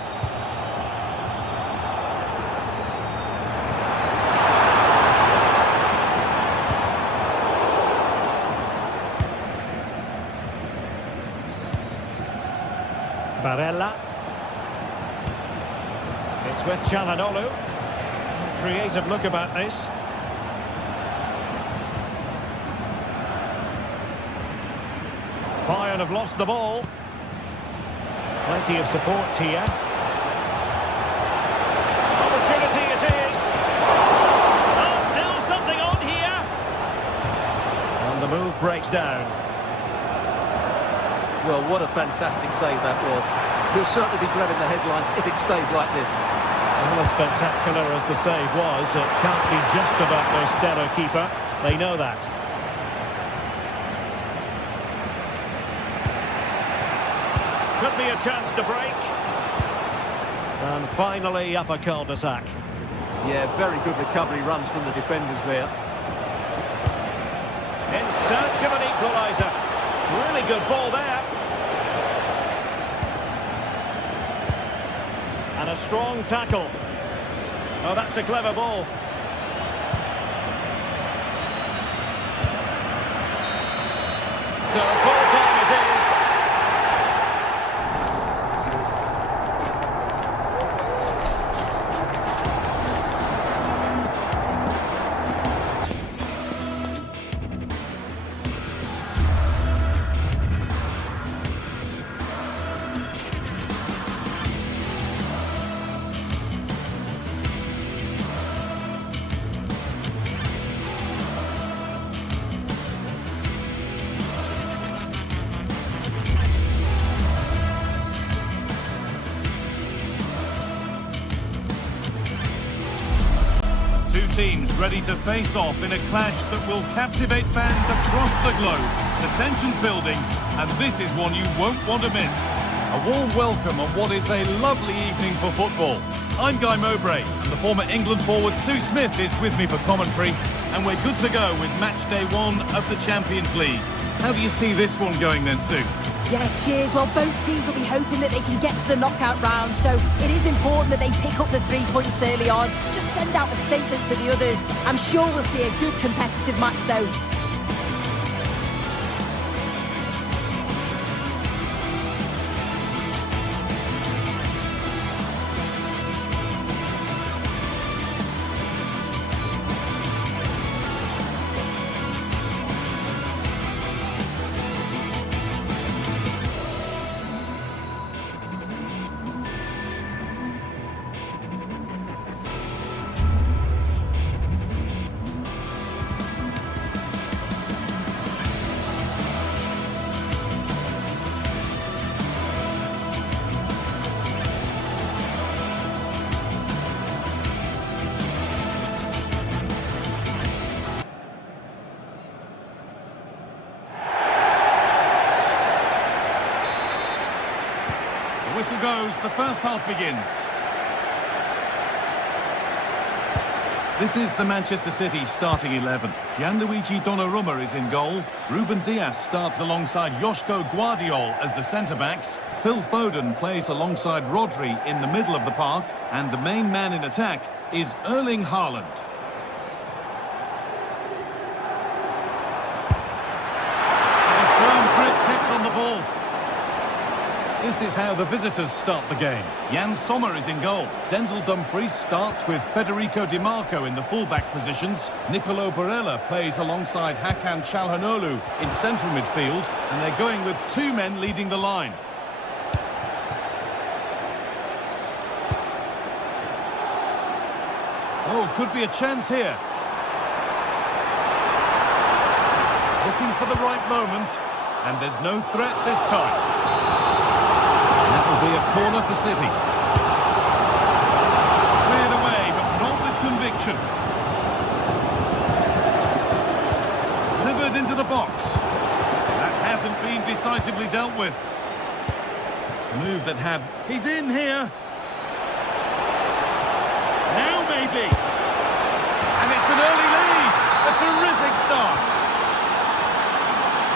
Barella. It's with Çalhanoğlu. Creative look about this. Bayern have lost the ball. Plenty of support here. Opportunity it is. Oh, still something on here. And the move breaks down. Well, what a fantastic save that was. He'll certainly be grabbing the headlines if it stays like this. Well, as spectacular as the save was, it can't be just about their stellar keeper. They know that. Could be a chance to break. And finally up a cul-de-sac. Yeah, very good recovery runs from the defenders there. In search of an equaliser. Really good ball there. And a strong tackle. Oh, that's a clever ball. So full time it is. Two teams ready to face off in a clash that will captivate fans across the globe. The tension's building, and this is one you won't want to miss. A warm welcome on what is a lovely evening for football. I'm Guy Mowbray, and the former England forward Sue Smith is with me for commentary, and we're good to go with match day 1 of the Champions League. How do you see this one going then, Sue? Yeah, cheers. Well, both teams will be hoping that they can get to the knockout round, so it is important that they pick up the 3 points early on. Just send out a statement to the others. I'm sure we'll see a good competitive match, though. The whistle goes, the first half begins. This is the Manchester City starting 11. Gianluigi Donnarumma is in goal. Ruben Dias starts alongside Joško Guardiol as the centre-backs. Phil Foden plays alongside Rodri in the middle of the park. And the main man in attack is Erling Haaland. A firm grip kept on the ball. This is how the visitors start the game. Jan Sommer is in goal. Denzel Dumfries starts with Federico Di Marco in the full-back positions. Nicolo Barella plays alongside Hakan Çalhanoğlu in central midfield. And they're going with two men leading the line. Oh, could be a chance here. Looking for the right moment. And there's no threat this time. Will be a corner for City. Cleared away, but not with conviction. Delivered into the box. That hasn't been decisively dealt with. Move that had... He's in here. Now maybe. And it's an early lead. A terrific start.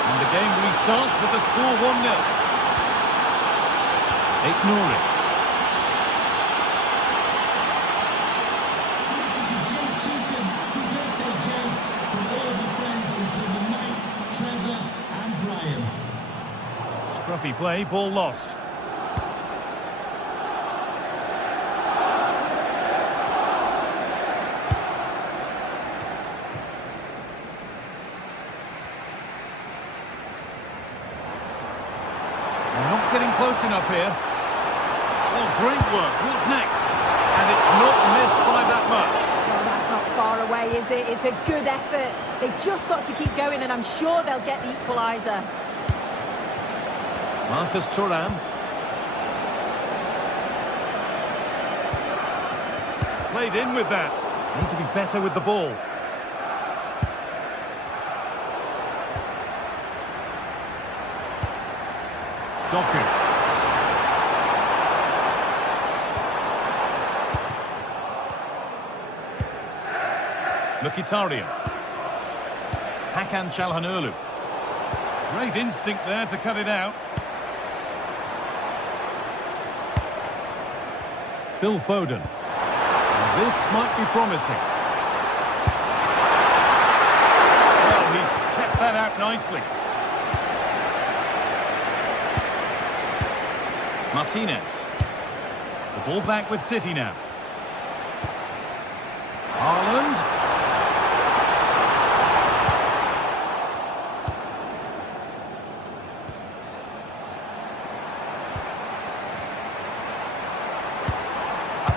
And the game restarts with the score 1-0. Nouri. So this is a Jay Cheatham. Happy birthday, Jay, from all of your friends, including Mike, Trevor and Brian. Scruffy play, ball lost. They're not getting close enough here. Oh, great work. What's next? And it's not missed by that much. Well, that's not far away, is it? It's a good effort. They've just got to keep going, and I'm sure they'll get the equaliser. Marcus Thuram. Played in with that. Need to be better with the ball. Doku. Mkhitaryan. Hakan Çalhanoğlu. Great instinct there to cut it out. Phil Foden. And this might be promising. Well, he's kept that out nicely. Martinez. The ball back with City now. Haaland.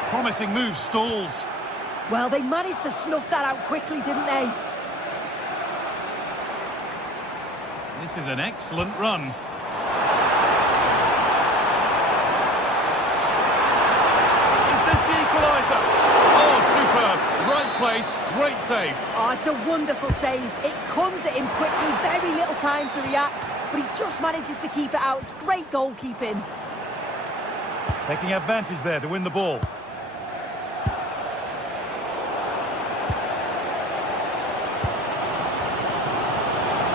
Promising move stalls. Well, they managed to snuff that out quickly, didn't they? This is an excellent run. Is this the equaliser? Oh, superb. Right place, great save. Oh, it's a wonderful save. It comes at him quickly, very little time to react, but he just manages to keep it out. It's great goalkeeping. Taking advantage there to win the ball.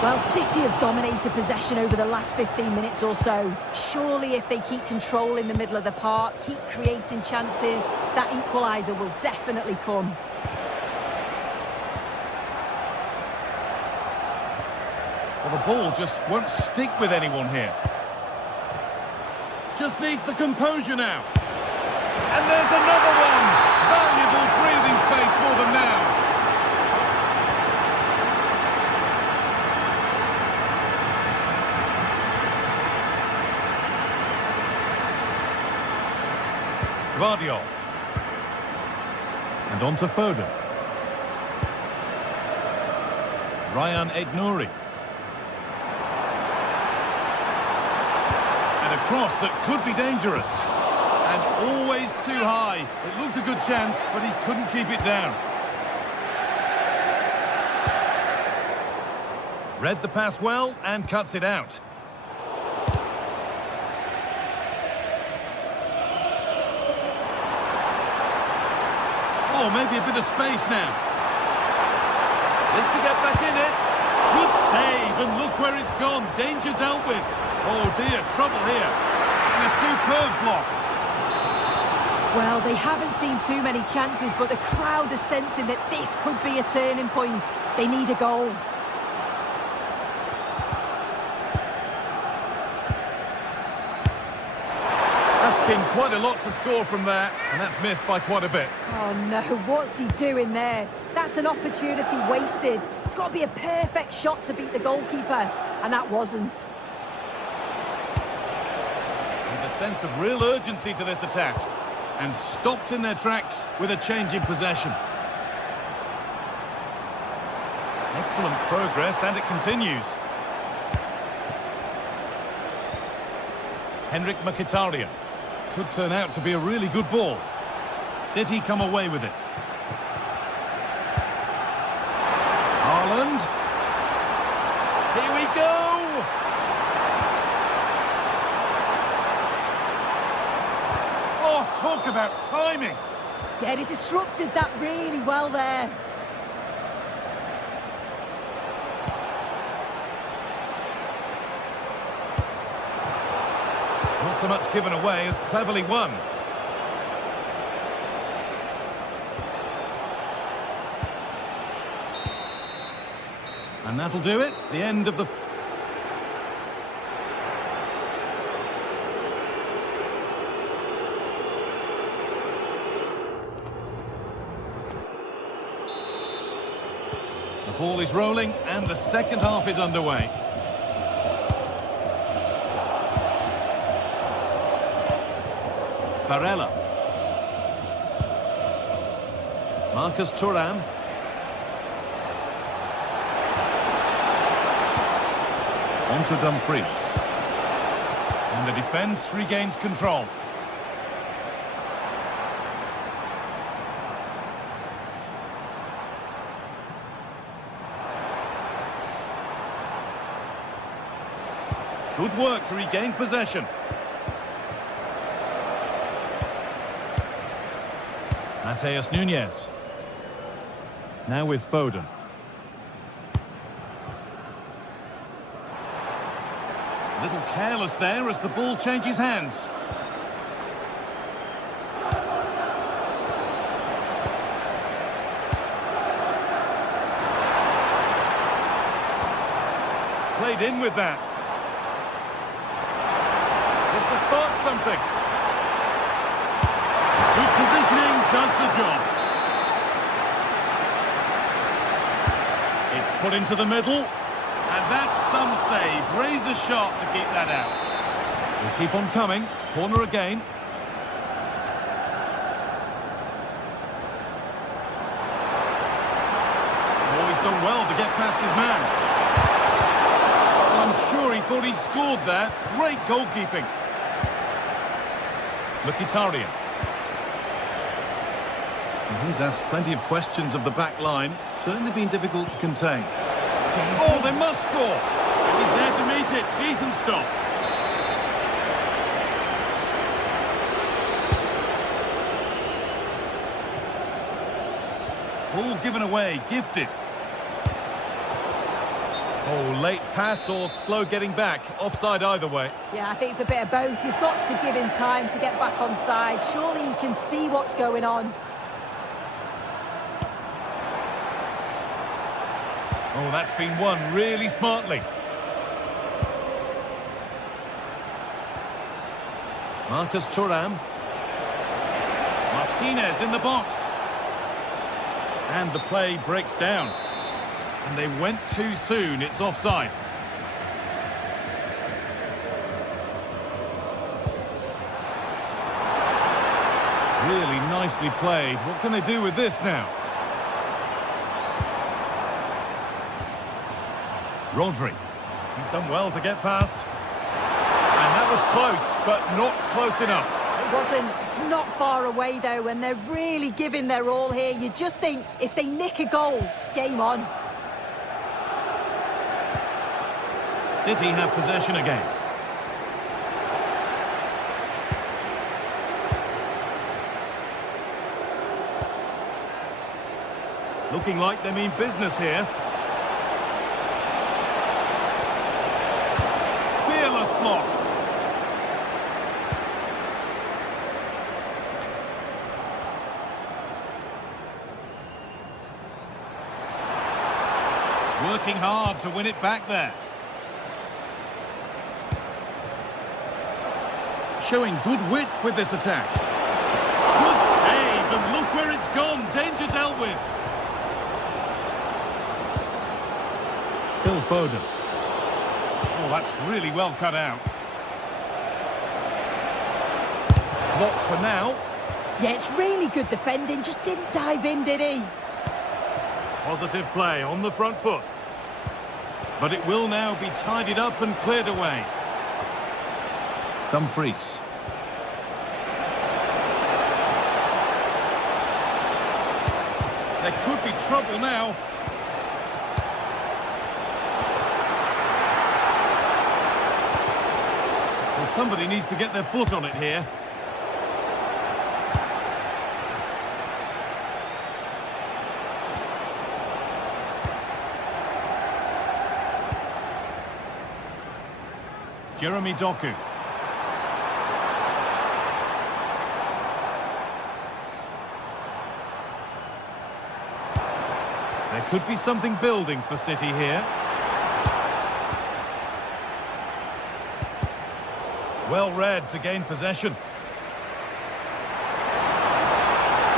Well, City have dominated possession over the last 15 minutes or so. Surely if they keep control in the middle of the park, keep creating chances, that equaliser will definitely come. Well, the ball just won't stick with anyone here. Just needs the composure now. And there's another one! Valuable breathing space for them now. Guardiol. And on to Foden. Ryan Aït-Nouri. And a cross that could be dangerous. And always too high. It looked a good chance, but he couldn't keep it down. Read the pass well and cuts it out. Oh, maybe a bit of space now. This to get back in it. Good save, and look where it's gone. Danger dealt with. Oh dear, trouble here. And a superb block. Well, they haven't seen too many chances, but the crowd are sensing that this could be a turning point. They need a goal. Asking quite a lot to score from there, and that's missed by quite a bit. Oh no, what's he doing there? That's an opportunity wasted. It's got to be a perfect shot to beat the goalkeeper, and that wasn't. There's a sense of real urgency to this attack, and stopped in their tracks with a change in possession. Excellent progress, and it continues. Henrik Mkhitaryan. Could turn out to be a really good ball. City come away with it. Haaland. Here we go! Oh, talk about timing! Yeah, he disrupted that really well there. Not so much given away as cleverly won. And that'll do it. The end of the... The ball is rolling and the second half is underway. Barella. Marcus Thuram. On to Dumfries. And the defence regains control. Good work to regain possession. Mateus Nunes. Now with Foden. A little careless there as the ball changes hands. Played in with that. Just to spark something. Good positioning does the job. It's put into the middle. And that's some save. Razor sharp to keep that out. We'll keep on coming. Corner again. Oh, he's done well to get past his man. I'm sure he thought he'd scored there. Great goalkeeping. Mkhitaryan. He's asked plenty of questions of the back line. Certainly been difficult to contain. Oh, they must score! He's there to meet it. Decent stop. Ball given away, gifted. Oh, late pass or slow getting back. Offside either way. Yeah, I think it's a bit of both. You've got to give him time to get back on side. Surely you can see what's going on. Oh, that's been won really smartly. Marcus Thuram. Martinez in the box. And the play breaks down. And they went too soon. It's offside. Really nicely played. What can they do with this now? Rodri. He's done well to get past. And that was close, but not close enough. It wasn't. It's not far away, though, and they're really giving their all here. You just think if they nick a goal, it's game on. City have possession again. Looking like they mean business here. Fearless block. Working hard to win it back there. Showing good wit with this attack. Good save, and look where it's gone. Danger dealt with. Phil Foden. Oh, that's really well cut out. Blocked for now. Yeah, it's really good defending, just didn't dive in, did he? Positive play on the front foot. But it will now be tidied up and cleared away. Dumfries. There could be trouble now. Well, somebody needs to get their foot on it here. Jeremy Doku. There could be something building for City here. Well read to gain possession.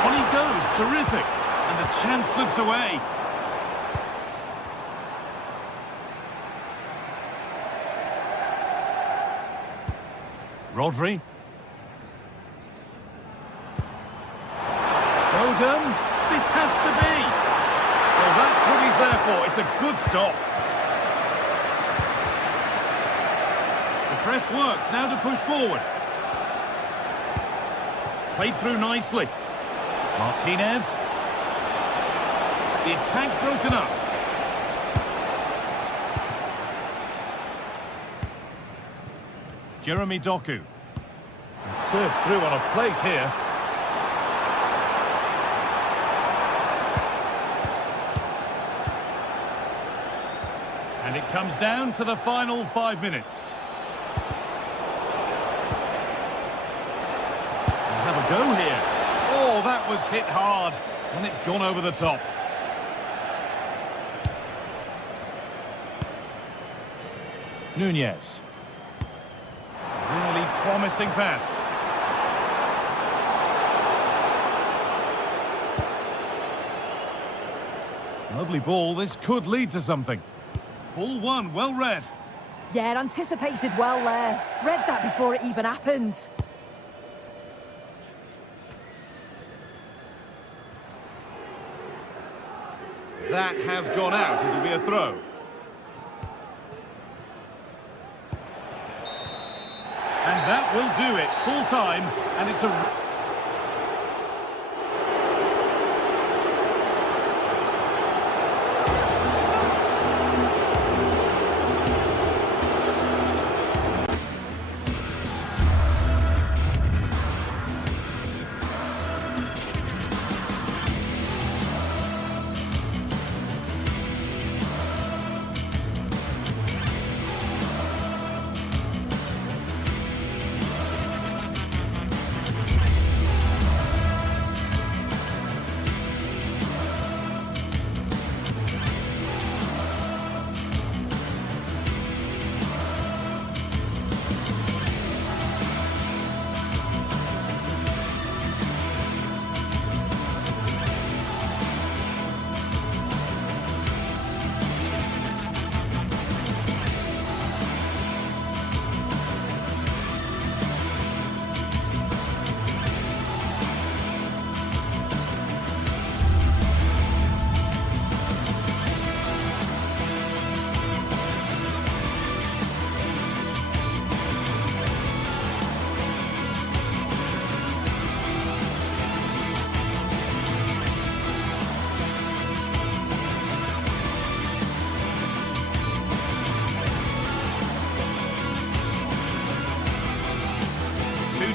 On he goes, terrific. And the chance slips away. Rodri. Foden. This has to be. Well, that's what he's there for. It's a good stop. The press works. Now to push forward. Played through nicely. Martinez. The attack broken up. Jeremy Doku. And served through on a plate here. And it comes down to the final 5 minutes. We'll have a go here. Oh, that was hit hard. And it's gone over the top. Nunez. Really promising pass. Lovely ball. This could lead to something. Ball one, well read. Yeah, anticipated well there. Read that before it even happened. That has gone out. It'll be a throw. And that will do it. Full time, and it's a...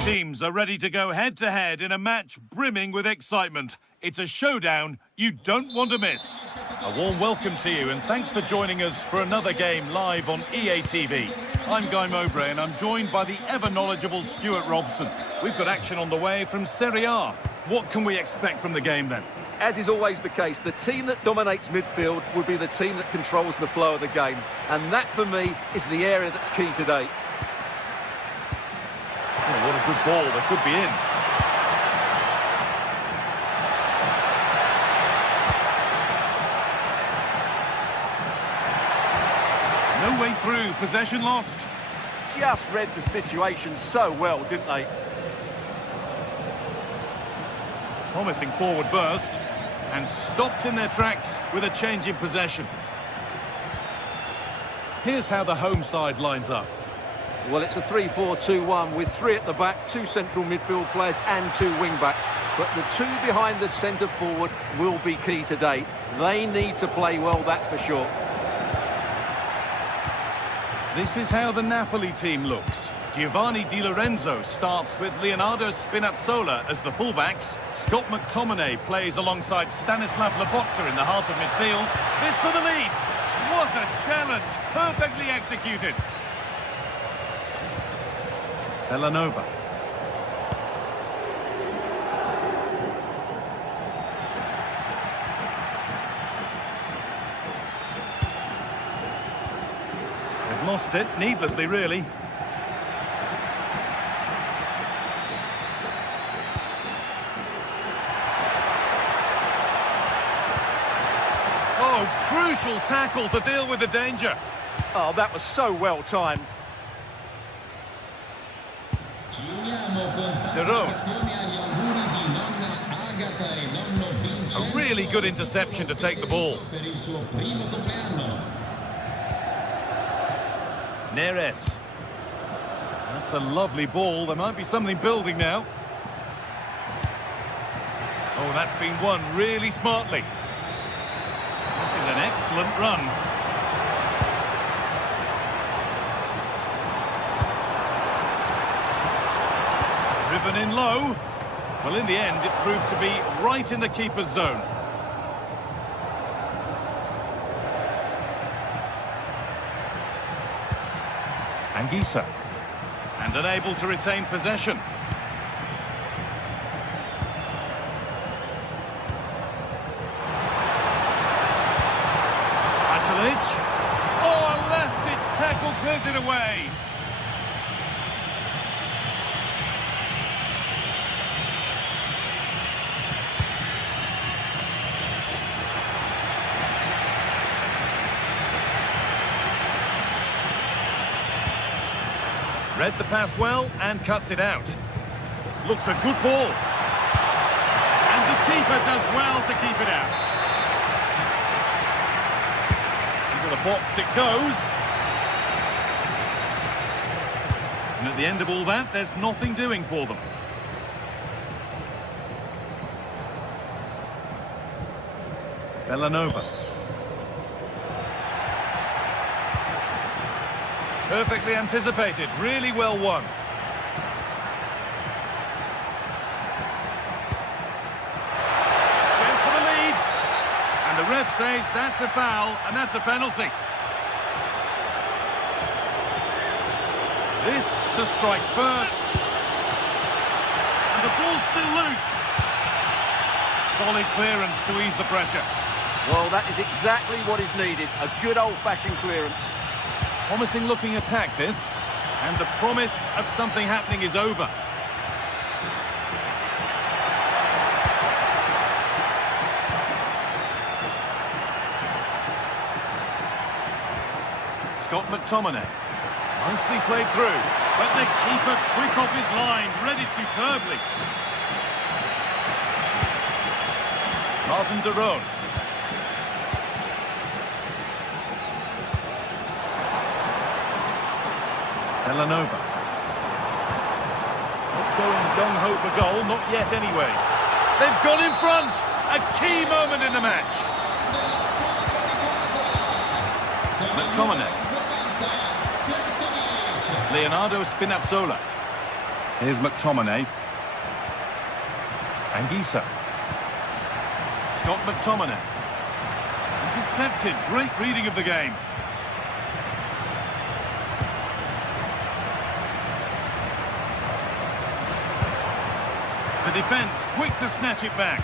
Teams are ready to go head-to-head in a match brimming with excitement. It's a showdown you don't want to miss. A warm welcome to you, and thanks for joining us for another game live on EA TV. I'm Guy Mowbray, and I'm joined by the ever-knowledgeable Stuart Robson. We've got action on the way from Serie A. What can we expect from the game then? As is always the case, the team that dominates midfield will be the team that controls the flow of the game. And that, for me, is the area that's key today. Oh, what a good ball. That could be in. No way through. Possession lost. Just read the situation so well, didn't they? Promising forward burst, and stopped in their tracks with a change in possession. Here's how the home side lines up. Well, it's a 3-4-2-1 with 3 at the back, 2 central midfield players and 2 wing-backs. But the 2 behind the centre forward will be key today. They need to play well, that's for sure. This is how the Napoli team looks. Giovanni Di Lorenzo starts with Leonardo Spinazzola as the fullbacks. Scott McTominay plays alongside Stanislav Lobotka in the heart of midfield. This for the lead. What a challenge. Perfectly executed. Bellanova. They've lost it, needlessly really. Oh, crucial tackle to deal with the danger. Oh, that was so well timed. A really good interception to take the ball. Neres. That's a lovely ball. There might be something building now. Oh, that's been won really smartly. This is an excellent run. Driven in low. Well, in the end, it proved to be right in the keeper's zone. Anguissa. And unable to retain possession. Oh, a last-ditch tackle clears it away. Read the pass well and cuts it out. Looks a good ball. And the keeper does well to keep it out. The box it goes. And at the end of all that, there's nothing doing for them. Bellanova. Perfectly anticipated, really well won. The ref says that's a foul, and that's a penalty. This to strike first. And the ball's still loose. Solid clearance to ease the pressure. Well, that is exactly what is needed. A good old-fashioned clearance. Promising looking attack, this. And the promise of something happening is over. Scott McTominay. Nicely played through. But the keeper quick off his line. Read it superbly. Martin de Roon. Bellanova. Not going gung-ho for goal. Not yet anyway. They've gone in front. A key moment in the match. McTominay. Leonardo Spinazzola. Here's McTominay. Anguissa. Scott McTominay. Intercepted. Great reading of the game. The defence quick to snatch it back.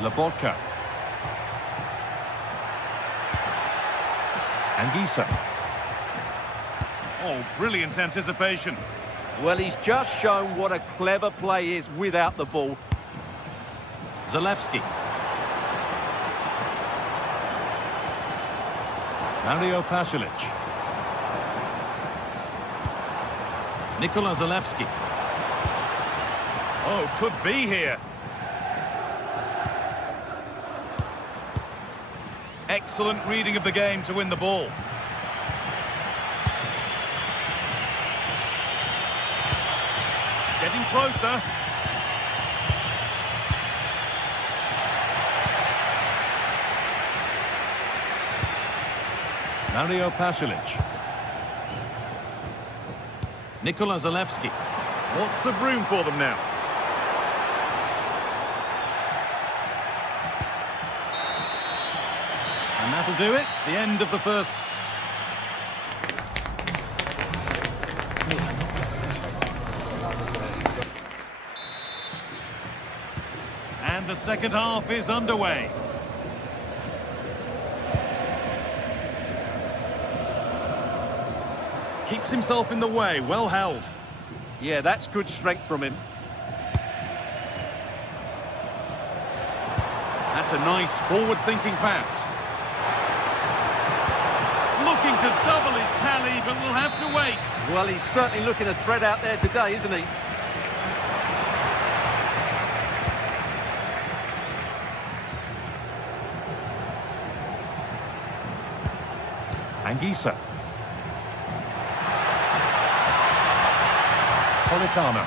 Lobotka. Anguissa. Oh, brilliant anticipation. Well, he's just shown what a clever play is without the ball. Zalewski. Mario Pasalic. Nikola Zalewski. Oh, could be here. Excellent reading of the game to win the ball. Getting closer. Mario Pasalic. Nikola Zalewski. Lots of room for them now. And that'll do it. The end of the first. And the second half is underway. Keeps himself in the way, well held. Yeah, that's good strength from him. That's a nice forward-thinking pass. Looking to double his tally, but will have to wait. Well, he's certainly looking a threat out there today, isn't he? Anguissa. Politano.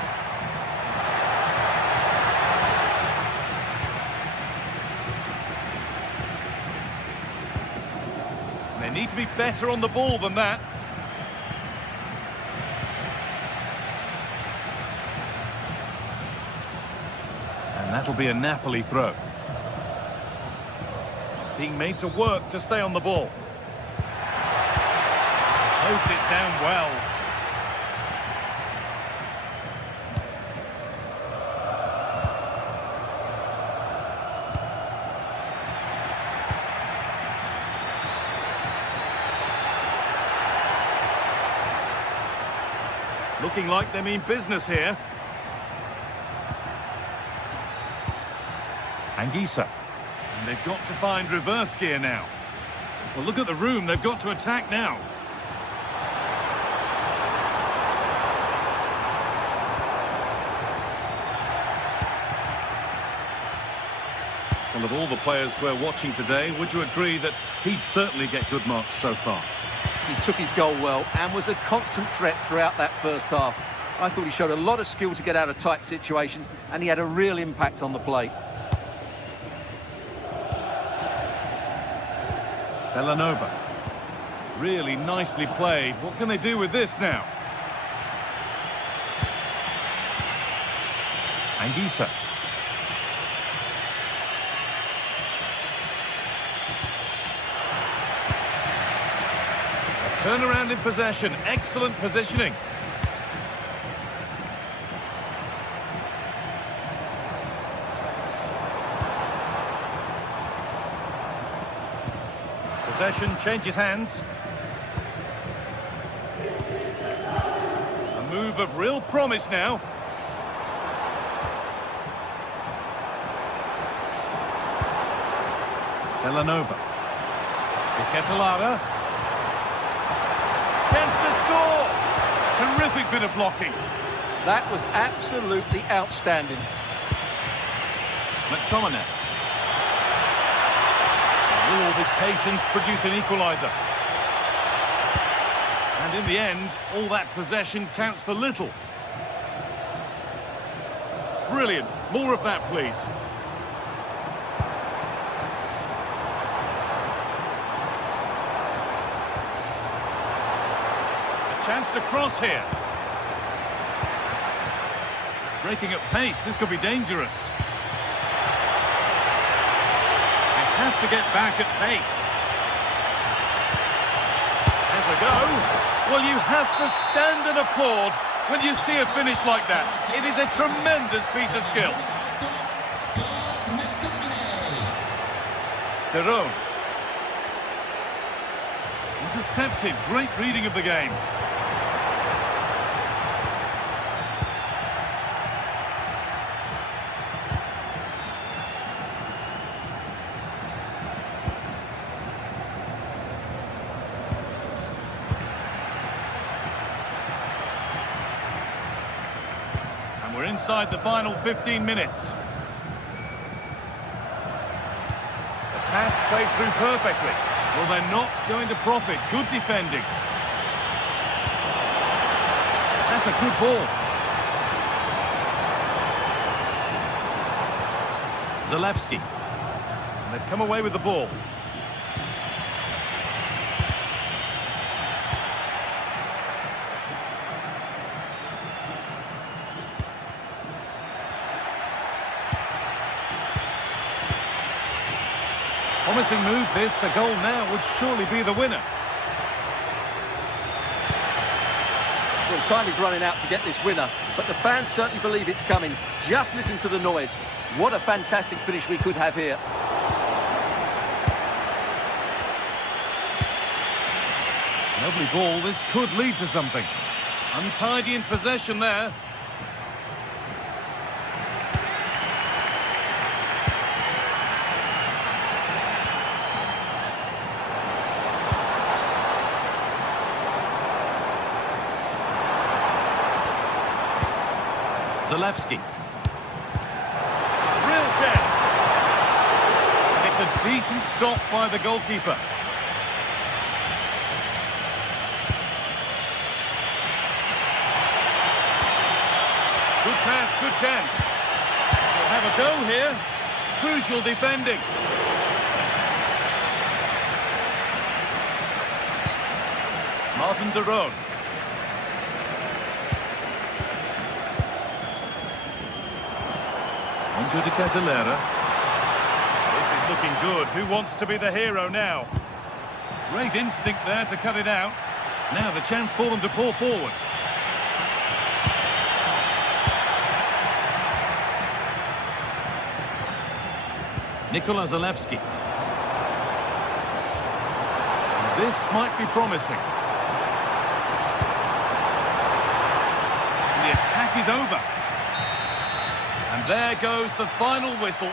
They need to be better on the ball than that. And that'll be a Napoli throw. Being made to work to stay on the ball. Closed it down well. Looking like they mean business here. Anguissa. And they've got to find reverse gear now. Well, look at the room. They've got to attack now. Well, of all the players we're watching today, would you agree that he'd certainly get good marks so far? He took his goal well and was a constant threat throughout that first half. I thought he showed a lot of skill to get out of tight situations, and he had a real impact on the play. Bellanova. Really nicely played. What can they do with this now? Anguissa. Turnaround in possession. Excellent positioning. Possession changes hands. A move of real promise now. Bellanova. Iketalada. Chance to score! Terrific bit of blocking. That was absolutely outstanding. McTominay. Will all this patience produce an equaliser? And in the end, all that possession counts for little. Brilliant. More of that, please. Chance to cross here. Breaking at pace, this could be dangerous. They have to get back at pace. There's a go. Well, you have to stand and applaud when you see a finish like that. It is a tremendous piece of skill. Derone. Intercepted. Great reading of the game. And we're inside the final 15 minutes. Pass played through perfectly. Well, they're not going to profit. Good defending. That's a good ball. Zalewski. And they've come away with the ball. Promising move this. A goal now would surely be the winner. Well, time is running out to get this winner, but the fans certainly believe it's coming. Just listen to the noise. What a fantastic finish we could have here. Lovely ball. This could lead to something. Untidy in possession there. Zalewski. Real chance. And it's a decent stop by the goalkeeper. Good pass, good chance. They'll have a go here. Crucial defending. Martin Derone. Onto De Catalera. This is looking good. Who wants to be the hero now? Great instinct there to cut it out. Now the chance for them to pour forward. Nikola Zalewski. This might be promising. And the attack is over. And there goes the final whistle.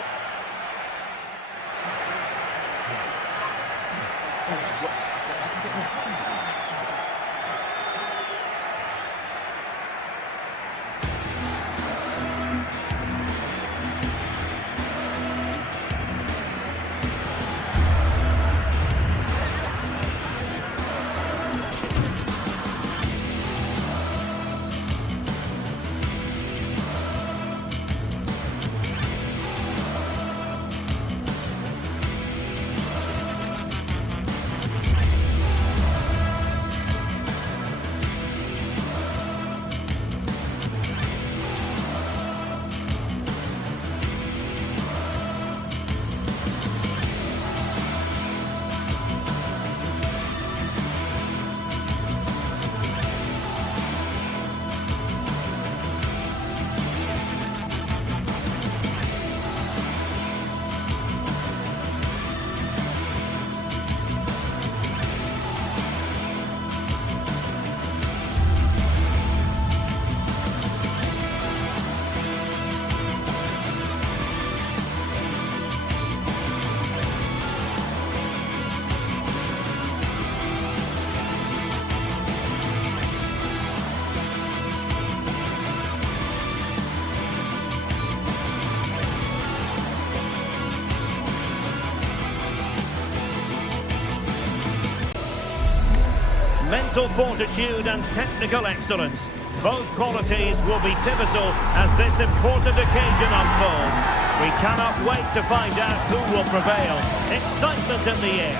Mental fortitude and technical excellence. Both qualities will be pivotal as this important occasion unfolds. We cannot wait to find out who will prevail. Excitement in the air.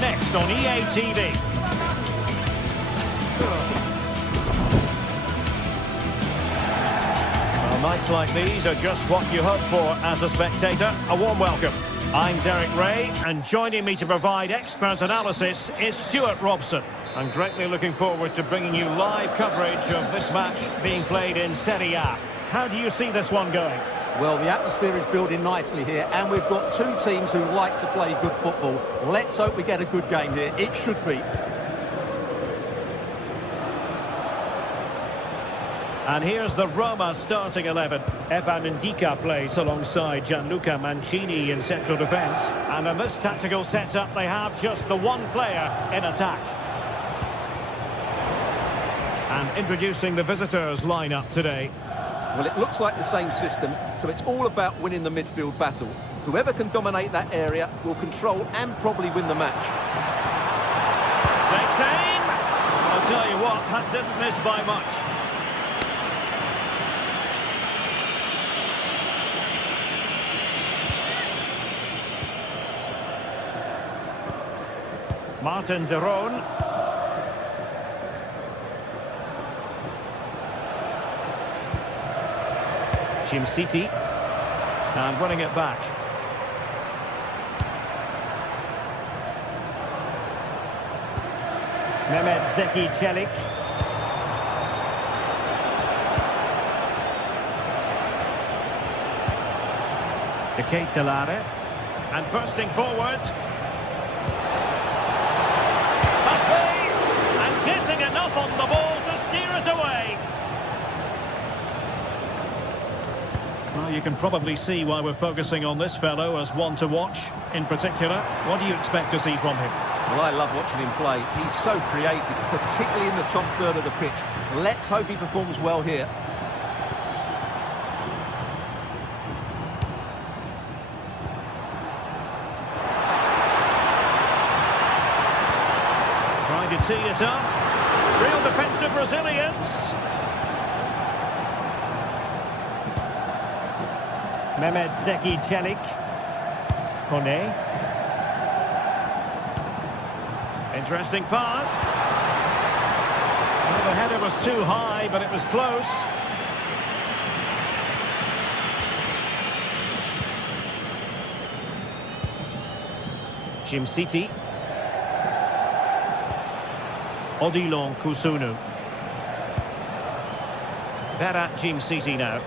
Next on EA TV. Nights like these are just what you hope for as a spectator. A warm welcome. I'm Derek Ray, and joining me to provide expert analysis is Stuart Robson. I'm greatly looking forward to bringing you live coverage of this match being played in Serie A. How do you see this one going? Well, the atmosphere is building nicely here, and we've got two teams who like to play good football. Let's hope we get a good game here. It should be. And here's the Roma starting 11. Evan Ndika plays alongside Gianluca Mancini in central defence. And in this tactical setup, they have just the one player in attack. And introducing the visitors lineup today. Well, it looks like the same system, so it's all about winning the midfield battle. Whoever can dominate that area will control and probably win the match. Takes aim! I'll tell you what, that didn't miss by much. Martin de Roon. Jim City. And running it back. Mehmet Zeki Çelik. De Ketelare. And bursting forward. Must be! And getting enough on the ball to steer it away. Well, you can probably see why we're focusing on this fellow as one to watch. In particular, what do you expect to see from him? Well, I love watching him play. He's so creative, particularly in the top third of the pitch. Let's hope he performs well here. Trying to tee it up. Real defensive resilience. Mehmet Zeki Çelik. Kone. Interesting pass. Well, the header was too high, but it was close. Jim City. Odilon Kusunu. Berat Jim City now.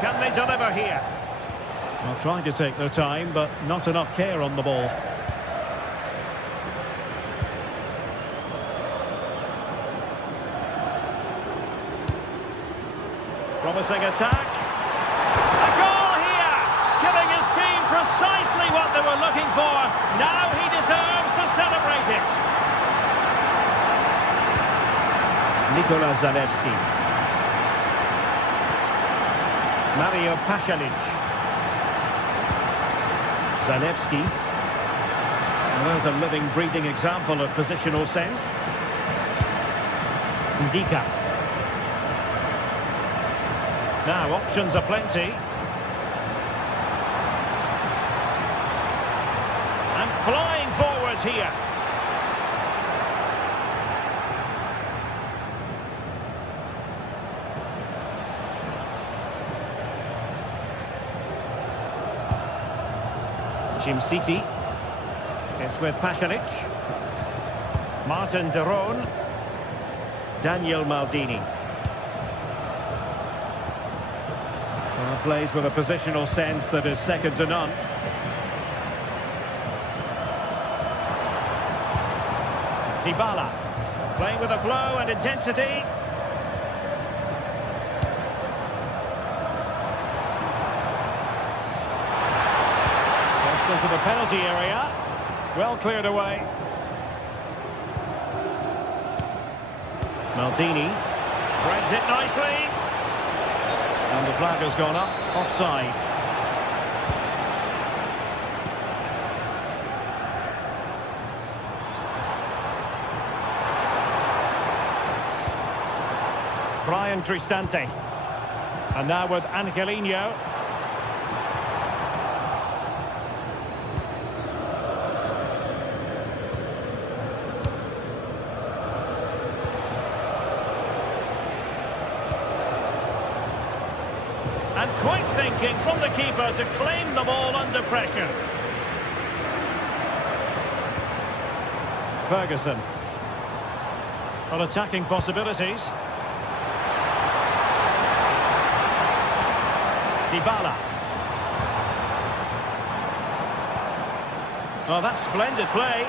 Can they deliver here? Well, trying to take their time, but not enough care on the ball. Promising attack. A goal here! Giving his team precisely what they were looking for. Now he deserves to celebrate it. Nikola Zalewski. Mario Pasalic. Zalewski. And there's a living, breathing example of positional sense. Ndika. Now, options are plenty. And flying forwards here. Jim City. It's with Pasalic. Martin de Roon. Daniel Maldini. Plays with a positional sense that is second to none. Dybala. Playing with a flow and intensity. Into the penalty area. Well cleared away. Maldini threads it nicely. And the flag has gone up. Offside. Brian Cristante. And now with Angelino. And quick thinking from the keeper to claim the ball under pressure. Ferguson. On attacking possibilities. Dybala. Well, that's splendid play.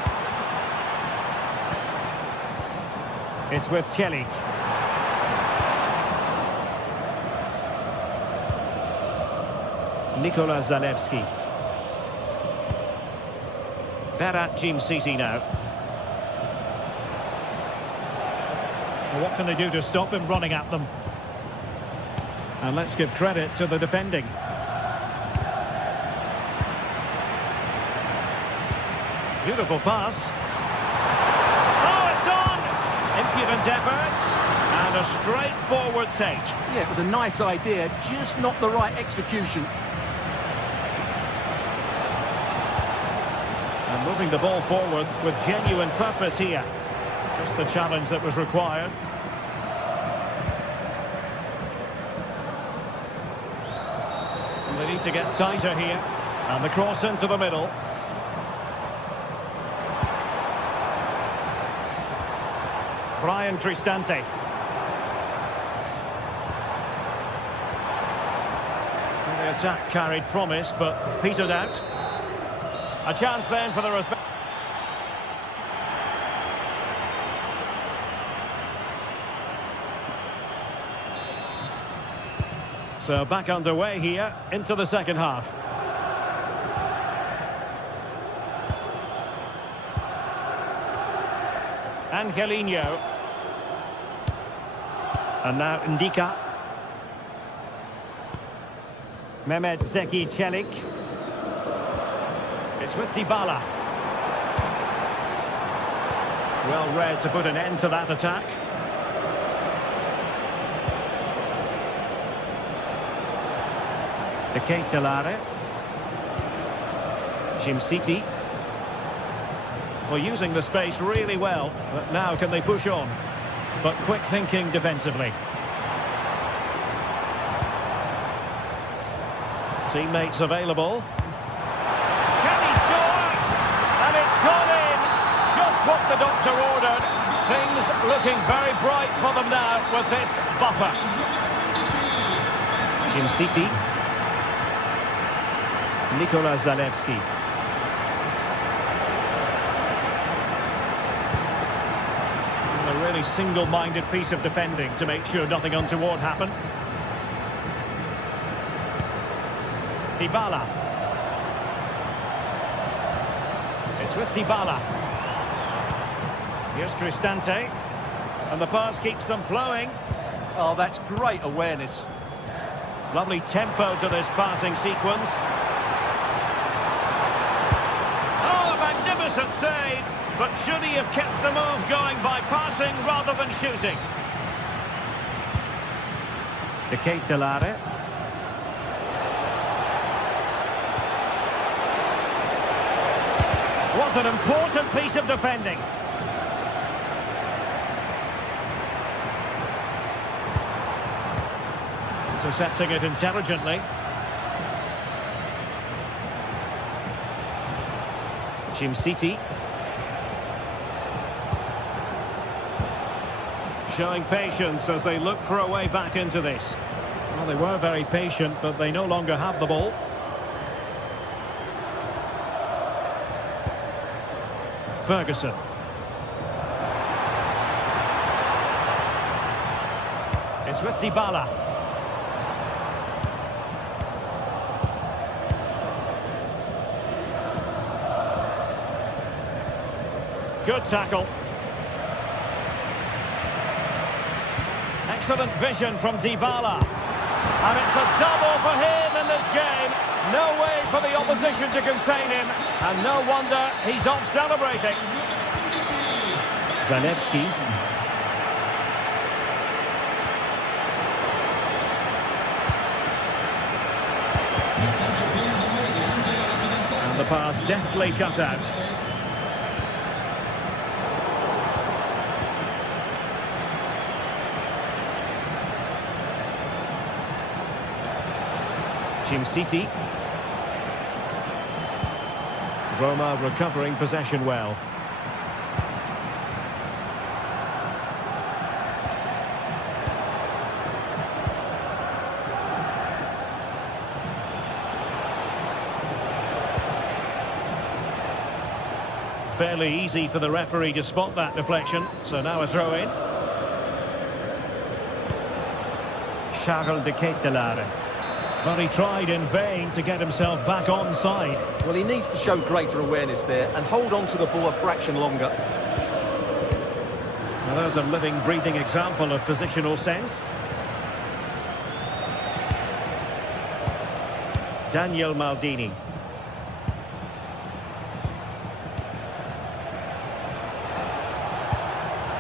It's with Celik. Nikola Zalewski. Berat Jim-Sisi now. Well, what can they do to stop him running at them? And let's give credit to the defending. Beautiful pass. Oh, it's on! Impudent effort. And a straightforward take. Yeah, it was a nice idea, just not the right execution. And moving the ball forward with genuine purpose here. Just the challenge that was required. And they need to get tighter here. And the cross into the middle. Brian Cristante. The attack carried promise, but petered out. A chance then for the respect. So back underway here into the second half. Angelino. And now Ndika. Mehmet Zeki Celik. It's with Dybala. Well read to put an end to that attack. De Ketelare. Jim-Sisi. Well, using the space really well, but now can they push on? But quick thinking defensively. Teammates available. Can he score? And it's gone in. Just what the doctor ordered. Things looking very bright for them now with this buffer. Jim-Sisi. Nikola Zalewski. A really single-minded piece of defending to make sure nothing untoward happened. Dybala. It's with Dybala. Here's Cristante. And the pass keeps them flowing. Oh, that's great awareness. Lovely tempo to this passing sequence. Oh, a magnificent save. But should he have kept the move going by passing rather than shooting? De Ketelare. Was an important piece of defending. Intercepting it intelligently. Jim-Sisi. Showing patience as they look for a way back into this. Well, they were very patient, but they no longer have the ball. Ferguson. It's with Dybala. Good tackle. Excellent vision from Dybala. And it's a double for him in this game. No way for the opposition to contain him. And no wonder he's off celebrating. Zalewski. And the pass deftly cut out. Team City. Roma recovering possession well. Fairly easy for the referee to spot that deflection, so now a throw-in. Charles de Ketelaere. But he tried in vain to get himself back onside. Well, he needs to show greater awareness there and hold on to the ball a fraction longer. Well, there's a living, breathing example of positional sense. Daniel Maldini.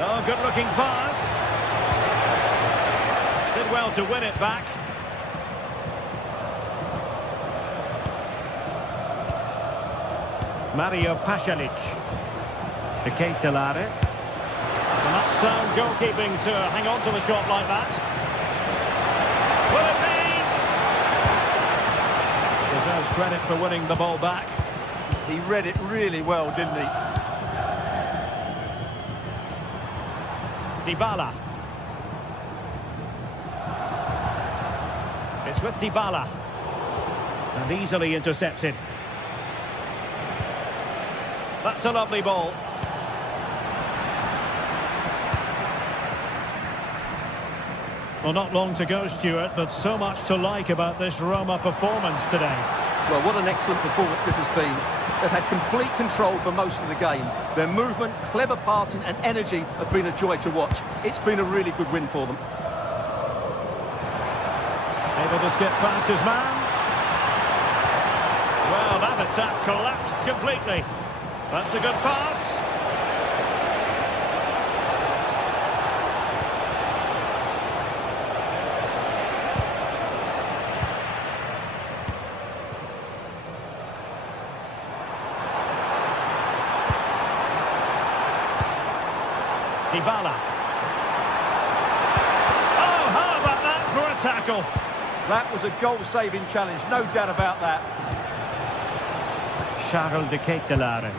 Oh, good-looking pass. Did well to win it back. Mario Pasalic. De Ketelaere. And that's sound goalkeeping to hang on to the shot like that. Will it be? Deserves credit for winning the ball back. He read it really well, didn't he? Dybala. It's with Dybala. And easily intercepted. That's a lovely ball. Well, not long to go, Stuart, but so much to like about this Roma performance today. Well, what an excellent performance this has been. They've had complete control for most of the game. Their movement, clever passing and energy have been a joy to watch. It's been a really good win for them. Able to skip past his man. Well, that attack collapsed completely. That's a good pass. Dybala. Oh, how about that for a tackle? That was a goal-saving challenge, no doubt about that. Charles de Ketelaere.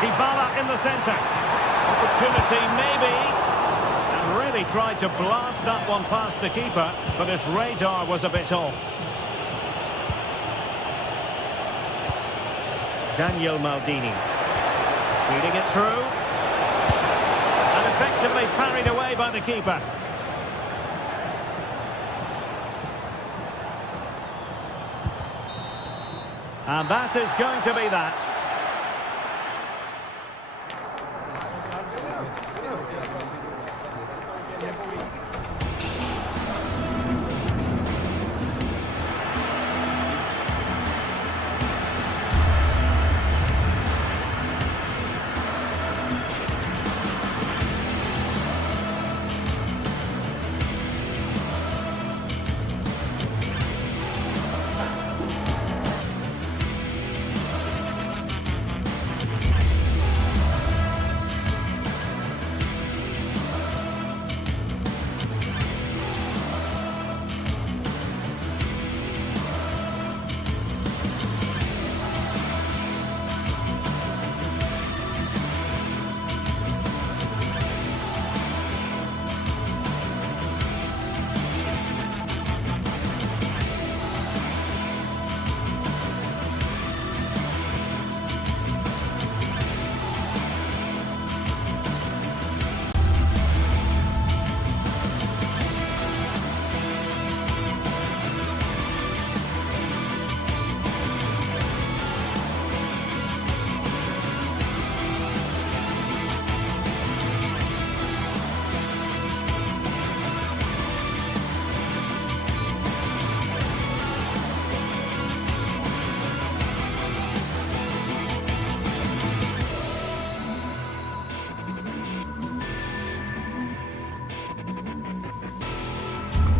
Dybala in the centre. Opportunity maybe. And really tried to blast that one past the keeper, but his radar was a bit off. Daniel Maldini. Feeding it through. And effectively parried away by the keeper. And that is going to be that.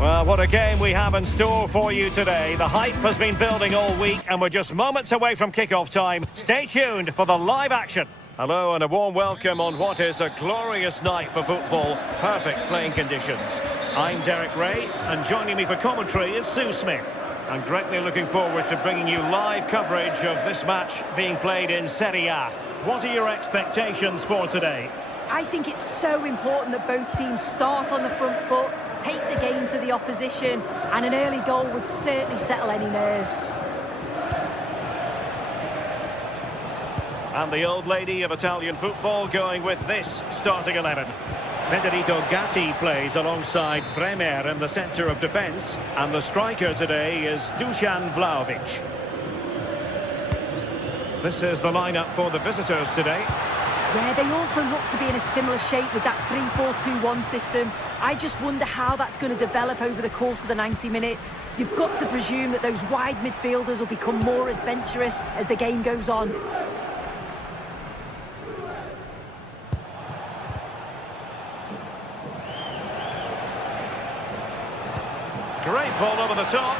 Well, what a game we have in store for you today. The hype has been building all week and we're just moments away from kick-off time. Stay tuned for the live action. Hello and a warm welcome on what is a glorious night for football. Perfect playing conditions. I'm Derek Ray, and joining me for commentary is Sue Smith. I'm greatly looking forward to bringing you live coverage of this match being played in Serie A. What are your expectations for today? I think it's so important that both teams start on the front foot, take the game to the opposition, and an early goal would certainly settle any nerves. And the old lady of Italian football going with this starting 11. Federico Gatti plays alongside Bremer in the centre of defence. And the striker today is Dusan Vlahovic. This is the lineup for the visitors today. Yeah, they also look to be in a similar shape with that 3-4-2-1 system. I just wonder how that's going to develop over the course of the 90 minutes. You've got to presume that those wide midfielders will become more adventurous as the game goes on. Great ball over the top.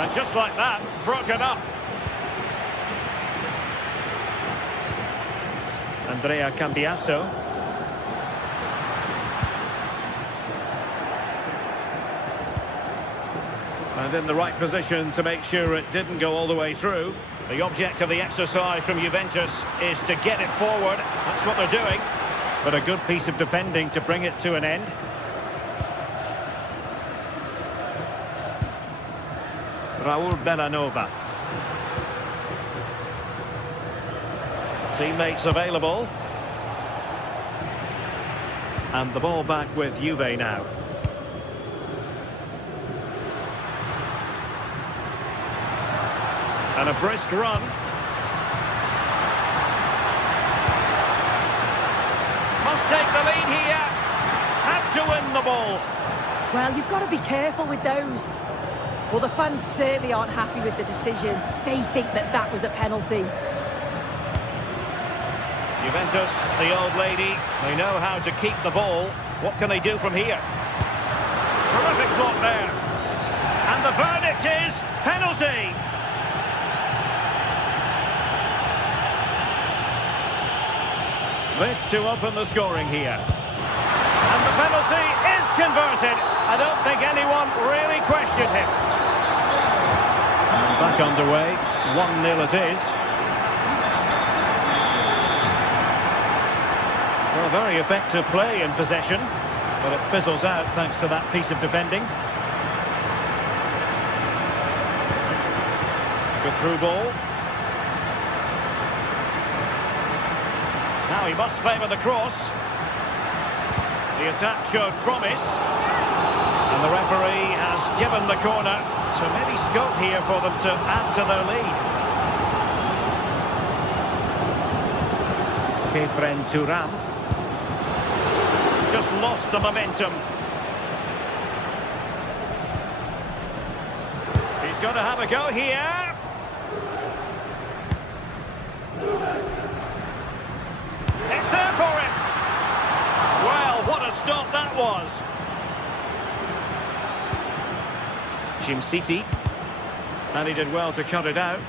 And just like that, broken up. Andrea Cambiasso. And in the right position to make sure it didn't go all the way through. The object of the exercise from Juventus is to get it forward. That's what they're doing. But a good piece of defending to bring it to an end. Raul Bellanova. Teammates available. And the ball back with Juve now. And a brisk run. Take the lead here. Had to win the ball. Well, you've got to be careful with those. Well, the fans certainly aren't happy with the decision. They think that that was a penalty. Juventus, the old lady, they know how to keep the ball. What can they do from here? Terrific block there. And the verdict is penalty. This to open the scoring here. And the penalty is converted. I don't think anyone really questioned him. And back underway. 1-0 it is. Well, very effective play in possession. But it fizzles out thanks to that piece of defending. Good through ball. Now he must favour the cross. The attack showed promise. And the referee has given the corner. So maybe scope here for them to add to their lead. Kefren Turam. Just lost the momentum. He's got to have a go here. It's there for him. Well, what a stop that was. Jim City. And he did well to cut it out.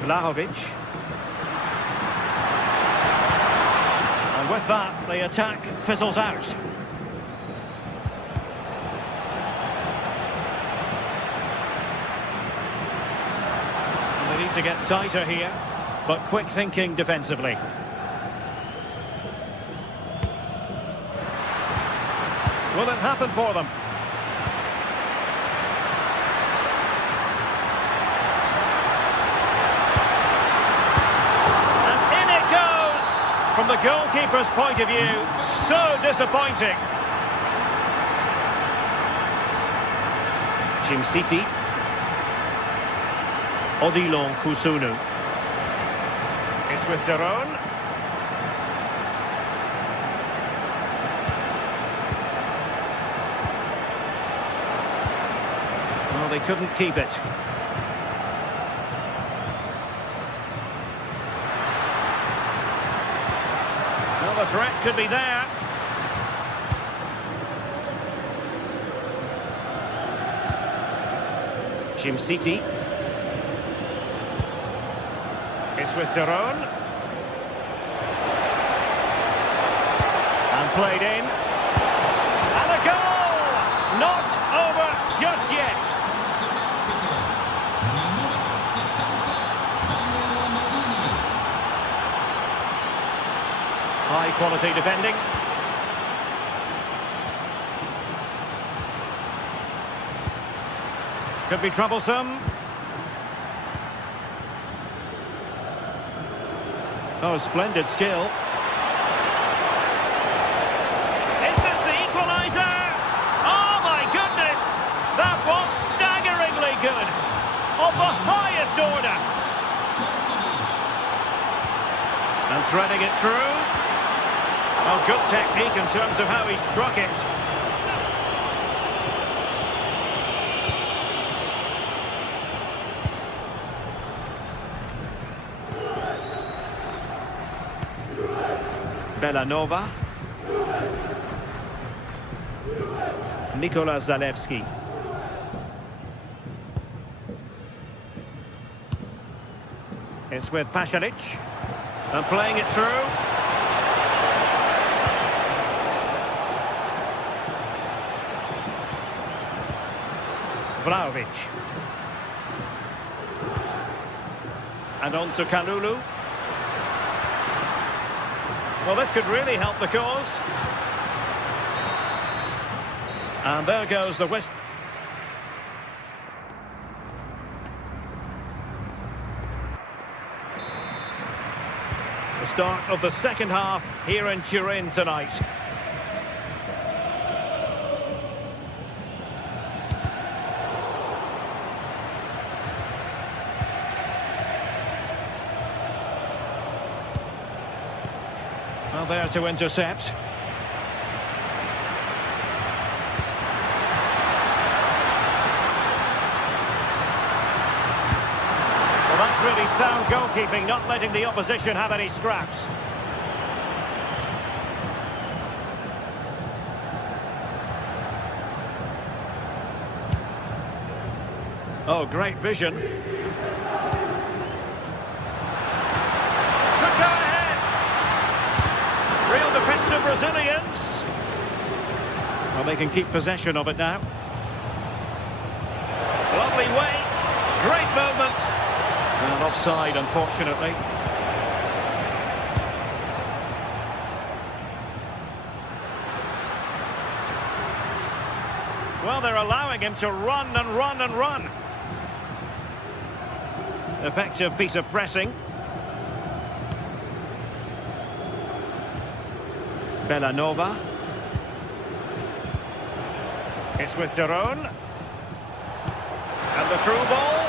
Vlahovic. And with that, the attack fizzles out. They need to get tighter here, but quick thinking defensively. Will it happen for them? And in it goes! From the goalkeeper's point of view, so disappointing. Jim City. Odilon Kusunu. It's with Daron. Well, they couldn't keep it. Well, the threat could be there. Jim City. It's with Daron. And played in. And a goal! Not over just yet. High quality defending. Could be troublesome. Oh, splendid skill. Is this the equaliser? Oh my goodness! That was staggeringly good. Of the highest order. And threading it through. Oh, good technique in terms of how he struck it. Belanova. Nikola Zalewski. It's with Pasalic. And playing it through. Vlahovic. And on to Kalulu. Well, this could really help the cause. And there goes the West. The start of the second half here in Turin tonight. Well, there to intercept. Well, that's really sound goalkeeping, not letting the opposition have any scraps. Oh, great vision. Real defensive Brazilians. Well, they can keep possession of it now. Lovely weight. Great movement. And offside, unfortunately. Well, they're allowing him to run and run and run. Effective piece of pressing. Belanova. It's with Daron. And the through ball.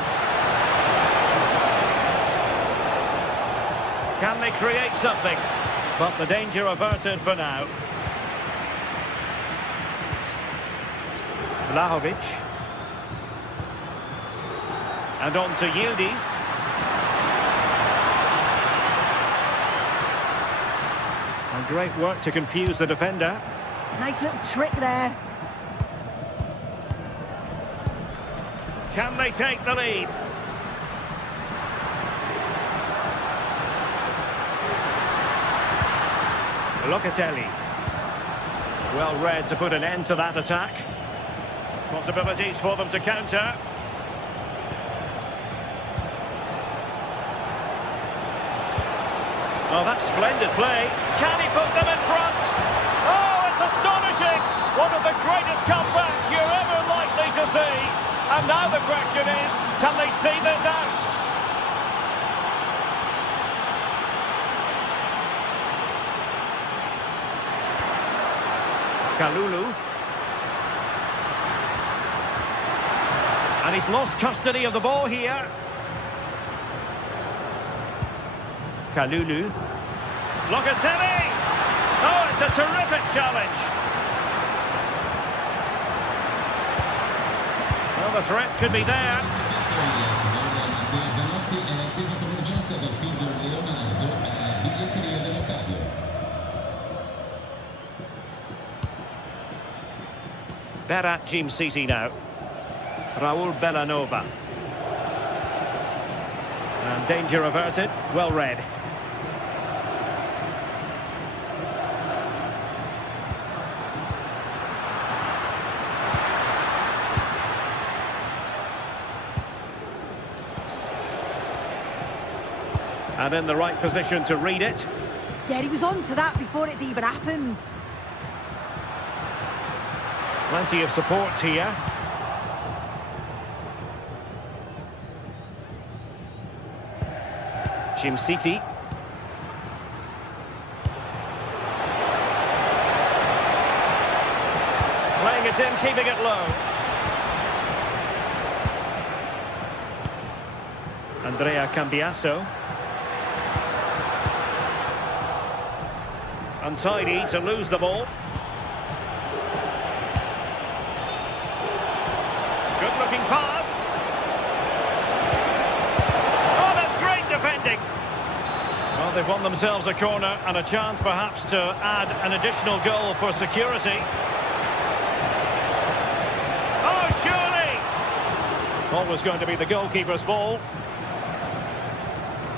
Can they create something? But the danger averted for now. Vlahovic. And on to Yildiz. And great work to confuse the defender. Nice little trick there. Can they take the lead? Locatelli. Well read to put an end to that attack. Possibilities for them to counter. Oh, that's splendid play. Can he put them in front? Oh, it's astonishing! One of the greatest comebacks you're ever likely to see. And now the question is, can they see this out? Kalulu. And he's lost custody of the ball here. Kalulu. Locatelli! Oh, it's a terrific challenge. Well, the threat could be there. Berat Jim City now. Raul Bellanova. And danger averted, well read. And in the right position to read it. Yeah, he was on to that before it even happened. Plenty of support here. City. Playing it in, keeping it low. Andrea Cambiasso. Untidy to lose the ball. Good-looking pass. Oh, that's great defending. Well, they've won themselves a corner and a chance perhaps to add an additional goal for security. Oh, surely! Always going to be the goalkeeper's ball.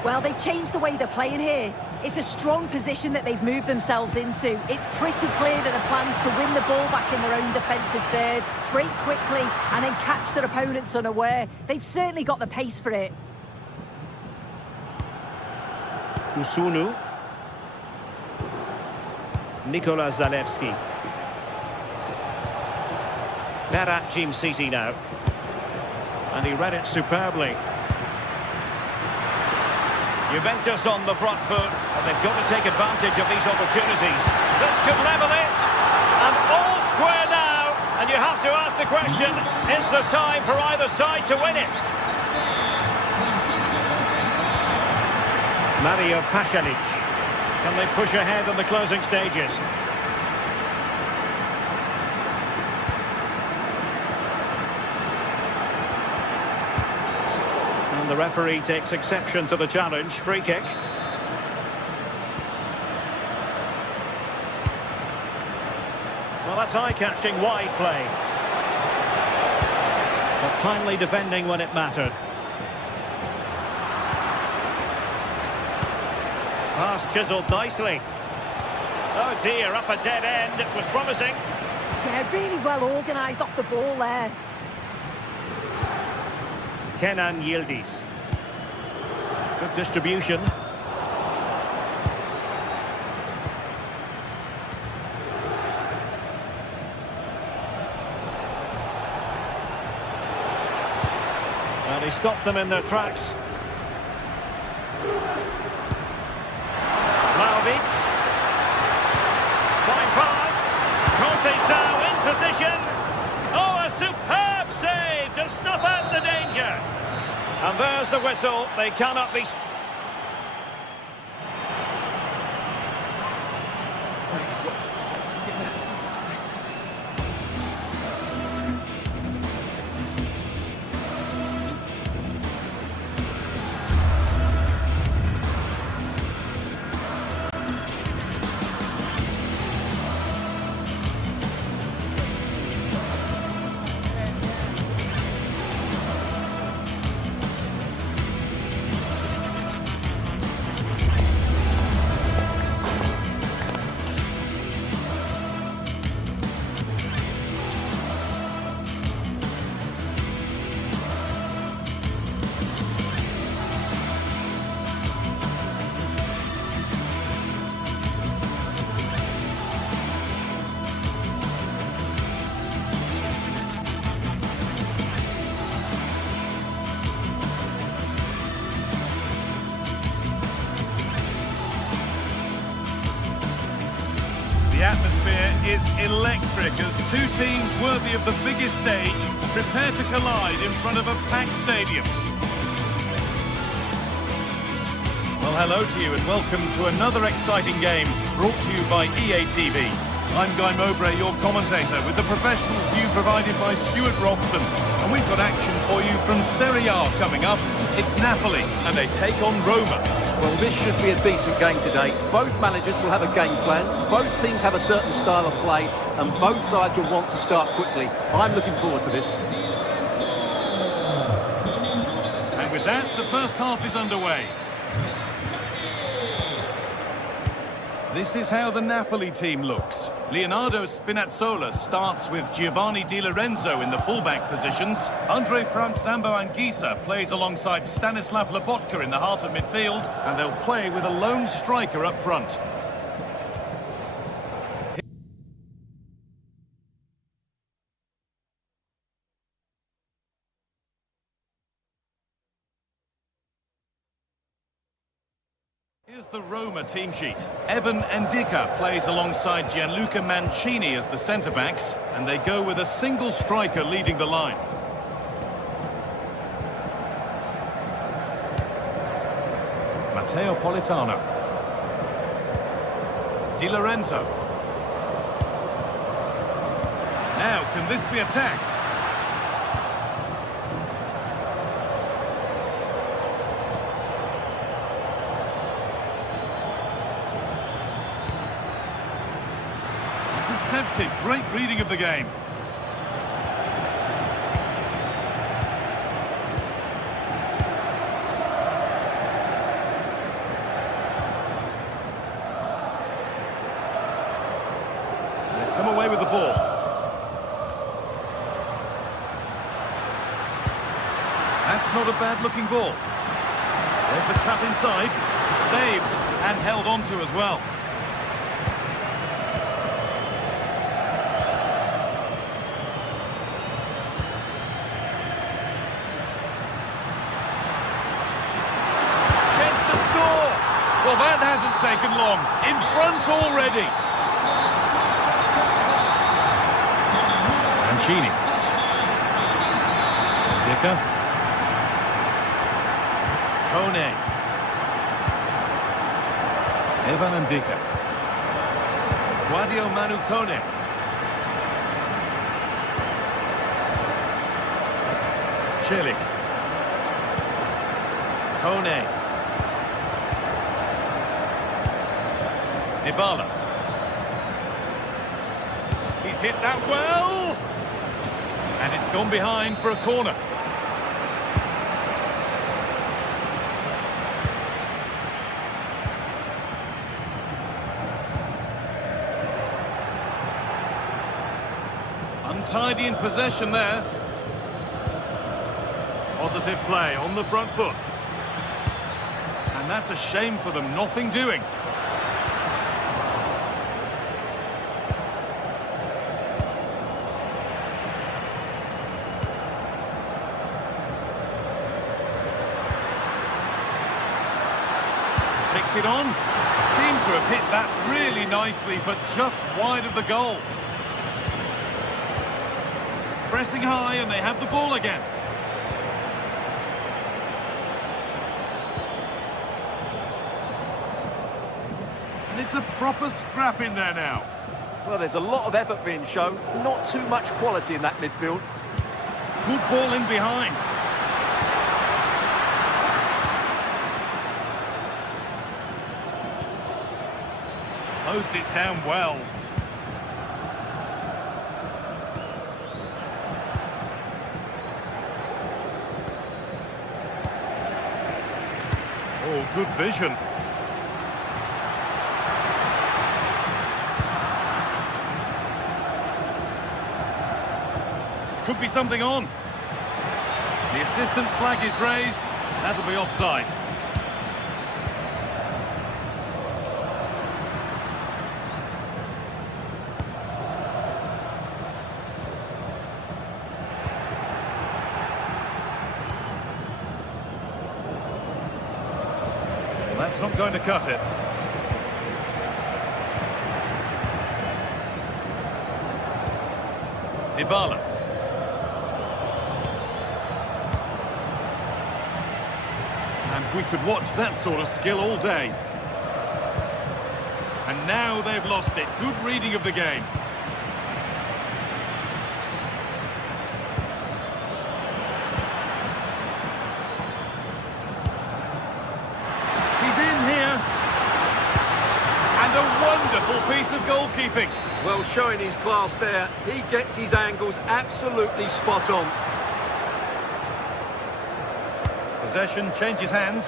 Well, they've changed the way they're playing here. It's a strong position that they've moved themselves into. It's pretty clear that the plan's to win the ball back in their own defensive third, break quickly, and then catch their opponents unaware. They've certainly got the pace for it. Kusunu. Nikola Zalewski. Berat City now. And he read it superbly. Juventus on the front foot, and they've got to take advantage of these opportunities. This could level it, and all square now. And you have to ask the question, is there time for either side to win it? Mario Pasalic. Can they push ahead in the closing stages? The referee takes exception to the challenge. Free kick. Well, that's eye-catching wide play. But timely defending when it mattered. Pass chiselled nicely. Oh dear, up a dead end. It was promising. Yeah, really well organised off the ball there. Kenan Yildiz. Good distribution. And he stopped them in their tracks. Vlahovic. Fine pass. Conceição in position. Oh, a superb save to snuff out the danger. And there's the whistle. They cannot be... The atmosphere is electric as two teams worthy of the biggest stage prepare to collide in front of a packed stadium. Well, hello to you and welcome to another exciting game brought to you by EA TV. I'm Guy Mowbray, your commentator, with the professionals view provided by Stuart Robson. And we've got action for you from Serie A coming up. It's Napoli and they take on Roma. Well, this should be a decent game today. Both managers will have a game plan. Both teams have a certain style of play, and both sides will want to start quickly. I'm looking forward to this. first half is underway. This is how the Napoli team looks. Leonardo Spinazzola starts with Giovanni Di Lorenzo in the fullback positions. Andre Frank Zambo Anguissa plays alongside Stanislav Lobotka in the heart of midfield, and they'll play with a lone striker up front. Here's the Roma team sheet. Evan Ndika plays alongside Gianluca Mancini as the centre-backs, and they go with a single striker leading the line. Matteo Politano. Di Lorenzo. Now, can this be attacked? Intercepted. Great reading of the game. They've come away with the ball. That's not a bad-looking ball. There's the cut inside. Saved and held onto as well. Well, that hasn't taken long. In front already. Mancini. Ndika. Kone. Evan Ndika. Guadio Manu Kone. Celik. Kone. Dybala. He's hit that well! And it's gone behind for a corner. Untidy in possession there. Positive play on the front foot. And that's a shame for them, nothing doing. Takes it on. Seemed to have hit that really nicely, but just wide of the goal. Pressing high, and they have the ball again. And it's a proper scrap in there now. Well, there's a lot of effort being shown, not too much quality in that midfield. Good ball in behind. Closed it down well. Oh, good vision. Could be something on. The assistant's flag is raised. That'll be offside. That's not going to cut it. Dybala. And we could watch that sort of skill all day. And now they've lost it. Good reading of the game. Wonderful piece of goalkeeping. Well, showing his class there. He gets his angles absolutely spot on. Possession changes hands.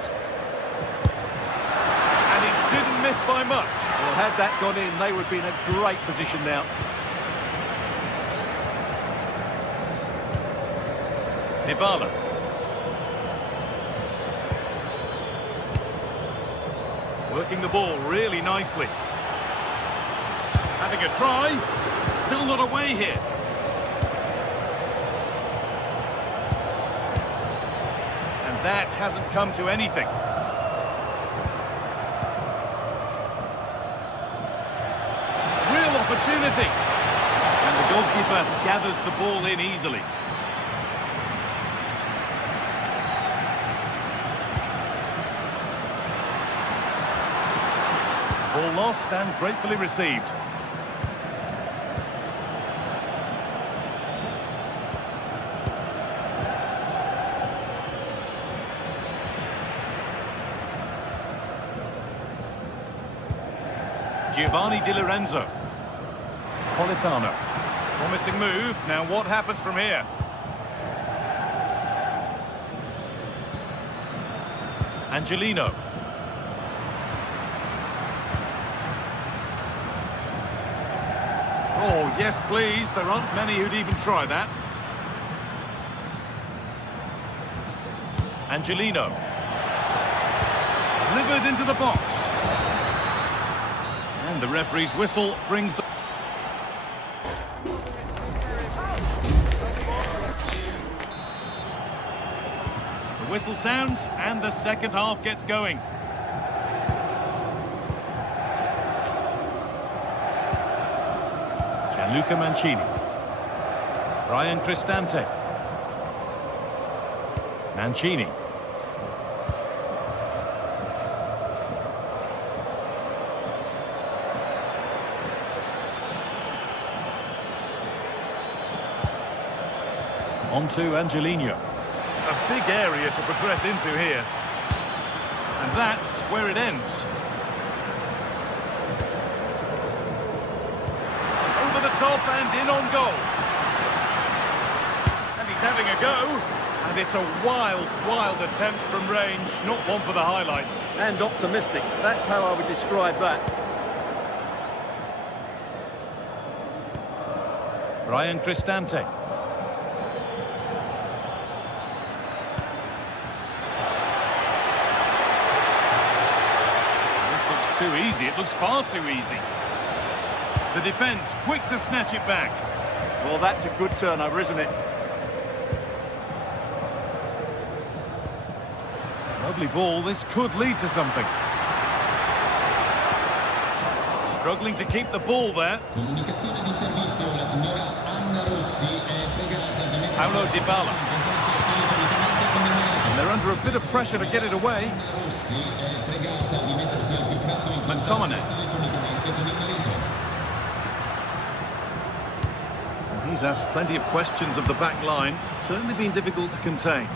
And it didn't miss by much. Well, had that gone in, they would be in a great position now. Dybala. Working the ball really nicely. Having a try. Still not away here. And that hasn't come to anything. Real opportunity. And the goalkeeper gathers the ball in easily. Ball lost and gratefully received. Giovanni Di Lorenzo. Politano. Promising move. Now what happens from here? Angelino. Oh, yes, please. There aren't many who'd even try that. Angelino. Delivered into the box. And the referee's whistle brings the... The whistle sounds and the second half gets going. Luca Mancini. Brian Cristante. Mancini. On to Angelino. A big area to progress into here. And that's where it ends. Over the top and in on goal. And he's having a go. And it's a wild, wild attempt from range. Not one for the highlights. And optimistic. That's how I would describe that. Brian Cristante. This looks too easy. It looks far too easy. The defence quick to snatch it back. Well, that's a good turnover, isn't it? Lovely ball. This could lead to something. Struggling to keep the ball there. Comunicazione di servizio, la signora Anna Rossi è pregata di mettersi Paulo Dybala. telefonicamente And they're under a bit of pressure to get it away. Anna Rossi è pregata di mettersi al più presto in McTominay. telefonicamente con il marito. He's asked plenty of questions of the back line. It's certainly been difficult to contain.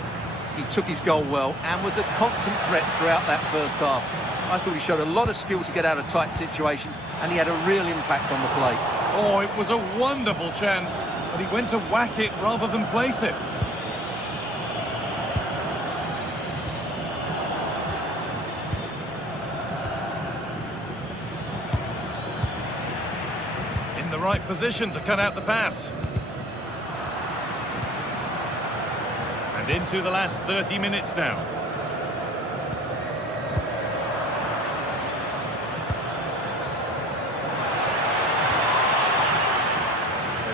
He took his goal well and was a constant threat throughout that first half. I thought he showed a lot of skill to get out of tight situations, and he had a real impact on the play. Oh, it was a wonderful chance, but he went to whack it rather than place it. In the right position to cut out the pass. And into the last 30 minutes now.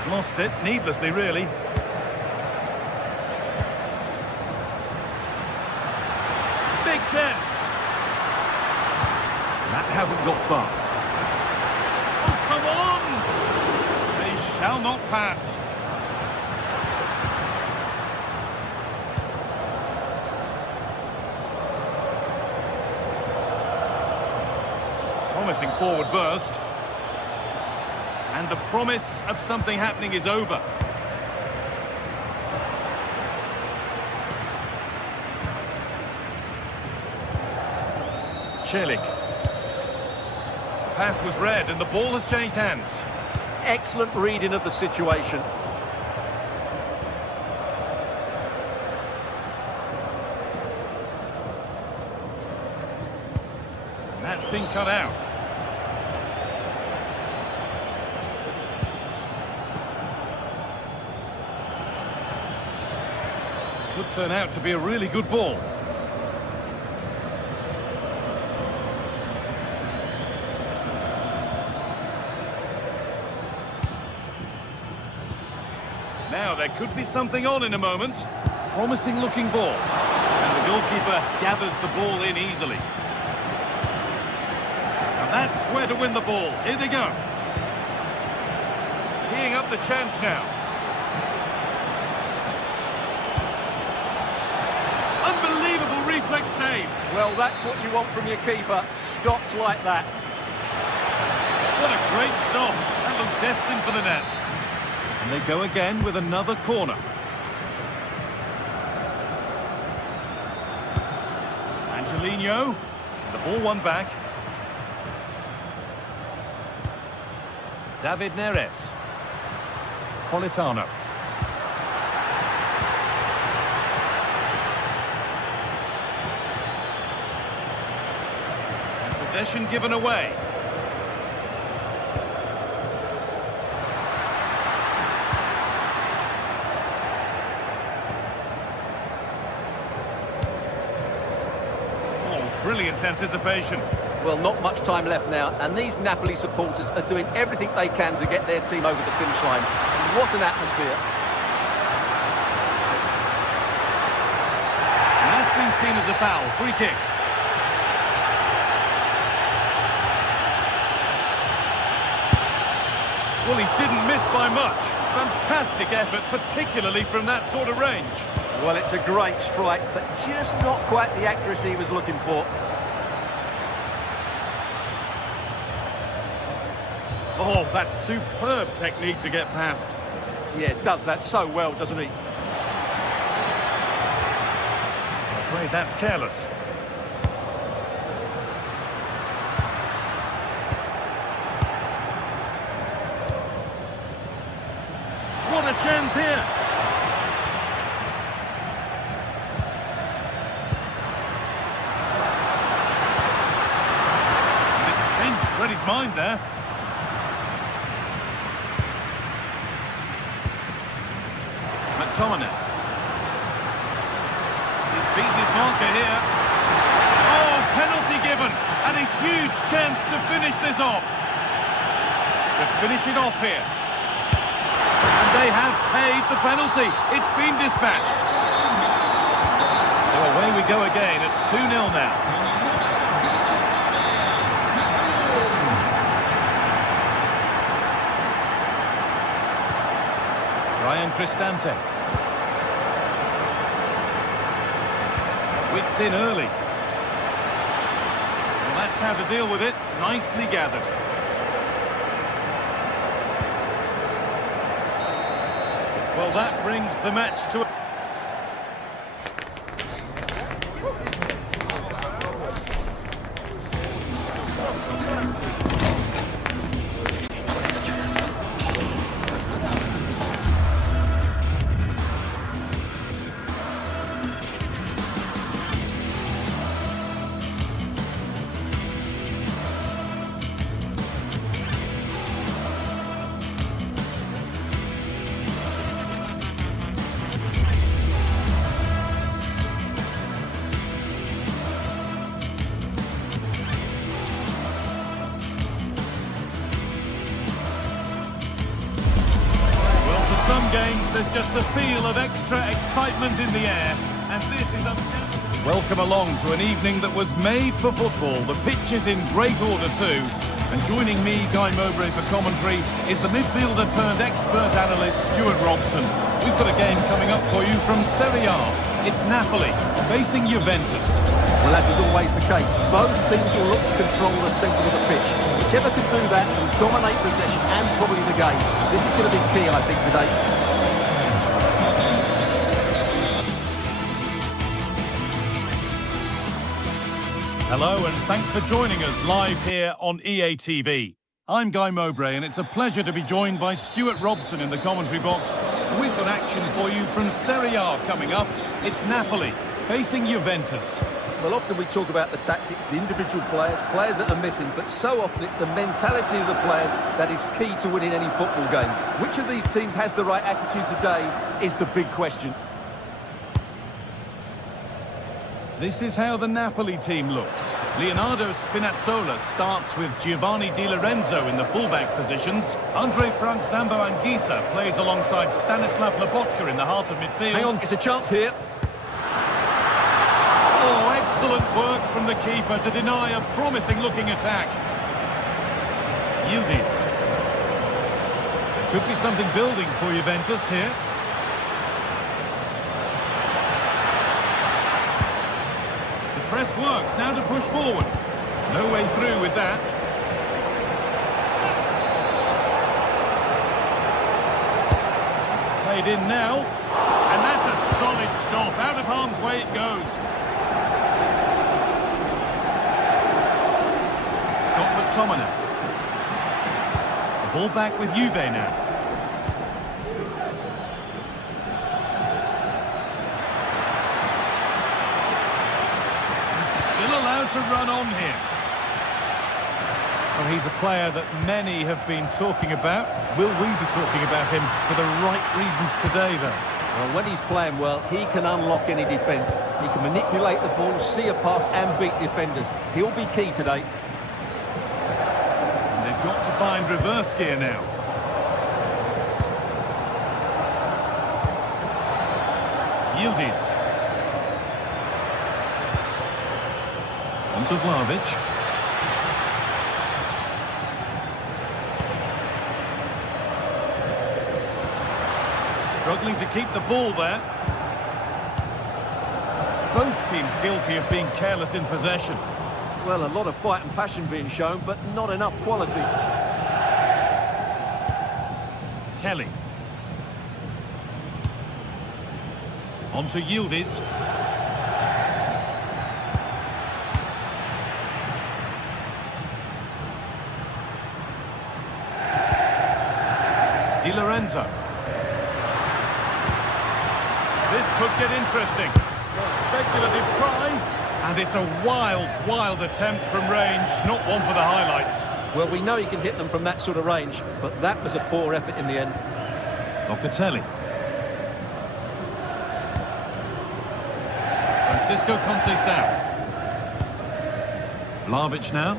Lost it, needlessly really. Big chance. That hasn't got far. Oh, come on! They shall not pass. Promising forward burst. And the promise of something happening is over. Celik. Pass was read and the ball has changed hands. Excellent reading of the situation. been cut out. Could turn out to be a really good ball. Now there could be something on in a moment. Promising looking ball. And the goalkeeper gathers the ball in easily. And that's where to win the ball. Here they go. Teeing up the chance now. Unbelievable reflex save. Well, that's what you want from your keeper. Stops like that. What a great stop. That looked destined for the net. And they go again with another corner. Angelino. The ball won back. David Neres. Politano. Possession given away. Oh, brilliant anticipation. Well, not much time left now, and these Napoli supporters are doing everything they can to get their team over the finish line. What an atmosphere. And that's been seen as a foul. Free kick. Well, he didn't miss by much. Fantastic effort, particularly from that sort of range. Well, it's a great strike, but just not quite the accuracy he was looking for. Oh, that's superb technique to get past. Yeah, does that so well, doesn't he? I'm afraid that's careless. What a chance here! And it's pinched, read his mind there. McTominay. He's beaten his marker here. Oh, penalty given, and a huge chance to finish this off. To finish it off here. And they have paid the penalty. It's been dispatched. So away we go again at 2-0 now. Ryan Cristante. Whipped in early. Well, that's how to deal with it. Nicely gathered. Well, that brings the match to... Some games, there's just the feel of extra excitement in the air, and this is undoubtedly... Welcome along to an evening that was made for football. The pitch is in great order too, and joining me, Guy Mowbray, for commentary is the midfielder turned expert analyst Stuart Robson. We've got a game coming up for you from Serie A. It's Napoli facing Juventus. Well, as is always the case, both teams will look to control the centre of the pitch. Whichever can do that will dominate possession and probably the game. This is going to be key, I think, today. Hello and thanks for joining us live here on EA TV. I'm Guy Mowbray and it's a pleasure to be joined by Stuart Robson in the commentary box. We've got action for you from Serie A coming up. It's Napoli facing Juventus. Well, often we talk about the tactics, the individual players that are missing, but so often it's the mentality of the players that is key to winning any football game. Which of these teams has the right attitude today is the big question. This is how the Napoli team looks. Leonardo Spinazzola starts with Giovanni Di Lorenzo in the fullback positions. Andre Frank Zambo Anguissa plays alongside Stanislav Lobotka in the heart of midfield. Hang on, it's a chance here. Oh, excellent work from the keeper to deny a promising-looking attack. Yildiz. Could be something building for Juventus here. Press work, now to push forward. No way through with that. It's played in now. And that's a solid stop. Out of harm's way it goes. Scott McTominay. The ball back with Juve now. To run on here. Well, he's a player that many have been talking about. Will we be talking about him for the right reasons today, though? Well, when he's playing well, he can unlock any defence. He can manipulate the ball, see a pass and beat defenders. He'll be key today. And they've got to find reverse gear now. Yildiz. To Vlahovic. Struggling to keep the ball there. Both teams guilty of being careless in possession. Well, a lot of fight and passion being shown, but not enough quality. Kelly. On to Yildiz. Di Lorenzo. This could get interesting. A speculative try. And it's a wild attempt from range. Not one for the highlights. Well, we know he can hit them from that sort of range, but that was a poor effort in the end. Locatelli. Francisco Conceição. Vlahovic now.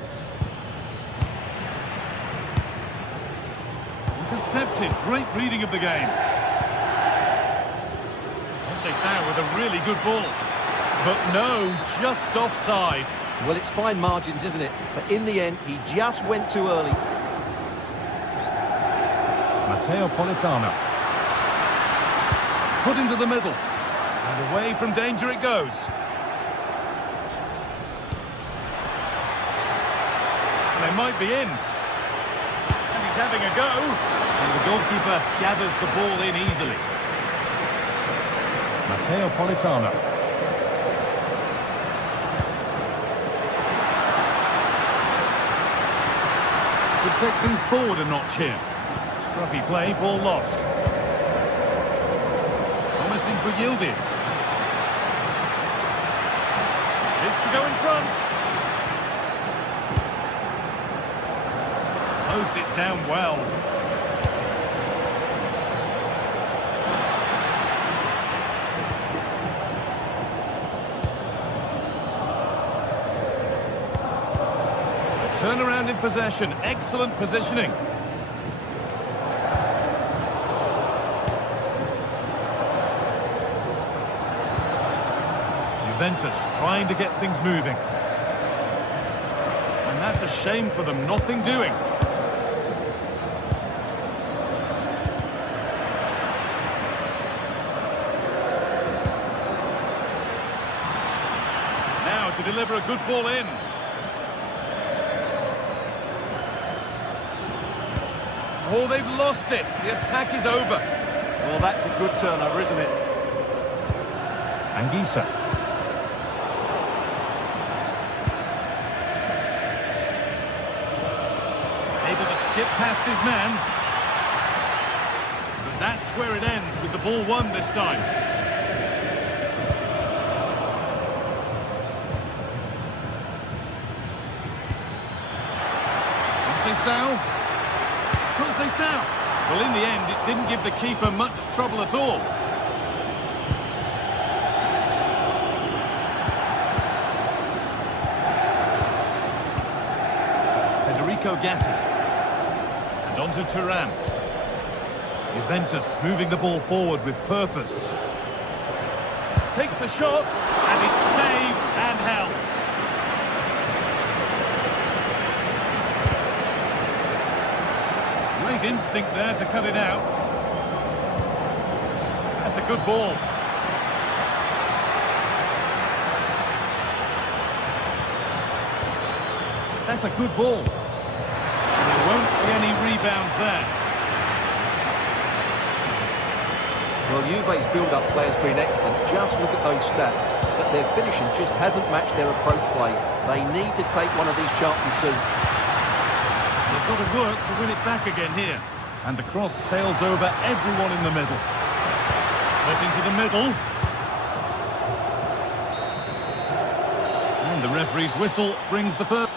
Intercepted. Great reading of the game. Conceição with a really good ball. But no, just offside. Well, it's fine margins, isn't it? But in the end, he just went too early. Matteo Politano. Put into the middle. And away from danger it goes. They might be in. And he's having a go. And the goalkeeper gathers the ball in easily. Matteo Politano. Could take things forward a notch here. Scruffy play, ball lost. Promising for Yildiz. This to go in front. Closed it down well. Turnaround in possession, excellent positioning. Juventus trying to get things moving. And that's a shame for them, nothing doing. Now to deliver a good ball in. Oh, they've lost it. The attack is over. Well, that's a good turnover, isn't it? Anguissa. Able to skip past his man. But that's where it ends, with the ball won this time. Conceição. Well, in the end, it didn't give the keeper much trouble at all. Gatti. And on to Turan. Juventus moving the ball forward with purpose. Takes the shot, and it's saved and held. Great instinct there to cut it out. That's a good ball. That's a good ball. Won't be any rebounds there. Well, Juve's build-up play has been excellent. Just look at those stats. But their finishing just hasn't matched their approach play. They need to take one of these chances soon. They've got to work to win it back again here. And the cross sails over everyone in the middle. Put into the middle. And the referee's whistle brings the first.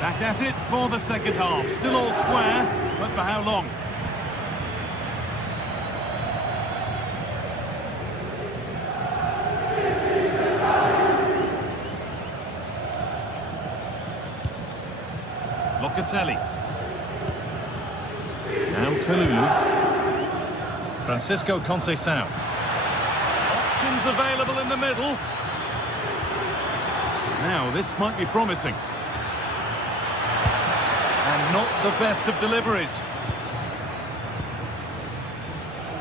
Back at it for the second half. Still all square, but for how long? Locatelli. Now Kalulu. Francisco Conceição. Options available in the middle. Now this might be promising. And not the best of deliveries.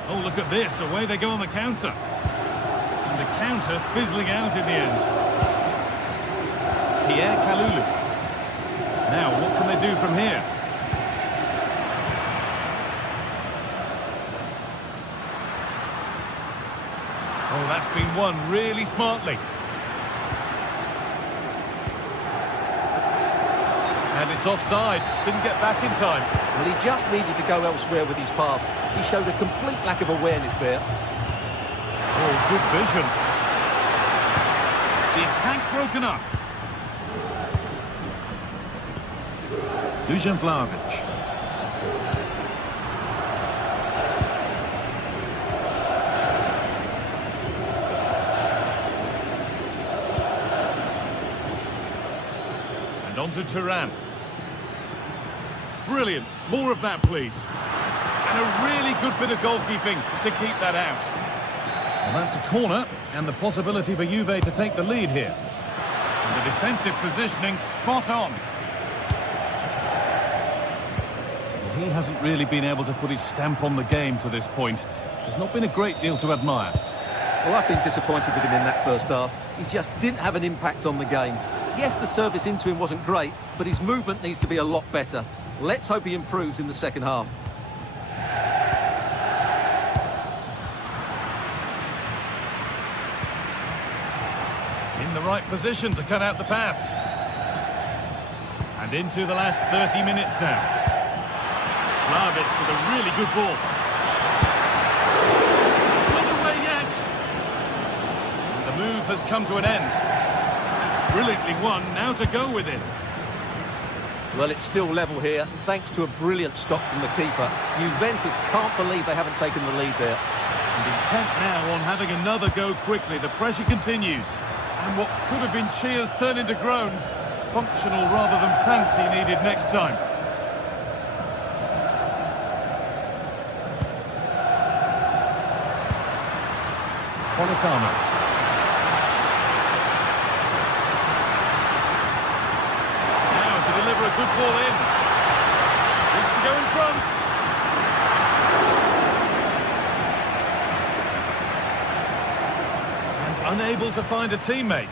Oh, look at this. Away they go on the counter. And the counter fizzling out in the end. Pierre Kalulu. Now, what can they do from here? Oh, that's been won really smartly. And it's offside. Didn't get back in time. Well, he just needed to go elsewhere with his pass. He showed a complete lack of awareness there. Oh, good vision. The attack broken up. Dusan Vlahovic. And on to Turan. Brilliant. More of that, please. And a really good bit of goalkeeping to keep that out. Well, that's a corner, and the possibility for Juve to take the lead here. And the defensive positioning spot on. Well, he hasn't really been able to put his stamp on the game to this point. There's not been a great deal to admire. Well, I've been disappointed with him in that first half. He just didn't have an impact on the game. Yes, the service into him wasn't great, but his movement needs to be a lot better. Let's hope he improves in the second half. In the right position to cut out the pass. And into the last 30 minutes now. Vlahovic with a really good ball. It's not away yet. And the move has come to an end. It's brilliantly won, now to go with it. Well, it's still level here, thanks to a brilliant stop from the keeper. Juventus can't believe they haven't taken the lead there. And intent now on having another go quickly. The pressure continues. And what could have been cheers turn into groans. Functional rather than fancy needed next time. Politano. Now to deliver a good ball in. Needs to go in front. And unable to find a teammate.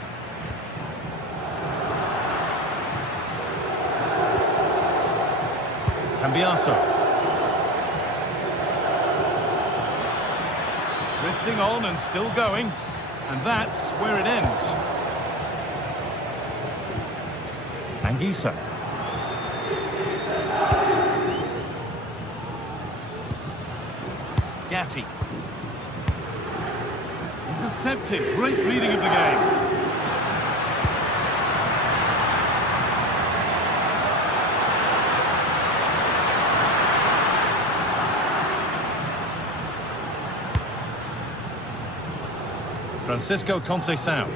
Cambiaso. Drifting on and still going. And that's where it ends. Anguissa. Gatti. intercepted. Great reading of the game. Francisco Conceição.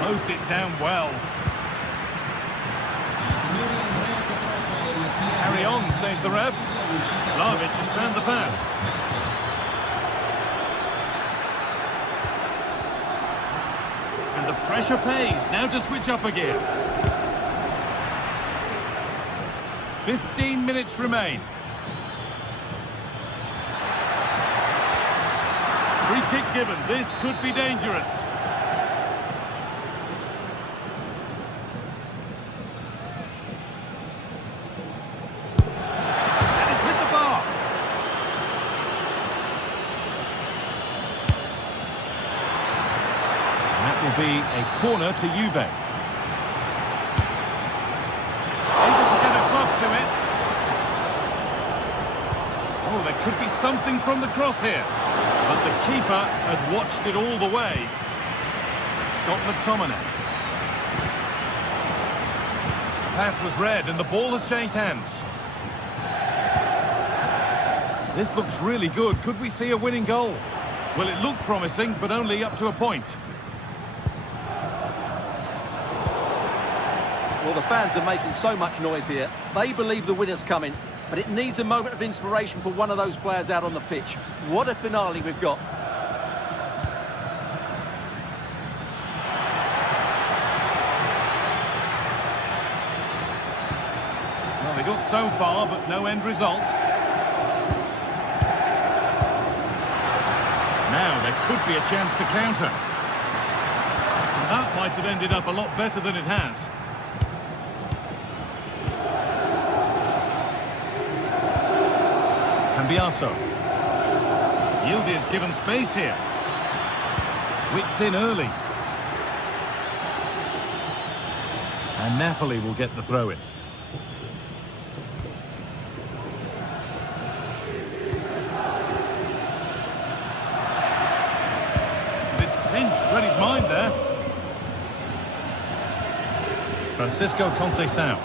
Closed it down well. Carry on, says the ref. Vlahovic has found the pass. And the pressure pays. Now to switch up again. 15 minutes remain. Free kick given. This could be dangerous. And it's hit the bar. And that will be a corner to Juve. Able to get across to it. Oh, there could be something from the cross here. But the keeper had watched it all the way. Scott McTominay. The pass was read and the ball has changed hands. This looks really good. Could we see a winning goal? Well, it looked promising, but only up to a point. Well, the fans are making so much noise here. They believe the winner's coming. But it needs a moment of inspiration for one of those players out on the pitch. What a finale we've got. Well, they got so far, but no end result. Now there could be a chance to counter. And that might have ended up a lot better than it has. Cambiaso. Yildiz given space here. Whipped in early. And Napoli will get the throw-in. And it's pinched, read his mind there. Francisco Conceição.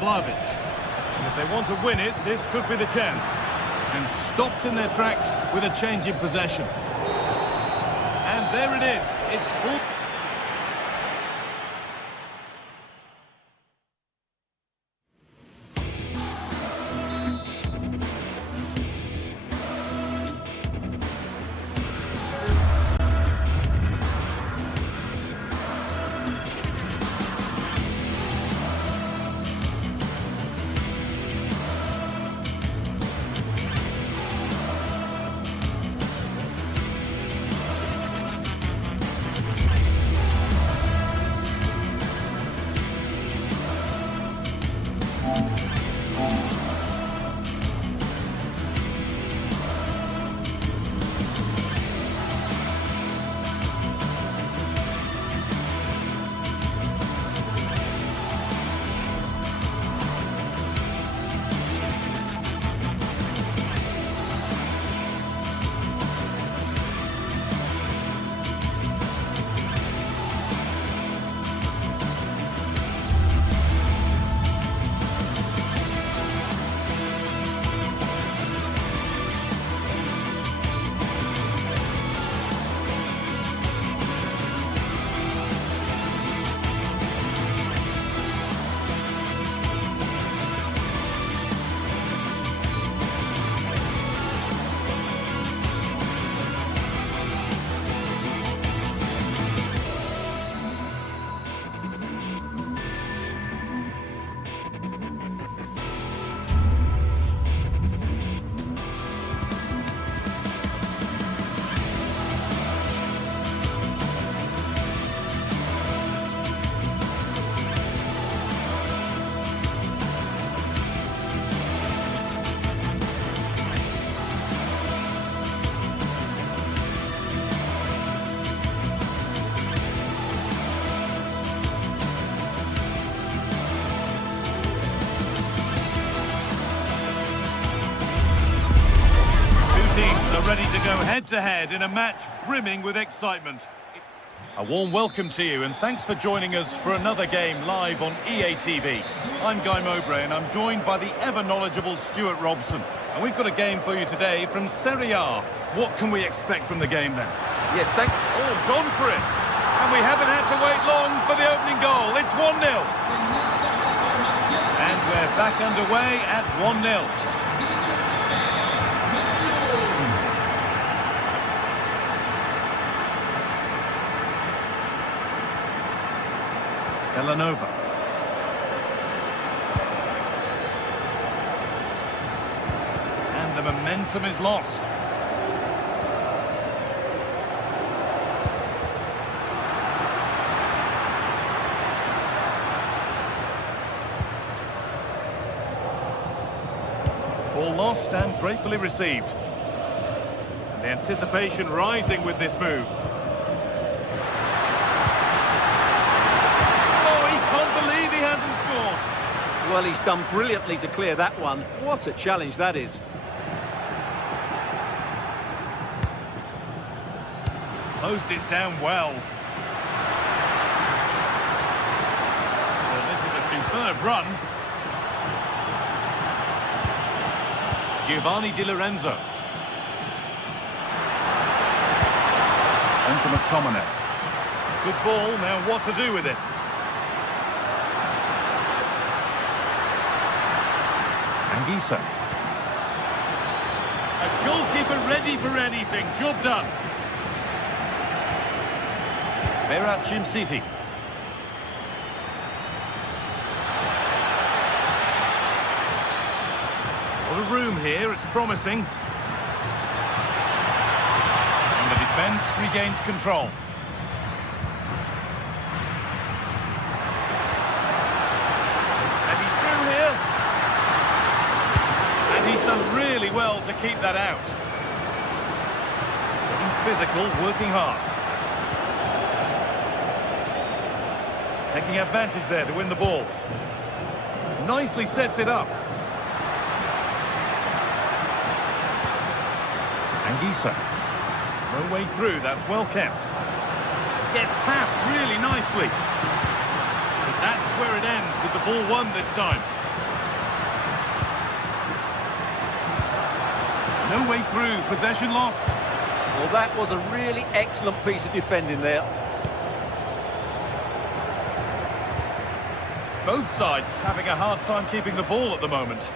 Vlahovic. And if they want to win it, this could be the chance. And stopped in their tracks with a change in possession. And there it is. It's full. ready to go head-to-head in a match brimming with excitement. A warm welcome to you and thanks for joining us for another game live on EA TV. I'm Guy Mowbray and I'm joined by the ever-knowledgeable Stuart Robson. And we've got a game for you today from Serie A. What can we expect from the game then? Yes, thank you. Oh, gone for it. And we haven't had to wait long for the opening goal. It's 1-0. And we're back underway at 1-0. Villanova. And the momentum is lost. Ball lost and gratefully received. And the anticipation rising with this move. Well, he's done brilliantly to clear that one. What a challenge that is. Closed it down well. Well, this is a superb run. Giovanni Di Lorenzo. And to McTominay. Good ball, now what to do with it? Anguissa. A goalkeeper ready for anything. Job done. Berat City. What a room here. It's promising. And the defence regains control. He's done really well to keep that out. Getting physical, working hard. Taking advantage there to win the ball. Nicely sets it up. Anguissa. No way through, that's well kept. Gets past really nicely. But that's where it ends with the ball won this time. No way through, possession lost. Well, that was a really excellent piece of defending there. Both sides having a hard time keeping the ball at the moment.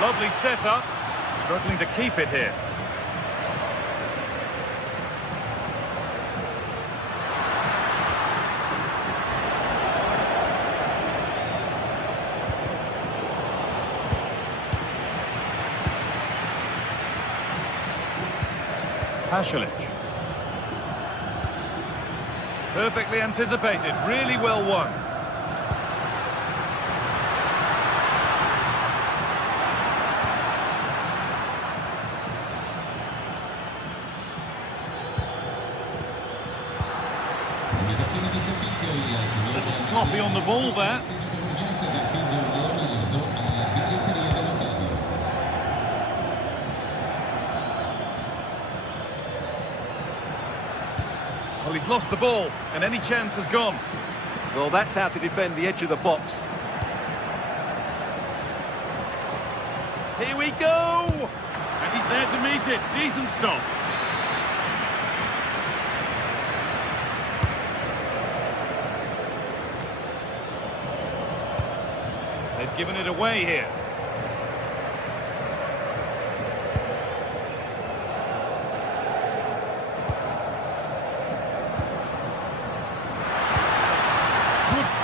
Lovely setup, struggling to keep it here. Perfectly anticipated, really well won. A little sloppy on the ball there. Well, he's lost the ball, and any chance has gone. Well, that's how to defend the edge of the box. Here we go! And he's there to meet it. Decent stop. They've given it away here.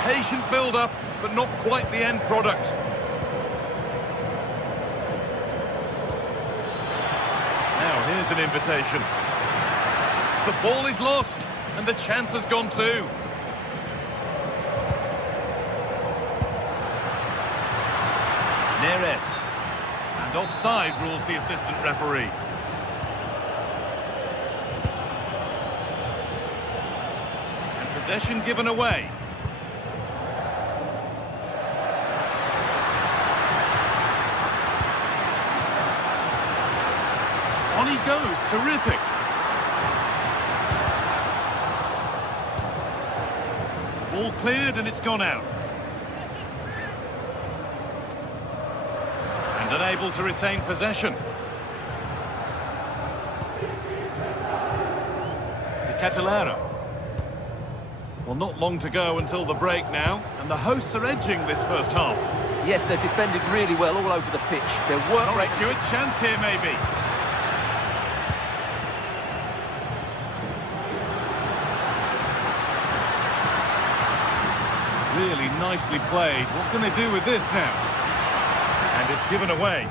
Patient build-up, but not quite the end product. Now here's an invitation. The ball is lost, and the chance has gone too. Neres. And offside rules the assistant referee. Possession given away. On he goes, terrific. Ball cleared and it's gone out. And unable to retain possession. De Catalero. Well, not long to go until the break now, and the hosts are edging this first half. Yes, they're defended really well all over the pitch. Their work Sorry, rate... Stuart, chance here maybe. Really nicely played. What can they do with this now? And it's given away.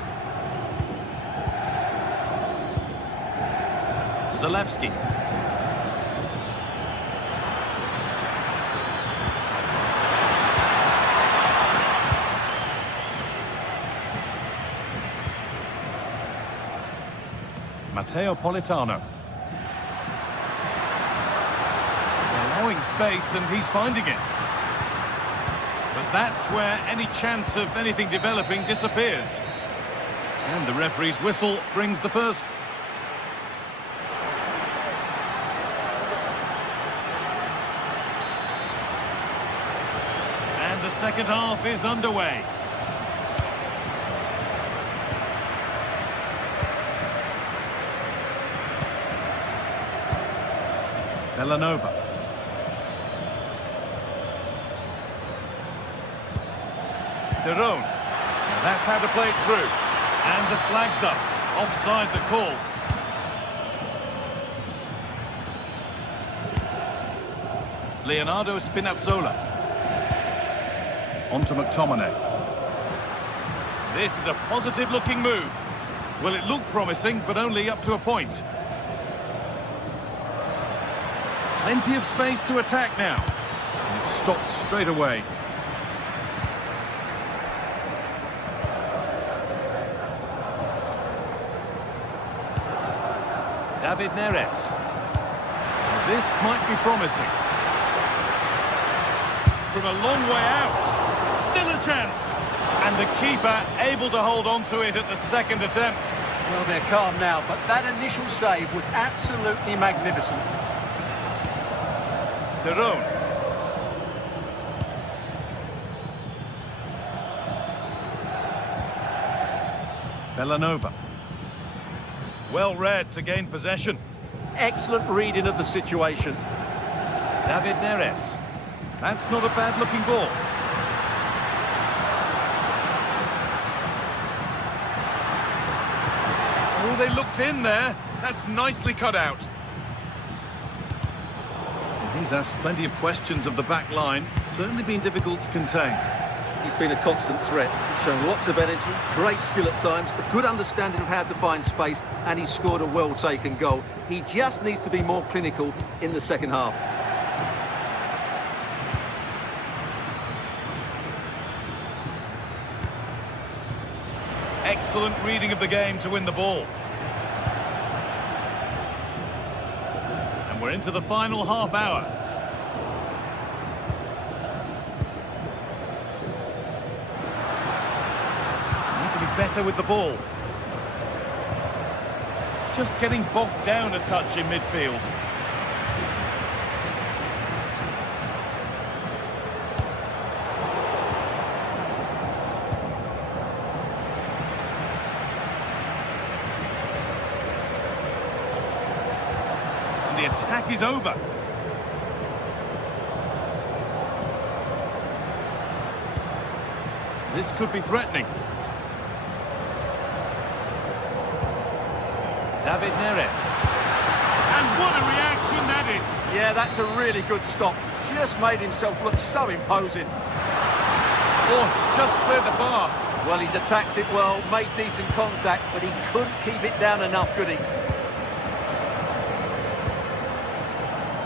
Zalewski. Matteo Politano. Allowing space and he's finding it. But that's where any chance of anything developing disappears. And the referee's whistle brings the first. And the second half is underway. Villanova. De Roon. That's how to play it through. And the flag's up. Offside the call. Leonardo Spinazzola. On to McTominay. This is a positive-looking move. Well, it looked promising, but only up to a point. Plenty of space to attack now. And it's stopped straight away. David Neres. This might be promising. From a long way out. Still a chance. And the keeper able to hold on to it at the second attempt. Well, they're calm now, but that initial save was absolutely magnificent. De Roon. Villanova. Well read to gain possession. Excellent reading of the situation. David Neres. That's not a bad looking ball. Oh, they looked in there. That's nicely cut out. He's asked plenty of questions of the back line. Certainly been difficult to contain. He's been a constant threat. He's shown lots of energy, great skill at times, a good understanding of how to find space, and he's scored a well-taken goal. He just needs to be more clinical in the second half. Excellent reading of the game to win the ball. And we're into the final half hour. Need to be better with the ball. Just getting bogged down a touch in midfield. The attack is over. This could be threatening. David Neres. And what a reaction that is. Yeah, that's a really good stop. Just made himself look so imposing. Oh, it's just cleared the bar. Well, he's attacked it well, made decent contact, but he couldn't keep it down enough, could he?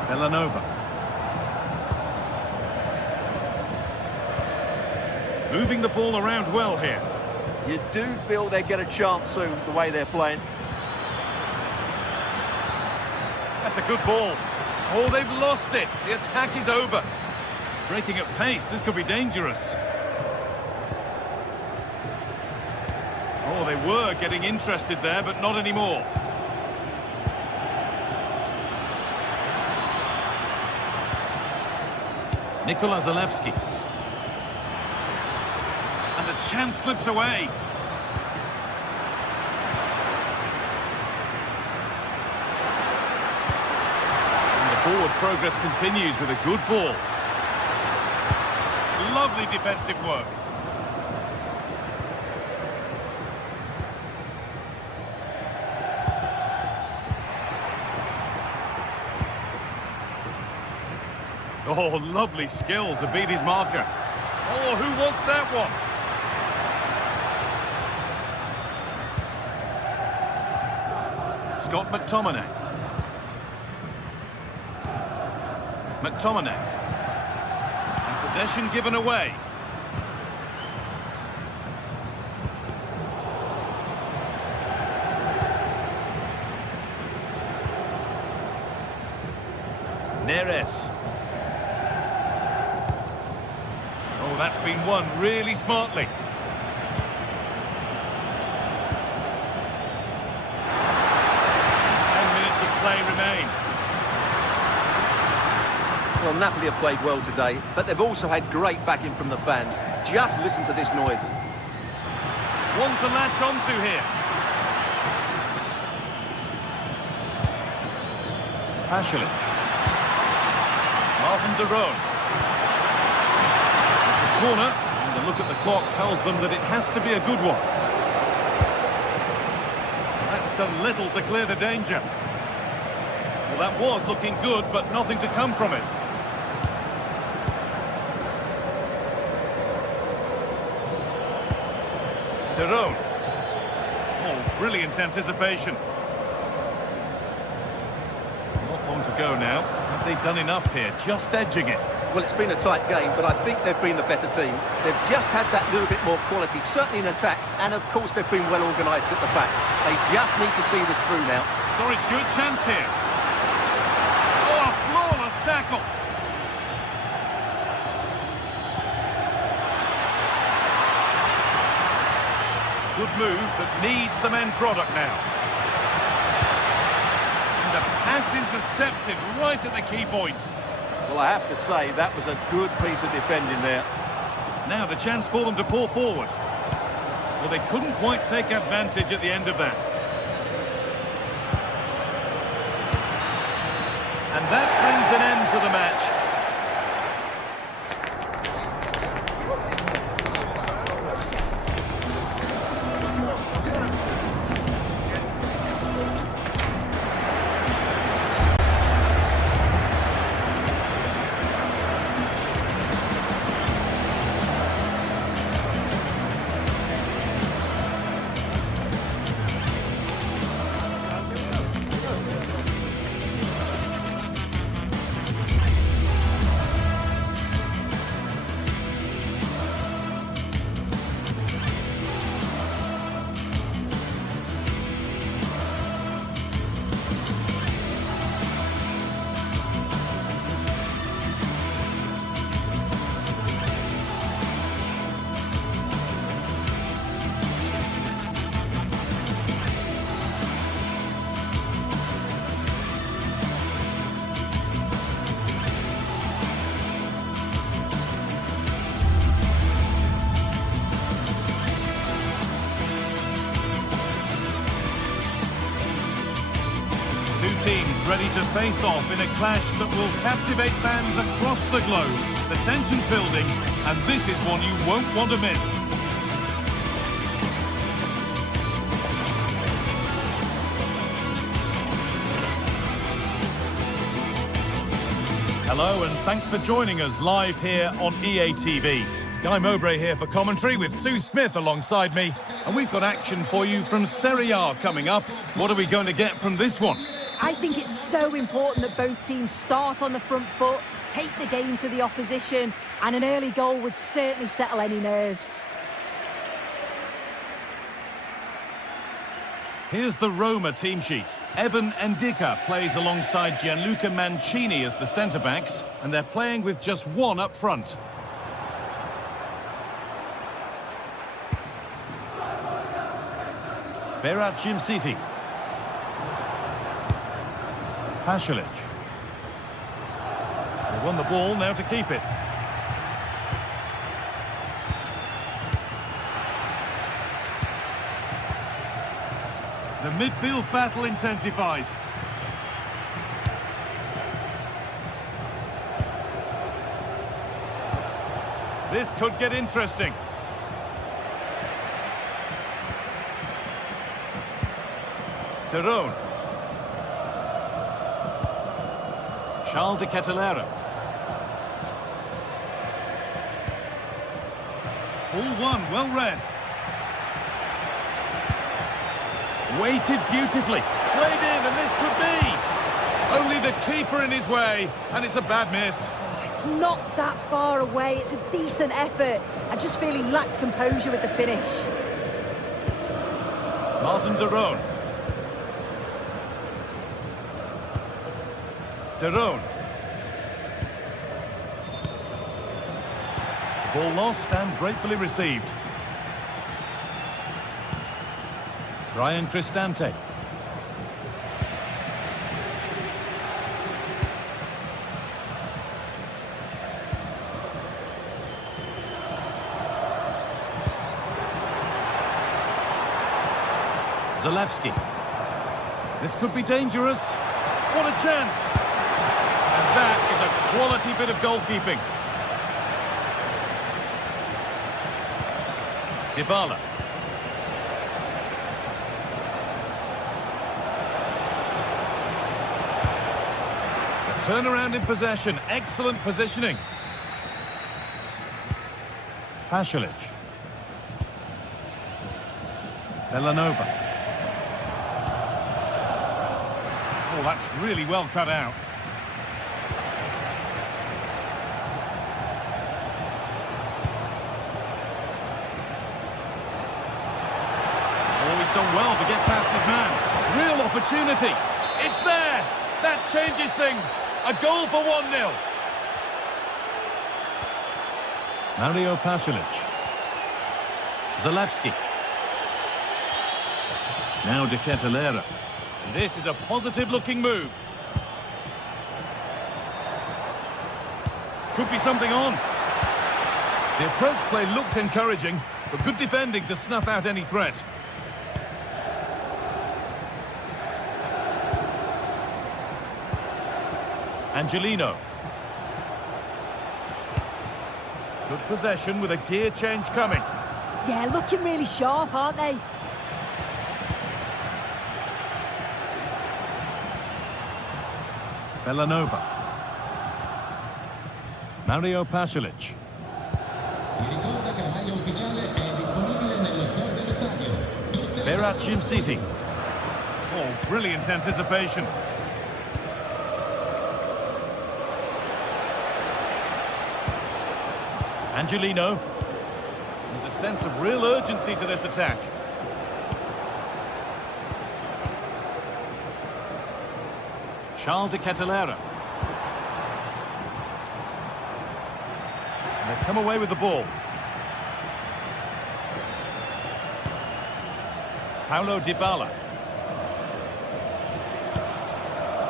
Villanova. Moving the ball around well here. You do feel they get a chance soon, the way they're playing. That's a good ball. Oh, they've lost it. The attack is over. Breaking at pace, this could be dangerous. Oh, they were getting interested there, but not anymore. Nikola Zalewski. And the chance slips away. And the forward progress continues with a good ball. Lovely defensive work. Oh, lovely skill to beat his marker. Oh, who wants that one? Scott McTominay. McTominay. And possession given away. Neres. Oh, that's been won really smartly. Play remain. Well, Napoli have played well today, but they've also had great backing from the fans. Just listen to this noise. One to latch onto here. Pasalic. Martin de Roon. It's a corner, and the look at the clock tells them that it has to be a good one. That's done little to clear the danger. Well, that was looking good, but nothing to come from it. De Roon. Oh, brilliant anticipation. Not long to go now. Have they done enough here? Just edging it. Well, it's been a tight game, but I think they've been the better team. They've just had that little bit more quality, certainly in attack, and of course they've been well organised at the back. They just need to see this through now. Sorry, Stuart, chance here. Tackle. Good move that needs some end product now. And the pass intercepted right at the key point. Well, I have to say, that was a good piece of defending there. Now the chance for them to pour forward. Well, they couldn't quite take advantage at the end of that. And that brings an end to the match. Teams ready to face off in a clash that will captivate fans across the globe. The tension's building, and this is one you won't want to miss. Hello, and thanks for joining us live here on EA TV. Guy Mowbray here for commentary with Sue Smith alongside me, and we've got action for you from Serie A coming up. What are we going to get from this one? I think it's so important that both teams start on the front foot, take the game to the opposition, and an early goal would certainly settle any nerves. Here's the Roma team sheet. Evan Ndika plays alongside Gianluca Mancini as the centre-backs, and they're playing with just one up front. Berat Jimsiti. Pasalic. They won the ball, now to keep it. The midfield battle intensifies. This could get interesting. Derone. Charles de Ketelera. All one, well read. Waited beautifully. Played in, and this could be. Only the keeper in his way, and it's a bad miss. It's not that far away. It's a decent effort. I just feel he lacked composure with the finish. Martin Derone. Derone. Ball lost and gratefully received. Brian Cristante. Zalewski. This could be dangerous. What a chance! And that is a quality bit of goalkeeping. Dybala. Turnaround in possession, excellent positioning. Pasalic. Belanova. Oh, that's really well cut out. Oh, he's done well to get past his man. Real opportunity. It's there. That changes things. A goal for 1-0. Mario Pasalic. Zalewski. Now de Ketelera. This is a positive-looking move. Could be something on. The approach play looked encouraging, but good defending to snuff out any threat. Angelino. Good possession with a gear change coming. Yeah, looking really sharp, aren't they? Belanova. Mario Pasalic. Si ricorda che la maglia ufficiale è disponibile nello store dello stadio. Berat Jimsiti. Oh, brilliant anticipation. Angelino. There's a sense of real urgency to this attack. Charles de Ketelera. And they've come away with the ball. Paulo Dybala.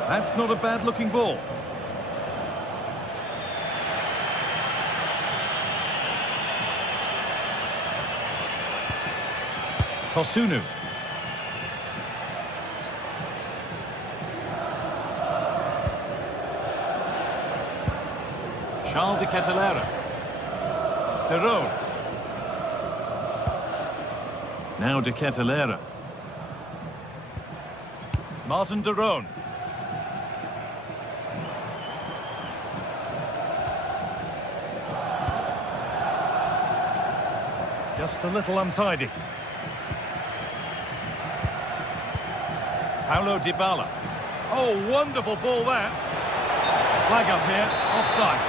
That's not a bad-looking ball. Kosunu. Charles de Ketelera. Derone. Now de Ketelera. Martin Derone. Just a little untidy. Paulo Dybala. Oh, wonderful ball that. Flag up here, offside.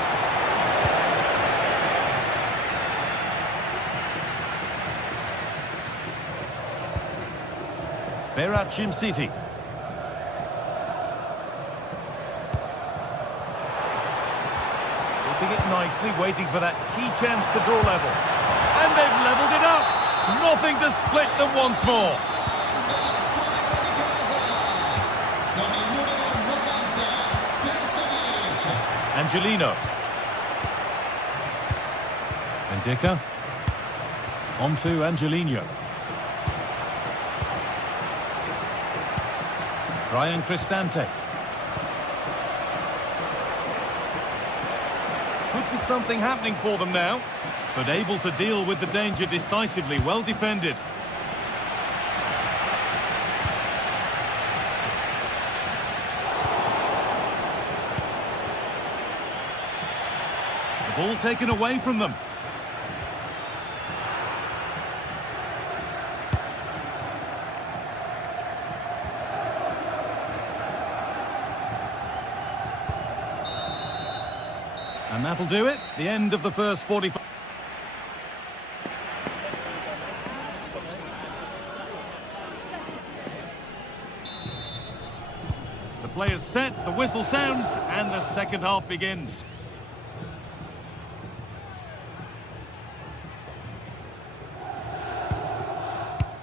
Berat Jimsiti. Keeping it nicely, waiting for that key chance to draw level. And they've levelled it up. Nothing to split them once more. Angelino. Ndika. On to Angelino. Brian Cristante. Could be something happening for them now, but able to deal with the danger decisively. Well defended. The ball taken away from them. And that'll do it. The end of the first 45. The players set, the whistle sounds, and the second half begins.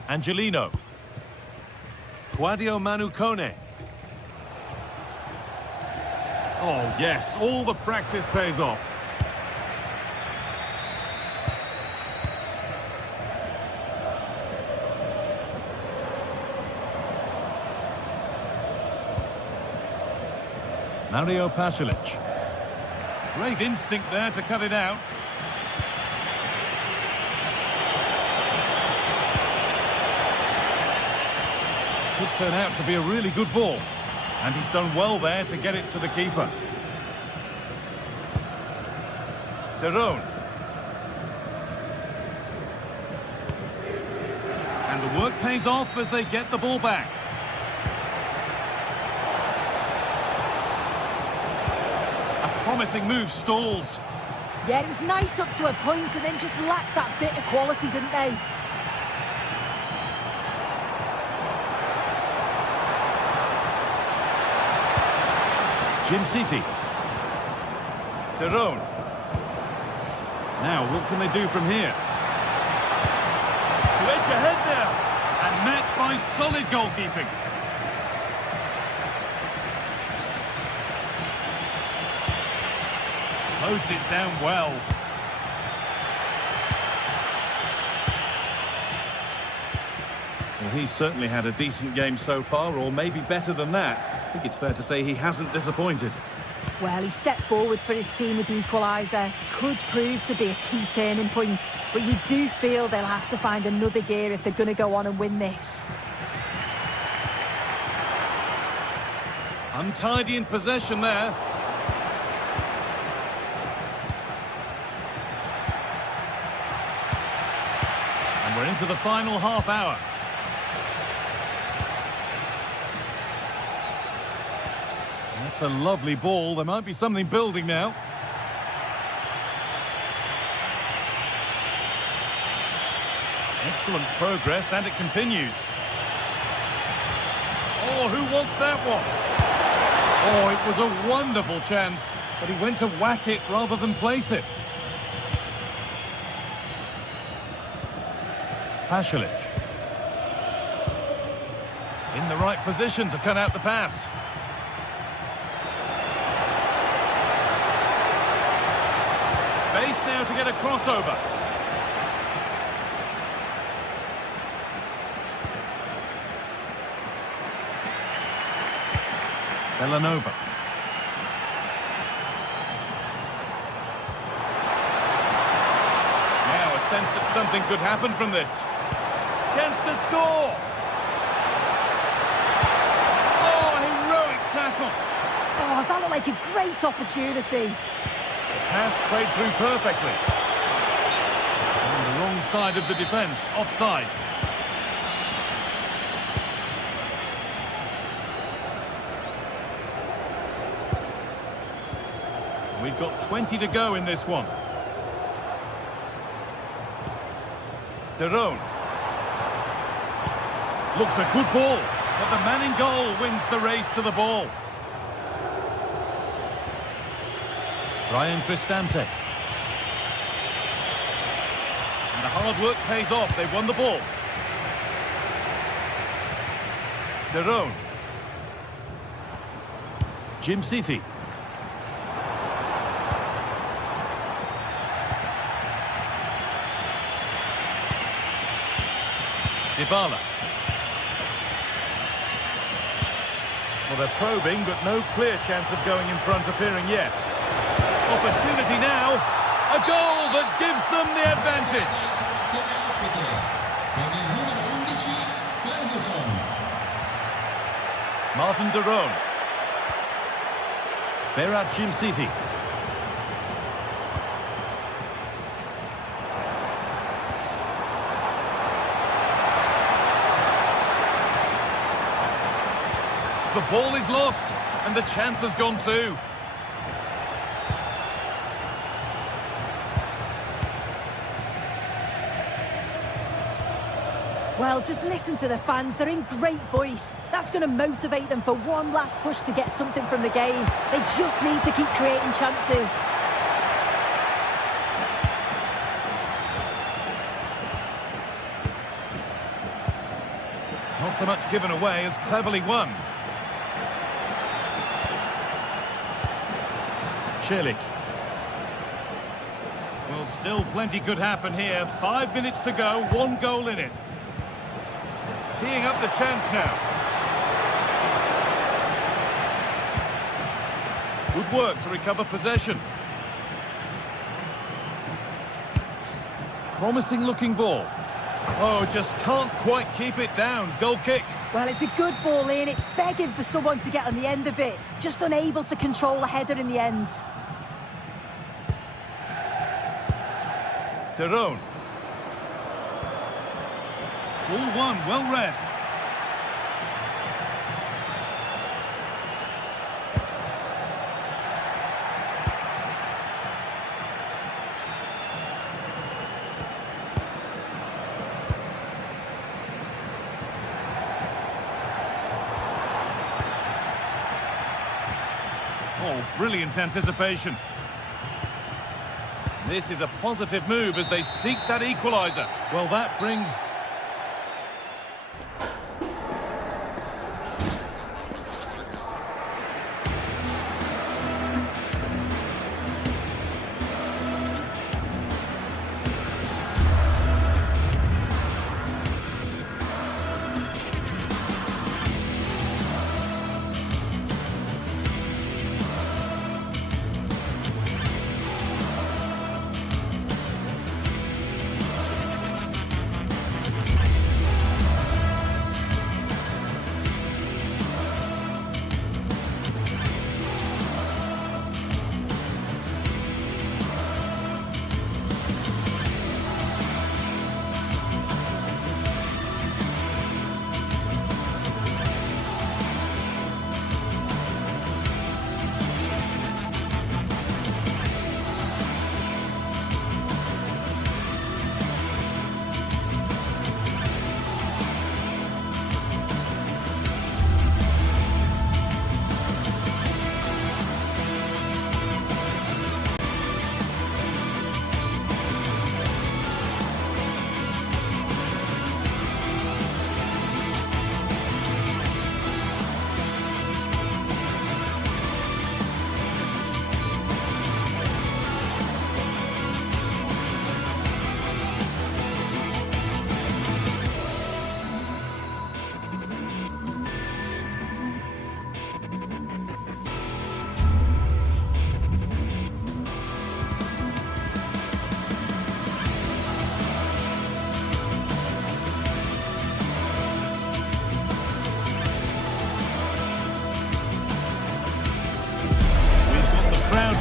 Angelino. Claudio Manucone. Oh, yes, all the practice pays off. Mario Pasalic. Great instinct there to cut it out. Could turn out to be a really good ball. And he's done well there to get it to the keeper. Derone. And the work pays off as they get the ball back. A promising move stalls. Yeah, it was nice up to a point and then just lacked that bit of quality, didn't they? Jim City. Derone. Now, what can they do from here? To edge ahead there. And met by solid goalkeeping. Closed it down well. Well, he's certainly had a decent game so far, or maybe better than that. I think it's fair to say he hasn't disappointed. Well, he stepped forward for his team with the equaliser. Could prove to be a key turning point. But you do feel they'll have to find another gear if they're going to go on and win this. Untidy in possession there. And we're into the final half hour. That's a lovely ball. There might be something building now. Excellent progress, and it continues. Oh, who wants that one? Oh, it was a wonderful chance, but he went to whack it rather than place it. Pasalic. In the right position to cut out the pass. Space now to get a crossover. Villanova. Now a sense that something could happen from this. Chance to score. Oh, heroic tackle. Oh, that looked like a great opportunity. Pass played through perfectly. On the wrong side of the defence, offside. We've got 20 to go in this one. Derone. Looks a good ball, but the man in goal wins the race to the ball. Ryan Cristante. And the hard work pays off. They've won the ball. Derone. Jim City. Dybala. Well, they're probing, but no clear chance of going in front appearing yet. Opportunity now. A goal that gives them the advantage. Martin Derone. Berat Jim City. The ball is lost, and the chance has gone too. Well, just listen to the fans. They're in great voice. That's going to motivate them for one last push to get something from the game. They just need to keep creating chances. Not so much given away as cleverly won. Celik. Well, still plenty could happen here. 5 minutes to go, 1 goal in it. Teeing up the chance now. Good work to recover possession. Promising looking ball. Oh, just can't quite keep it down. Goal kick. Well, it's a good ball in. It's begging for someone to get on the end of it. Just unable to control the header in the end. Derone. Ball one, well read. Oh, brilliant anticipation. This is a positive move as they seek that equaliser. Well, that brings...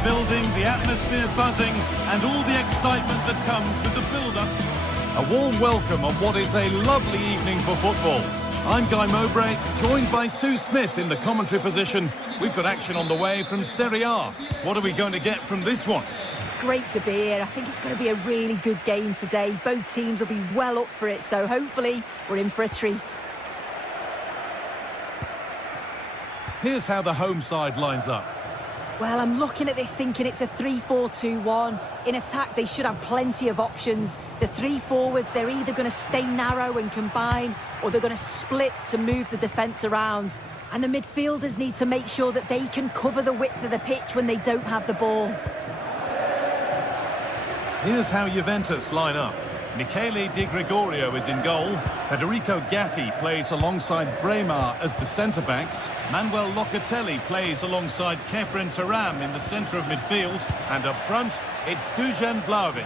building, the atmosphere buzzing, and all the excitement that comes with the build-up. A warm welcome on what is a lovely evening for football. I'm Guy Mowbray, joined by Sue Smith in the commentary position. We've got action on the way from Serie A. What are we going to get from this one? It's great to be here. I think it's going to be a really good game today. Both teams will be well up for it, so hopefully we're in for a treat. Here's how the home side lines up. Well, I'm looking at this thinking it's a 3-4-2-1. In attack, they should have plenty of options. The three forwards, they're either going to stay narrow and combine, or they're going to split to move the defence around. And the midfielders need to make sure that they can cover the width of the pitch when they don't have the ball. Here's how Juventus line up. Michele Di Gregorio is in goal. Federico Gatti plays alongside Bremar as the centre-backs. Manuel Locatelli plays alongside Kefren Turam in the centre of midfield. And up front, it's Dusan Vlahovic.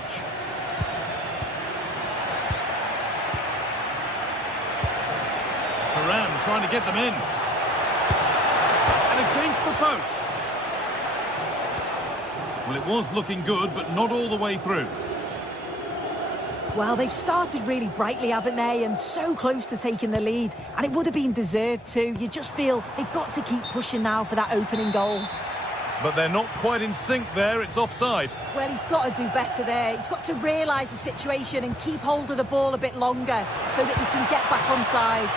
Turam trying to get them in. And against the post. Well, it was looking good, but not all the way through. Well, they've started really brightly, haven't they? And so close to taking the lead. And it would have been deserved too. You just feel they've got to keep pushing now for that opening goal. But they're not quite in sync there. It's offside. Well, he's got to do better there. He's got to realise the situation and keep hold of the ball a bit longer so that he can get back onside.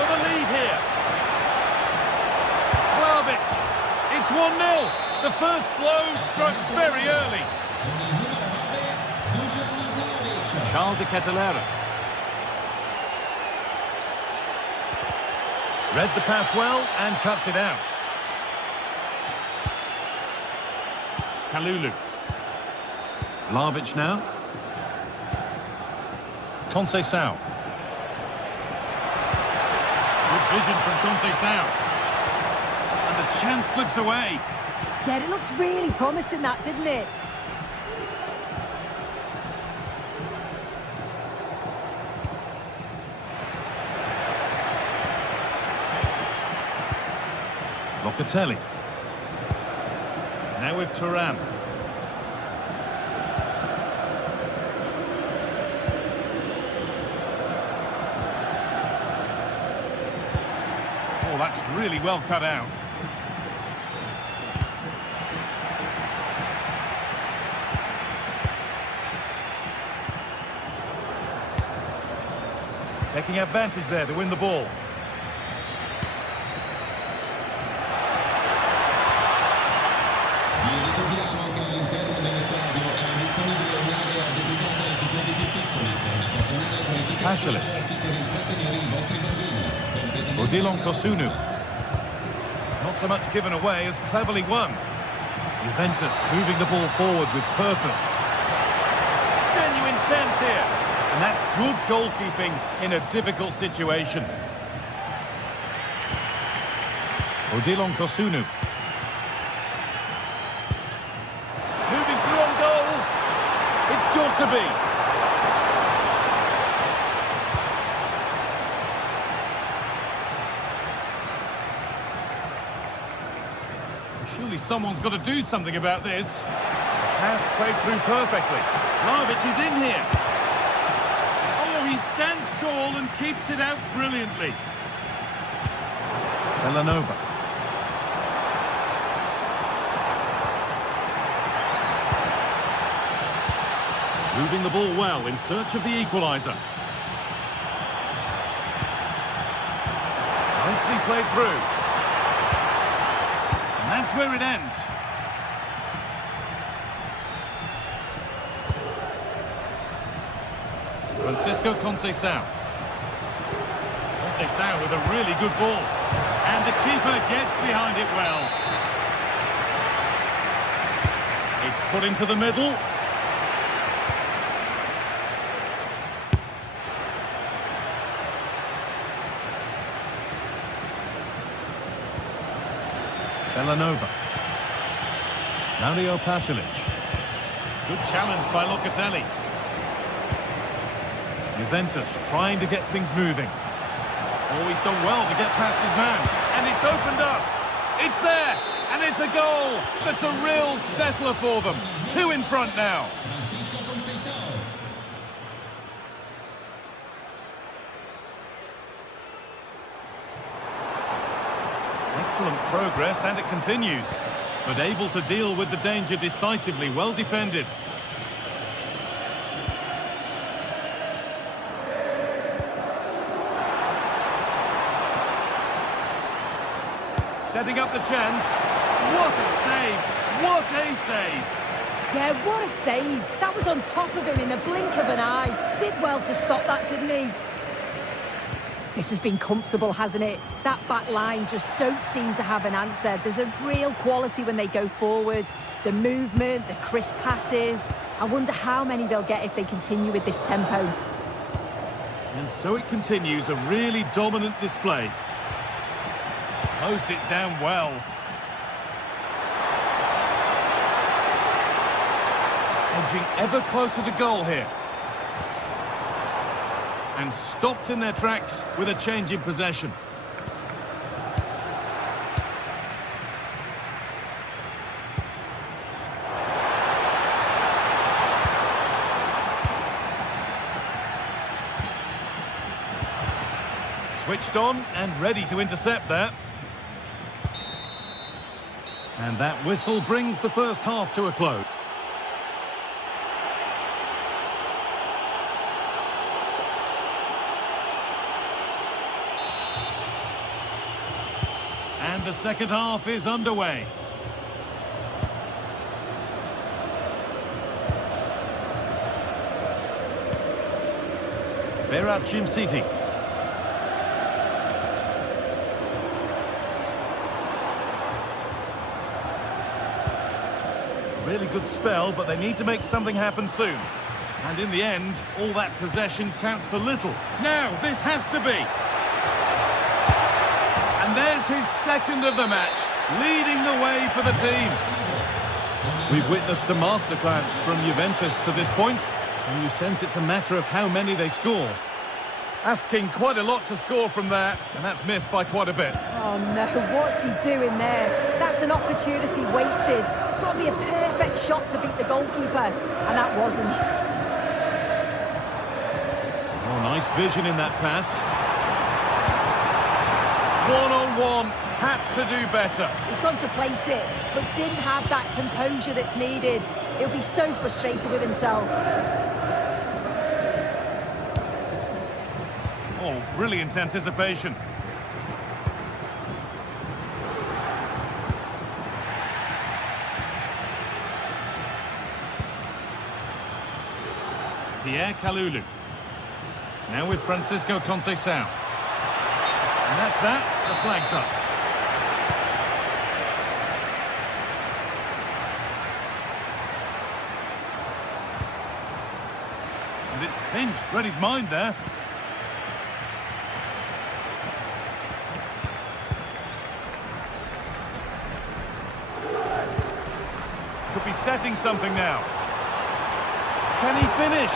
For the lead here. Vlahovic. It's 1-0. The first blow struck very early. Charles de Kettelera. Read the pass well and cuts it out. Kalulu. Vlahovic now. Conceição. Good vision from Conceição. And the chance slips away. Yeah, it looked really promising, that, didn't it? Locatelli. Now with Turam. Oh, that's really well cut out. Taking advantage there to win the ball. Pasalic. Odilon Kosunu. Not so much given away as cleverly won. Juventus moving the ball forward with purpose. Genuine chance here. And that's good goalkeeping in a difficult situation. Odilon Kosunu. Moving through on goal. It's got to be. Surely someone's got to do something about this. Pass played through perfectly. Vlahovic is in here. Oh, he stands tall and keeps it out brilliantly. Villanova. Moving the ball well in search of the equaliser. Nicely played through. And that's where it ends. Francisco Conceição. Conceição with a really good ball. And the keeper gets behind it well. It's put into the middle. Villanova. Mario Pasalic. Good challenge by Locatelli. Juventus trying to get things moving. Always done well to get past his man. And it's opened up. It's there. And it's a goal. That's a real settler for them. 2 in front now. Excellent progress, and it continues. But able to deal with the danger decisively, well defended. Setting up the chance. What What a save! Yeah, what a save. That was on top of him in the blink of an eye. Did well to stop that, didn't he? This has been comfortable, hasn't it? That back line just don't seem to have an answer. There's a real quality when they go forward. The movement, the crisp passes. I wonder how many they'll get if they continue with this tempo. And so it continues, a really dominant display. Closed it down well. Edging ever closer to goal here. And stopped in their tracks with a change in possession. Switched on and ready to intercept there. And that whistle brings the first half to a close. And the second half is underway. Berat Jim City. Really good spell, but they need to make something happen soon. And in the end, all that possession counts for little. Now, this has to be. And there's his second of the match, leading the way for the team. We've witnessed a masterclass from Juventus to this point, and you sense it's a matter of how many they score. Asking quite a lot to score from there, and that's missed by quite a bit. Oh no, what's he doing there? That's an opportunity wasted. It's got to be a perfect shot to beat the goalkeeper, and that wasn't. Oh, nice vision in that pass. One-on-one, had to do better. He's gone to place it, but didn't have that composure that's needed. He'll be so frustrated with himself. Oh, brilliant anticipation. Pierre Kalulu. Now with Francisco Conceição. And that's that. The flag's up. And it's pinched. Read his mind there. Could be setting something now. Can he finish?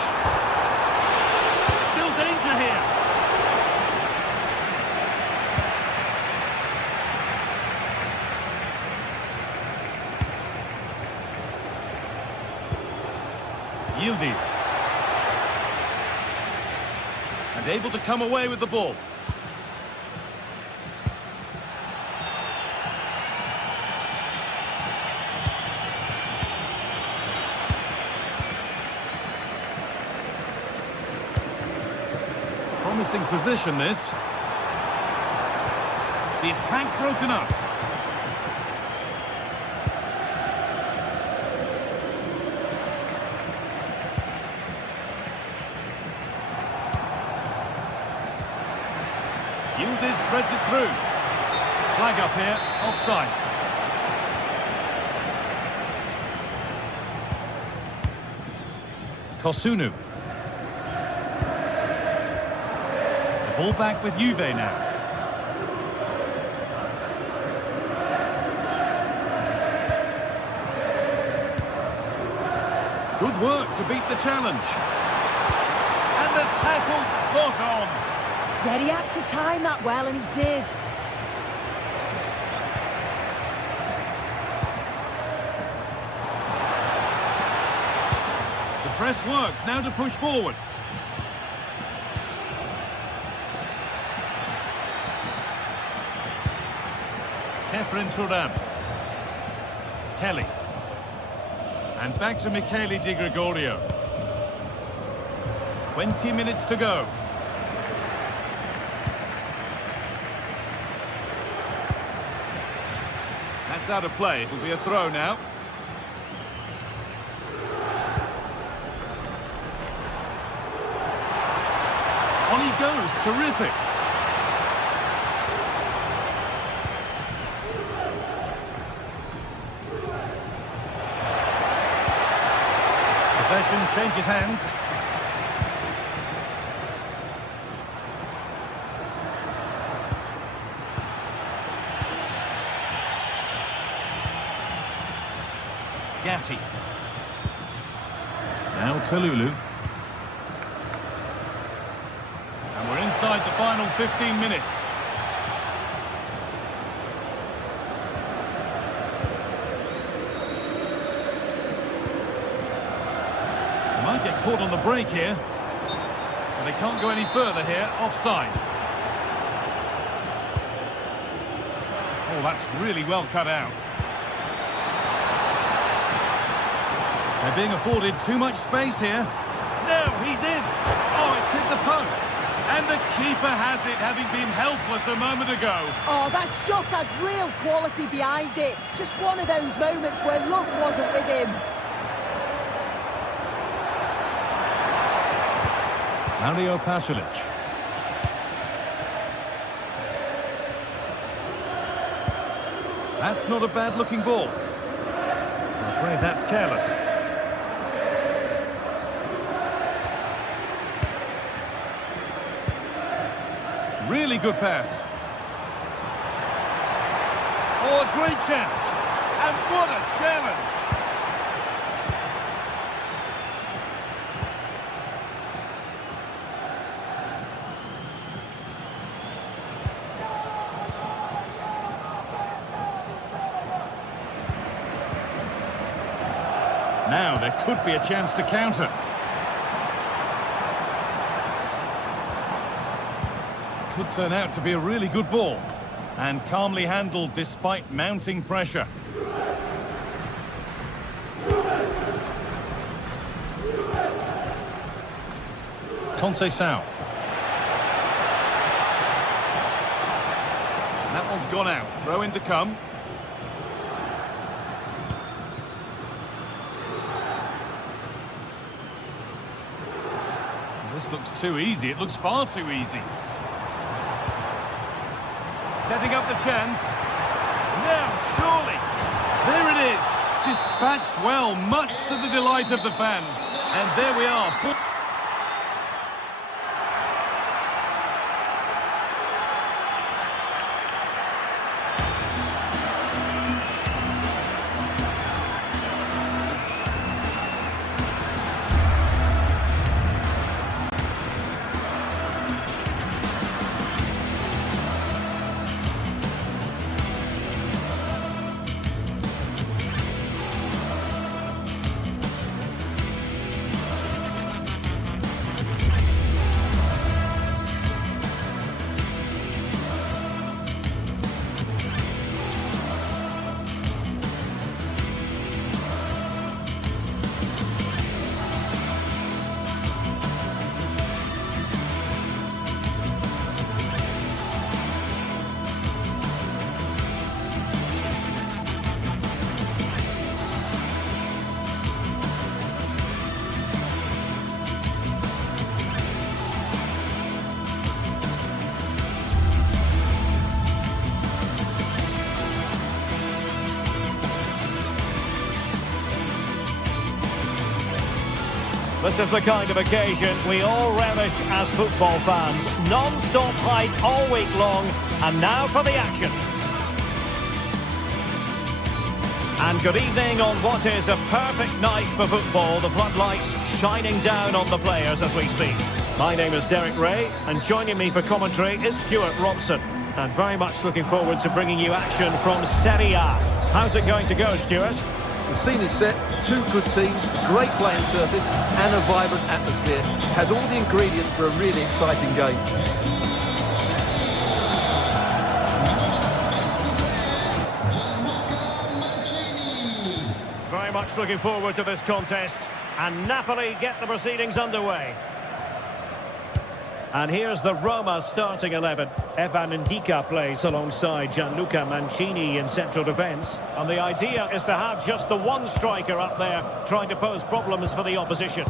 Still danger here. Yildiz. And able to come away with the ball. Promising position, this. The attack broken up. Yildiz threads it through. Flag up here, offside. Kosunu. Ball back with Juve now. Good work to beat the challenge. And the tackle spot on. Yeah, he had to time that well, and he did. The press works, now to push forward. Efren Turan. Kelly. And back to Michele Di Gregorio. 20 minutes to go. That's out of play. It'll be a throw now. goes. Terrific. Possession changes hands. Gatti. Now Kalulu. And we're inside the final 15 minutes. Might get caught on the break here. But they can't go any further here. Offside. Oh, that's really well cut out. They're being afforded too much space here. No, he's in. Oh, it's hit the post. And the keeper has it, having been helpless a moment ago. Oh, that shot had real quality behind it. Just one of those moments where luck wasn't with him. Mario Pasalic. That's not a bad-looking ball. I'm afraid that's careless. Really good pass. Oh, a great chance. And what a challenge. Now there could be a chance to counter. Could turn out to be a really good ball. And calmly handled despite mounting pressure. Conceição. That one's gone out. Throw in to come. This looks too easy. It looks far too easy. Setting up the chance. Now, surely. There it is. Dispatched well, much to the delight of the fans. And there we are. This is the kind of occasion we all relish as football fans. Non-stop hype all week long, and now for the action. And good evening on what is a perfect night for football. The floodlights shining down on the players as we speak. My name is Derek Ray, and joining me for commentary is Stuart Robson. And very much looking forward to bringing you action from Serie A. How's it going to go, Stuart? The scene is set, two good teams, a great playing surface and a vibrant atmosphere. Has all the ingredients for a really exciting game. Very much looking forward to this contest. And Napoli get the proceedings underway. And here's the Roma starting 11. Evan Ndika plays alongside Gianluca Mancini in central defence. And the idea is to have just the one striker up there trying to pose problems for the opposition.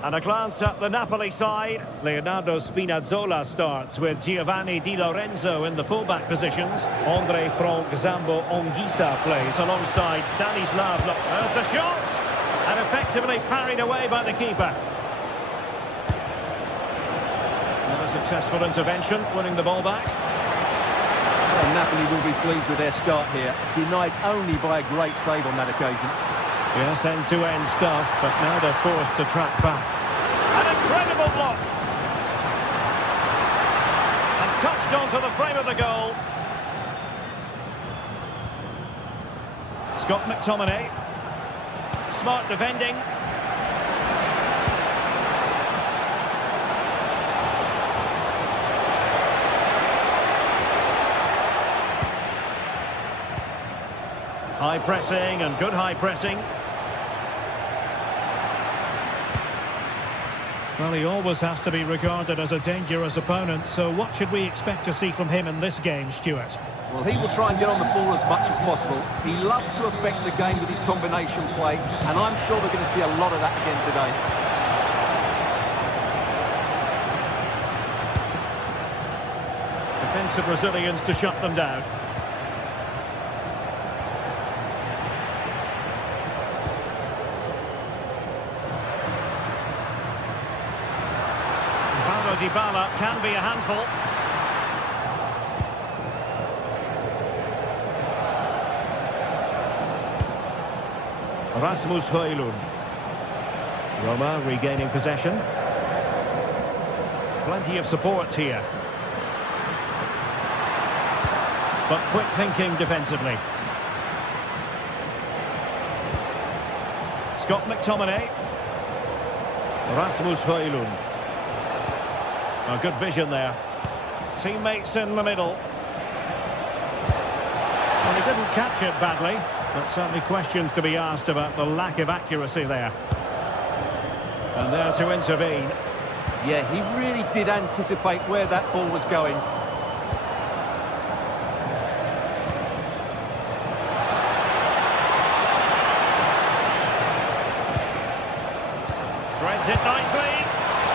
And a glance at the Napoli side. Leonardo Spinazzola starts with Giovanni Di Lorenzo in the fullback positions. Andre Frank Zambo Onguisa plays alongside Stanislav. Look, there's the shot! And effectively parried away by the keeper. Another successful intervention, winning the ball back. Well, Napoli will be pleased with their start here. Denied only by a great save on that occasion. Yes, end-to-end stuff, but now they're forced to track back. An incredible block! And touched onto the frame of the goal. Scott McTominay. Smart defending. High pressing and good high pressing. Well, he always has to be regarded as a dangerous opponent, so what should we expect to see from him in this game, Stuart? Well, he will try and get on the ball as much as possible. He loves to affect the game with his combination play, and I'm sure we're going to see a lot of that again today. Defensive Brazilians to shut them down. Dybala can be a handful. Rasmus Højlund. Roma regaining possession. Plenty of support here. But quick thinking defensively. Scott McTominay. Rasmus Højlund. A good vision there. Teammates in the middle. Well, he didn't catch it badly, but certainly questions to be asked about the lack of accuracy there. And there to intervene. Yeah, he really did anticipate where that ball was going. Threads it nicely.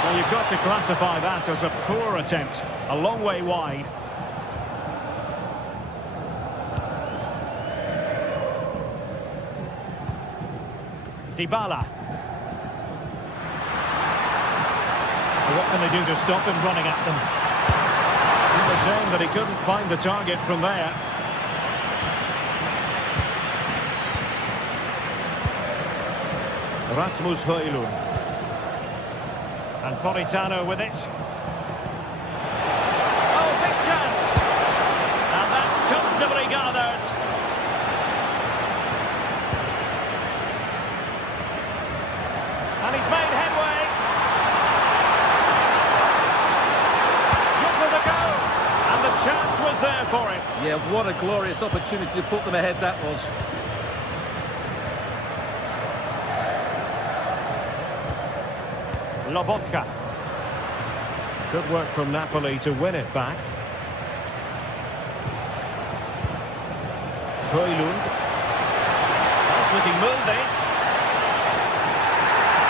Well, you've got to classify that as a poor attempt. A long way wide. Dybala. What can they do to stop him running at them? It's a shame that he couldn't find the target from there. Rasmus Højlund. And Politano with it. Oh, big chance! And that's comfortably gathered. And he's made headway. Gives it a go. And the chance was there for him. Yeah, what a glorious opportunity to put them ahead that was. Lobotka. Good work from Napoli to win it back. Højlund. Nice looking move this.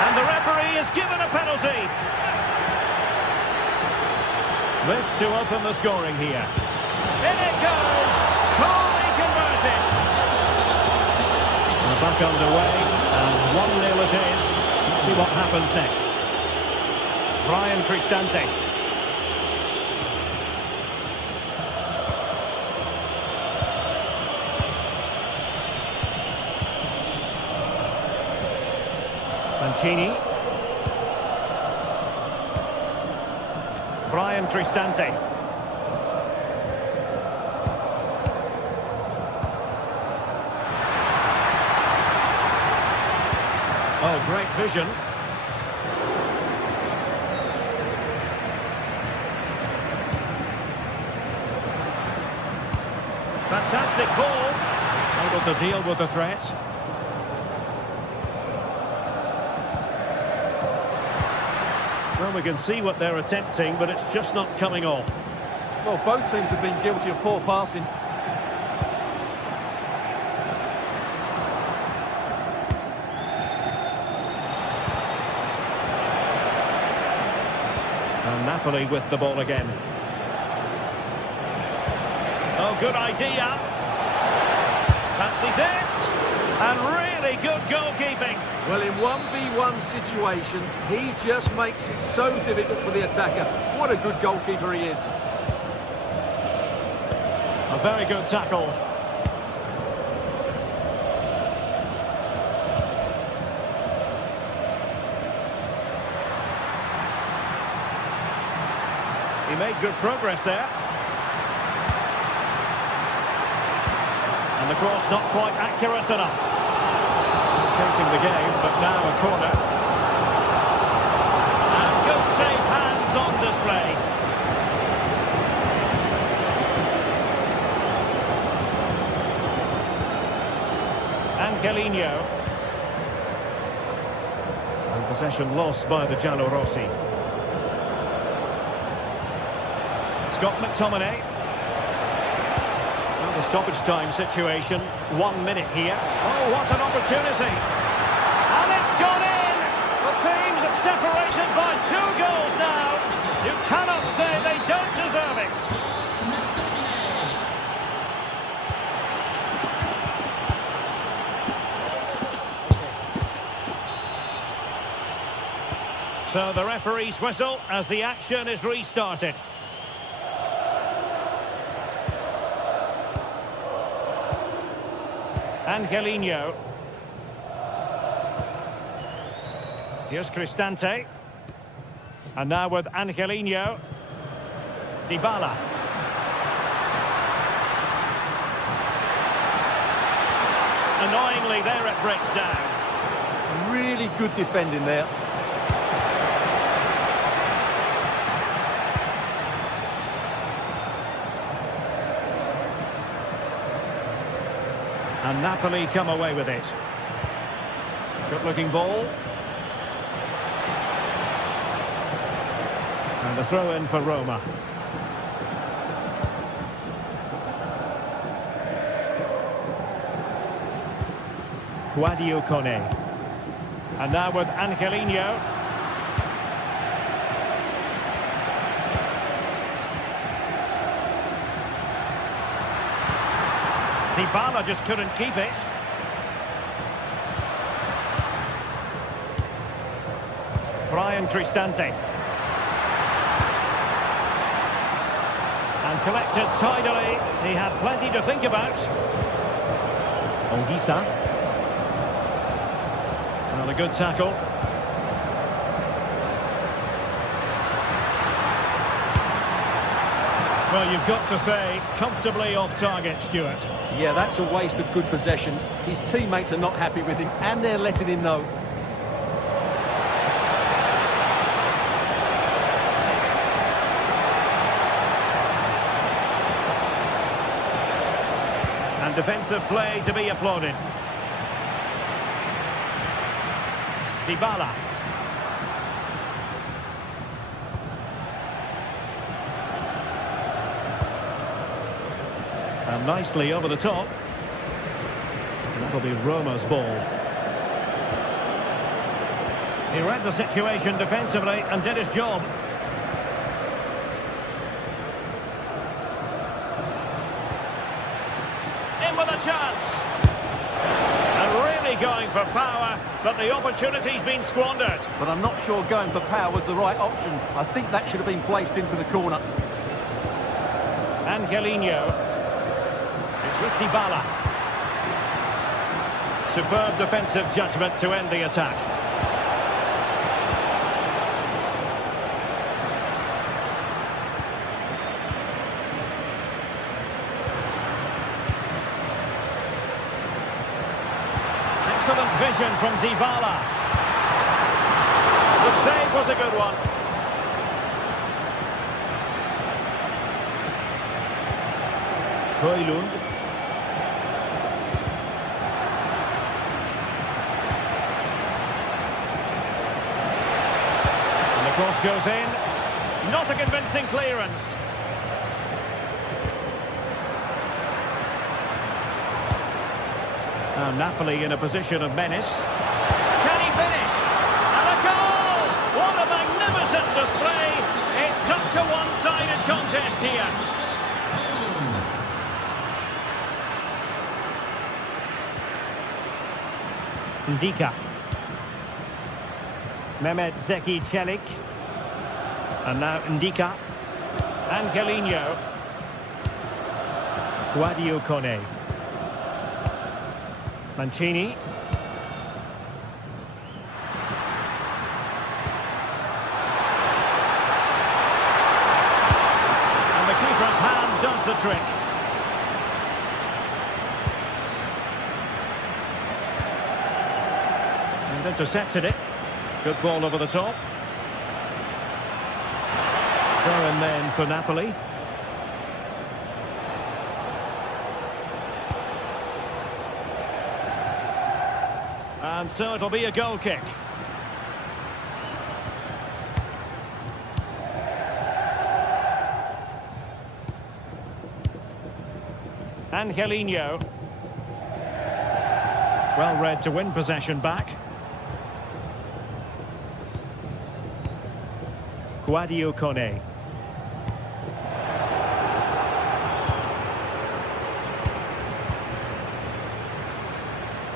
And the referee has given a penalty. This to open the scoring here. In it goes. Calmly converted. We're back underway. And 1-0 it is. Let's see what happens next. Brian Cristante. Mancini. Brian Cristante. Oh, great vision. Fantastic ball. Able to deal with the threat. Well, we can see what they're attempting, but it's just not coming off. Well, both teams have been guilty of poor passing. Napoli with the ball again. Oh, good idea. Fancies it. And really good goalkeeping. Well, in 1v1 situations, he just makes it so difficult for the attacker. What a good goalkeeper he is. A very good tackle. He made good progress there. And the cross not quite accurate enough. Chasing the game, but now a corner. And good safe hands on display. Angelino. And possession lost by the Giallorossi. Scott McTominay. Well, the stoppage time situation. 1 minute here. Oh, what an opportunity. And it's gone in. The team's separated by 2 goals now. You cannot say they don't deserve it. So the referee's whistle as the action is restarted. Angelino. Here's Cristante. And now with Angelino. Dybala. Annoyingly, there it breaks down. Really good defending there. And Napoli come away with it. Good-looking ball. And the throw-in for Roma. Guadio Kone. And now with Angelino. Dybala just couldn't keep it. Brian Cristante. And collected tidily. He had plenty to think about. Ongisa. Well, a good tackle. Well, you've got to say, comfortably off target, Stuart. Yeah, that's a waste of good possession. His teammates are not happy with him, and they're letting him know. And defensive play to be applauded. Dybala. And nicely over the top. That'll be Roma's ball. He read the situation defensively and did his job. In with a chance. And really going for power, but the opportunity's been squandered. But I'm not sure going for power was the right option. I think that should have been placed into the corner. Angelino. It's with Dybala. Superb defensive judgment to end the attack. Excellent vision from Dybala. The save was a good one. Højlund. And the cross goes in. Not a convincing clearance. Now Napoli in a position of menace. Can he finish? And a goal! What a magnificent display! It's Such a one-sided contest here. Ndika. Mehmet Zeki Çelik. And now Ndika. Angelino. Guadio Kone. Mancini. And the keeper's hand does the trick. And intercepted it. Good ball over the top. Throw in then for Napoli. And so it'll be a goal kick. Angelino. Well read to win possession back. Guadio Kone.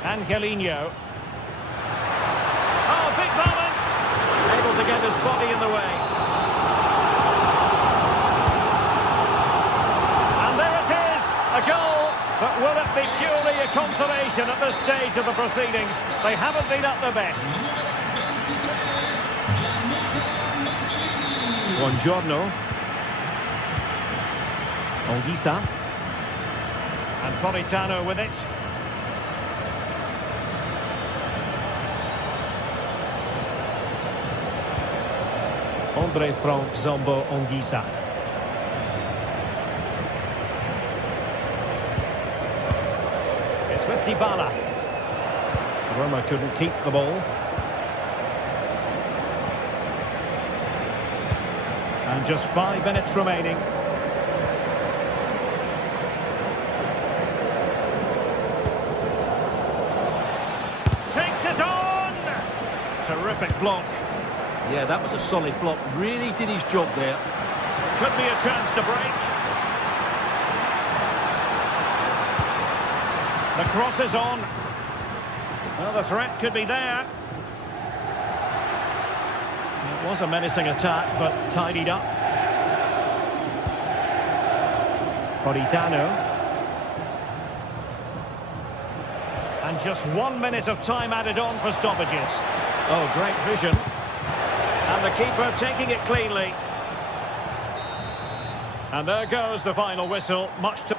Angelino. Oh, big moment! Able to get his body in the way. And there it is, a goal. But will it be purely a consolation at this stage of the proceedings? They haven't been at their best. Buongiorno. Olgisa. And Politano with it. Andre Frank Zombo Ongisa. It's with Dybala. Roma couldn't keep the ball. And just 5 minutes remaining. Takes it on! Terrific block. Yeah, that was a solid block. Really did his job there. Could be a chance to break. The cross is on. Well, the threat could be there. It was a menacing attack, but tidied up. Politano. And just 1 minute of time added on for stoppages. Oh, great vision. And the keeper taking it cleanly. And there goes the final whistle. Much to...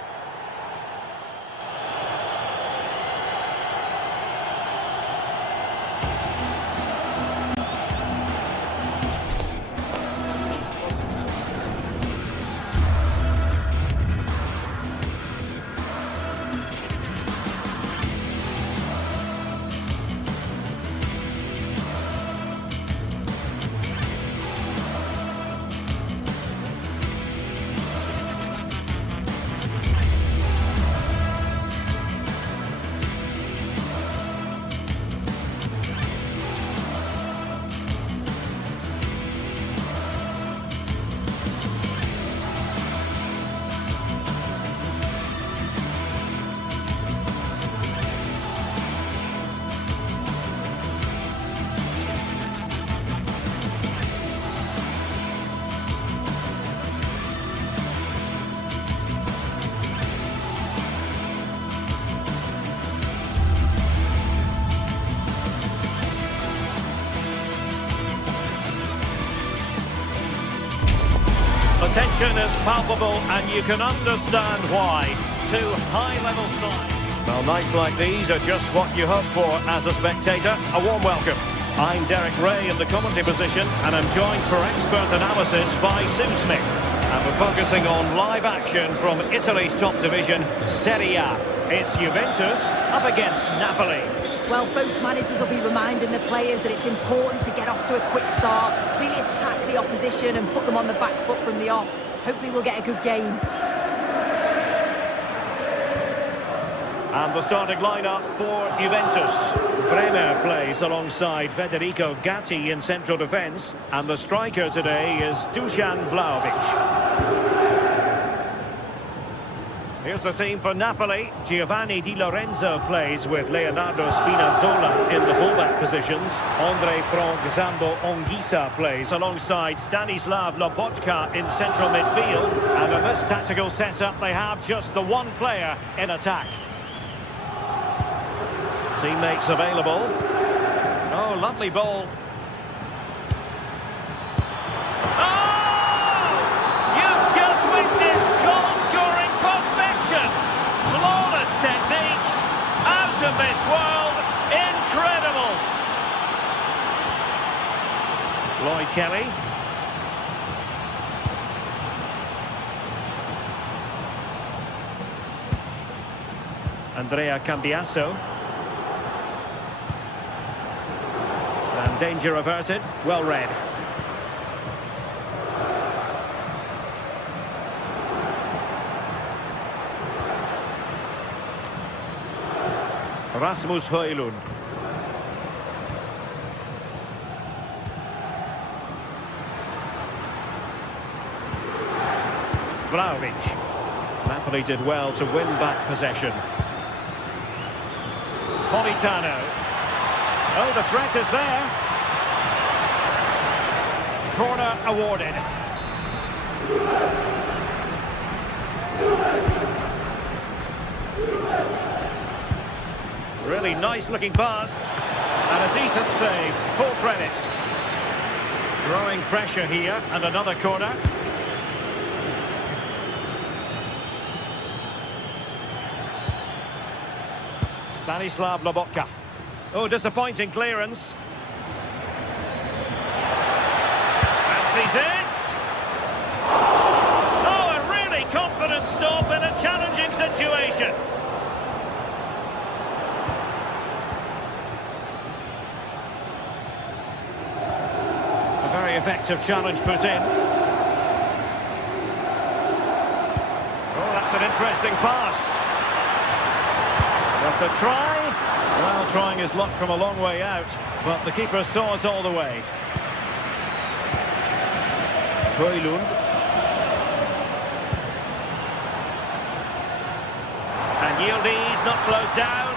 The tension is palpable, and you can understand why. Two high-level sides. Well, nights like these are just what you hope for as a spectator. A warm welcome. I'm Derek Ray in the commentary position, and I'm joined for expert analysis by Sue Smith. And we're focusing on live action from Italy's top division, Serie A. It's Juventus up against Napoli. Well, both managers will be reminding the players that it's important to get off to a quick start, really attack the opposition and put them on the back foot from the off. Hopefully we'll get a good game. And the starting lineup for Juventus. Bremer plays plays alongside Federico Gatti in central defence. And the striker today is Dusan Vlahovic. Here's the team for Napoli. Giovanni Di Lorenzo plays with Leonardo Spinazzola in the fullback positions. Andre Frank Zambo Ongisa plays alongside Stanislav Lobotka in central midfield. And in this tactical setup, they have just the one player in attack. Teammates available. Oh, lovely ball. Flawless technique, out of this world, incredible. Lloyd Kelly. Andrea Cambiasso. And danger averted, well read. Rasmus Højlund. Vlahovic. Napoli did well to win back possession. Politano. Oh, the threat is there. Corner awarded. Really nice looking pass. And a decent save. Full credit. Growing pressure here. And another corner. Stanislav Lobotka. Oh, disappointing clearance. Fancies it. Oh, a really confident stop in a challenging situation. Very effective challenge put in. Oh, that's an interesting pass. But the try? Well, trying his luck from a long way out, but the keeper saw it all the way. Højlund. And Yildiz not closed down.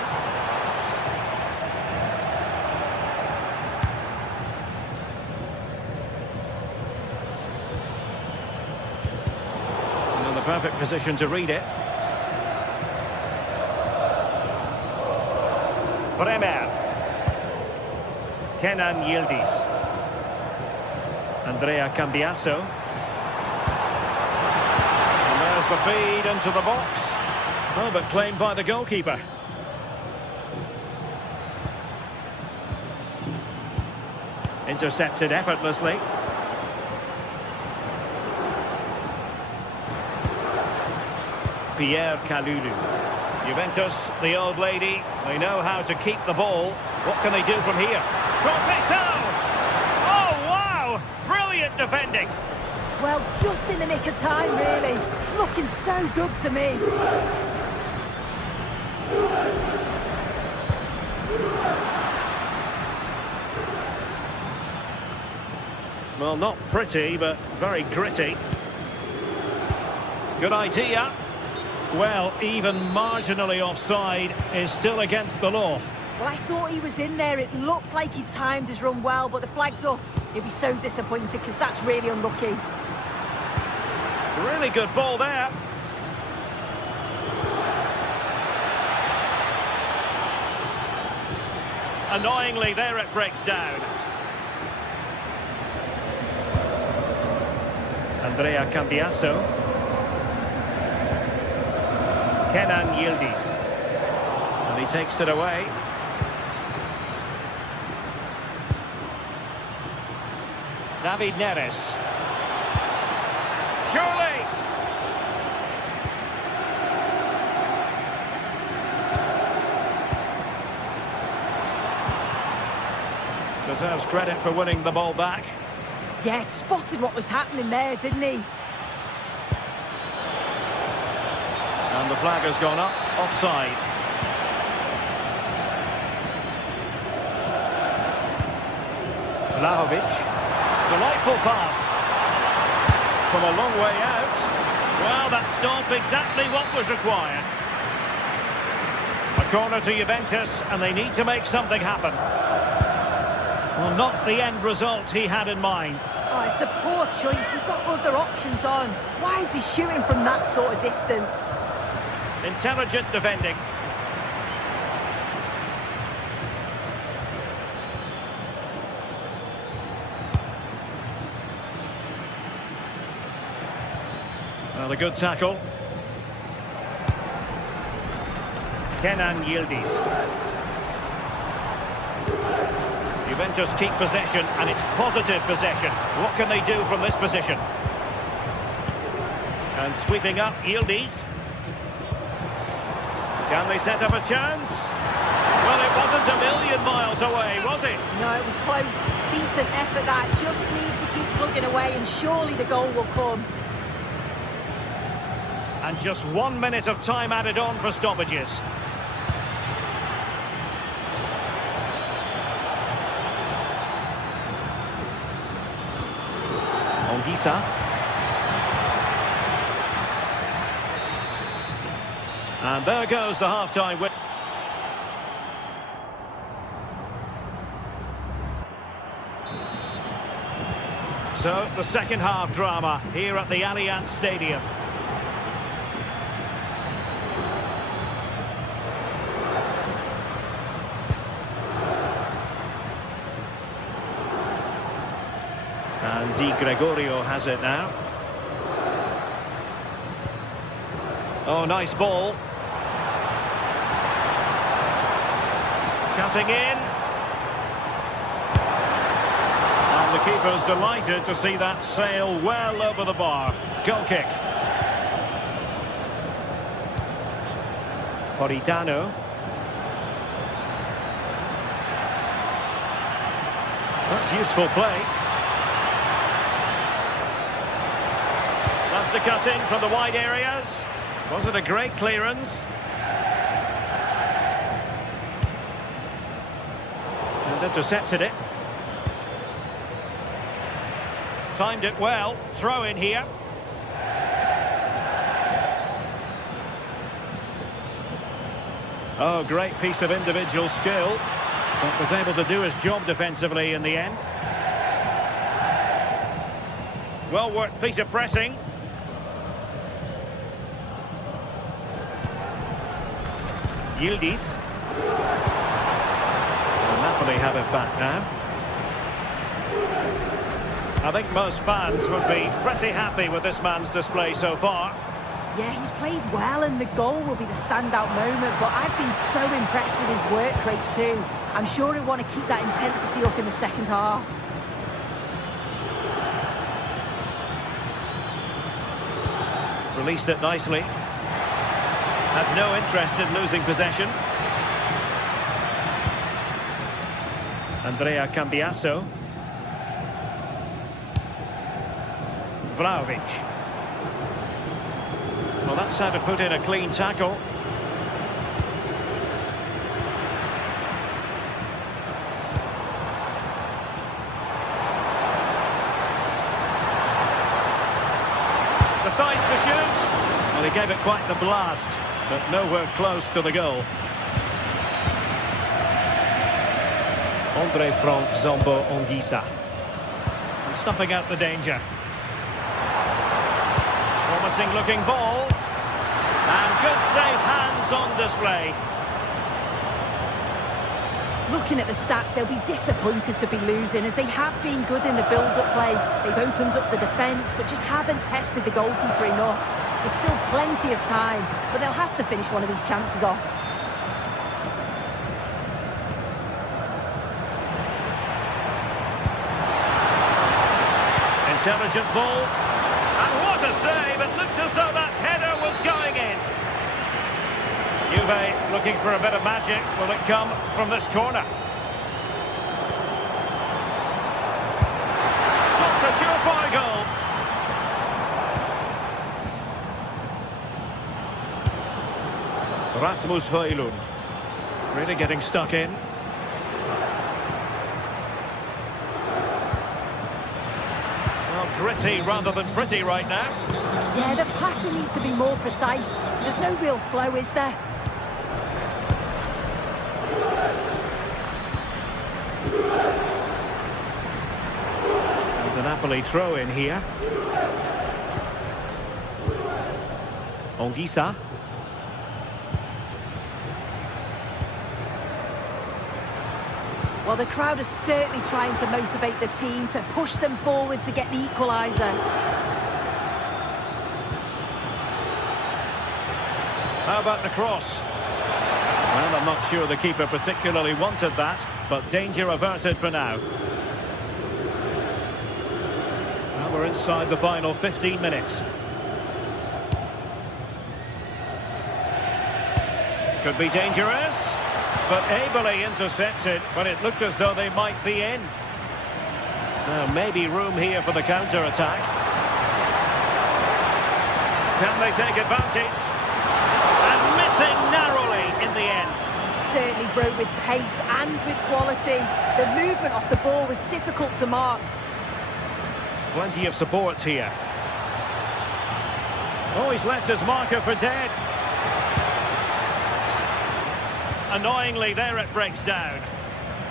Perfect position to read it. Bremer. Kenan Yildiz. Andrea Cambiasso. And there's the feed into the box. Oh, but claimed by the goalkeeper. Intercepted effortlessly. Pierre Kalulu. Juventus, the old lady, they know how to keep the ball. What can they do from here? Conceição! Oh, wow! Brilliant defending. Well, just in the nick of time, really. It's looking so good to me. Well, not pretty, but very gritty. Good idea. Well, even marginally offside is still against the law. Well, I thought he was in there. It looked like he timed his run well, but the flag's up. He'll be so disappointed because that's really unlucky. Really good ball there. Annoyingly, there it breaks down. Andrea Cambiasso. Kenan Yildiz. And he takes it away. David Neres. Surely! Deserves credit for winning the ball back. Yeah, spotted what was happening there, didn't he? And the flag has gone up, offside. Vlahovic. Delightful pass. From a long way out. Well, that stopped exactly what was required. A corner to Juventus, and they need to make something happen. Well, not the end result he had in mind. Oh, it's a poor choice. He's got other options on. Why is he shooting from that sort of distance? Intelligent defending. Well, a good tackle. Kenan Yildiz. Juventus keep possession, and it's positive possession. What can they do from this position? And sweeping up, Yildiz. Can they set up a chance? Well, it wasn't a million miles away, was it? No, it was close. Decent effort that. Just need to keep plugging away, and surely the goal will come. And just 1 minute of time added on for stoppages. Ongisa. And there goes the half-time win. So, the second half drama here at the Allianz Stadium. And Di Gregorio has it now. Oh, nice ball. Cutting in. And the keeper's delighted to see that sail well over the bar. Goal kick. Politano. That's useful play. That's the cut in from the wide areas. Was it a great clearance? And intercepted it. Timed it well. Throw in here. Oh, great piece of individual skill. But was able to do his job defensively in the end. Well worked piece of pressing. Yildiz. And Napoli have it back now. I think most fans would be pretty happy with this man's display so far. Yeah, he's played well, and the goal will be the standout moment, but I've been so impressed with his work rate too. I'm sure he'll want to keep that intensity up in the second half. Released it nicely. Had no interest in losing possession. Andrea Cambiasso. Vlahovic. Well, that's how to put in a clean tackle. Decides to shoot. Well, he gave it quite the blast, but nowhere close to the goal. Andre Frank Zombo Ongisa. And snuffing out the danger. Promising looking ball. And good safe hands on display. Looking at the stats, they'll be disappointed to be losing, as they have been good in the build-up play. They've opened up the defence, but just haven't tested the goalkeeper enough. There's still plenty of time, but they'll have to finish one of these chances off. Intelligent ball. And what a save! It looked as though that header was going in. Juve looking for a bit of magic. Will it come from this corner? Not a surefire goal. Rasmus Højlund. Really getting stuck in. gritty rather than pretty right now. Yeah, the passing needs to be more precise. There's no real flow, is there? There's a Napoli throw in here. Ongisa. Well, the crowd is certainly trying to motivate the team to push them forward to get the equaliser. How about the cross? Well, I'm not sure the keeper particularly wanted that, but danger averted for now. Well, we're inside the final 15 minutes. Could be dangerous, but ably intercepted, but it looked as though they might be in. Maybe room here for the counter-attack. Can they take advantage? And missing narrowly in the end. Certainly broke with pace and with quality. The movement off the ball was difficult to mark. Plenty of support here. Oh, he's left his marker for dead. Annoyingly, there it breaks down.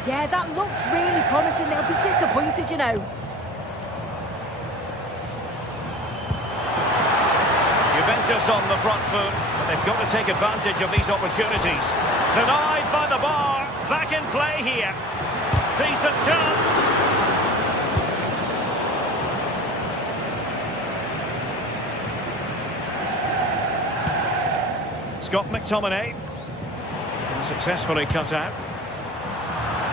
Yeah, that looks really promising. They'll be disappointed, you know. Juventus on the front foot, but they've got to take advantage of these opportunities. Denied by the bar. Back in play here. Decent chance. Scott McTominay. Successfully cut out.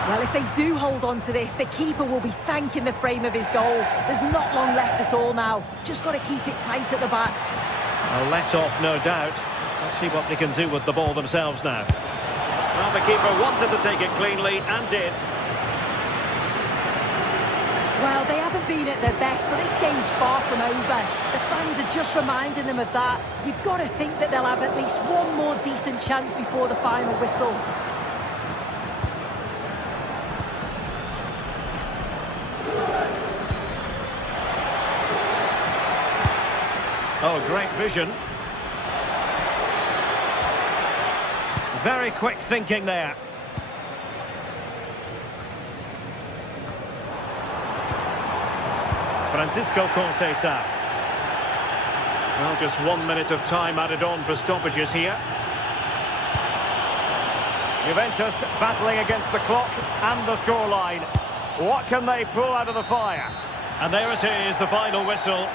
Well, if they do hold on to this, the keeper will be thanking the frame of his goal. There's not long left at all now. Just got to keep it tight at the back. A let-off, no doubt. Let's see what they can do with the ball themselves now. Well, the keeper wanted to take it cleanly and did. Well, they haven't been at their best, but this game's far from over. The fans are just reminding them of that. You've got to think that they'll have at least one more decent chance before the final whistle. Oh, great vision. Very quick thinking there. Francisco Conceição. Well, just 1 minute of time added on for stoppages here. Juventus battling against the clock and the scoreline. What can they pull out of the fire? And there it is, the final whistle.